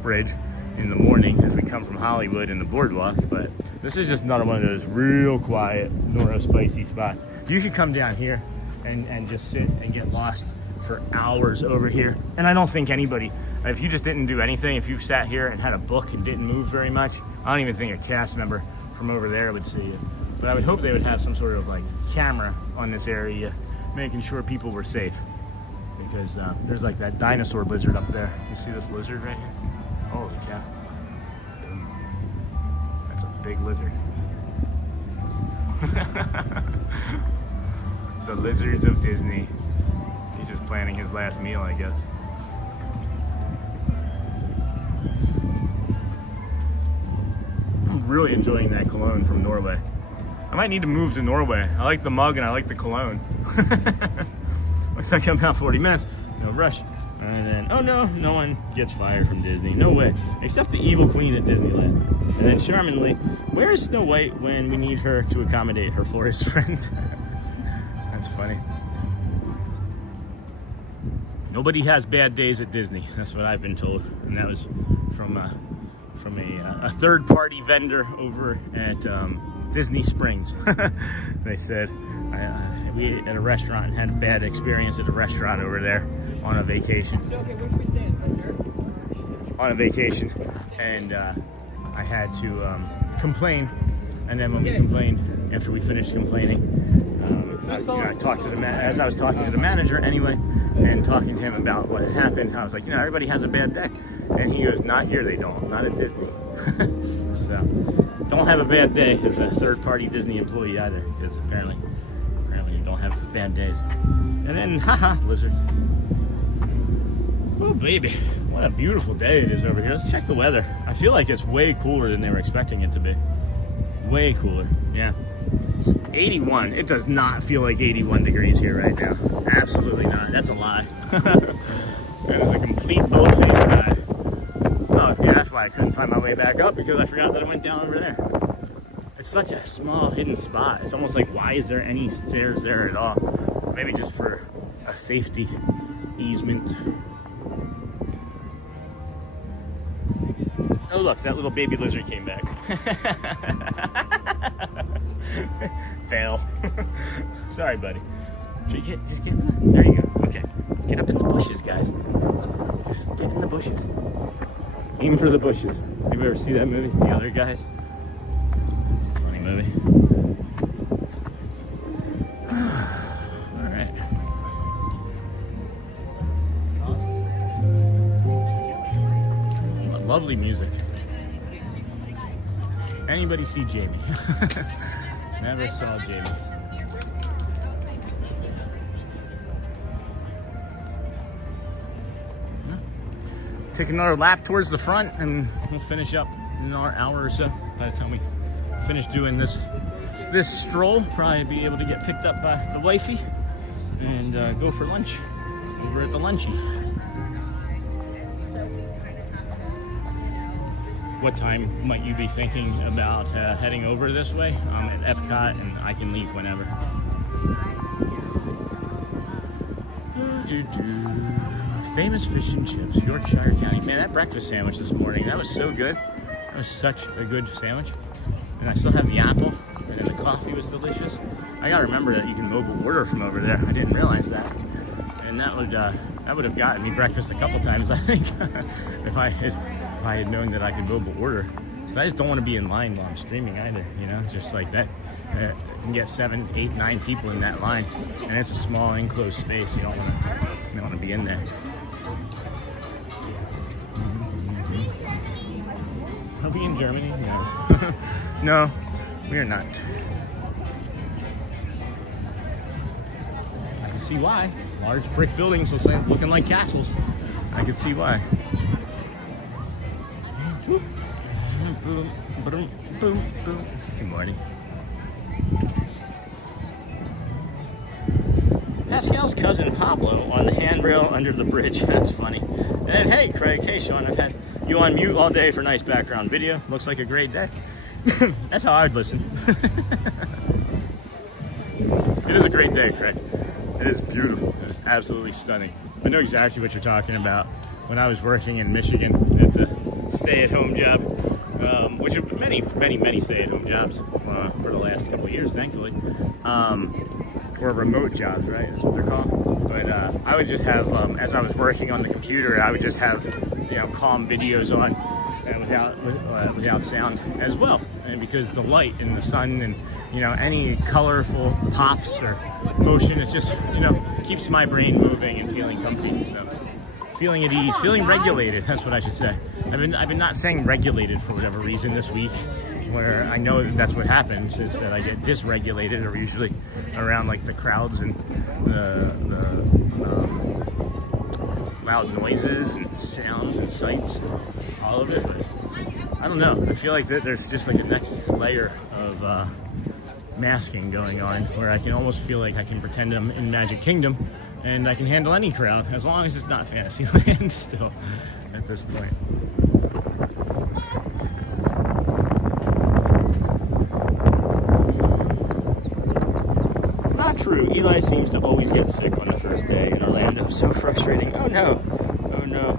bridge in the morning as we come from Hollywood in the Boardwalk. But this is just another one of those real quiet Noro-spicy spots. You could come down here and just sit and get lost for hours over here. And I don't think anybody, if you just didn't do anything, if you sat here and had a book and didn't move very much, I don't even think a cast member from over there would see you. But I would hope they would have some sort of like camera on this area, making sure people were safe. Because there's like that dinosaur lizard up there. You see this lizard right here? Holy cow. That's a big lizard. The lizards of Disney. He's just planning his last meal, I guess. I'm really enjoying that cologne from Norway. I might need to move to Norway. I like the mug and I like the cologne. Looks like I'm about 40 minutes. No rush. And then, oh no, no one gets fired from Disney. No way. Except the evil queen at Disneyland. And then charmingly, where is Snow White when we need her to accommodate her forest friends? That's funny. Nobody has bad days at Disney. That's what I've been told. And that was from a third-party vendor over at Disney Springs. They said we ate at a restaurant and had a bad experience at a restaurant over there on a vacation. Okay, where should we stand? On a vacation, and I had to complain. And then when we complained, after we finished complaining, I talked to as I was talking to the manager anyway, and talking to him about what had happened. I was like, you know, everybody has a bad day, and he goes, not here, they don't, not at Disney. So don't have a bad day as a third-party Disney employee either, because apparently you don't have bad days. And then, haha, lizards. Oh baby, what a beautiful day it is over here. Let's check the weather. I feel like it's way cooler than they were expecting it to be. Way cooler, yeah. It's 81. It does not feel like 81 degrees here right now. Absolutely not. That's a lie. That is a complete bullface guy. Oh, yeah, that's why I couldn't find my way back up, because I forgot that I went down over there. It's such a small hidden spot. It's almost like, why is there any stairs there at all? Maybe just for a safety easement. Oh look, that little baby lizard came back. Fail. Sorry, buddy. Should you just get in there you go. Okay. Get up in the bushes, guys. Just get in the bushes. Aim for the bushes. You ever see that movie, The Other Guys? It's a funny movie. Alright. Lovely music. Anybody see Jamie? Never saw Jamie. Take another lap towards the front and we'll finish up in another hour or so. By the time we finish doing this stroll, probably be able to get picked up by the wifey and go for lunch over at the Lunchy. What time might you be thinking about heading over this way? I'm at Epcot and I can leave whenever. Famous fish and chips, Yorkshire County. Man, that breakfast sandwich this morning, that was so good. That was such a good sandwich. And I still have the apple, and then the coffee was delicious. I gotta remember that you can mobile order from over there. I didn't realize that. And that would have gotten me breakfast a couple times, I think, if I had known that I could mobile order. But I just don't want to be in line while I'm streaming either, you know, just like that. You can get 7, 8, 9 people in that line, and it's a small enclosed space. You don't want to be in there. Are we in Germany? No. No, we are not. I can see why. Large brick buildings looking like castles. I can see why. Boom, boom, boom, boom. Good morning. Pascal's cousin Pablo on the handrail under the bridge. That's funny. And then, hey, Craig. Hey, Sean. I've had you on mute all day for nice background video. Looks like a great day. That's how I would listen. It is a great day, Craig. It is beautiful. It is absolutely stunning. I know exactly what you're talking about. When I was working in Michigan at the stay-at-home job, which are many stay-at-home jobs for the last couple of years, thankfully, or remote jobs, right? That's what they're called. But I would just have, as I was working on the computer, I would just have, calm videos on, and without sound as well. And because the light and the sun and any colorful pops or motion, it just keeps my brain moving and feeling comfy. So. Feeling at ease, feeling regulated, that's what I should say. I've been not saying regulated for whatever reason this week, where I know that's what happens, is that I get dysregulated, or usually around like the crowds and the loud noises and sounds and sights, all of it. But I don't know, I feel like there's just like a next layer of masking going on, where I can almost feel like I can pretend I'm in Magic Kingdom and I can handle any crowd, as long as it's not Fantasyland still, at this point. Not true. Eli seems to always get sick on the first day in Orlando. So frustrating. Oh no. Oh no.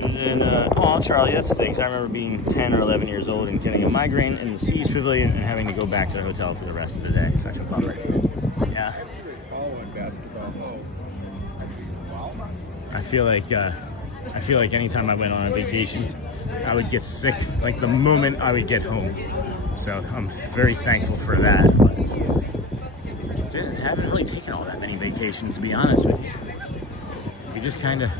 And then, oh Charlie, that stinks. I remember being 10 or 11 years old and getting a migraine in the Seas Pavilion and having to go back to the hotel for the rest of the day. Such a bummer. Yeah. I feel like anytime I went on a vacation, I would get sick like the moment I would get home. So I'm very thankful for that. But I haven't really taken all that many vacations, to be honest with you. We just kind of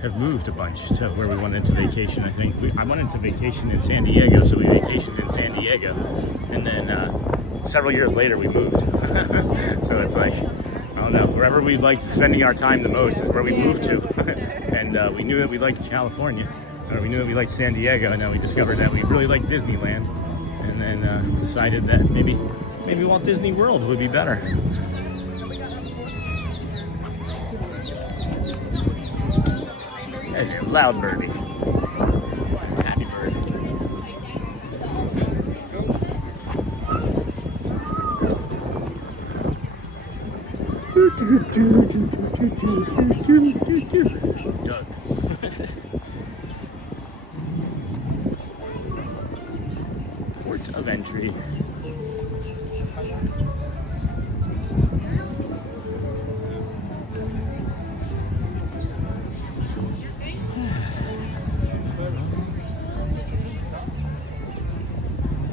have moved a bunch to where we wanted to vacation. I think I wanted to vacation in San Diego, so we vacationed in San Diego, and then several years later we moved. So it's like, I don't know, wherever we liked spending our time the most is where we moved to. And we knew that we liked California, or we knew that we liked San Diego, and then we discovered that we really liked Disneyland, and then decided that maybe Walt Disney World would be better. There's your loud birdie. Happy bird. Doug. Port of entry.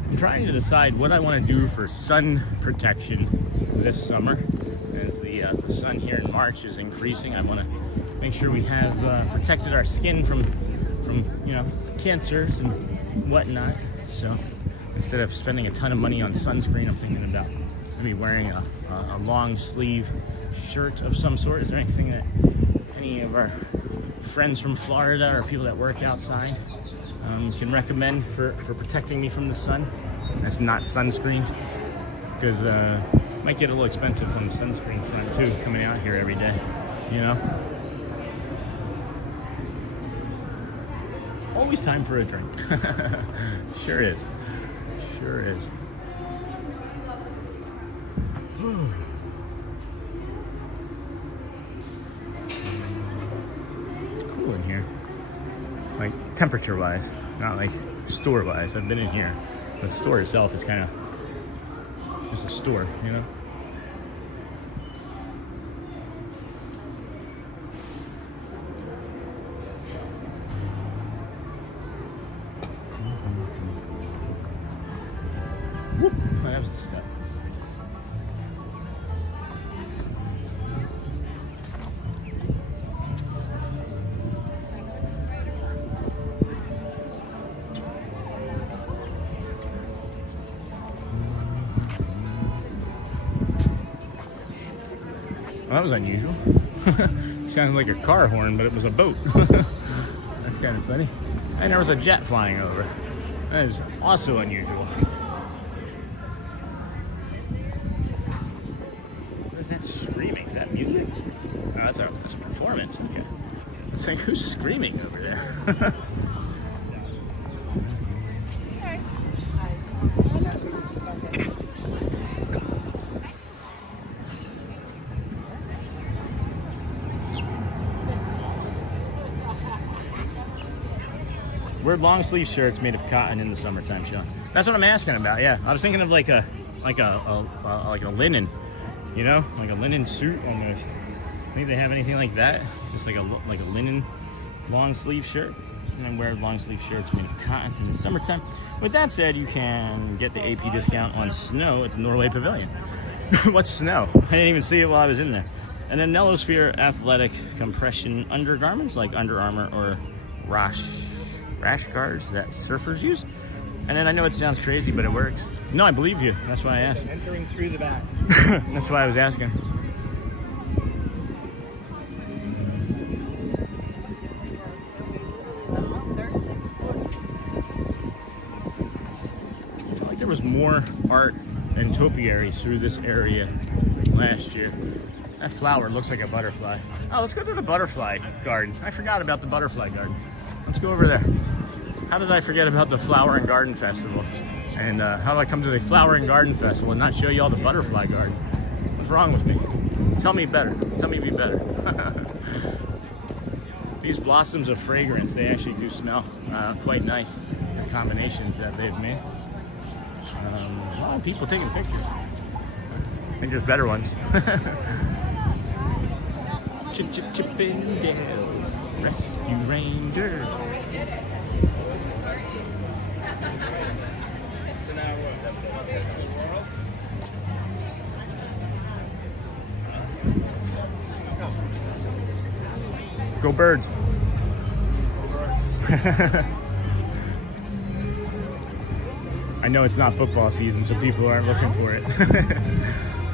I'm trying to decide what I want to do for sun protection this summer. As the sun here in March is increasing, I want to make sure we have protected our skin from cancers and whatnot. So instead of spending a ton of money on sunscreen, I'm thinking about maybe wearing a long sleeve shirt of some sort. Is there anything that any of our friends from Florida or people that work outside can recommend for protecting me from the sun that's not sunscreened? Because it might get a little expensive on the sunscreen front too, coming out here every day, you know? Always time for a drink. Sure is. Sure is. It's cool in here. Like temperature wise, not like store wise. I've been in here. The store itself is kind of just a store, you know? Whoop! That was the step. Well, that was unusual. Sounded like a car horn, but it was a boat. That's kind of funny. And there was a jet flying over. That is also unusual. What is that screaming? Is that music? Oh, that's a performance. Okay. I was saying, who's screaming over there? Wear long sleeve shirts made of cotton in the summertime, Sean. That's what I'm asking about. Yeah, I was thinking of like a linen, you know, like a linen suit almost. Maybe they have anything like that, just like a linen long sleeve shirt. And I wear long sleeve shirts made of cotton in the summertime. With that said, you can get the AP discount on snow at the Norway pavilion. What's snow? I didn't even see it while I was in there. And then Nellosphere athletic compression undergarments like Under Armour or rash guards that surfers use. And then I know it sounds crazy, but it works. No, I believe you. That's why I asked. Entering through the back. That's why I was asking. I felt like there was more art and topiaries through this area last year. That flower looks like a butterfly. Oh, let's go to the butterfly garden. I forgot about the butterfly garden. Let's go over there. How did I forget about the Flower and Garden Festival? And how did I come to the Flower and Garden Festival and not show you all the butterfly garden? What's wrong with me? Tell me better. Tell me be better. These blossoms of fragrance, they actually do smell quite nice. The combinations that they've made. A lot of people taking pictures. And just better ones. Chippendales Rescue Ranger. Go Birds. I know it's not football season, so people aren't looking for it.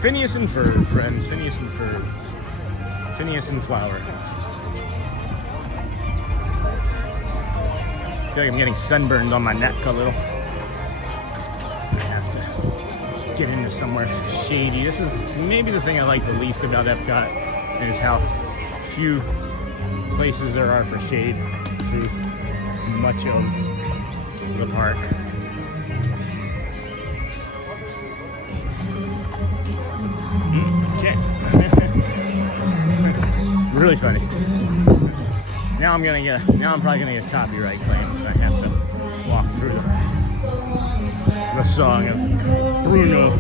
Phineas and Ferb, friends. Phineas and Ferb. Phineas and Flower. I feel like I'm getting sunburned on my neck a little. I have to get into somewhere shady. This is maybe the thing I like the least about Epcot, is how few places there are for shade through much of the park. Okay. Really funny. Now I'm probably gonna get copyright claims if I have to walk through the song of Bruno.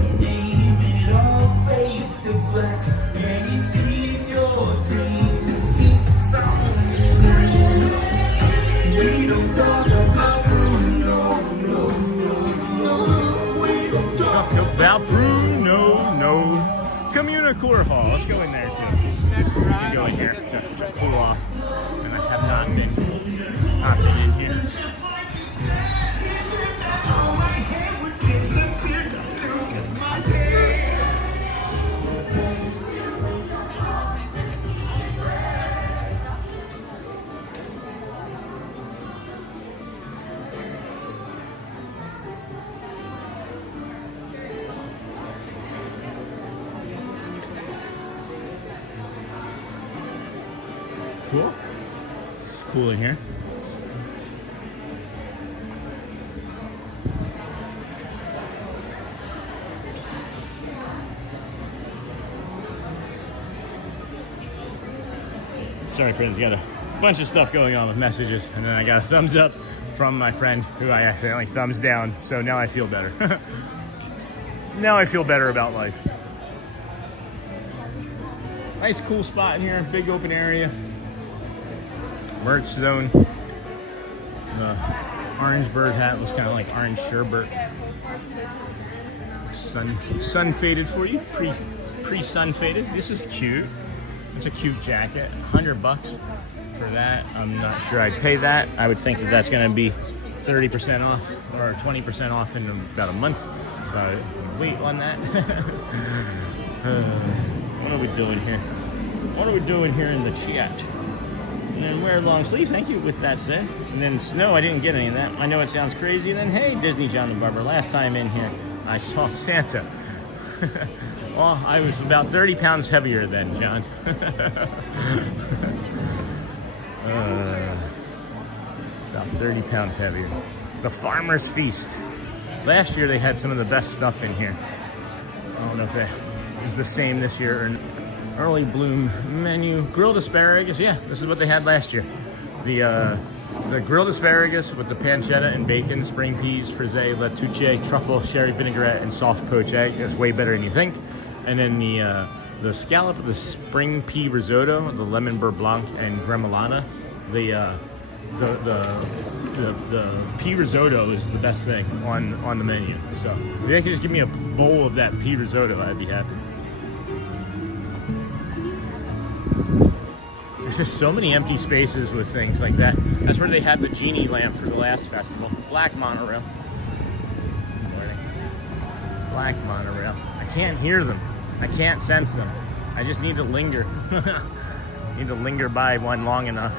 We don't talk about Bruno, no. We don't talk about Bruno, no. Communicore Hall. Let's go in there too. We can go in here to cool off. And I have not been in here. cool. It's cool in here. Sorry friends, got a bunch of stuff going on with messages, and then I got a thumbs up from my friend who I accidentally thumbs down, so now I feel better. Now I feel better about life. Nice cool spot in here, big open area. Merch zone. The orange bird hat was kind of like orange sherbet. Sun faded for you, pre-sun faded. This is cute. It's a cute jacket, $100 for that. I'm not sure I'd pay that. I would think that that's gonna be 30% off or 20% off in about a month. So I'm wait on that. What are we doing here? What are we doing here in the chat? And then wear long sleeves, thank you, with that said. And then snow, I didn't get any of that. I know it sounds crazy. And then, hey, Disney John the Barber, last time in here, I saw Santa. Well, I was about 30 pounds heavier then, John. About 30 pounds heavier. The Farmer's Feast. Last year they had some of the best stuff in here. I don't know if that is the same this year or an early bloom menu. Grilled asparagus, yeah, this is what they had last year. The grilled asparagus with the pancetta and bacon, spring peas, frisee, lettuce, truffle, sherry vinaigrette, and soft poached egg is way better than you think. And then the scallop of the spring pea risotto, the lemon beurre blanc, and gremolata. The pea risotto is the best thing on the menu. So if they could just give me a bowl of that pea risotto, I'd be happy. There's just so many empty spaces with things like that. That's where they had the genie lamp for the last festival. Black monorail. Good morning. Black monorail. I can't hear them. I can't sense them. I just need to linger. Need to linger by one long enough.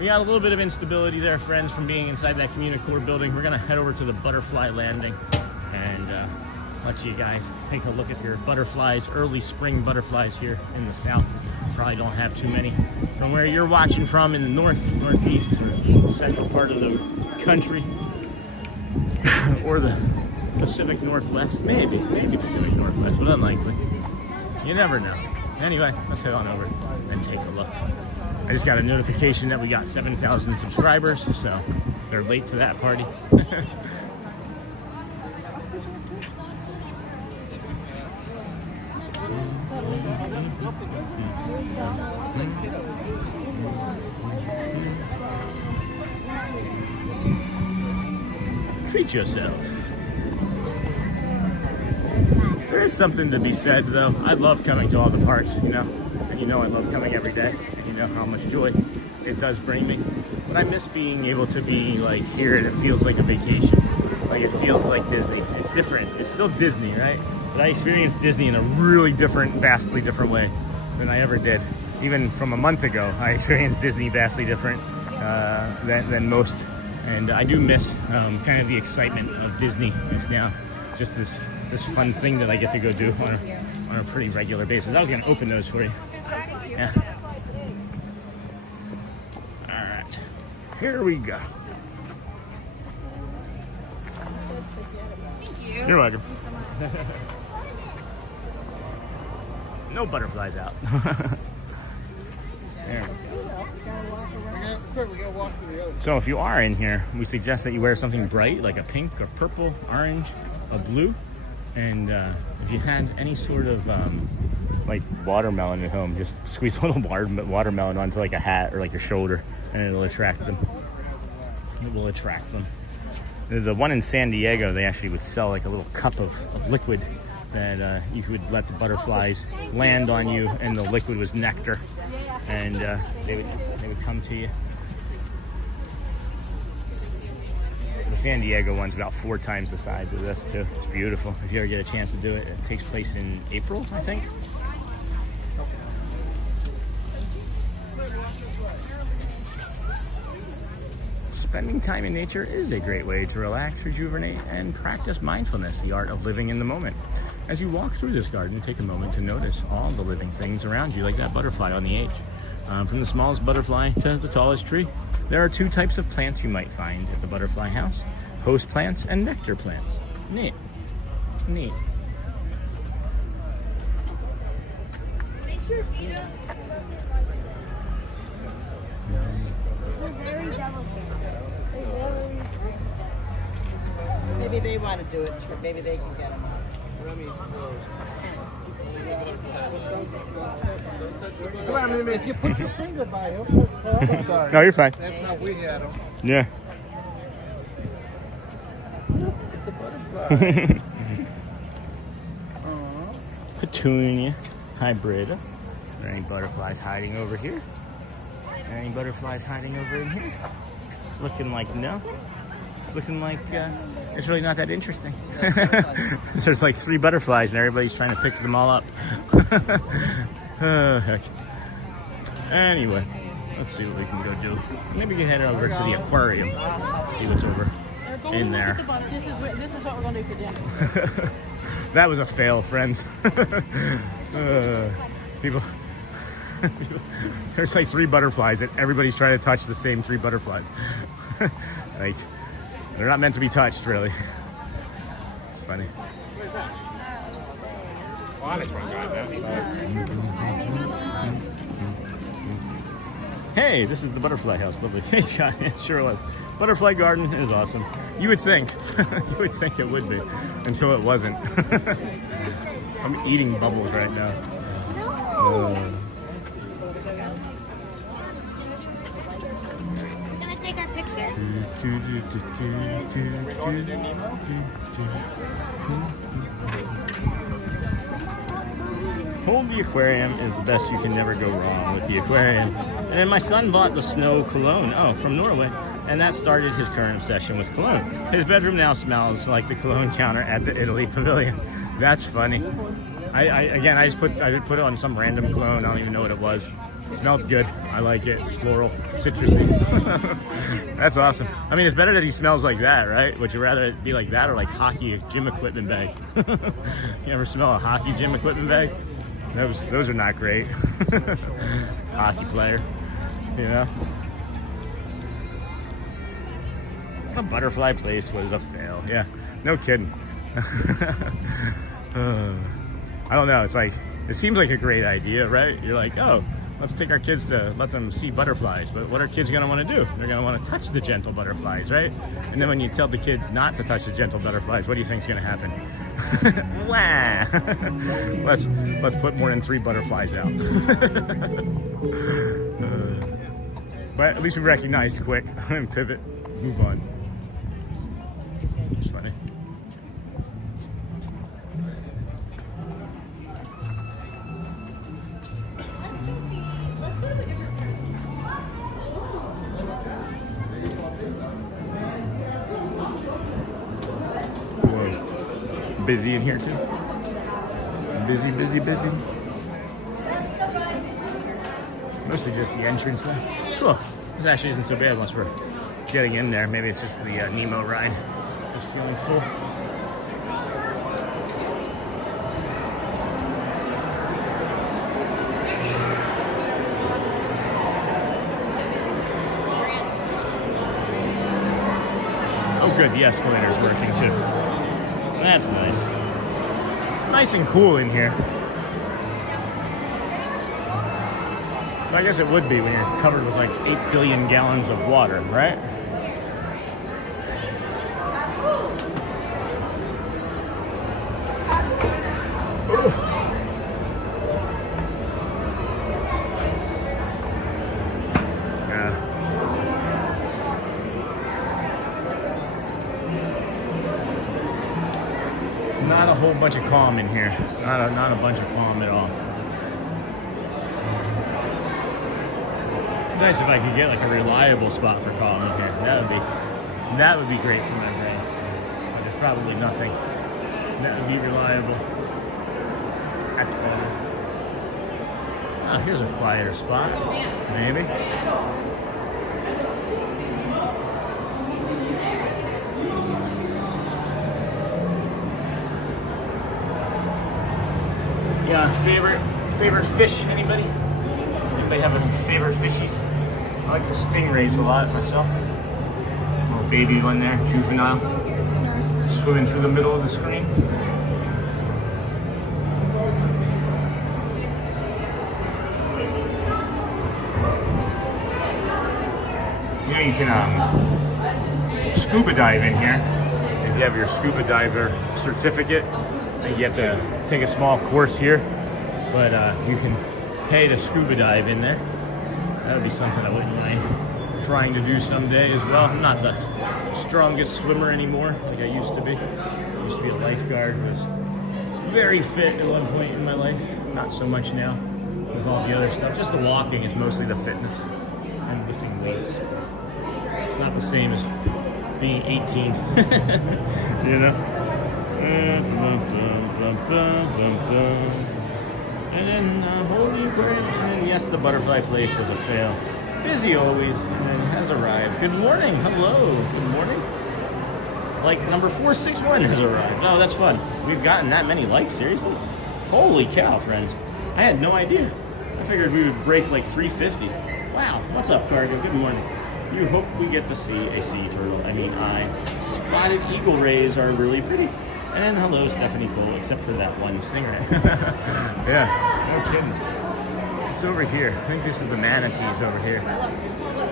We got a little bit of instability there, friends, from being inside that Communicore building. We're gonna head over to the butterfly landing and let you guys take a look at your butterflies, early spring butterflies here in the south. Probably don't have too many from where you're watching from in the northeast or central part of the country, or the Pacific Northwest, maybe Pacific Northwest, but unlikely. You never know. Anyway, let's head on over and take a look. I just got a notification that we got 7,000 subscribers, so they're late to that party. Treat yourself. There is something to be said, though. I love coming to all the parks, you know, and you know I love coming every day. You know how much joy it does bring me. But I miss being able to be like here, and it feels like a vacation. Like it feels like Disney. It's different. It's still Disney, right? But I experienced Disney in a really different, vastly different way than I ever did. Even from a month ago, I experienced Disney vastly different than most. And I do miss kind of the excitement of Disney. It's now just this fun thing that I get to go do on a pretty regular basis. I was going to open those for you. Yeah. All right. Here we go. Thank you. You're welcome. No butterflies out. There. So if you are in here, we suggest that you wear something bright, like a pink or purple, orange, a blue. And if you had any sort of like watermelon at home, just squeeze a little watermelon onto like a hat or like your shoulder, and it'll attract them. It will attract them. There's a one in San Diego. They actually would sell like a little cup of liquid that you would let the butterflies land on you, and the liquid was nectar, and they would come to you. The San Diego one's about 4 times the size of this too. It's beautiful. If you ever get a chance to do it, it takes place in April, I think. Spending time in nature is a great way to relax, rejuvenate, and practice mindfulness, the art of living in the moment. As you walk through this garden, take a moment to notice all the living things around you, like that butterfly on the edge. From the smallest butterfly to the tallest tree. There are 2 types of plants you might find at the butterfly house. Host plants and nectar plants. Neat. Neat. Make sure Vita they're very delicate. Maybe they want to do it, or maybe they can get them. Well, I mean, if you put your finger by it, sorry. No, you're fine. That's how we had them. Yeah. It's a butterfly. Petunia hybrida. Are there any butterflies hiding over here? Are there any butterflies hiding over in here? It's looking like no. It's looking like it's really not that interesting. There's like 3 butterflies and everybody's trying to pick them all up. Oh, heck. Anyway, let's see what we can go do. Maybe we can head over to the aquarium. See what's over in there. This is what we're going to do for dinner. That was a fail, friends. People, there's like 3 butterflies and everybody's trying to touch the same 3 butterflies. Like, they're not meant to be touched, really. It's funny. Hey, this is the butterfly house. Lovely. It sure was. Butterfly garden is awesome. You would think. You would think it would be, until it wasn't. I'm eating bubbles right now. We're gonna take our picture. Hold the aquarium is the best. You can never go wrong with the aquarium. And then my son bought the snow cologne, from Norway, and that started his current obsession with cologne. His bedroom now smells like the cologne counter at the Italy pavilion. That's funny. I put it on some random cologne. I don't even know what it was. It smelled good. I like it. It's floral, citrusy. That's awesome. I mean, it's better that he smells like that, right? Would you rather it be like that or like hockey gym equipment bag? You ever smell a hockey gym equipment bag? Those are not great. Hockey player, you know. The butterfly place was a fail. Yeah, no kidding. I don't know. It's like, it seems like a great idea, right? You're like, oh, let's take our kids to let them see butterflies. But what are kids going to want to do? They're going to want to touch the gentle butterflies, right? And then when you tell the kids not to touch the gentle butterflies, what do you think is going to happen? Wah! Let's put more than 3 butterflies out. But at least we recognized quick and pivot, move on. It's funny. Busy in here too. Busy. Mostly just the entrance there. Cool. This actually isn't so bad once we're getting in there. Maybe it's just the Nemo ride. Just feeling full. Oh good, the escalator's working too. That's nice. It's nice and cool in here. I guess it would be when you're covered with like 8 billion gallons of water, right? Not a whole bunch of calm in here. Not a bunch of calm at all. Nice if I could get like a reliable spot for calm in here. That would be great for my brain. But there's probably nothing that would be reliable at all. Oh, here's a quieter spot. Maybe. Yeah, favorite fish, anybody? Anybody have any favorite fishies? I like the stingrays a lot myself. Little baby one there, juvenile. Swimming through the middle of the screen. You know, you can scuba dive in here. If you have your scuba diver certificate, you have to take a small course here, but you can pay to scuba dive in there. That would be something I wouldn't mind trying to do someday as well. I'm not the strongest swimmer anymore like I used to be. I used to be a lifeguard, was very fit at one point in my life. Not so much now with all the other stuff. Just the walking is mostly the fitness and lifting weights. It's not the same as being 18, you know? And then holding aquarium, and then yes, the butterfly place was a fail. Busy always, and then has arrived. Good morning, hello, good morning. Like number 461 has arrived. Oh, that's fun. We've gotten that many likes, seriously? Holy cow, friends. I had no idea. I figured we would break like 350. Wow, what's up, Cargo? Good morning. You hope we get to see a sea turtle. Spotted eagle rays are really pretty. And hello, Stephanie Cole, except for that one stingray. Yeah, no kidding. It's over here. I think this is the manatees over here.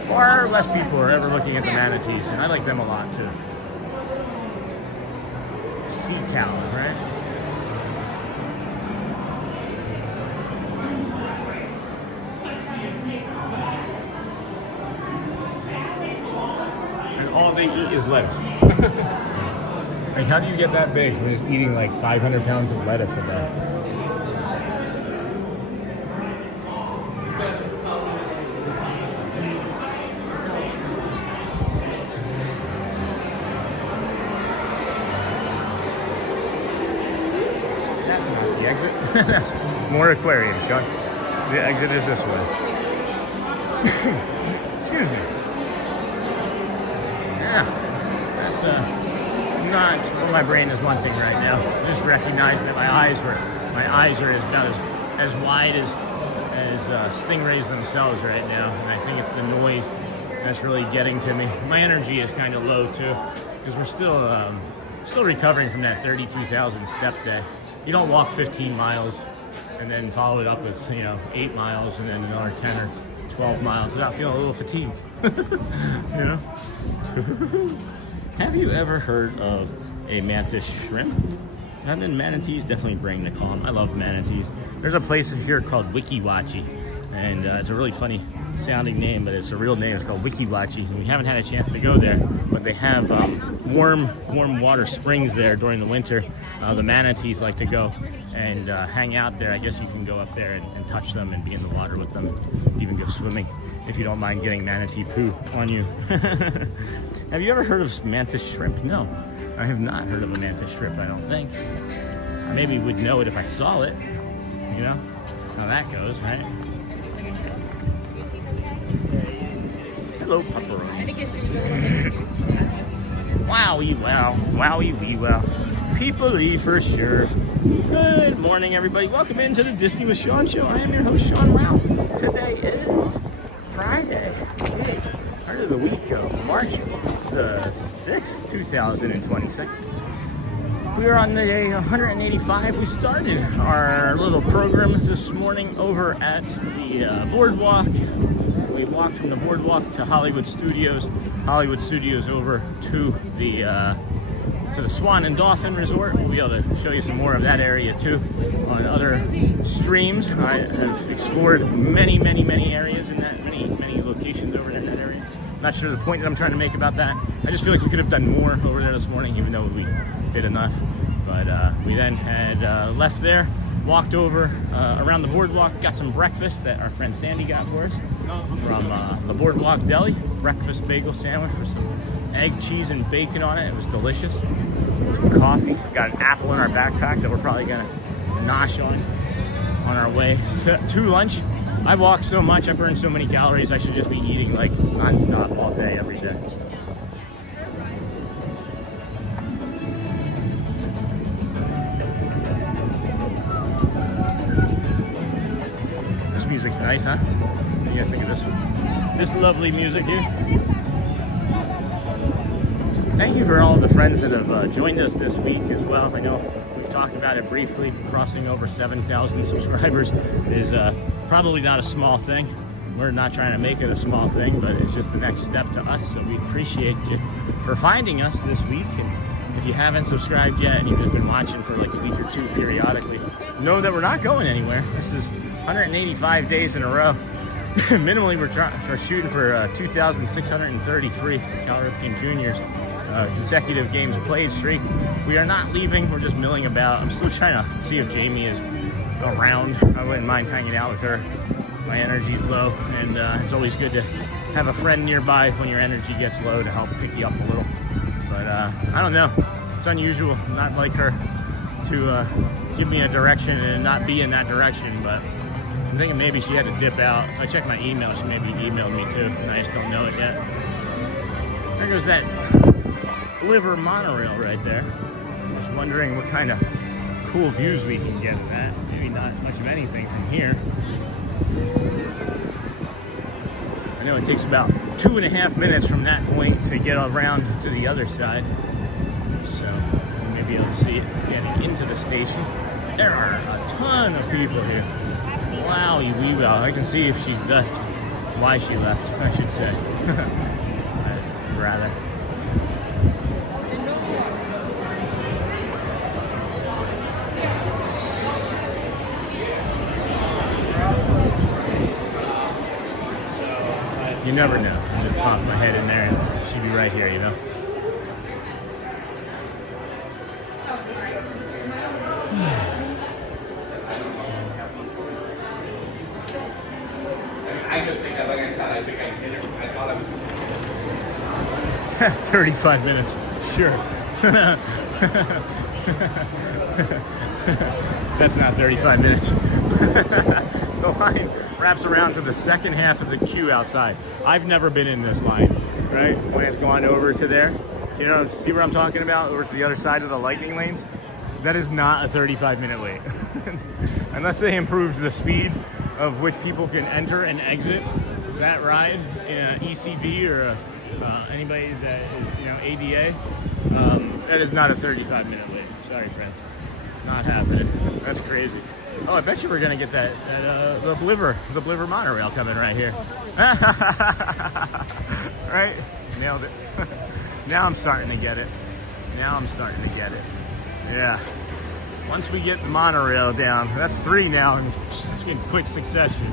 Far less people are ever looking at the manatees, and I like them a lot too. Sea cow, right? And all they eat is lettuce. Like, how do you get that big from just eating like 500 pounds of lettuce a day? That's not the exit. That's more aquarium, Sean. The exit is this way. Excuse me. Yeah, that's not what my brain is wanting right now. Just recognizing that my eyes are about as wide as stingrays themselves right now, and I think it's the noise that's really getting to me. My energy is kind of low too, because we're still recovering from that 32,000 step day. You don't walk 15 miles and then follow it up with 8 miles and then another 10 or 12 miles without feeling a little fatigued. You know. Have you ever heard of a mantis shrimp? And then manatees definitely bring the calm. I love manatees. There's a place in here called Wikiwachi, and it's a really funny sounding name, but it's a real name. It's called Wikiwachi. And we haven't had a chance to go there, but they have warm water springs there during the winter. The manatees like to go and hang out there. I guess you can go up there and touch them and be in the water with them, even go swimming if you don't mind getting manatee poo on you. Have you ever heard of mantis shrimp? No, I have not heard of a mantis shrimp, I don't think. Maybe would know it if I saw it, you know? How that goes, right? Hello, pepperonis. Wowie wow, wowie wee wow. People-y for sure. Good morning, everybody. Welcome into the Disney with Sean show. I am your host, Sean Wow. Today is Friday. Jeez. Part of the week of March the 6th, 2026. We are on day 185. We started our little program this morning over at the Boardwalk. We walked from the Boardwalk to Hollywood Studios. Hollywood Studios over to the Swan and Dolphin Resort. We'll be able to show you some more of that area too on other streams. I have explored many areas in that, many locations over in that area. Not sure the point that I'm trying to make about that. I just feel like we could have done more over there this morning, even though we did enough. But we then had left there, walked over around the Boardwalk, got some breakfast that our friend Sandy got for us from the Boardwalk Deli. Breakfast bagel sandwich with some egg, cheese, and bacon on it. It was delicious. Some coffee. Got an apple in our backpack that we're probably gonna nosh on our way to lunch. I walk so much, I burn so many calories, I should just be eating like non-stop all day, every day. This music's nice, huh? you guys think of this lovely music here? Thank you for all the friends that have joined us this week as well. I know we've talked about it briefly. Crossing over 7,000 subscribers is probably not a small thing. We're not trying to make it a small thing, but it's just the next step to us. So we appreciate you for finding us this week. And if you haven't subscribed yet and you've just been watching for like a week or two periodically, know that we're not going anywhere. This is 185 days in a row. Minimally, we're shooting for 2,633 Cal Ripken Juniors consecutive games played streak. We are not leaving. We're just milling about. I'm still trying to see if Jamie is around. I wouldn't mind hanging out with her. My energy's low, and it's always good to have a friend nearby when your energy gets low to help pick you up a little. But I don't know. It's unusual. I'm not like her to give me a direction and not be in that direction, but I'm thinking maybe she had to dip out. If I check my email, she maybe emailed me too, and I just don't know it yet. There goes that Liver monorail right there. Just wondering what kind of cool views we can get of that. Maybe not much of anything from here. I know it takes about 2.5 minutes from that point to get around to the other side. So we may be able to see it getting into the station. There are a ton of people here. Wowie wee wow. I can see if she left, why she left, I should say. Rather. You never know. I just pop my head in there and she'd be right here, you know? I just think, like I said, I think I hit it. I thought I was 35 minutes, sure. That's not 35 minutes. The line wraps around to the second half of the queue outside. I've never been in this line, right? When it's gone over to there. You know, see where I'm talking about? Over to the other side of the lightning lanes? That is not a 35-minute wait. Unless they improved the speed of which people can enter and exit that ride in an ECB or anybody that is, you know, ADA. That is not a 35-minute wait. Sorry, friends. Not happening. That's crazy. Oh, I bet you we're gonna get the Bliver monorail coming right here. Right? Nailed it. Now I'm starting to get it. Yeah. Once we get the monorail down, that's 3 now in quick succession.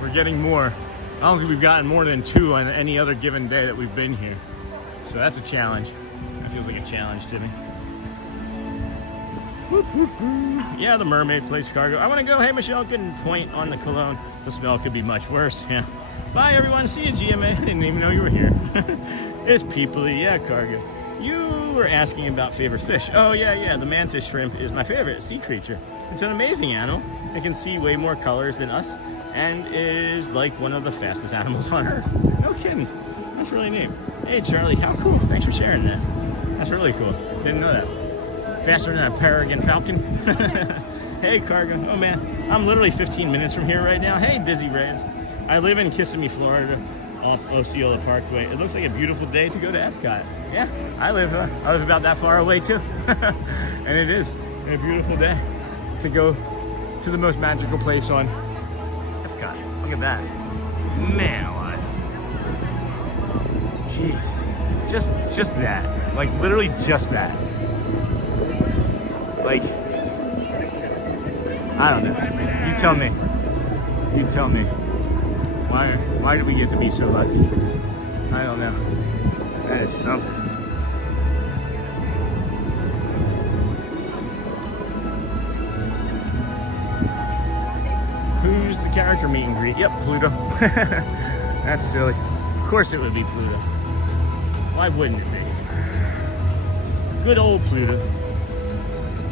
We're getting more. I don't think we've gotten more than 2 on any other given day that we've been here. So that's a challenge. That feels like a challenge to me. Yeah, the mermaid plays cargo. I want to go. Hey, Michelle, couldn't point on the cologne. The smell could be much worse. Yeah. Bye, everyone. See you, GMA. I didn't even know you were here. It's Peoply. Yeah, cargo. You were asking about favorite fish. Oh, yeah. The mantis shrimp is my favorite sea creature. It's an amazing animal. It can see way more colors than us and is like one of the fastest animals on Earth. No kidding. That's really neat. Hey, Charlie. How cool. Thanks for sharing that. That's really cool. Didn't know that. Faster than a peregrine falcon. Hey, cargo. Oh, man. I'm literally 15 minutes from here right now. Hey, Dizzy Rays. I live in Kissimmee, Florida, off Osceola Parkway. It looks like a beautiful day to go to Epcot. Yeah, I live about that far away, too. And it is a beautiful day to go to the most magical place on Epcot. Look at that. Man alive. Jeez. Just that. Like, literally just that. Like, I don't know. You tell me. Why do we get to be so lucky? I don't know. That is something. Who's the character meet and greet? Yep, Pluto. That's silly. Of course it would be Pluto. Why wouldn't it be? Good old Pluto.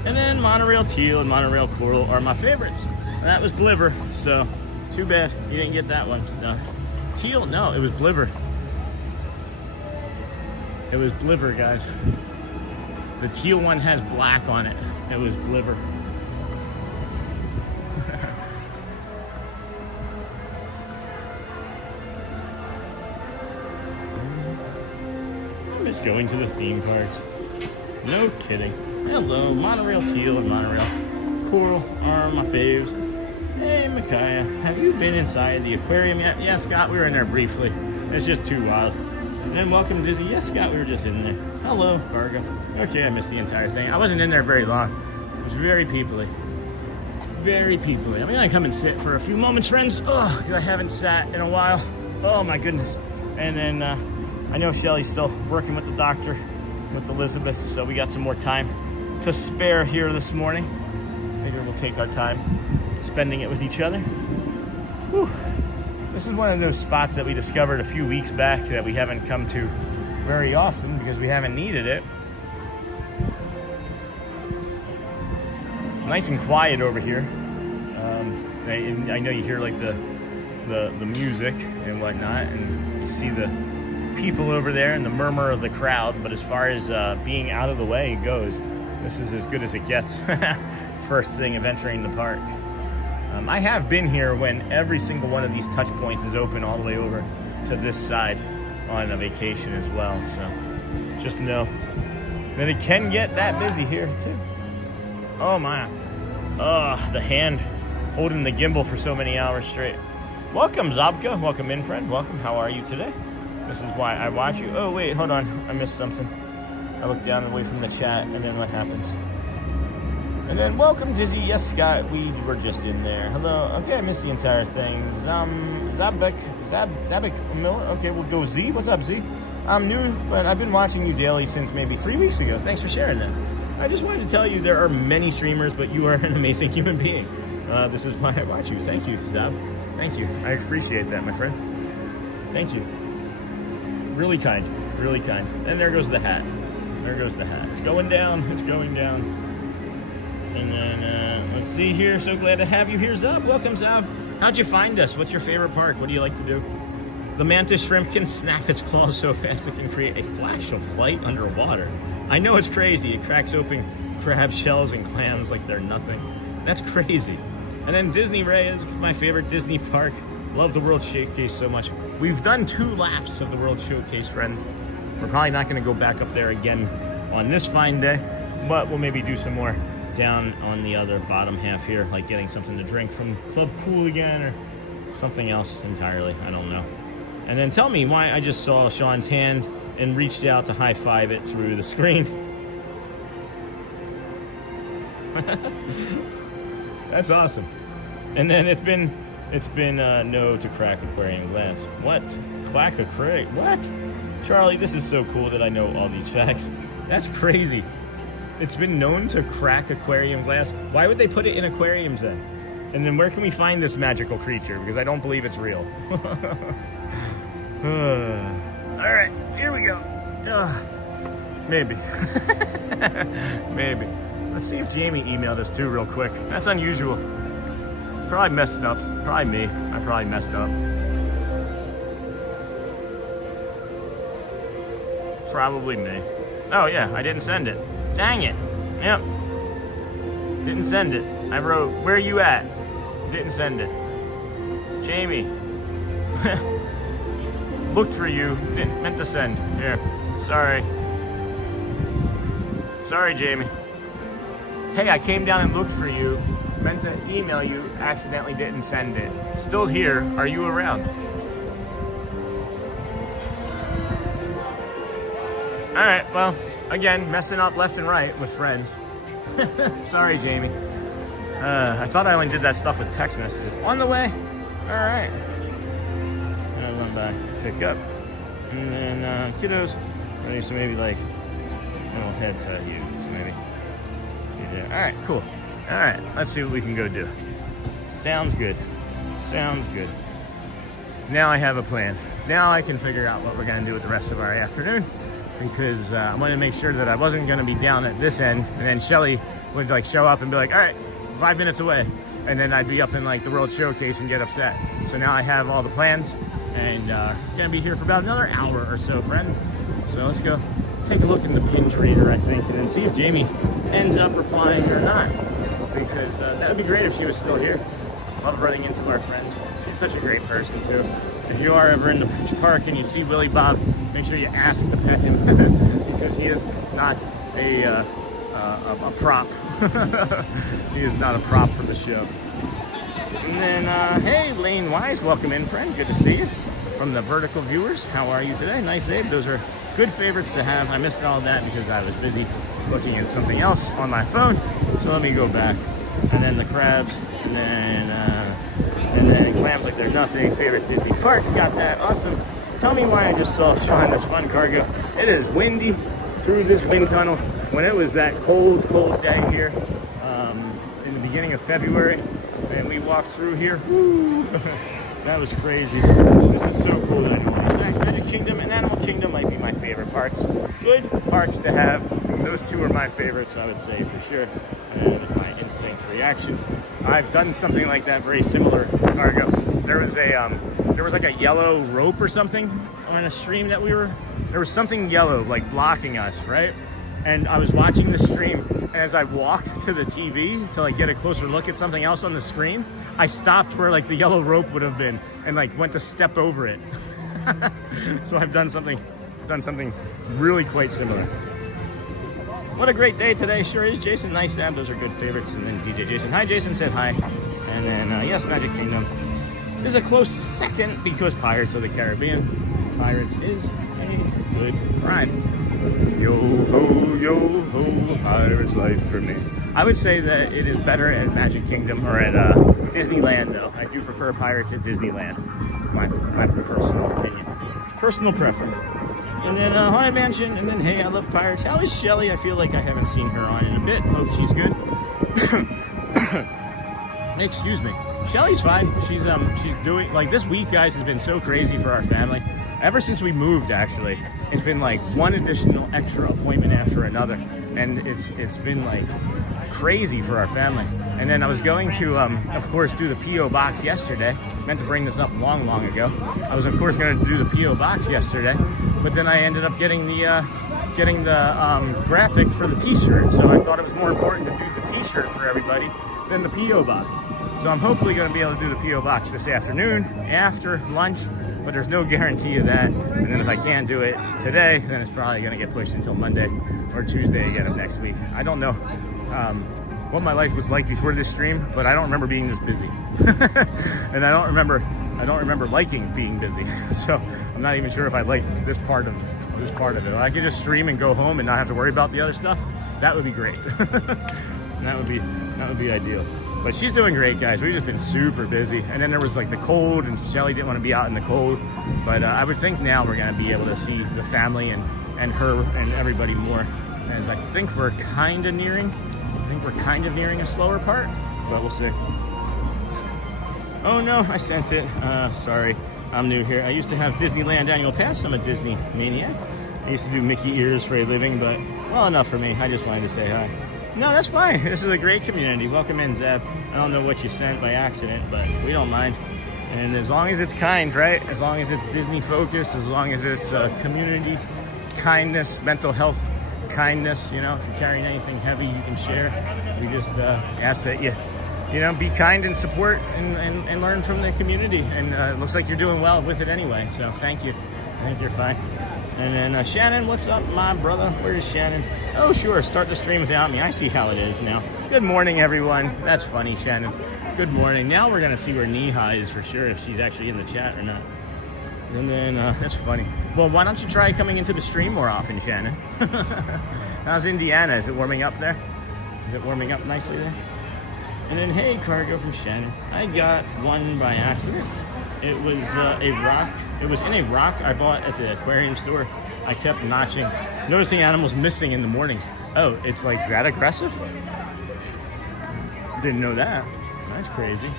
And then Monorail Teal and Monorail Coral are my favorites. And that was Bliver, so too bad you didn't get that one. No. Teal? No, it was Bliver. It was Bliver, guys. The teal one has black on it. It was Bliver. just going to the theme parks. No kidding. Hello, monorail teal and monorail coral are my faves. Hey, Micaiah, have you been inside the aquarium yet? Yeah, Scott, we were in there briefly. It's just too wild. And then welcome Disney. Yes, Scott, we were just in there. Hello, Fargo. Okay, I missed the entire thing. I wasn't in there very long. It was very peoply. Very peoply. I'm gonna come and sit for a few moments, friends. Oh, 'cause I haven't sat in a while. Oh my goodness. And then I know Shelly's still working with the doctor, with Elizabeth, so we got some more time to spare here this morning. Figure we'll take our time spending it with each other. Whew. This is one of those spots that we discovered a few weeks back that we haven't come to very often because we haven't needed it. Nice and quiet over here. I know you hear like the music and whatnot, and you see the people over there and the murmur of the crowd, but as far as being out of the way goes, this is as good as it gets. First thing of entering the park. I have been here when every single one of these touch points is open all the way over to this side on a vacation as well, so just know that it can get that busy here too. Oh my. Oh, the hand holding the gimbal for so many hours straight. Welcome, Zabka. Welcome in, friend. Welcome. How are you today? This is why I watch you. Oh, wait, hold on. I missed something. I look down away from the chat, and then what happens? And then welcome, Dizzy. Yes, Scott, we were just in there. Hello. Okay, I missed the entire thing. Zabek Miller. Okay, we'll go Z. What's up, Z? I'm new, but I've been watching you daily since maybe 3 weeks ago. Thanks for sharing that. I just wanted to tell you there are many streamers, but you are an amazing human being. This is why I watch you. Thank you, Zab. Thank you. I appreciate that, my friend. Thank you. Really kind. Really kind. And there goes the hat. There goes the hat. It's going down. It's going down. And then, let's see here. So glad to have you here, Zab. Welcome, Zab. How'd you find us? What's your favorite park? What do you like to do? The mantis shrimp can snap its claws so fast it can create a flash of light underwater. I know it's crazy. It cracks open crab shells and clams like they're nothing. That's crazy. And then Disney Ray is my favorite Disney park. Love the World Showcase so much. We've done 2 laps of the World Showcase, friends. We're probably not going to go back up there again on this fine day, but we'll maybe do some more down on the other bottom half here, like getting something to drink from Club Cool again or something else entirely. I don't know. And then tell me why I just saw Sean's hand and reached out to high-five it through the screen. That's awesome. And then it's been no to crack aquarium glass. What? Clack aquarium? What? Charlie, this is so cool that I know all these facts. That's crazy. It's been known to crack aquarium glass. Why would they put it in aquariums then? And then where can we find this magical creature? Because I don't believe it's real. All right, here we go. Maybe. Maybe. Let's see if Jamie emailed us too real quick. That's unusual. Probably messed up. Probably me. I probably messed up. Probably me. Oh yeah, I didn't send it. Dang it. Yep. Didn't send it. I wrote, where you at? Didn't send it. Jamie. Looked for you. Didn't meant to send. Here. Sorry. Sorry, Jamie. Hey, I came down and looked for you. Meant to email you. Accidentally didn't send it. Still here. Are you around? Alright, well, again, messing up left and right with friends. Sorry, Jamie. I thought I only did that stuff with text messages. On the way. Alright. And I run back, pick up. And then, kiddos. Ready, so maybe like, I'll head to you. So maybe you there. Alright, cool. Alright, let's see what we can go do. Sounds good. Sounds good. Now I have a plan. Now I can figure out what we're going to do with the rest of our afternoon. Because I wanted to make sure that I wasn't going to be down at this end, and then Shelly would like show up and be like, all right, 5 minutes away, and then I'd be up in like the World Showcase and get upset. So now I have all the plans, and gonna be here for about another hour or so, friends. So let's go take a look in the pin trader, I think, and then see if Jamie ends up replying or not, because that would be great if she was still here. Love running into our friends. She's such a great person too. if you are ever in the park and you see Willie Bob, make sure you ask to pet him because he is not a prop. He is not a prop for the show. And then, hey, Lane Wise, welcome in, friend. Good to see you. From the Vertical Viewers, how are you today? Nice, Abe. Those are good favorites to have. I missed all that because I was busy looking at something else on my phone. So let me go back. And then the crabs, and then clams like they're nothing. Favorite Disney park, got that. Awesome. Tell me why I just saw Sean this fun cargo. It is windy through this wind tunnel. When it was that cold day here in the beginning of February, and we walked through here, woo, that was crazy. This is so cool. Anyways, Magic Kingdom and Animal Kingdom might be my favorite parks. Good parks to have. Those two are my favorites, I would say, for sure. And my instinct reaction. I've done something like that, very similar cargo. There was like a yellow rope or something on a stream that there was something yellow like blocking us, right? And I was watching the stream, and as I walked to the TV to like get a closer look at something else on the screen, I stopped where like the yellow rope would have been and like went to step over it. So I've done something really quite similar. What a great day today. Sure is, Jason. Nice to have. Those are good favorites. And then DJ Jason. Hi, Jason said hi. And then, yes, Magic Kingdom is a close second because Pirates of the Caribbean. Pirates is a good ride. Yo ho, Pirates life for me. I would say that it is better at Magic Kingdom or at Disneyland, though. I do prefer Pirates at Disneyland. My personal opinion. Personal preference. And then Haunted Mansion, and then hey, I love Pirates. How is Shelly? I feel like I haven't seen her on in a bit. Hope she's good. Excuse me. Shelly's fine. She's doing, like, this week, guys, has been so crazy for our family. Ever since we moved, actually, it's been like one additional extra appointment after another, and it's been like crazy for our family. And then I was going to, of course, do the P.O. box yesterday. Meant to bring this up long ago. I was, of course, going to do the P.O. box yesterday, but then I ended up getting the graphic for the T-shirt. So I thought it was more important to do the T-shirt for everybody than the P.O. box. So I'm hopefully going to be able to do the P.O. box this afternoon after lunch, but there's no guarantee of that. And then if I can't do it today, then it's probably going to get pushed until Monday or Tuesday again of next week. I don't know what my life was like before this stream, but I don't remember being this busy. And I don't remember liking being busy. So I'm not even sure if I like this part of it. If I could just stream and go home and not have to worry about the other stuff, that would be great. that would be ideal. But she's doing great, guys. We've just been super busy. And then there was like the cold, and Shelly didn't want to be out in the cold. But I would think now we're going to be able to see the family and her and everybody more, as I think we're kind of nearing a slower part, but we'll see. Oh no, I sent it. Sorry, I'm new here. I used to have Disneyland annual pass. I'm a Disney maniac. I used to do Mickey ears for a living, but well, enough for me. I just wanted to say hi. No, that's fine. This is a great community. Welcome in, Zeb. I don't know what you sent by accident, but we don't mind. And as long as it's kind, right? As long as it's Disney focused, as long as it's community kindness, mental health kindness, you know, if you're carrying anything heavy you can share, we just ask that you be kind and support and learn from the community. And it looks like you're doing well with it anyway, so thank you. I think you're fine. And then Shannon, what's up, my brother? Where is Shannon? Oh, sure, start the stream without me. I see how it is now. Good morning, everyone. That's funny, Shannon. Good morning. Now we're going to see where Neha is for sure, if she's actually in the chat or not. And then, that's funny. Well, why don't you try coming into the stream more often, Shannon? How's Indiana? Is it warming up there? Is it warming up nicely there? And then, hey, cargo from Shannon. I got one by accident. It was a rock. It was in a rock I bought at the aquarium store. I kept noticing animals missing in the mornings. Oh, it's like that aggressive? Didn't know that. That's crazy.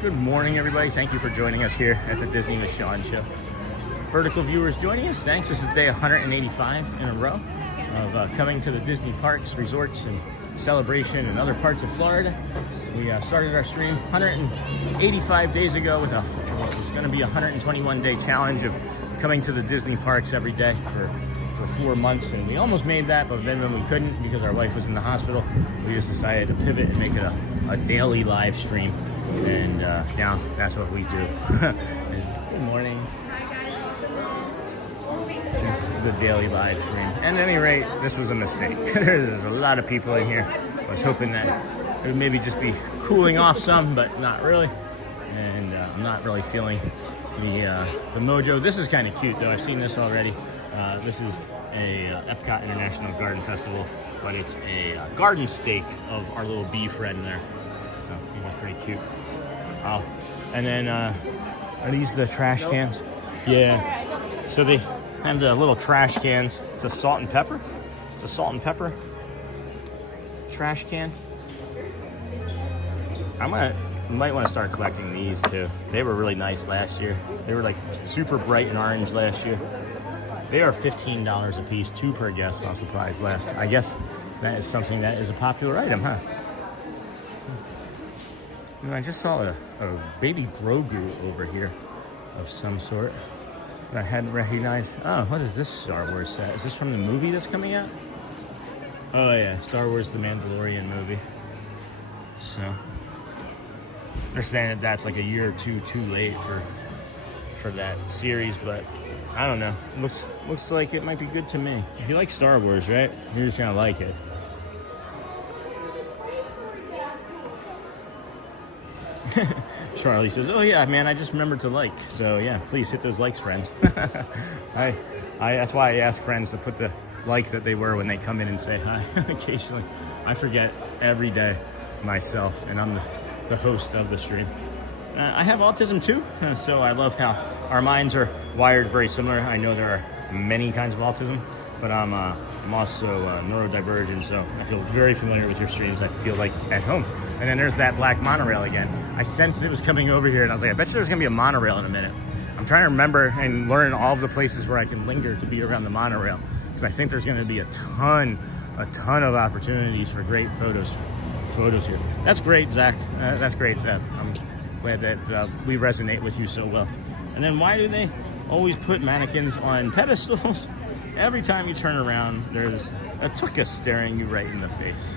Good morning, everybody. Thank you for joining us here at the Disney with Sean show. Vertical viewers joining us, thanks. This is day 185 in a row of coming to the Disney parks, resorts, and Celebration and other parts of Florida. We started our stream 185 days ago with what was going to be a 121-day challenge of coming to the Disney parks every day for for 4 months, and we almost made that, but then when we couldn't because our wife was in the hospital, we just decided to pivot and make it a daily live stream. And now that's what we do. Good morning. This is the daily live stream. And at any rate, this was a mistake. There's a lot of people in here. I was hoping that it would maybe just be cooling off some, but not really. And I'm not really feeling the mojo. This is kind of cute though. I've seen this already. This is a Epcot International Garden Festival, but it's a garden stake of our little bee friend there. So he's pretty cute. Oh, and then are these the trash cans? Yeah. So they have the little trash cans. It's a salt and pepper. It's a salt and pepper trash can. Might want to start collecting these too. They were really nice last year. They were like super bright and orange last year. They are $15 a piece, 2 per guest. I was surprised last. I guess that is something that is a popular item, huh? You know, I just saw a baby Grogu over here of some sort that I hadn't recognized. Oh, what is this Star Wars set? Is this from the movie that's coming out? Oh yeah, Star Wars The Mandalorian movie. So they're saying that that's like a year or two too late for that series, but I don't know. Looks like it might be good to me. If you like Star Wars, right? You're just gonna like it. Charlie says, "Oh yeah, man, I just remembered to like." So yeah, please hit those likes, friends. I that's why I ask friends to put the like that they were when they come in and say hi. Occasionally, I forget every day myself, and I'm the host of the stream. I have autism too, so I love how our minds are wired very similar. I know there are many kinds of autism, but I'm also neurodivergent, so I feel very familiar with your streams. I feel like at home. And then there's that black monorail again. I sensed it was coming over here, and I was like, I bet you there's gonna be a monorail in a minute. I'm trying to remember and learn all of the places where I can linger to be around the monorail, because I think there's gonna be a ton of opportunities for great photos here. That's great, Zach. That's great, Zach. I'm glad that we resonate with you so well. And then why do they always put mannequins on pedestals? Every time you turn around, there's a tuchus staring you right in the face.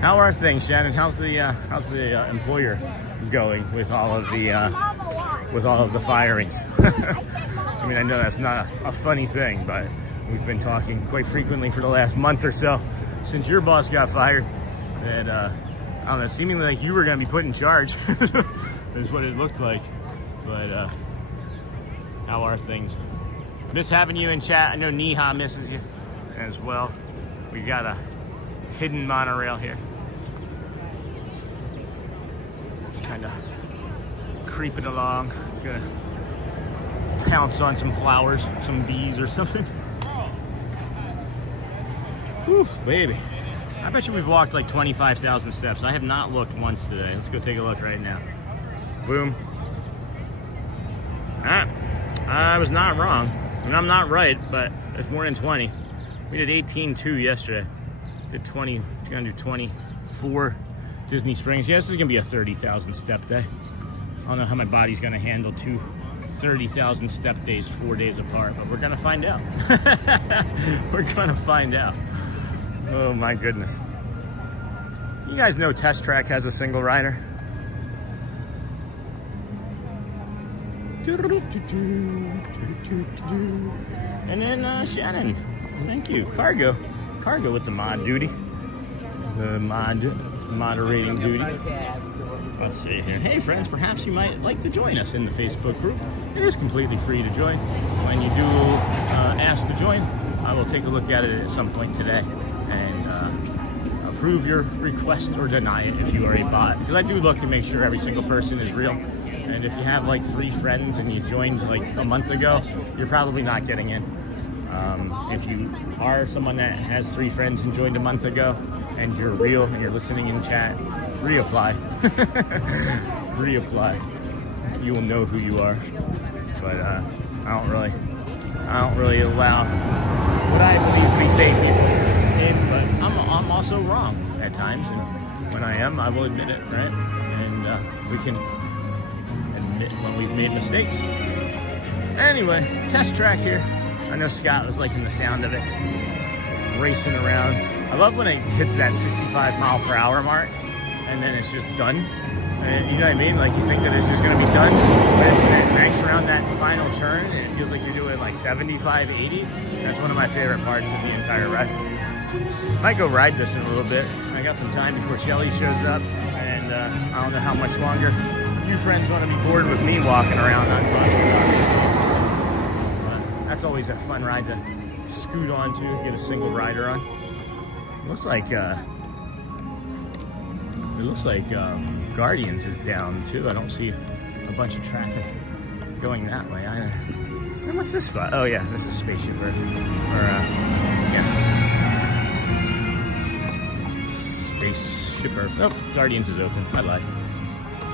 How are things, Shannon? How's the employer going with all of the firings? I mean, I know that's not a funny thing, but we've been talking quite frequently for the last month or so since your boss got fired. That I don't know, seemingly like you were going to be put in charge, is what it looked like. But how are things? Miss having you in chat. I know Neha misses you as well. We got a hidden monorail here. Just kind of creeping along. Gonna pounce on some flowers, some bees or something. Whew, baby. I bet you we've walked like 25,000 steps. I have not looked once today. Let's go take a look right now. Boom. I was not wrong. I mean, I'm not right, but it's more than 20. We did 18.2 yesterday. Did 20, 224 Disney Springs. Yeah, this is gonna be a 30,000 step day. I don't know how my body's gonna handle 2 30,000 step days 4 days apart, but we're gonna find out. We're gonna find out. Oh my goodness. You guys know Test Track has a single rider? And then Shannon, thank you. Cargo with the mod duty. The moderating duty. Let's see here. Hey friends, perhaps you might like to join us in the Facebook group. It is completely free to join. When you do ask to join, I will take a look at it at some point today and approve your request or deny it if you are a bot. Because I do look to make sure every single person is real. And if you have like 3 friends and you joined like a month ago, you're probably not getting in. If you are someone that has 3 friends and joined a month ago and you're real and you're listening in chat, reapply. Reapply. You will know who you are. But I don't really allow what I believe to be fake in, but I'm also wrong at times, and when I am, I will admit it, right? And we can admit when we've made mistakes. Anyway, Test Track here. I know Scott was liking the sound of it, racing around. I love when it hits that 65-mile-per-hour mark, and then it's just done. And you know what I mean? Like, you think that it's just gonna be done, but when it banks around that final turn, and it feels like you're doing like 75, 80, that's one of my favorite parts of the entire ride. Might go ride this in a little bit. I got some time before Shelly shows up, and I don't know how much longer you friends want to be bored with me walking around on but that's always a fun ride to scoot onto, get a single rider on. It looks like Guardians is down too. I don't see a bunch of traffic going that way either. And what's this spot? Oh yeah, this is Spaceship Earth. Yeah. Spaceship Earth. Oh, Guardians is open. I lied.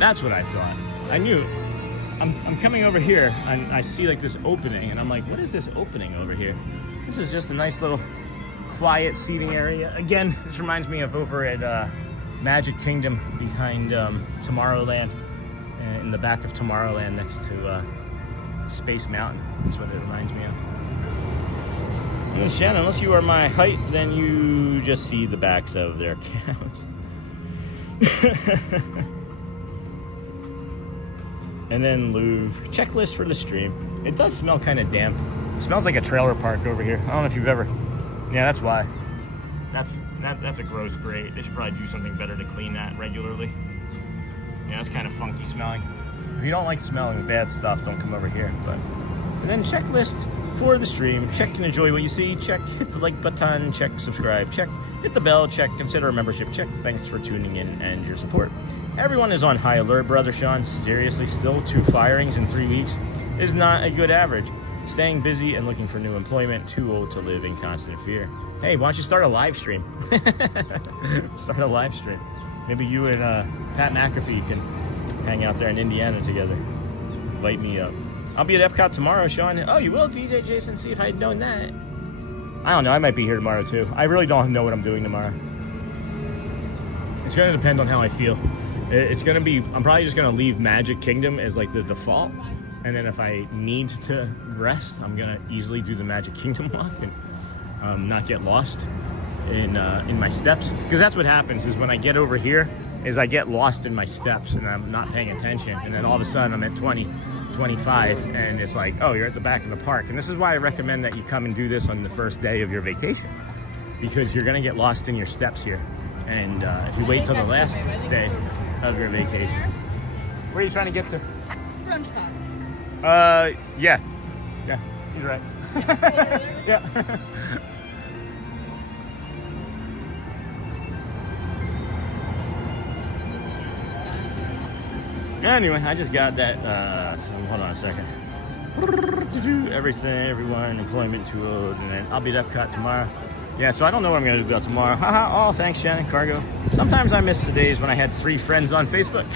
That's what I thought. I knew. I'm coming over here and I see like this opening and I'm like, what is this opening over here? This is just a nice little quiet seating area. Again, this reminds me of over at Magic Kingdom behind Tomorrowland, in the back of Tomorrowland next to Space Mountain. That's what it reminds me of. And Shannon, unless you are my height, then you just see the backs of their cows. And then Louvre. Checklist for the stream. It does smell kind of damp. It smells like a trailer park over here. I don't know if you've ever... Yeah, that's why. That's a gross grate. They should probably do something better to clean that regularly. Yeah, that's kind of funky smelling. If you don't like smelling bad stuff, don't come over here. And then checklist for the stream. Check and enjoy what you see. Check, hit the like button. Check, subscribe. Check, hit the bell. Check, consider a membership. Check, thanks for tuning in and your support. Everyone is on high alert, Brother Sean. Seriously, still 2 firings in 3 weeks is not a good average. Staying busy and looking for new employment. Too old to live in constant fear. Hey, why don't you start a live stream? Start a live stream. Maybe you and Pat McAfee can hang out there in Indiana together. Light me up. I'll be at Epcot tomorrow, Sean. Oh, you will, DJ Jason? See if I'd known that. I don't know. I might be here tomorrow, too. I really don't know what I'm doing tomorrow. It's going to depend on how I feel. It's going to be... I'm probably just going to leave Magic Kingdom as, like, the default. And then if I need to rest, I'm going to easily do the Magic Kingdom walk and not get lost in my steps. Because that's what happens is when I get over here is I get lost in my steps and I'm not paying attention. And then all of a sudden I'm at 20, 25 and it's like, oh, you're at the back of the park. And this is why I recommend that you come and do this on the first day of your vacation. Because you're going to get lost in your steps here. And if you wait till the last day of your vacation. Where are you trying to get to? Brunch spot. Yeah. Yeah, he's right. Yeah. Anyway, I just got that, hold on a second. Everything, everyone, employment too old, and then I'll be at Epcot tomorrow. Yeah, so I don't know what I'm going to do about tomorrow. Haha, oh, thanks, Shannon, cargo. Sometimes I miss the days when I had 3 friends on Facebook.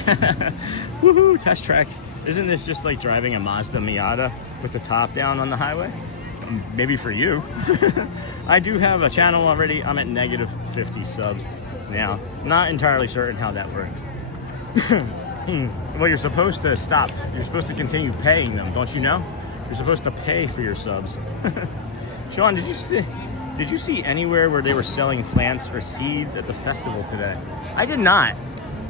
Woohoo, test track. Isn't this just like driving a Mazda Miata with the top down on the highway? Maybe for you. I do have a channel already. I'm at negative 50 subs now. Not entirely certain how that works. Well, you're supposed to stop. You're supposed to continue paying them, don't you know? You're supposed to pay for your subs. Sean, did you see anywhere where they were selling plants or seeds at the festival today? I did not.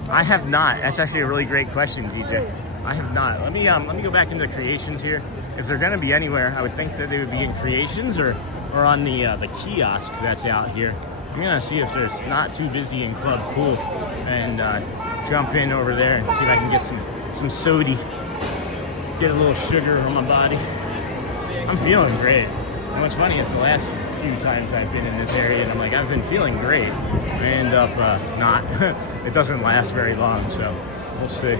I have not. That's actually a really great question, DJ. I have not. Let me go back into creations here. If they're gonna be anywhere, I would think that they would be in creations or on the kiosk that's out here. I'm gonna see if there's not too busy in Club Cool and jump in over there and see if I can get some sody. Get a little sugar on my body. I'm feeling great. And what's funny is the last few times I've been in this area and I'm like, I've been feeling great. I end up not. It doesn't last very long, so we'll see.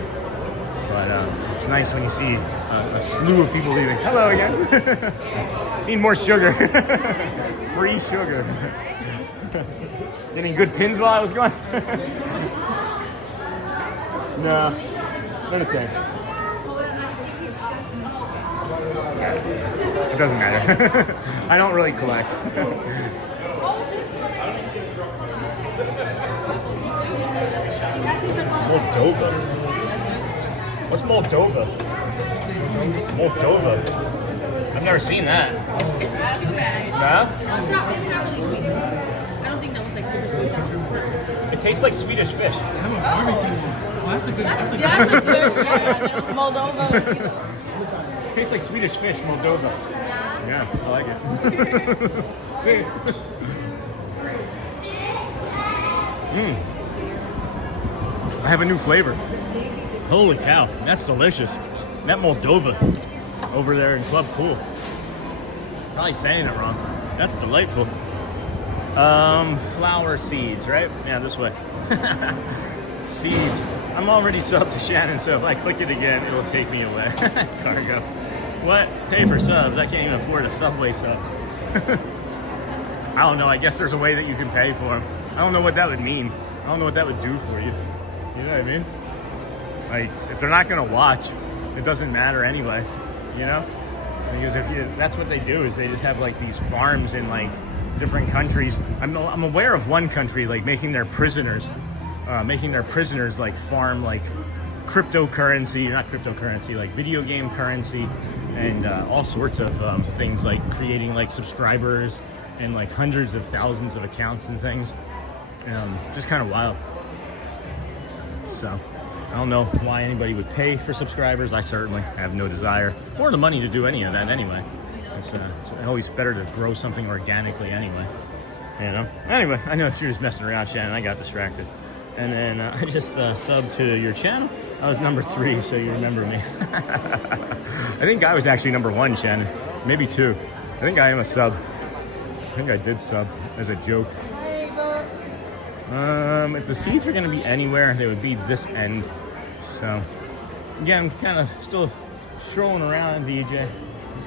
But it's nice when you see a slew of people leaving. Hello again. Need more sugar. Free sugar. Getting good pins while I was gone? No. They're the same. It doesn't matter. I don't really collect. Moldova. What's Moldova? Moldova. I've never seen that. It's too bad. Nah? No, it's not really sweet. I don't think that one's like super sweet. It tastes like Swedish fish. That's a good. That's a good Moldova. Tastes like Swedish fish, Moldova. Yeah, I like it. See? I have a new flavor. Holy cow, that's delicious. That Moldova over there in Club Cool. Probably saying it wrong. That's delightful. Flower seeds, right? Yeah, this way. Seeds. I'm already subbed to Shannon, so if I click it again, it'll take me away. Cargo. What? Pay for subs. I can't even afford a Subway sub. I don't know. I guess there's a way that you can pay for them. I don't know what that would mean. I don't know what that would do for you. You know what I mean? Like, if they're not going to watch, it doesn't matter anyway. You know? Because if you, that's what they do, is they just have like these farms in like different countries. I'm aware of one country like making their prisoners like farm like cryptocurrency, not cryptocurrency, like video game currency, and all sorts of things, like creating like subscribers and like hundreds of thousands of accounts and things. Just kind of wild. So I don't know why anybody would pay for subscribers. I certainly have no desire or the money to do any of that anyway. It's always better to grow something organically anyway. You know? Anyway, I know she was messing around, Shannon. I got distracted. And then I just subbed to your channel. I was number 3, so you remember me. I think I was actually number 1, Shannon. Maybe 2. I think I am a sub. I think I did sub as a joke. If the seats are going to be anywhere, they would be this end. So, again, I'm kind of still strolling around, DJ.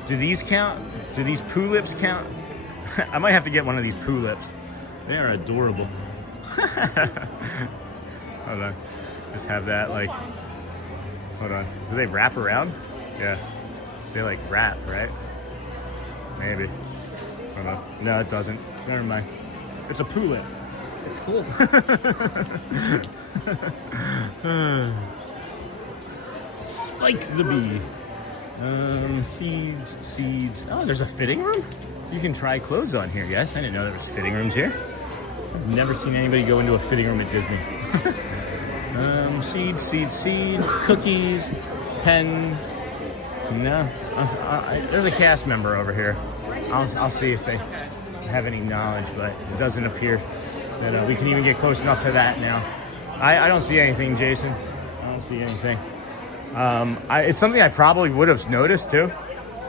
Do these count? Do these poo lips count? I might have to get one of these poo lips. They are adorable. Hold on. Just have that, like, hold on. Do they wrap around? Yeah. They, like, wrap, right? Maybe. Hold on. No, it doesn't. Never mind. It's a poo lip. It's cool. Spike the bee. Seeds. Oh, there's a fitting room? You can try clothes on here, yes? I didn't know there was fitting rooms here. I've never seen anybody go into a fitting room at Disney. Seed, cookies, pens. No, there's a cast member over here. I'll see if they have any knowledge, but it doesn't appear that we can even get close enough to that now. I don't see anything, Jason. I don't see anything. It's something I probably would have noticed too.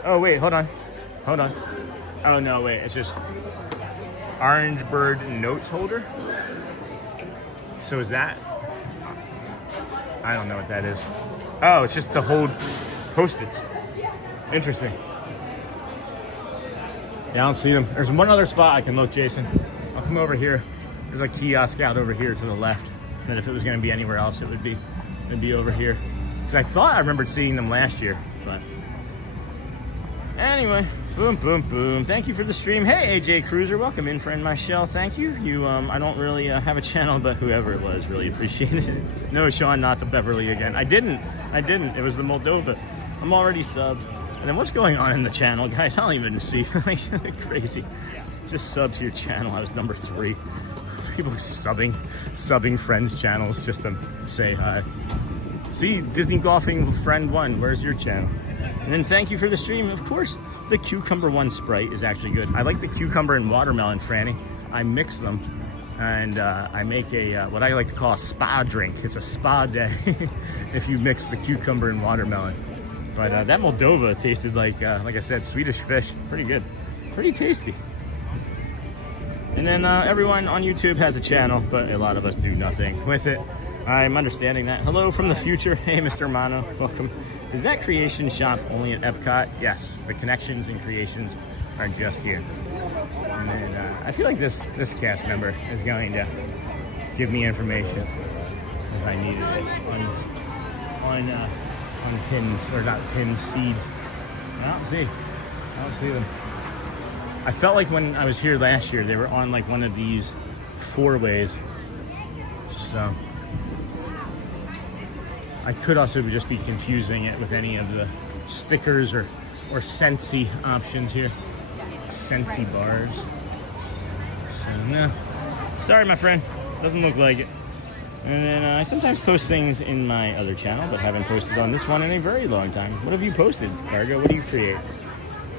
Oh wait, hold on. Oh no, wait, it's just Orange Bird notes holder. So is that? I don't know what that is. Oh, it's just to hold Post-its. Interesting. Yeah, I don't see them. There's one other spot I can look, Jason. I'll come over here. There's a kiosk out over here to the left. And if it was going to be anywhere else, it'd be over here. Because I thought I remembered seeing them last year, but anyway. Boom, boom, boom. Thank you for the stream. Hey, AJ Cruiser. Welcome in, friend Michelle. Thank you. I don't really have a channel, but whoever it was really appreciated it. No, Sean, not the Beverly again. I didn't. It was the Moldova. I'm already subbed. And then what's going on in the channel, guys? I don't even see. Crazy. Just sub to your channel. I was number 3. People are subbing friends' channels just to say hi. See, Disney Golfing Friend 1. Where's your channel? And then thank you for the stream. Of course, the Cucumber 1 Sprite is actually good. I like the cucumber and watermelon, Franny. I mix them, and I make a what I like to call a spa drink. It's a spa day if you mix the cucumber and watermelon. But that Moldova tasted like I said, Swedish fish. Pretty good. Pretty tasty. And then everyone on YouTube has a channel, but a lot of us do nothing with it. I'm understanding that. Hello from the future. Hey, Mr. Mano. Welcome. Is that creation shop only at Epcot? Yes. The connections and creations are just here. And then I feel like this cast member is going to give me information if I needed it on pins, or not pins, seeds. I don't see them. I felt like when I was here last year, they were on like one of these 4-ways. So I could also just be confusing it with any of the stickers or Scentsy options here. Scentsy bars. So, no. Sorry, my friend. Doesn't look like it. And then I sometimes post things in my other channel, but haven't posted on this one in a very long time. What have you posted, Cargo? What do you create?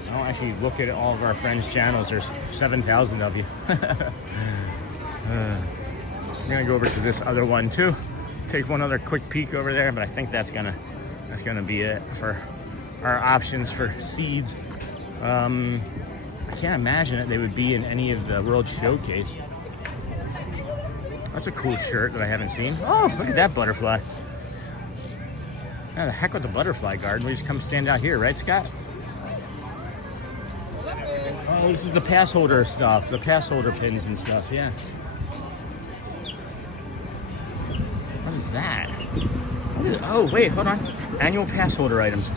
I don't actually look at all of our friends' channels. There's 7,000 of you. I'm gonna go over to this other one too. Take one other quick peek over there, but I think that's gonna be it for our options for seeds. I can't imagine that they would be in any of the World Showcase. That's a cool shirt that I haven't seen. Oh, look at that butterfly. Yeah, the heck with the butterfly garden. We just come stand out here, right, Scott? Oh, this is the pass holder stuff, the pass holder pins and stuff, yeah. What is that? Oh, wait, hold on. Annual pass holder items.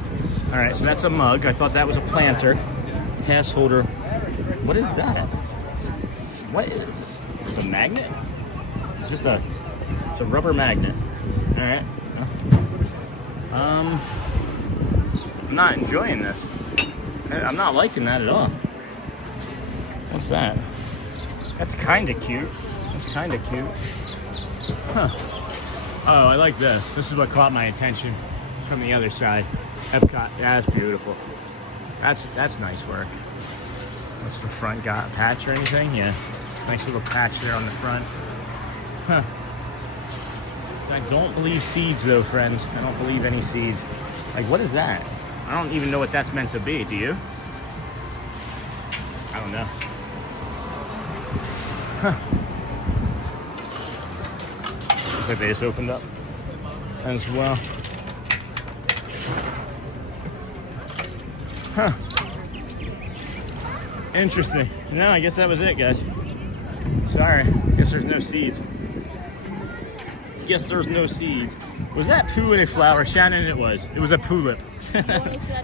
All right, so that's a mug. I thought that was a planter. Pass holder. What is that? What is this? It's a magnet? It's just it's a rubber magnet. All right. I'm not enjoying this. I'm not liking that at all. What's that? That's kind of cute. That's kind of cute. Huh. Oh, I like this. This is what caught my attention from the other side. Epcot. That's beautiful. That's nice work. What's the front got? Patch or anything? Yeah. Nice little patch there on the front. Huh. I don't believe seeds though, friends. I don't believe any seeds. Like, what is that? I don't even know what that's meant to be. Do you? I don't know. Huh. Looks like they just opened up as well. Huh. Interesting. No, I guess that was it, guys. Sorry. Guess there's no seeds. Guess there's no seeds. Was that poo in a flower? Shannon, it was. It was a poolip.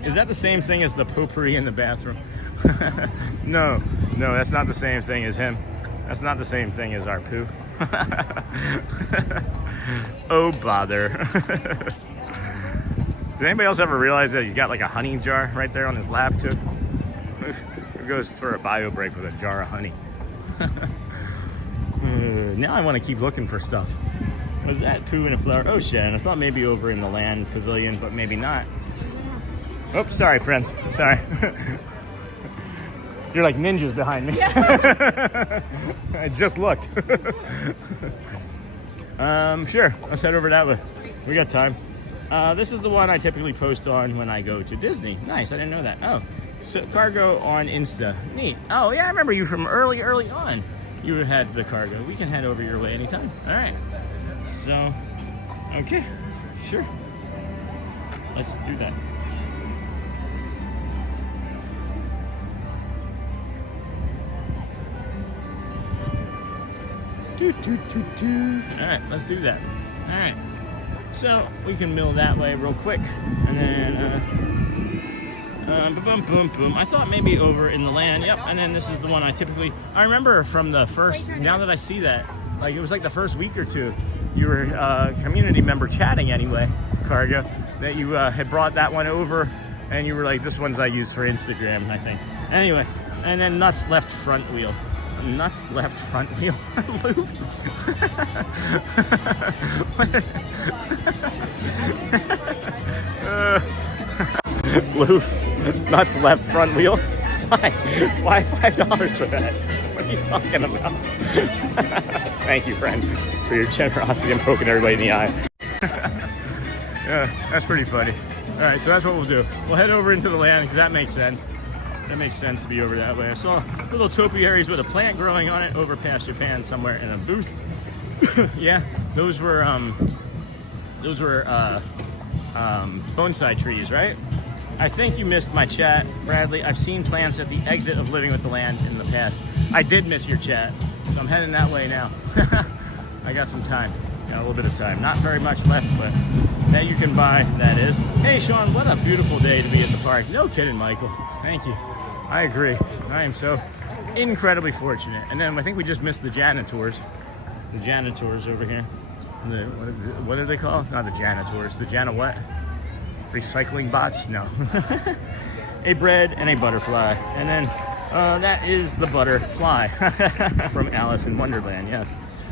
Is that the same thing as the potpourri in the bathroom? No, that's not the same thing as him. That's not the same thing as our poo. Oh, bother. Did anybody else ever realize that he's got like a honey jar right there on his lap too? He goes for a bio break with a jar of honey. Now I want to keep looking for stuff. Was that poo in a flower? Oh, Shannon, I thought maybe over in the land pavilion, but maybe not. Oops, sorry, friends. Sorry. You're like ninjas behind me. I just looked. Sure, let's head over that way. We got time. This is the one I typically post on when I go to Disney. Nice, I didn't know that. Oh, so Cargo on Insta. Neat. Oh, yeah, I remember you from early on. You had the Cargo. We can head over your way anytime. All right. So, okay, sure. Let's do that. All right, let's do that. All right. So we can mill that way real quick, and then boom, boom, boom. I thought maybe over in the land. Yep. And then this is the one I remember from the first. Now that I see that, like it was like the first week or two. You were a community member chatting anyway, Cargo, that you had brought that one over, and you were like, this one's I use for Instagram, I think. Anyway, and then nuts left front wheel. Nuts left front wheel. Loof. Nuts left front wheel. Why $5 for that? What are you talking about? Thank you, friend, for your generosity and poking everybody in the eye. Yeah, that's pretty funny. All right, so that's what we'll do. We'll head over into the land because that makes sense. That makes sense to be over that way. I saw little topiaries with a plant growing on it over past Japan somewhere in a booth. Yeah, those were bonsai trees, right? I think you missed my chat, Bradley. I've seen plants at the exit of Living with the Land in the past. I did miss your chat, so I'm heading that way now. I got some time. Got a little bit of time. Not very much left, but that you can buy, that is. Hey, Sean, what a beautiful day to be at the park. No kidding, Michael. Thank you. I agree. I am so incredibly fortunate. And then I think we just missed the janitors. The janitors over here. What are they called? Not the janitors. The what? Recycling bots? No. A bread and a butterfly. And then That is the butterfly from Alice in Wonderland, yes.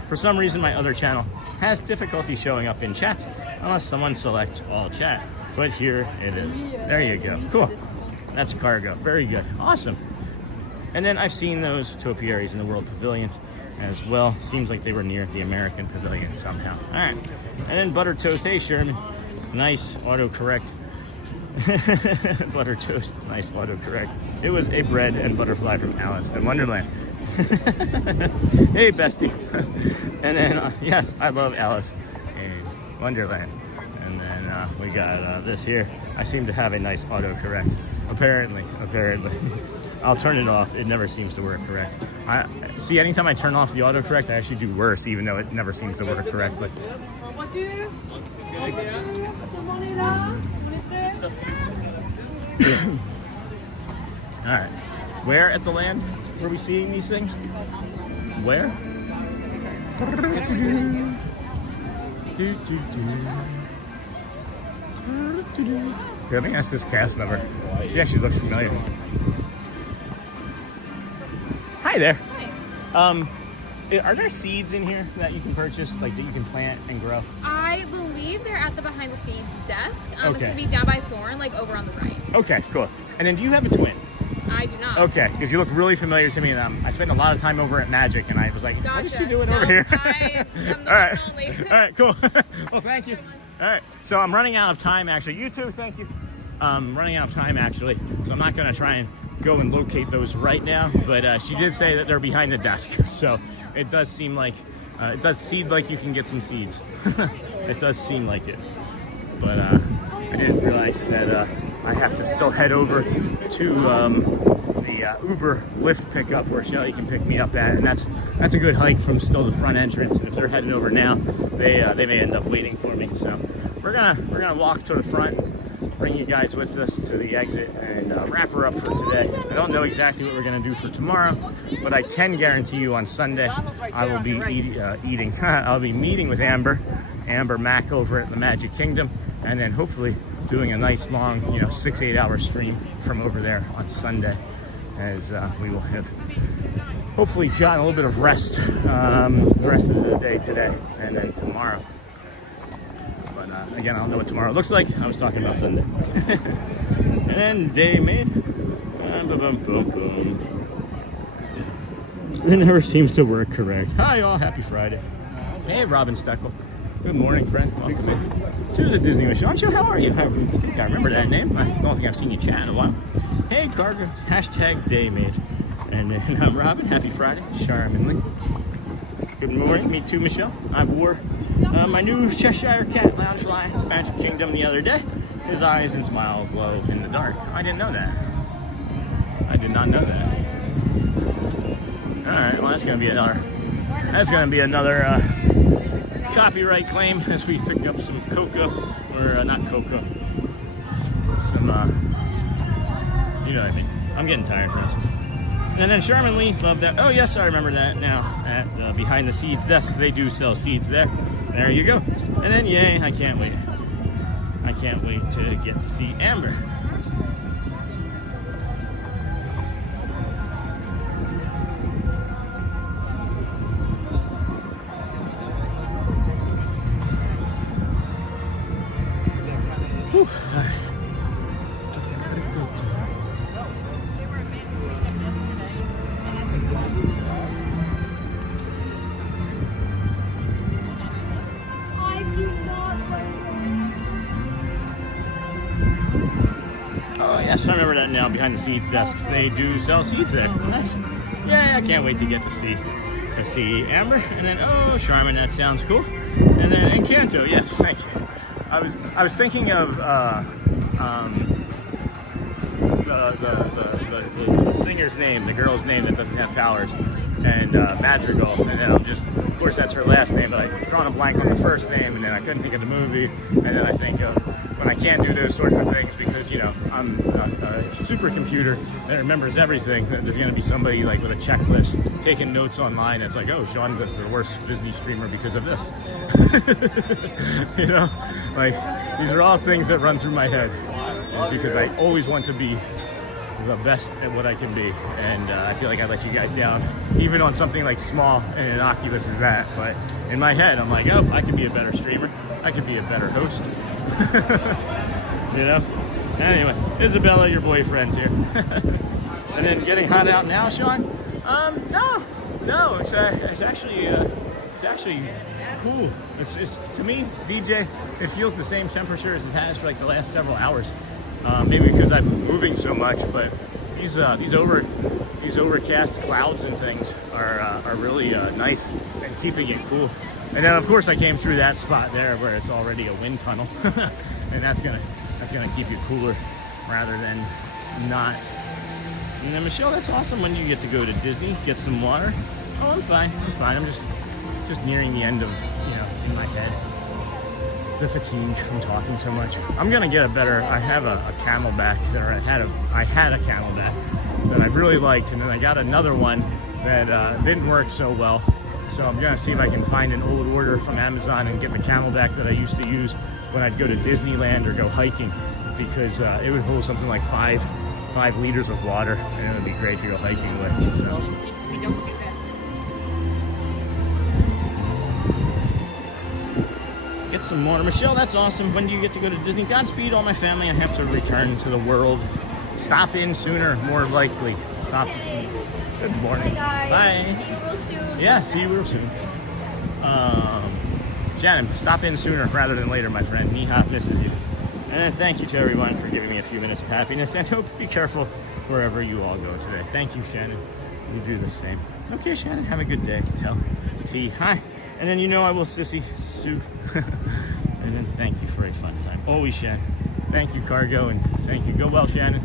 For some reason, my other channel has difficulty showing up in chats unless someone selects all chat. But here it is. There you go. Cool. That's cargo. Very good. Awesome. And then I've seen those topiaries in the World Pavilion as well. Seems like they were near the American Pavilion somehow. All right. And then butter toast. Hey, Sherman. Nice autocorrect. Butter toast. Nice autocorrect. It was a bread and butterfly from Alice in Wonderland. Hey, bestie. And then, yes, I love Alice in Wonderland. And then we got this here. I seem to have a nice autocorrect. Apparently. I'll turn it off. It never seems to work correct. See, anytime I turn off the autocorrect, I actually do worse, even though it never seems to work correctly. All right. Where at the land were we seeing these things? Where? Here, let me ask this cast member. She actually looks familiar. Hi there. Are there seeds in here that you can purchase, like that you can plant and grow? I believe they're at the behind the scenes desk. Okay. It's gonna be down by Soren, like over on the right. Okay, cool. And then do you have a twin? I do not. Okay, because you look really familiar to me. I spent a lot of time over at Magic, and I was like, what is she doing over here? I am the All right. one only. All right, cool. Well, thank you. All right, so I'm running out of time, actually. You too, thank you. Running out of time, actually, so I'm not going to try and go and locate those right now, but she did say that they're behind the desk, so it does seem like, it does seem like you can get some seeds. It does seem like it, but I didn't realize that I have to still head over to the Uber Lyft pickup where Shelly can pick me up at, and that's a good hike from still the front entrance. And if they're heading over now, they may end up waiting for me. So we're gonna walk to the front, bring you guys with us to the exit, and wrap her up for today. I don't know exactly what we're gonna do for tomorrow, but I can guarantee you on Sunday I will be eating. I'll be meeting with Amber Mack over at the Magic Kingdom, and then hopefully doing a nice long, 6-8 hour stream from over there on Sunday, as we will have hopefully gotten a little bit of rest the rest of the day today and then tomorrow. But again, I don't know what tomorrow looks like. I was talking about Sunday. And then day made. It never seems to work correct. Hi all, happy Friday. Hey, Robin Steckel. Good morning, friend. Welcome in to the Disney World Show. How are you? I think I remember that name. I don't think I've seen you chat in a while. Hey, Cargo. Hashtag day made. And then I'm Robin. Happy Friday. Charmingly. Good morning. Me too, Michelle. I wore my new Cheshire Cat Loungefly to Magic Kingdom the other day. His eyes and smile glow in the dark. I didn't know that. I did not know that. All right. Well, that's gonna be another copyright claim as we pick up some cocoa, or not cocoa, some you know what I mean. I'm getting tired, friends. And then Sherman Lee, love that. Oh yes, I remember that now. At the behind the seeds desk, they do sell seeds there. There you go. And then yay, I can't wait. I can't wait to get to see Amber. Whew. Oh yes, I remember that now. Behind the seeds desk, they do sell seeds there. Nice. Yeah, I can't wait to get to see Amber. And then Charmin, that sounds cool. And then Encanto, yes, thank you. I was thinking of the singer's name, the girl's name that doesn't have powers, and Madrigal. And then of course that's her last name, but I've drawn a blank on the first name, and then I couldn't think of the movie. And then I think of when I can't do those sorts of things because I'm a supercomputer that remembers everything. There's going to be somebody like with a checklist taking notes online. It's like, oh, Sean is the worst Disney streamer because of this. Like these are all things that run through my head. It's because I always want to be the best at what I can be, and I feel like I let you guys down, even on something like small and innocuous as that. But in my head, I'm like, oh, I could be a better streamer. I could be a better host. You know? Anyway, Isabella, your boyfriend's here. And then getting hot out now, Sean? No, it's actually cool. It's to me, DJ, it feels the same temperature as it has for like the last several hours. Maybe because I've been moving so much, but these overcast clouds and things are really nice and keeping it cool. And then of course I came through that spot there where it's already a wind tunnel, and that's gonna keep you cooler rather than not. And then Michelle, that's awesome when you get to go to Disney, get some water. Oh, I'm fine. I'm just nearing the end of, in my head, the fatigue from talking so much. I'm gonna get I have a Camelback there. I had a Camelback that I really liked, and then I got another one that didn't work so well. So I'm gonna see if I can find an old order from Amazon and get the Camelback that I used to use when I'd go to Disneyland or go hiking, because it would hold something like 5 liters of water, and it would be great to go hiking with. So. Get some water. Michelle, that's awesome. When do you get to go to Disney? Godspeed, all my family. I have to return to the world. Stop in sooner, more likely. Stop. Okay. Good morning. Bye, guys. Bye. See you real soon. Yeah, see you real soon. Shannon, stop in sooner rather than later, my friend. Niha misses you. And thank you to everyone for giving me a few minutes of happiness, and hope be careful wherever you all go today. Thank you, Shannon. You do the same. Okay, Shannon, have a good day. Tell T hi. And then I will sissy Sue. And then thank you for a fun time. Always, Shannon. Thank you, Cargo, and thank you. Go well, Shannon.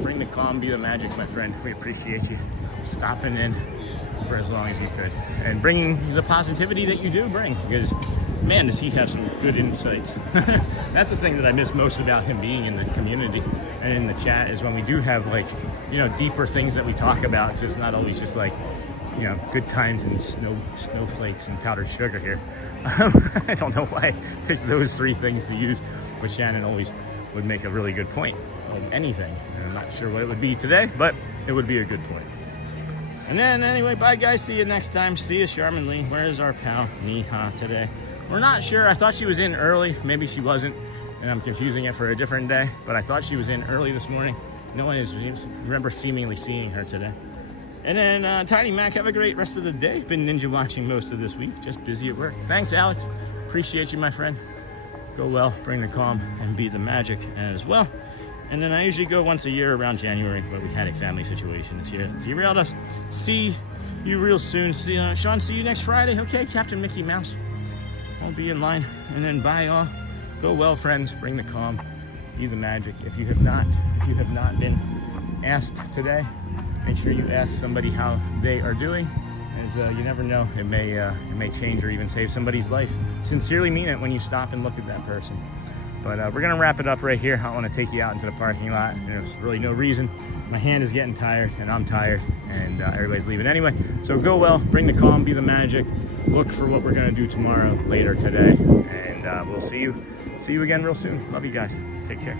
Bring the calm, be the magic, my friend. We appreciate you stopping in for as long as you could, and bringing the positivity that you do bring, because man, does he have some good insights. That's the thing that I miss most about him being in the community and in the chat, is when we do have deeper things that we talk about. It's just not always just like, good times and snowflakes and powdered sugar here. I don't know why I picked those 3 things to use, but Shannon always would make a really good point on anything. And I'm not sure what it would be today, but it would be a good point. And then anyway, bye guys, see you next time. See you, Charmin Lee. Where is our pal Niha today? We're not sure. I thought she was in early. Maybe she wasn't, and I'm confusing it for a different day, but I thought she was in early this morning. No one remember seemingly seeing her today. And then Tiny Mac, have a great rest of the day. Been ninja watching most of this week, just busy at work. Thanks, Alex. Appreciate you, my friend. Go well, bring the calm, and be the magic as well. And then I usually go once a year around January, but we had a family situation this year. Derailed us. See you real soon. Sean, see you next Friday. Okay, Captain Mickey Mouse. I'll be in line. And then bye all. Go well, friends. Bring the calm. Be the magic. If you have not been asked today, make sure you ask somebody how they are doing, as you never know, it may change or even save somebody's life. Sincerely mean it when you stop and look at that person. But we're gonna wrap it up right here. I want to take you out into the parking lot. There's really no reason. My hand is getting tired, and I'm tired, and everybody's leaving anyway. So go well, bring the calm, be the magic. Look for what we're gonna do tomorrow, later today, and we'll see you again real soon. Love you guys. Take care.